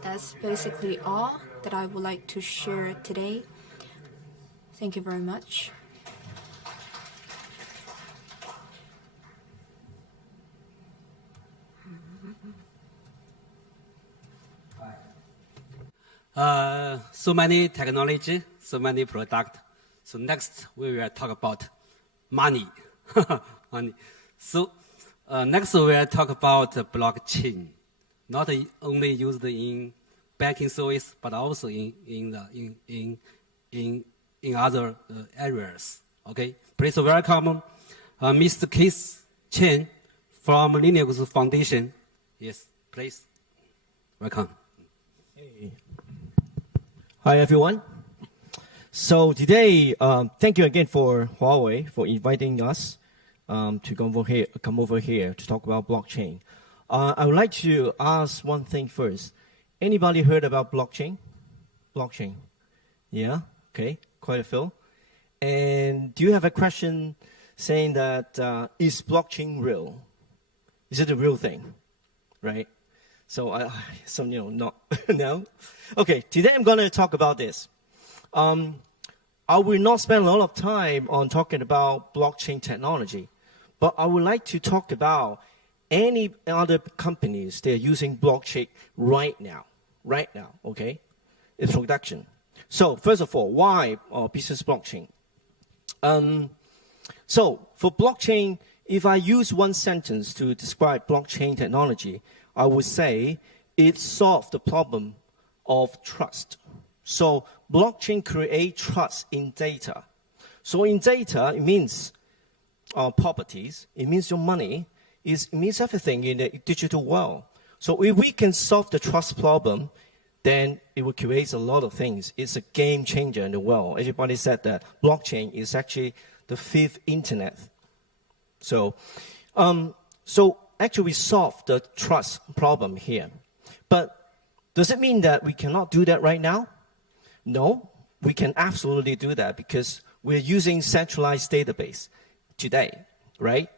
That's basically all that I would like to share today. Thank you very much. so many technology, so many product. So next we will talk about money. Money. So next we will talk about blockchain, not only used in banking service, but also in other areas. Okay, please welcome Mr. Keith Chen from Linux Foundation. Yes, please welcome. Hey. Hi everyone. So today, thank you again for Huawei for inviting us to come over here to talk about blockchain. I would like to ask one thing first. Anybody heard about blockchain? Blockchain. Yeah? Okay, quite a few. And do you have a question saying that, is blockchain real? Is it a real thing? Right? So, not, no? Okay, today I'm going to talk about this. I will not spend a lot of time on talking about blockchain technology, but I would like to talk about any other companies that are using blockchain right now, okay? Introduction. So first of all, why business blockchain? So for blockchain, if I use one sentence to describe blockchain technology, I would say it solved the problem of trust. So blockchain creates trust in data. So in data, it means properties, it means your money, it means everything in the digital world. So if we can solve the trust problem, then it will create a lot of things. It's a game changer in the world. Everybody said that blockchain is actually the fifth internet. So, actually we solved the trust problem here. But does it mean that we cannot do that right now? No, we can absolutely do that because we're using centralized database today, right?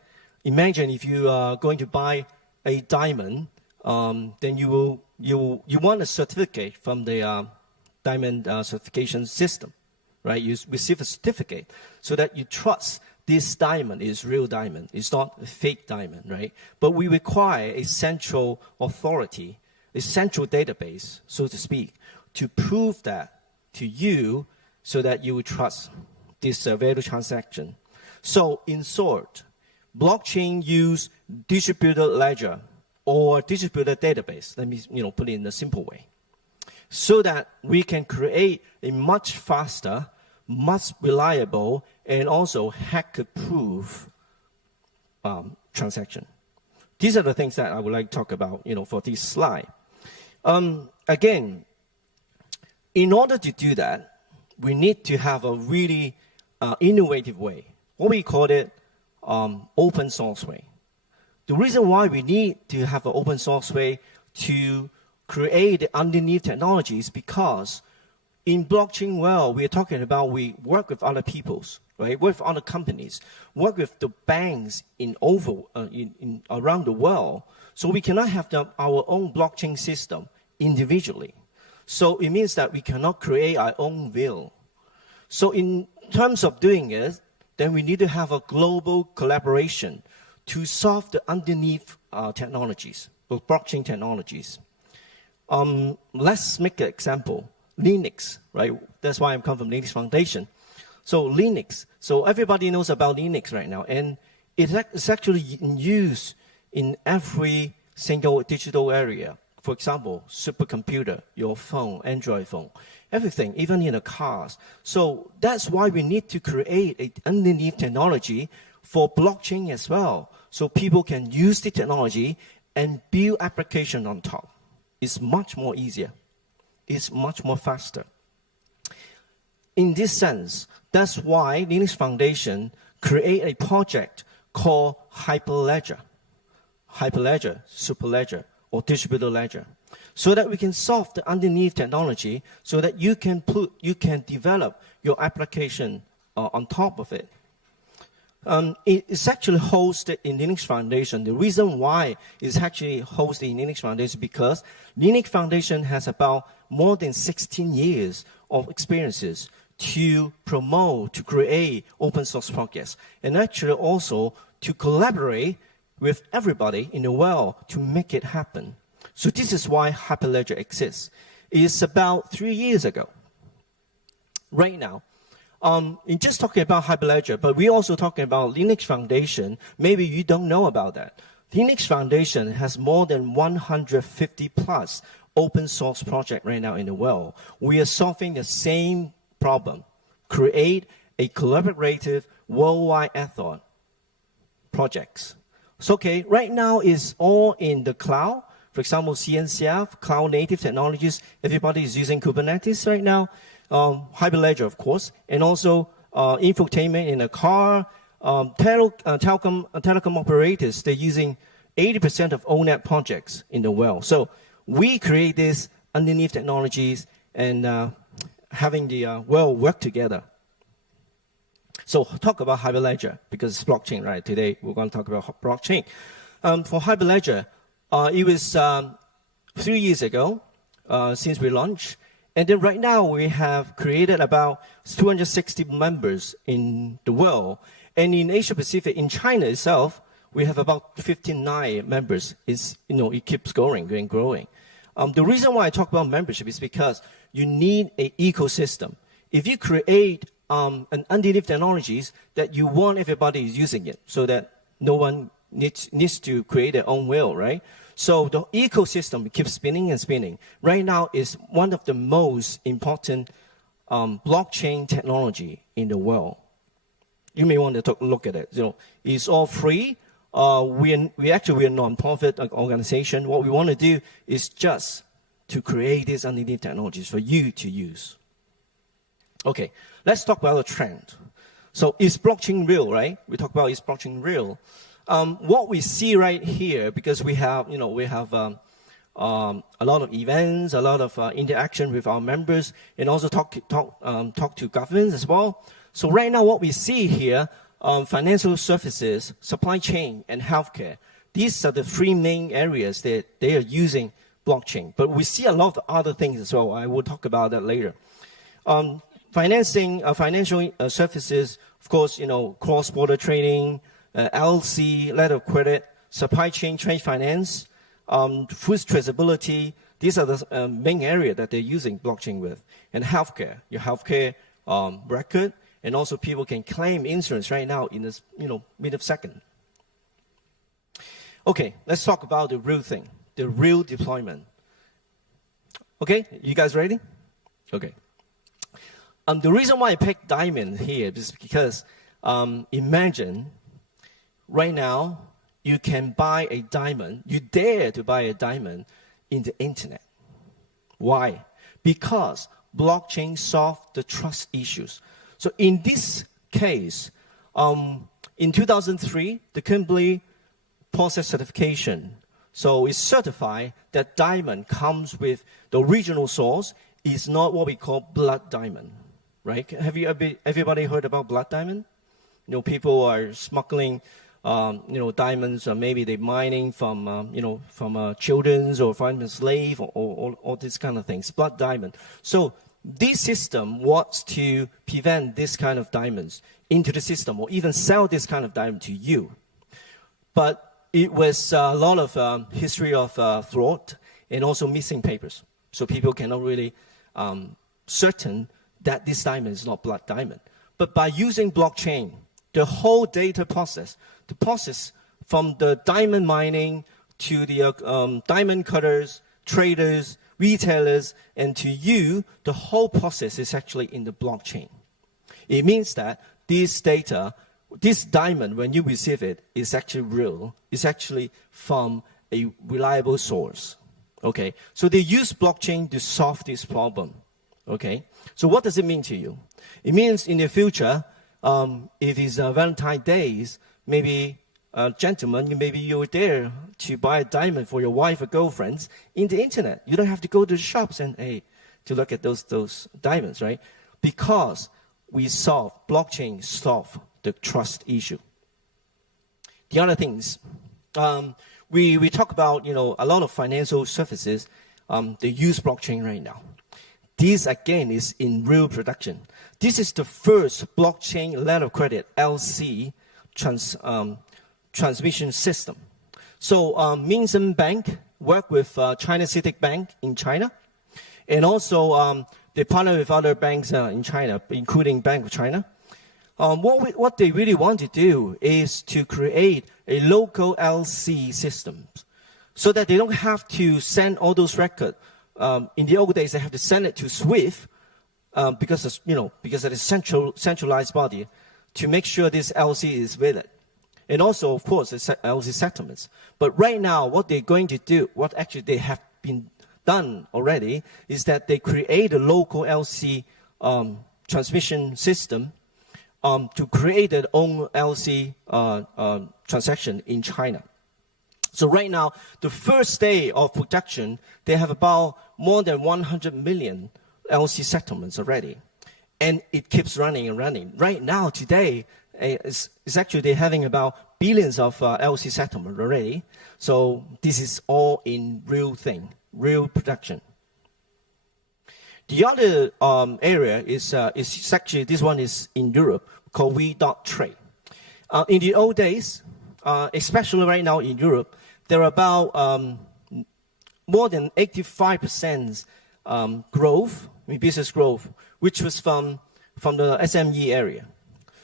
Imagine if you are going to buy a diamond, then you want a certificate from the diamond certification system, right? You receive a certificate so that you trust this diamond is real diamond. It's not a fake diamond, right? But we require a central authority, a central database, so to speak, to prove that to you so that you will trust this value transaction. So in short, blockchain use distributed ledger or distributed database. Let me put it in a simple way. So that we can create a much faster, much reliable, and also hacker-proof transaction. These are the things that I would like to talk about, for this slide. Again, in order to do that, we need to have a really innovative way. What we call it open source way. The reason why we need to have an open source way to create the underneath technology is because in blockchain world, we are talking about we work with other peoples, right? Work with other companies, work with the banks around the world. So we cannot have our own blockchain system individually. So it means that we cannot create our own will. So in terms of doing it, then we need to have a global collaboration to solve the underneath technologies, the blockchain technologies. Let's make an example. Linux, right? That's why I'm come from Linux Foundation. So Linux. So everybody knows about Linux right now, and it's actually in use in every single digital area. For example, supercomputer, your phone, Android phone, everything, even in the cars. So that's why we need to create an underneath technology for blockchain as well, so people can use the technology and build application on top. It's much more easier. It's much more faster. In this sense, that's why Linux Foundation create a project called Hyperledger, Superledger, or distributed ledger, so that we can solve the underneath technology, so that you can develop your application on top of it. It's actually hosted in Linux Foundation. The reason why it's actually hosted in Linux Foundation is because Linux Foundation has about more than 16 years of experiences to promote, to create open source projects, and actually also to collaborate with everybody in the world to make it happen. So this is why Hyperledger exists. It's about 3 years ago. right now. In just talking about Hyperledger, but we're also talking about Linux Foundation. Maybe you don't know about that. Linux Foundation has more than 150 plus open source projects right now in the world. We are solving the same problem. Create a collaborative worldwide effort projects. So, okay, right now it's all in the cloud. For example, CNCF, cloud native technologies. Everybody is using Kubernetes right now. Hyperledger, of course, and also infotainment in a car. Telecom operators, they're using 80% of ONET projects in the world. So we create this underneath technologies and having the world work together. So talk about Hyperledger, because it's blockchain, right? Today we're going to talk about blockchain. For Hyperledger, it was 3 years ago since we launched. And then right now we have created about 260 members in the world. And in Asia Pacific, in China itself, we have about 59 members. It keeps growing and growing. The reason why I talk about membership is because you need an ecosystem. If you create an underneath technologies that you want everybody using it, so that no one needs to create their own will, right? So the ecosystem keeps spinning and spinning. Right now is one of the most important blockchain technology in the world. You may want to look at it. It's all free. We're a non-profit organization. What we want to do is just to create these underneath technologies for you to use. Okay, let's talk about the trend. So is blockchain real, right? We talk about is blockchain real. What we see right here, because we have a lot of events, a lot of interaction with our members, and also talk to governments as well. So right now, what we see here, financial services, supply chain, and healthcare. These are the three main areas that they are using blockchain. But we see a lot of other things as well. I will talk about that later. Financing, financial services, of course, cross-border trading, LC, letter of credit, supply chain trade finance, food traceability. These are the main area that they're using blockchain with. And healthcare, your healthcare record, and also people can claim insurance right now in this, minute of second. Okay, let's talk about the real thing, the real deployment. Okay, you guys ready? Okay. The reason why I picked diamond here is because imagine right now you can buy a diamond, you dare to buy a diamond in the internet. Why? Because blockchain solved the trust issues. So in this case, in 2003, the Kimberley process certification. So it's certified that diamond comes with the original source, is not what we call blood diamond. Right? Have you everybody heard about blood diamond? People are smuggling, diamonds, or maybe they're mining from, from children's or from slave or all these kind of things. Blood diamond. So this system wants to prevent this kind of diamonds into the system, or even sell this kind of diamond to you. But it was a lot of history of fraud and also missing papers. So people cannot really certain that this diamond is not blood diamond. But by using blockchain, the whole data process, the process from the diamond mining to the diamond cutters, traders, retailers, and to you, the whole process is actually in the blockchain. It means that this data, this diamond, when you receive it, is actually real. It's actually from a reliable source. Okay, so they use blockchain to solve this problem. Okay, so what does it mean to you? It means in the future, if it's Valentine's Days, maybe gentlemen, maybe you're there to buy a diamond for your wife or girlfriends in the internet. You don't have to go to the shops and to look at those diamonds, right? Because blockchain solve the trust issue. The other things, we talk about, a lot of financial services, they use blockchain right now. This, again, is in real production. This is the first blockchain letter of credit, LC, transmission system. So Minsheng Bank worked with China CITIC Bank in China. And also They partner with other banks in China, including Bank of China. What they really want to do is to create a local LC system so that they don't have to send all those records. In the old days, they have to send it to SWIFT because of the centralized body to make sure this LC is valid. And also, of course, the LC settlements. But right now, what they're going to do, what actually they have been done already, is that they create a local LC transmission system to create their own LC transaction in China. So right now, the first day of production, they have about more than 100 million LC settlements already. And it keeps running and running. Right now, today, it's actually they're having about billions of LC settlement already. So this is all in real thing, real production. The other area is actually, this one is in Europe, called We.Trade. In the old days, especially right now in Europe, there are about more than 85% growth, business growth, which was from the SME area.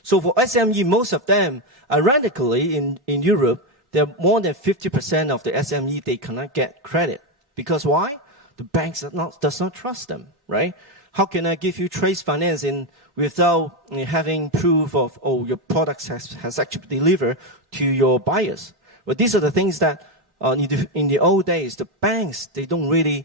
So for SME, most of them, ironically, in Europe, there are more than 50% of the SME, they cannot get credit. Because why? The banks does not trust them, right? How can I give you trade finance without having proof of, your products has actually delivered to your buyers? But these are the things that in the old days, the banks, they don't really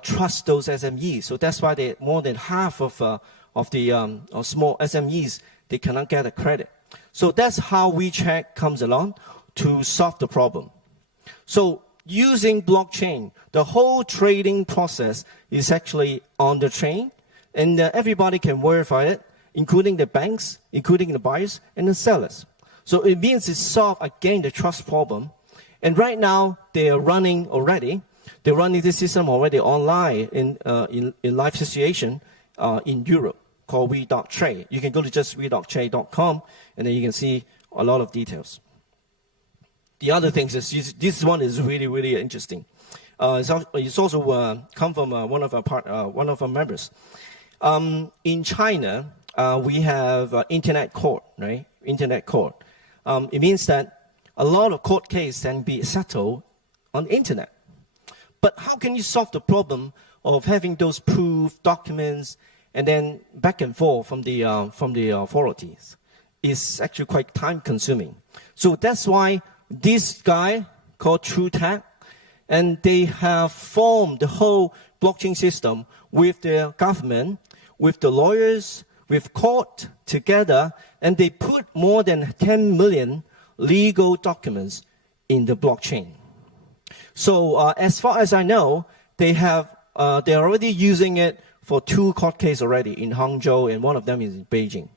trust those SMEs. So that's why more than half of the small SMEs, they cannot get a credit. So that's how WeChat comes along to solve the problem. So using blockchain, the whole trading process is actually on the chain, and everybody can verify it, including the banks, including the buyers and the sellers. So it means it solves, again, the trust problem. And right now, they are running already. They're running this system already online in live situation in Europe, called We.Trade. You can go to just we.trade.com, and then you can see a lot of details. The other things is this one is really, really interesting. It's also come from one of our members. In China, we have internet court, right? Internet court. It means that a lot of court cases can be settled on the internet. But how can you solve the problem of having those proof documents and then back and forth from the authorities? It's actually quite time consuming. So that's why this guy called TrueTech, and they have formed the whole blockchain system with the government, with the lawyers, with court together, and they put more than 10 million legal documents in the blockchain. So as far as I know, they're already using it for 2 court cases already in Hangzhou, and one of them is in Beijing.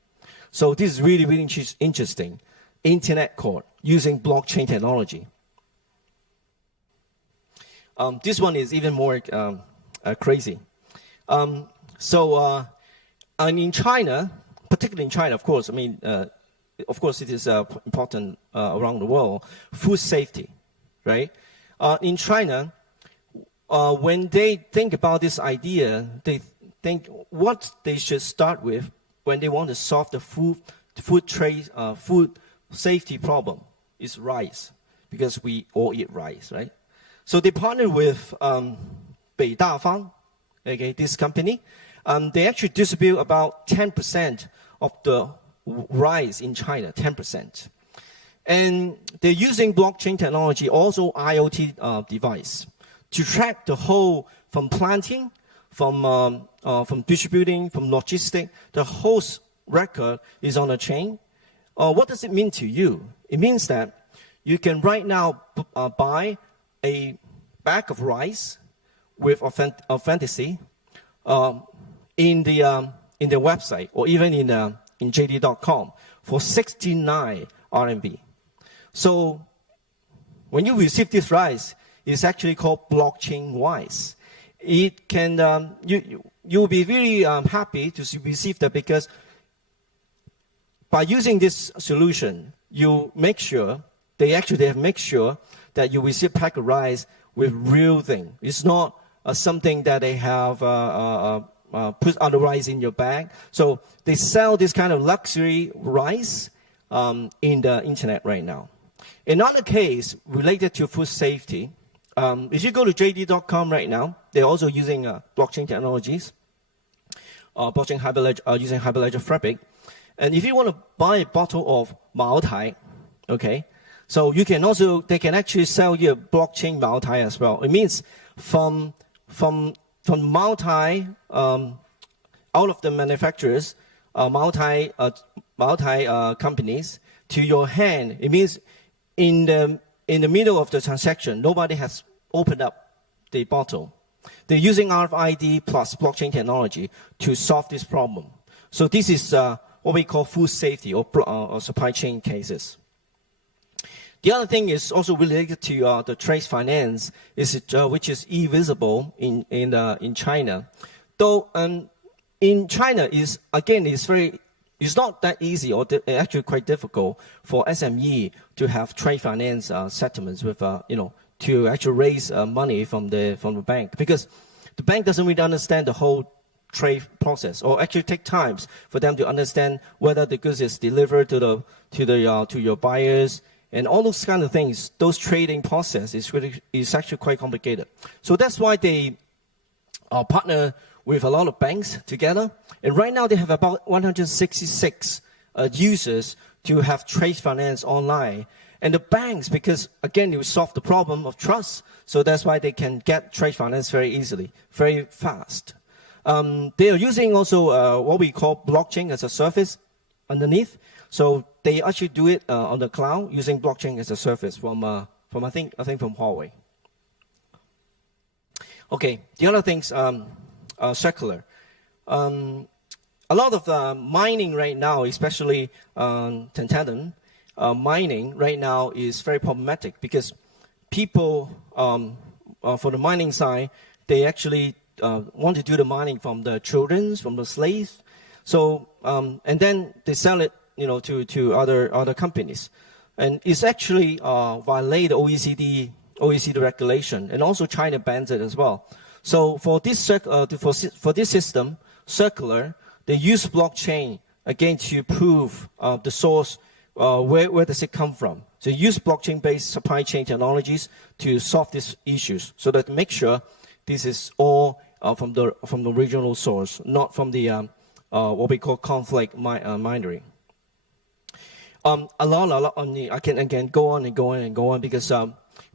So this is really, really interesting. Internet court using blockchain technology. This one is even more crazy. And in China, particularly in China, of course, of course it is important around the world, food safety, right? In China, when they think about this idea, they think what they should start with when they want to solve the food safety problem is rice, because we all eat rice, right? So they partnered with Beidafang, okay, this company. They actually distribute about 10% of the rice in China, 10%. And they're using blockchain technology, also IoT device, to track the whole, from planting, from distributing, from logistics. The whole record is on a chain. What does it mean to you? It means that you can right now buy a bag of rice with authenticity in the website, or even in JD.com for 69 RMB. So when you receive this rice, it's actually called blockchain rice. It can you'll be really happy to receive that, because by using this solution, you make sure they have make sure that you receive pack of rice with real thing. It's not something that they have put other rice in your bag. So they sell this kind of luxury rice in the internet right now. Another case related to food safety, if you go to JD.com right now, they're also using blockchain technologies, using Hyperledger Fabric. And if you want to buy a bottle of Maotai, okay, so you can also, they can actually sell you a blockchain Maotai as well. It means from Maotai, out of the manufacturers, Maotai companies to your hand. It means in the middle of the transaction, nobody has opened up the bottle. They're using RFID plus blockchain technology to solve this problem. So this is what we call food safety or supply chain cases. The other thing is also related to the trade finance, which is e-visible in China. Though in China it's not that easy or actually quite difficult for SME to have trade finance settlements with to actually raise money from the bank, because the bank doesn't really understand the whole trade process, or actually take times for them to understand whether the goods is delivered to your buyers and all those kind of things. Those trading process is actually quite complicated. So that's why they partner with a lot of banks together. And right now they have about 166 users to have trade finance online. And the banks, because again, it will solve the problem of trust, so that's why they can get trade finance very easily, very fast. They are using also what we call blockchain as a service underneath. So they actually do it on the cloud using blockchain as a service from I think from Huawei. Okay, the other things, circular. A lot of mining right now, especially tantalum mining right now, is very problematic because people, for the mining side, they actually want to do the mining from the children, from the slaves. So and then they sell it, to other companies, and it's actually violate OECD regulation, and also China bans it as well. So for this system, circular, they use blockchain again to prove the source. Where does it come from? So use blockchain-based supply chain technologies to solve these issues, so that make sure this is all from the original source, not from the what we call conflict mining. A lot on the, I can again go on and go on and go on, because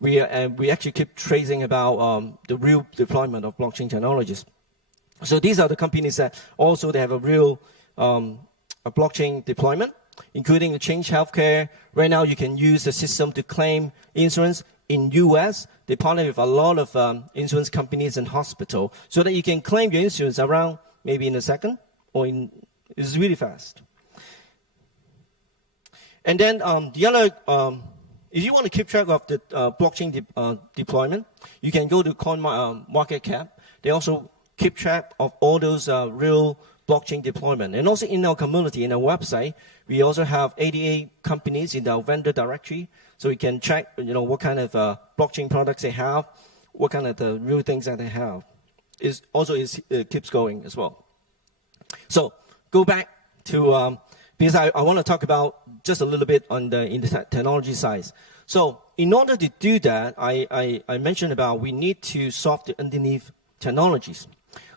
we actually keep tracing about the real deployment of blockchain technologies. So these are the companies that also they have a real a blockchain deployment, including Change Healthcare. Right now, you can use the system to claim insurance. In US, they partner with a lot of insurance companies and hospital, so that you can claim your insurance around maybe in a second, or it's really fast. And then the other, if you want to keep track of the blockchain deployment, you can go to CoinMarketCap. They also keep track of all those real blockchain deployment. And also in our community, in our website, we also have 88 companies in our vendor directory, so we can check, what kind of blockchain products they have, what kind of the real things that they have. It keeps going as well. So go back to, because I want to talk about just a little bit in the technology side. So in order to do that, I mentioned about we need to solve the underneath technologies.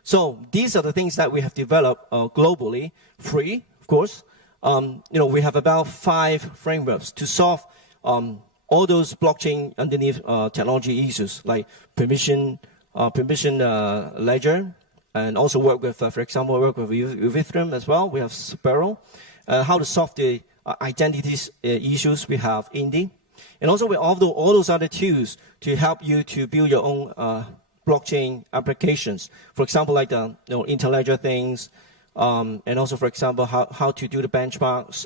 So these are the things that we have developed globally, free, of course. We have about 5 frameworks to solve all those blockchain underneath technology issues, like permission ledger, and also work with, for example, work with Ethereum as well. We have Sparrow. How to solve the identities issues, we have Indy. And also we offer all those other tools to help you to build your own blockchain applications. For example, like the interledger things, and also, for example, how to do the benchmarks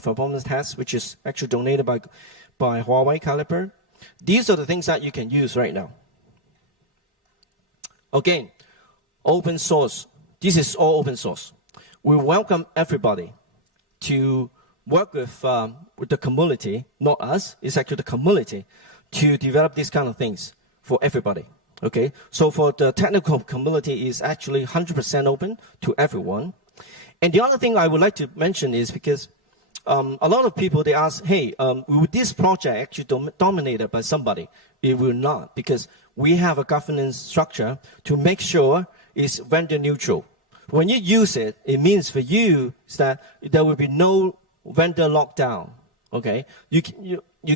performance tests, which is actually donated by Huawei Caliper. These are the things that you can use right now. Again, open source. This is all open source. We welcome everybody to work with the community, not us, it's actually the community, to develop these kind of things for everybody. Okay, so for the technical community is actually 100% open to everyone. And the other thing I would like to mention is because a lot of people, they ask, hey, will this project actually dominated by somebody? It will not, because we have a governance structure to make sure it's vendor neutral. When you use it, it means for you is that there will be no vendor lockdown. Okay, you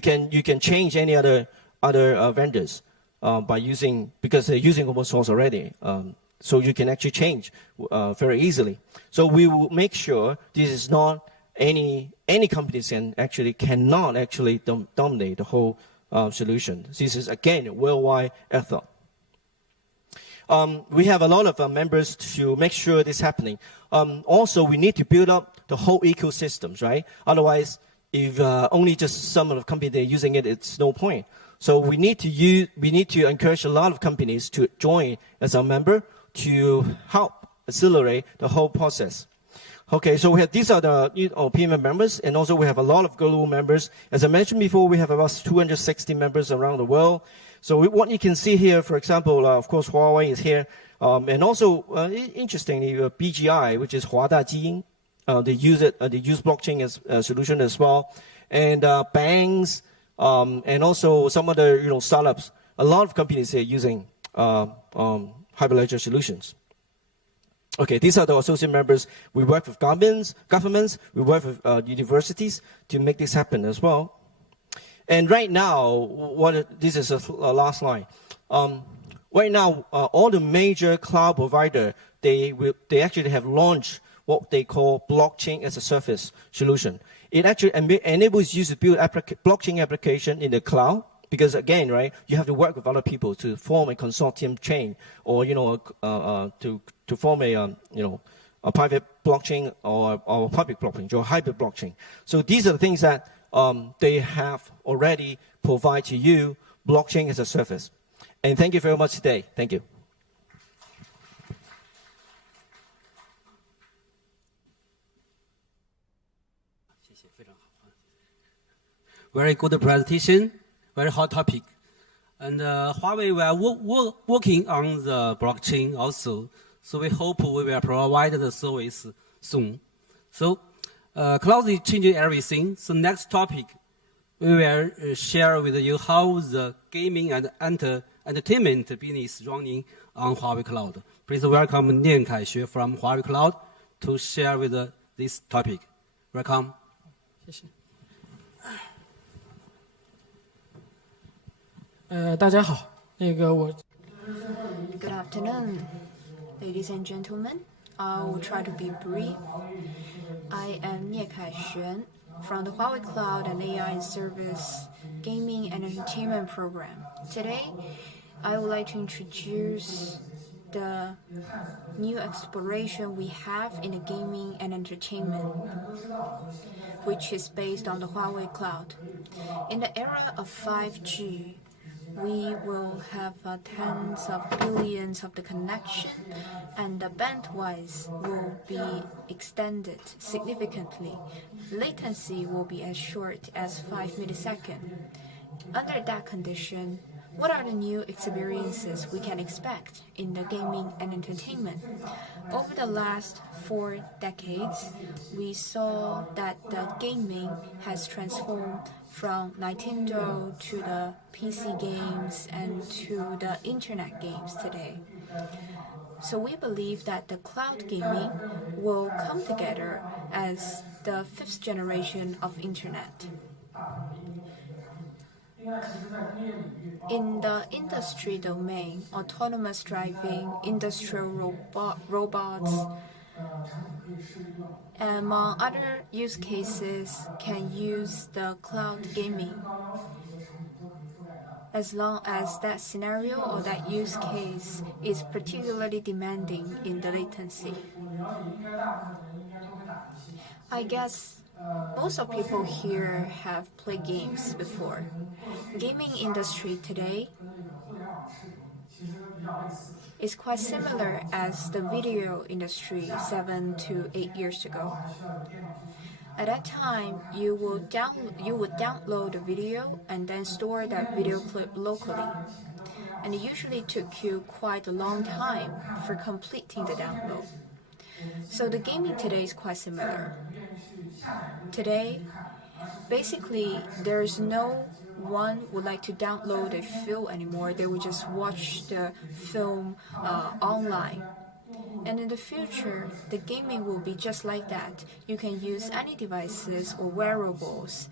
can change any other vendors by using, because they're using open source already. So you can actually change very easily. So we will make sure this is not any companies cannot actually dominate the whole solution. This is again a worldwide effort. We have a lot of members to make sure this is happening. Also, we need to build up the whole ecosystems, right? Otherwise, if only just some of the companies are using it, it's no point. So we need to encourage a lot of companies to join as a member to help accelerate the whole process. Okay, so these are the PMM members, and also we have a lot of global members. As I mentioned before, we have about 260 members around the world. So what you can see here, for example, of course, Huawei is here. And also, interestingly, BGI, which is Huada Jiyin, they use blockchain as a solution as well. And banks, and also some other startups. A lot of companies are using Hyperledger solutions. Okay, these are the associate members. We work with governments, we work with universities to make this happen as well. And right now, this is a last line. Right now, all the major cloud provider, they actually have launched what they call blockchain as a service solution. It actually enables you to build blockchain application in the cloud. Because again, right, you have to work with other people to form a consortium chain, or to form a private blockchain or a public blockchain or hybrid blockchain. So these are the things that they have already provide to you, blockchain as a service. And thank you very much today. Thank you. Very good presentation. Very hot topic. And Huawei will working on the blockchain also. So we hope we will provide the service soon. So cloud is changing everything. So next topic, we will share with you how the gaming and entertainment business running on Huawei Cloud. Please welcome Nian Kaixue from Huawei Cloud to share with this topic. Welcome. 谢谢。大家好，我。Good afternoon, ladies and gentlemen. I will try to be brief. I am Nie Kaixue from the Huawei Cloud and AI Service Gaming and Entertainment Program. Today, I would like to introduce the new exploration we have in the gaming and entertainment, which is based on the Huawei Cloud. In the era of 5G, we will have tens of billions of the connection, and the bandwidth will be extended significantly. Latency will be as short as 5 milliseconds. Under that condition, what are the new experiences we can expect in the gaming and entertainment? Over the last 4 decades, we saw that the gaming has transformed from Nintendo to the PC games and to the internet games today. So we believe that the cloud gaming will come together as the 5th generation of internet. In the industry domain, autonomous driving, industrial robots, among other use cases, can use the cloud gaming as long as that scenario or that use case is particularly demanding in the latency. I guess most of people here have played games before. Gaming industry today is quite similar as the video industry 7 to 8 years ago. At that time, you would download a video and then store that video clip locally. and it usually took you quite a long time for completing the download. So the gaming today is quite similar. Today, basically, there's no one would like to download a film anymore. They would just watch the film online. And in the future, the gaming will be just like that. You can use any devices or wearables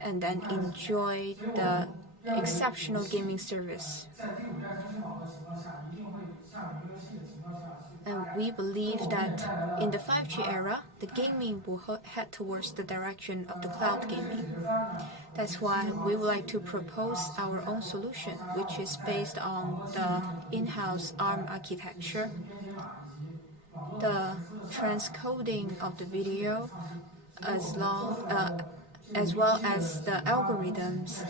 and then enjoy the exceptional gaming service. And we believe that in the 5G era, the gaming will head towards the direction of the cloud gaming. That's why we would like to propose our own solution, which is based on the in-house ARM architecture, the transcoding of the video, as well as the algorithms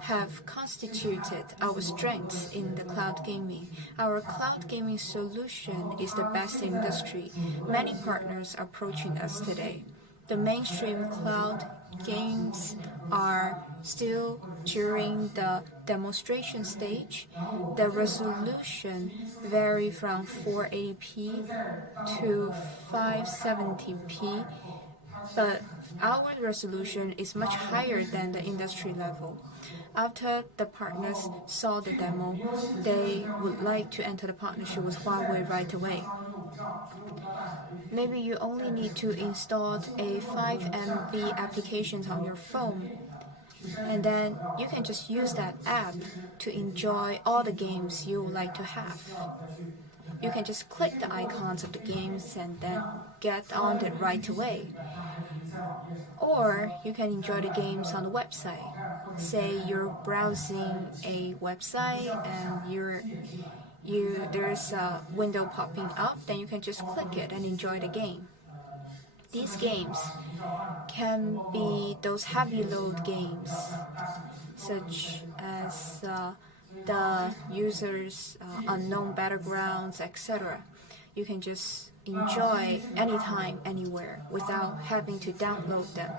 have constituted our strengths in the cloud gaming. Our cloud gaming solution is the best in industry. Many partners are approaching us today. The mainstream cloud games are still during the demonstration stage. The resolution vary from 480p to 570p, but our resolution is much higher than the industry level. After the partners saw the demo, they would like to enter the partnership with Huawei right away. Maybe you only need to install a 5 MB application on your phone, and then you can just use that app to enjoy all the games you would like to have. You can just click the icons of the games and then get on it right away. Or you can enjoy the games on the website. Say you're browsing a website and there's a window popping up, then you can just click it and enjoy the game. These games can be those heavy load games, such as the user's unknown battlegrounds, etc. You can just enjoy anytime, anywhere, without having to download them.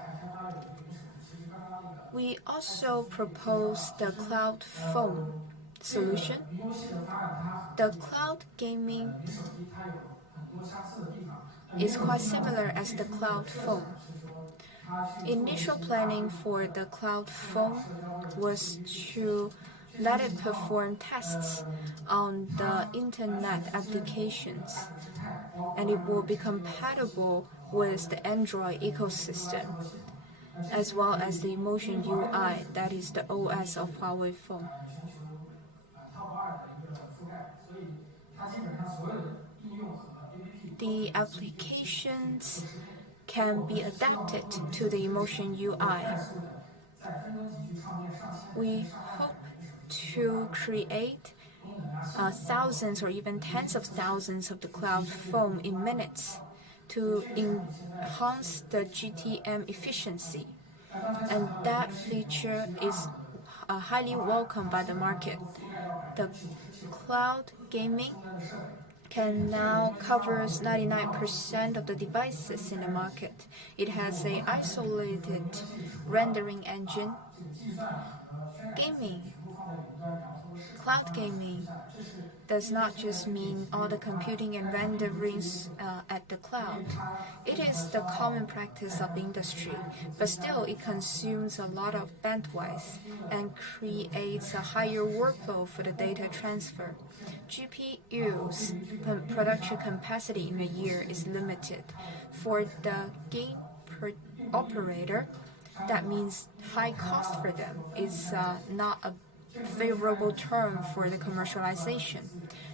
We also propose the cloud phone solution. The cloud gaming is quite similar as the cloud phone. Initial planning for the cloud phone was to let it perform tests on the internet applications, and it will be compatible with the Android ecosystem, as well as the Emotion UI, that is the OS of Huawei phone. The applications can be adapted to the Emotion UI. We hope to create thousands or even tens of thousands of the cloud phone in minutes to enhance the GTM efficiency. And that feature is highly welcomed by the market. The cloud gaming can now cover 99% of the devices in the market. It has an isolated rendering engine. Cloud gaming does not just mean all the computing and renderings at the cloud. It is the common practice of the industry, but still it consumes a lot of bandwidth and creates a higher workload for the data transfer. GPU's production capacity in a year is limited. For the game operator, that means high cost for them. It's not a favorable term for the commercialization.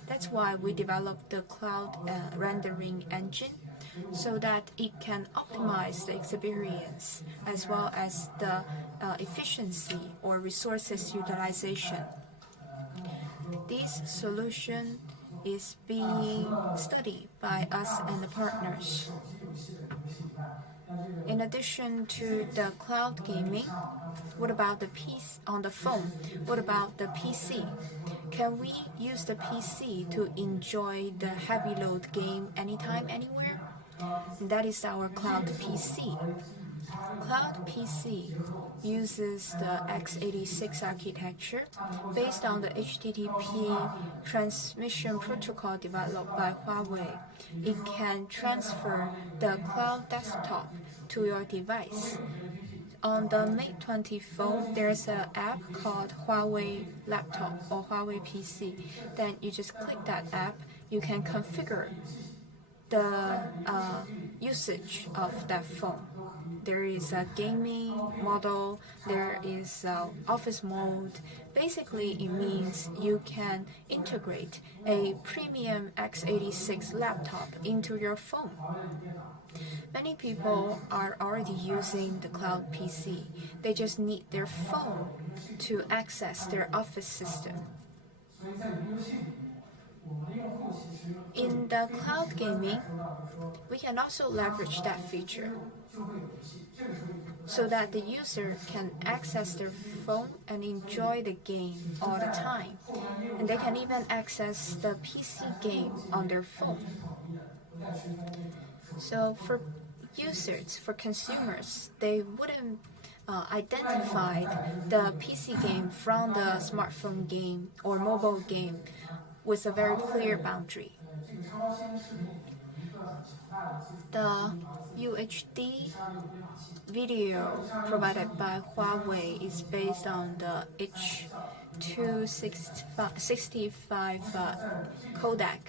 That's why we developed the cloud rendering engine, so that it can optimize the experience as well as the efficiency or resources utilization. This solution is being studied by us and the partners. In addition to the cloud gaming, what about the PC on the phone? What about the PC? Can we use the PC to enjoy the heavy load game anytime, anywhere? That is our cloud PC. Cloud PC uses the x86 architecture based on the HTTP transmission protocol developed by Huawei. It can transfer the cloud desktop to your device. On the Mate 20 phone, there's an app called Huawei Laptop or Huawei PC. Then you just click that app, you can configure the usage of that phone. There is a gaming model, there is office mode. Basically, it means you can integrate a premium x86 laptop into your phone. Many people are already using the cloud PC. They just need their phone to access their office system. In the cloud gaming, we can also leverage that feature so that the user can access their phone and enjoy the game all the time. And they can even access the PC game on their phone. So for users, for consumers, they wouldn't identify the PC game from the smartphone game or mobile game with a very clear boundary. The UHD video provided by Huawei is based on the H265 codec.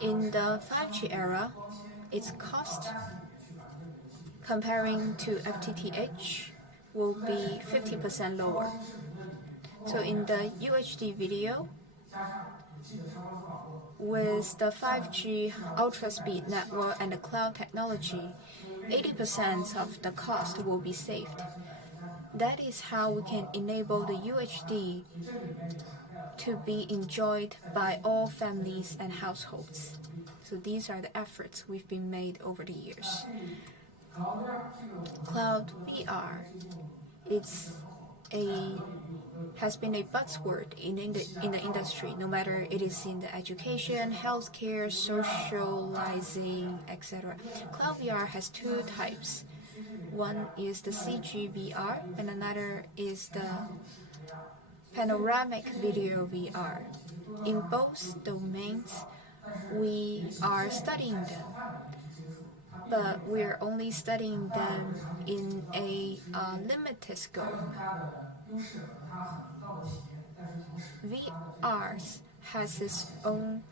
In the 5G era, its cost comparing to FTTH will be 50% lower. So in the UHD video, with the 5G ultra-speed network and the cloud technology, 80% of the cost will be saved. That is how we can enable the UHD to be enjoyed by all families and households. So these are the efforts we've been made over the years. Cloud VR has been a buzzword in the industry, no matter it is in the education, healthcare, socializing, etc. Cloud VR has two types. One is the CG VR, and another is the panoramic video VR. In both domains, we are studying them, but we're only studying them in a limited scope. VR has its own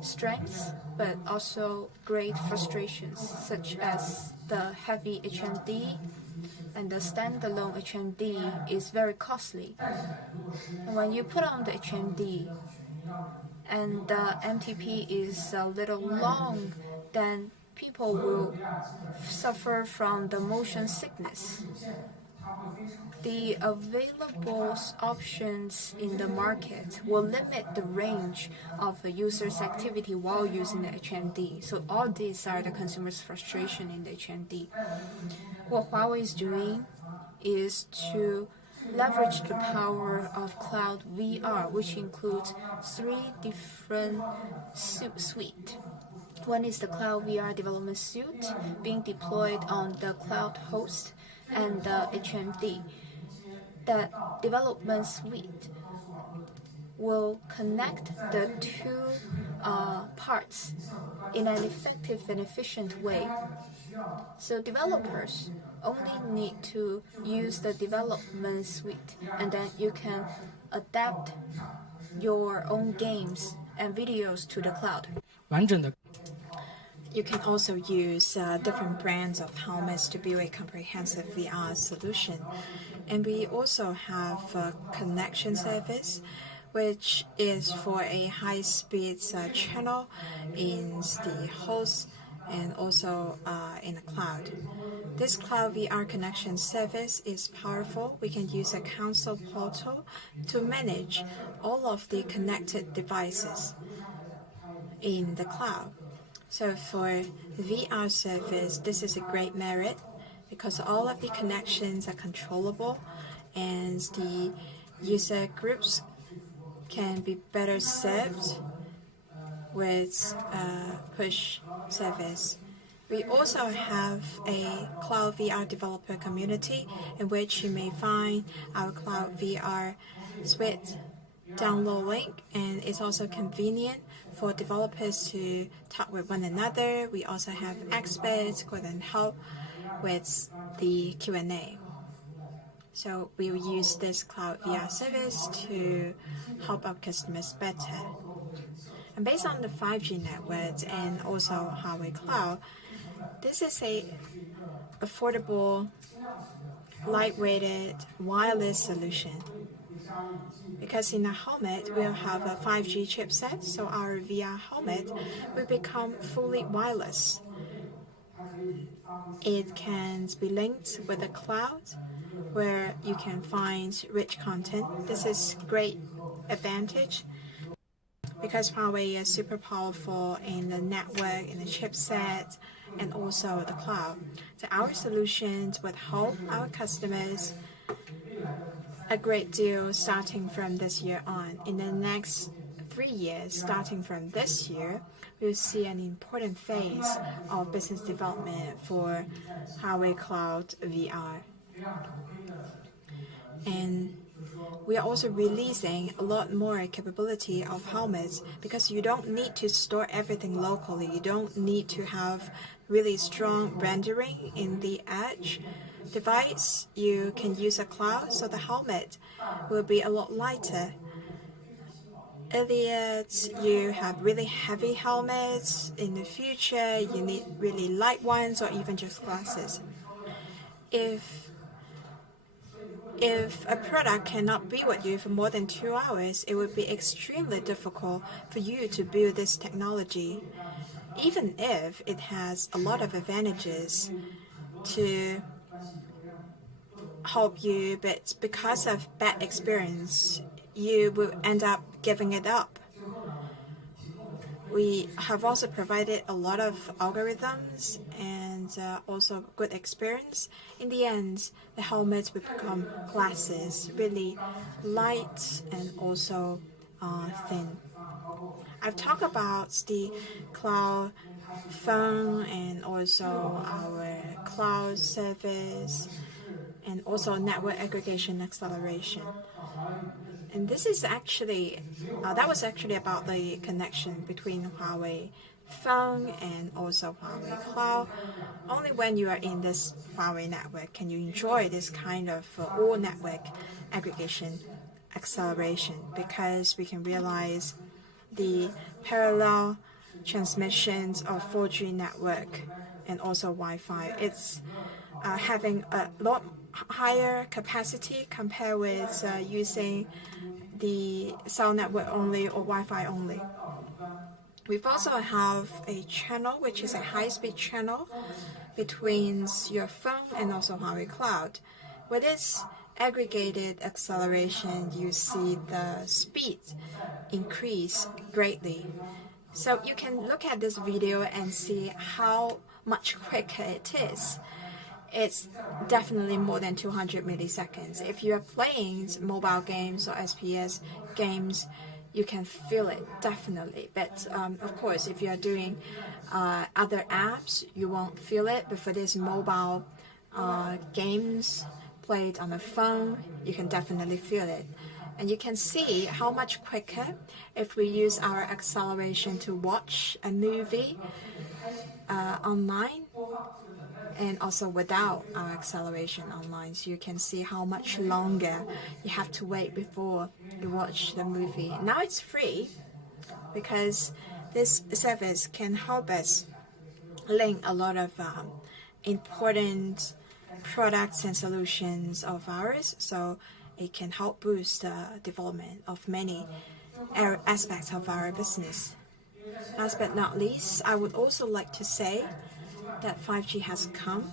strengths, but also great frustrations, such as the heavy HMD, and the standalone HMD is very costly. And when you put on the HMD and the MTP is a little long, then people will suffer from the motion sickness. The available options in the market will limit the range of the user's activity while using the HMD. So all these are the consumer's frustration in the HMD. What Huawei is doing is to leverage the power of cloud VR, which includes 3 different suites. One is the cloud VR development suite being deployed on the cloud host and the HMD. The development suite will connect the two parts in an effective and efficient way. So developers only need to use the development suite, and then you can adapt your own games and videos to the cloud. You can also use different brands of helmets to build a comprehensive VR solution. And we also have a connection service, which is for a high-speed channel in the host and also in the cloud. This cloud VR connection service is powerful. We can use a console portal to manage all of the connected devices in the cloud. So for VR service, this is a great merit because all of the connections are controllable and the user groups can be better served with push service. We also have a cloud VR developer community in which you may find our cloud VR suite download link, and it's also convenient for developers to talk with one another. We also have experts who can help with the Q&A. So we will use this cloud VR service to help our customers better. And based on the 5G networks and also Huawei Cloud, this is a affordable, lightweighted, wireless solution. Because in a helmet, we'll have a 5G chipset, so our VR helmet will become fully wireless. It can be linked with the cloud, where you can find rich content. This is great advantage because Huawei is super powerful in the network, in the chipset, and also the cloud. So our solutions would help our customers a great deal starting from this year on. In the next 3 years, starting from this year, we'll see an important phase of business development for Huawei Cloud VR. And we are also releasing a lot more capability of helmets because you don't need to store everything locally. You don't need to have really strong rendering in the edge device. You can use a cloud, so the helmet will be a lot lighter. Earlier, you have really heavy helmets. In the future, you need really light ones or even just glasses. If a product cannot be with you for more than 2 hours, it would be extremely difficult for you to build this technology, even if it has a lot of advantages to help you, but because of bad experience, you will end up giving it up. We have also provided a lot of algorithms and also good experience. In the end, the helmets will become glasses, really light and also thin. I've talked about the cloud phone and also our cloud service and also network aggregation acceleration. And this is actually, that was actually about the connection between Huawei phone and also Huawei Cloud. Only when you are in this Huawei network can you enjoy this kind of all network aggregation acceleration, because we can realize the parallel transmissions of 4G network and also Wi-Fi. It's having a lot higher capacity compared with using the cell network only or Wi-Fi only. We've also have a channel which is a high-speed channel between your phone and also Huawei Cloud. With this aggregated acceleration, you see the speed increase greatly. So you can look at this video and see how much quicker it is. It's definitely more than 200 milliseconds. If you are playing mobile games or SPS games, you can feel it, definitely. But of course, if you are doing other apps, you won't feel it. But for these mobile games played on a phone, you can definitely feel it. And you can see how much quicker if we use our acceleration to watch a movie online, and also without our acceleration online. So you can see how much longer you have to wait before you watch the movie. Now it's free because this service can help us link a lot of important products and solutions of ours, so it can help boost the development of many aspects of our business. Last but not least, I would also like to say that 5G has come.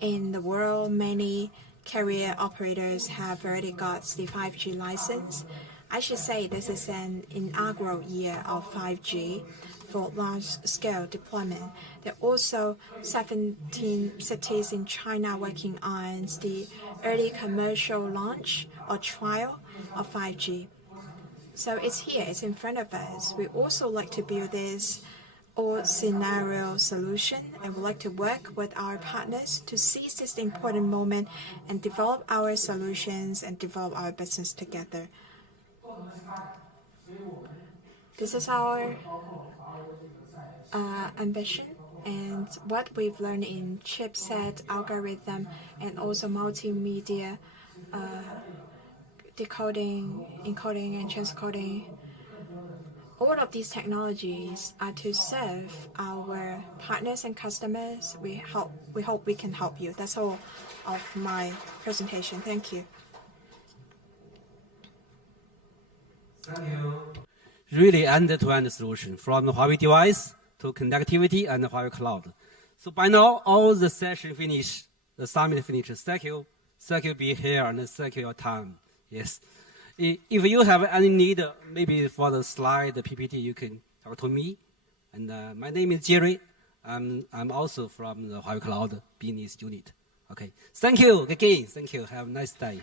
In the world, many carrier operators have already got the 5G license. I should say this is an inaugural year of 5G for large-scale deployment. There are also 17 cities in China working on the early commercial launch or trial of 5G. So it's here, it's in front of us. We also like to build this or scenario solution, and would like to work with our partners to seize this important moment and develop our solutions and develop our business together. This is our ambition and what we've learned in chipset, algorithm, and also multimedia decoding, encoding, and transcoding. All of these technologies are to serve our partners and customers. We hope we can help you. That's all of my presentation. Thank you. Thank you. Really end-to-end solution from the Huawei device to connectivity and the Huawei cloud. So by now, all the session finished, the summit finished. Thank you. Thank you be here and thank you your time. Yes. If you have any need, maybe for the slide, the PPT, you can talk to me. And my name is Jerry. I'm also from the Huawei Cloud Business Unit. Okay. Thank you again. Thank you. Have a nice day.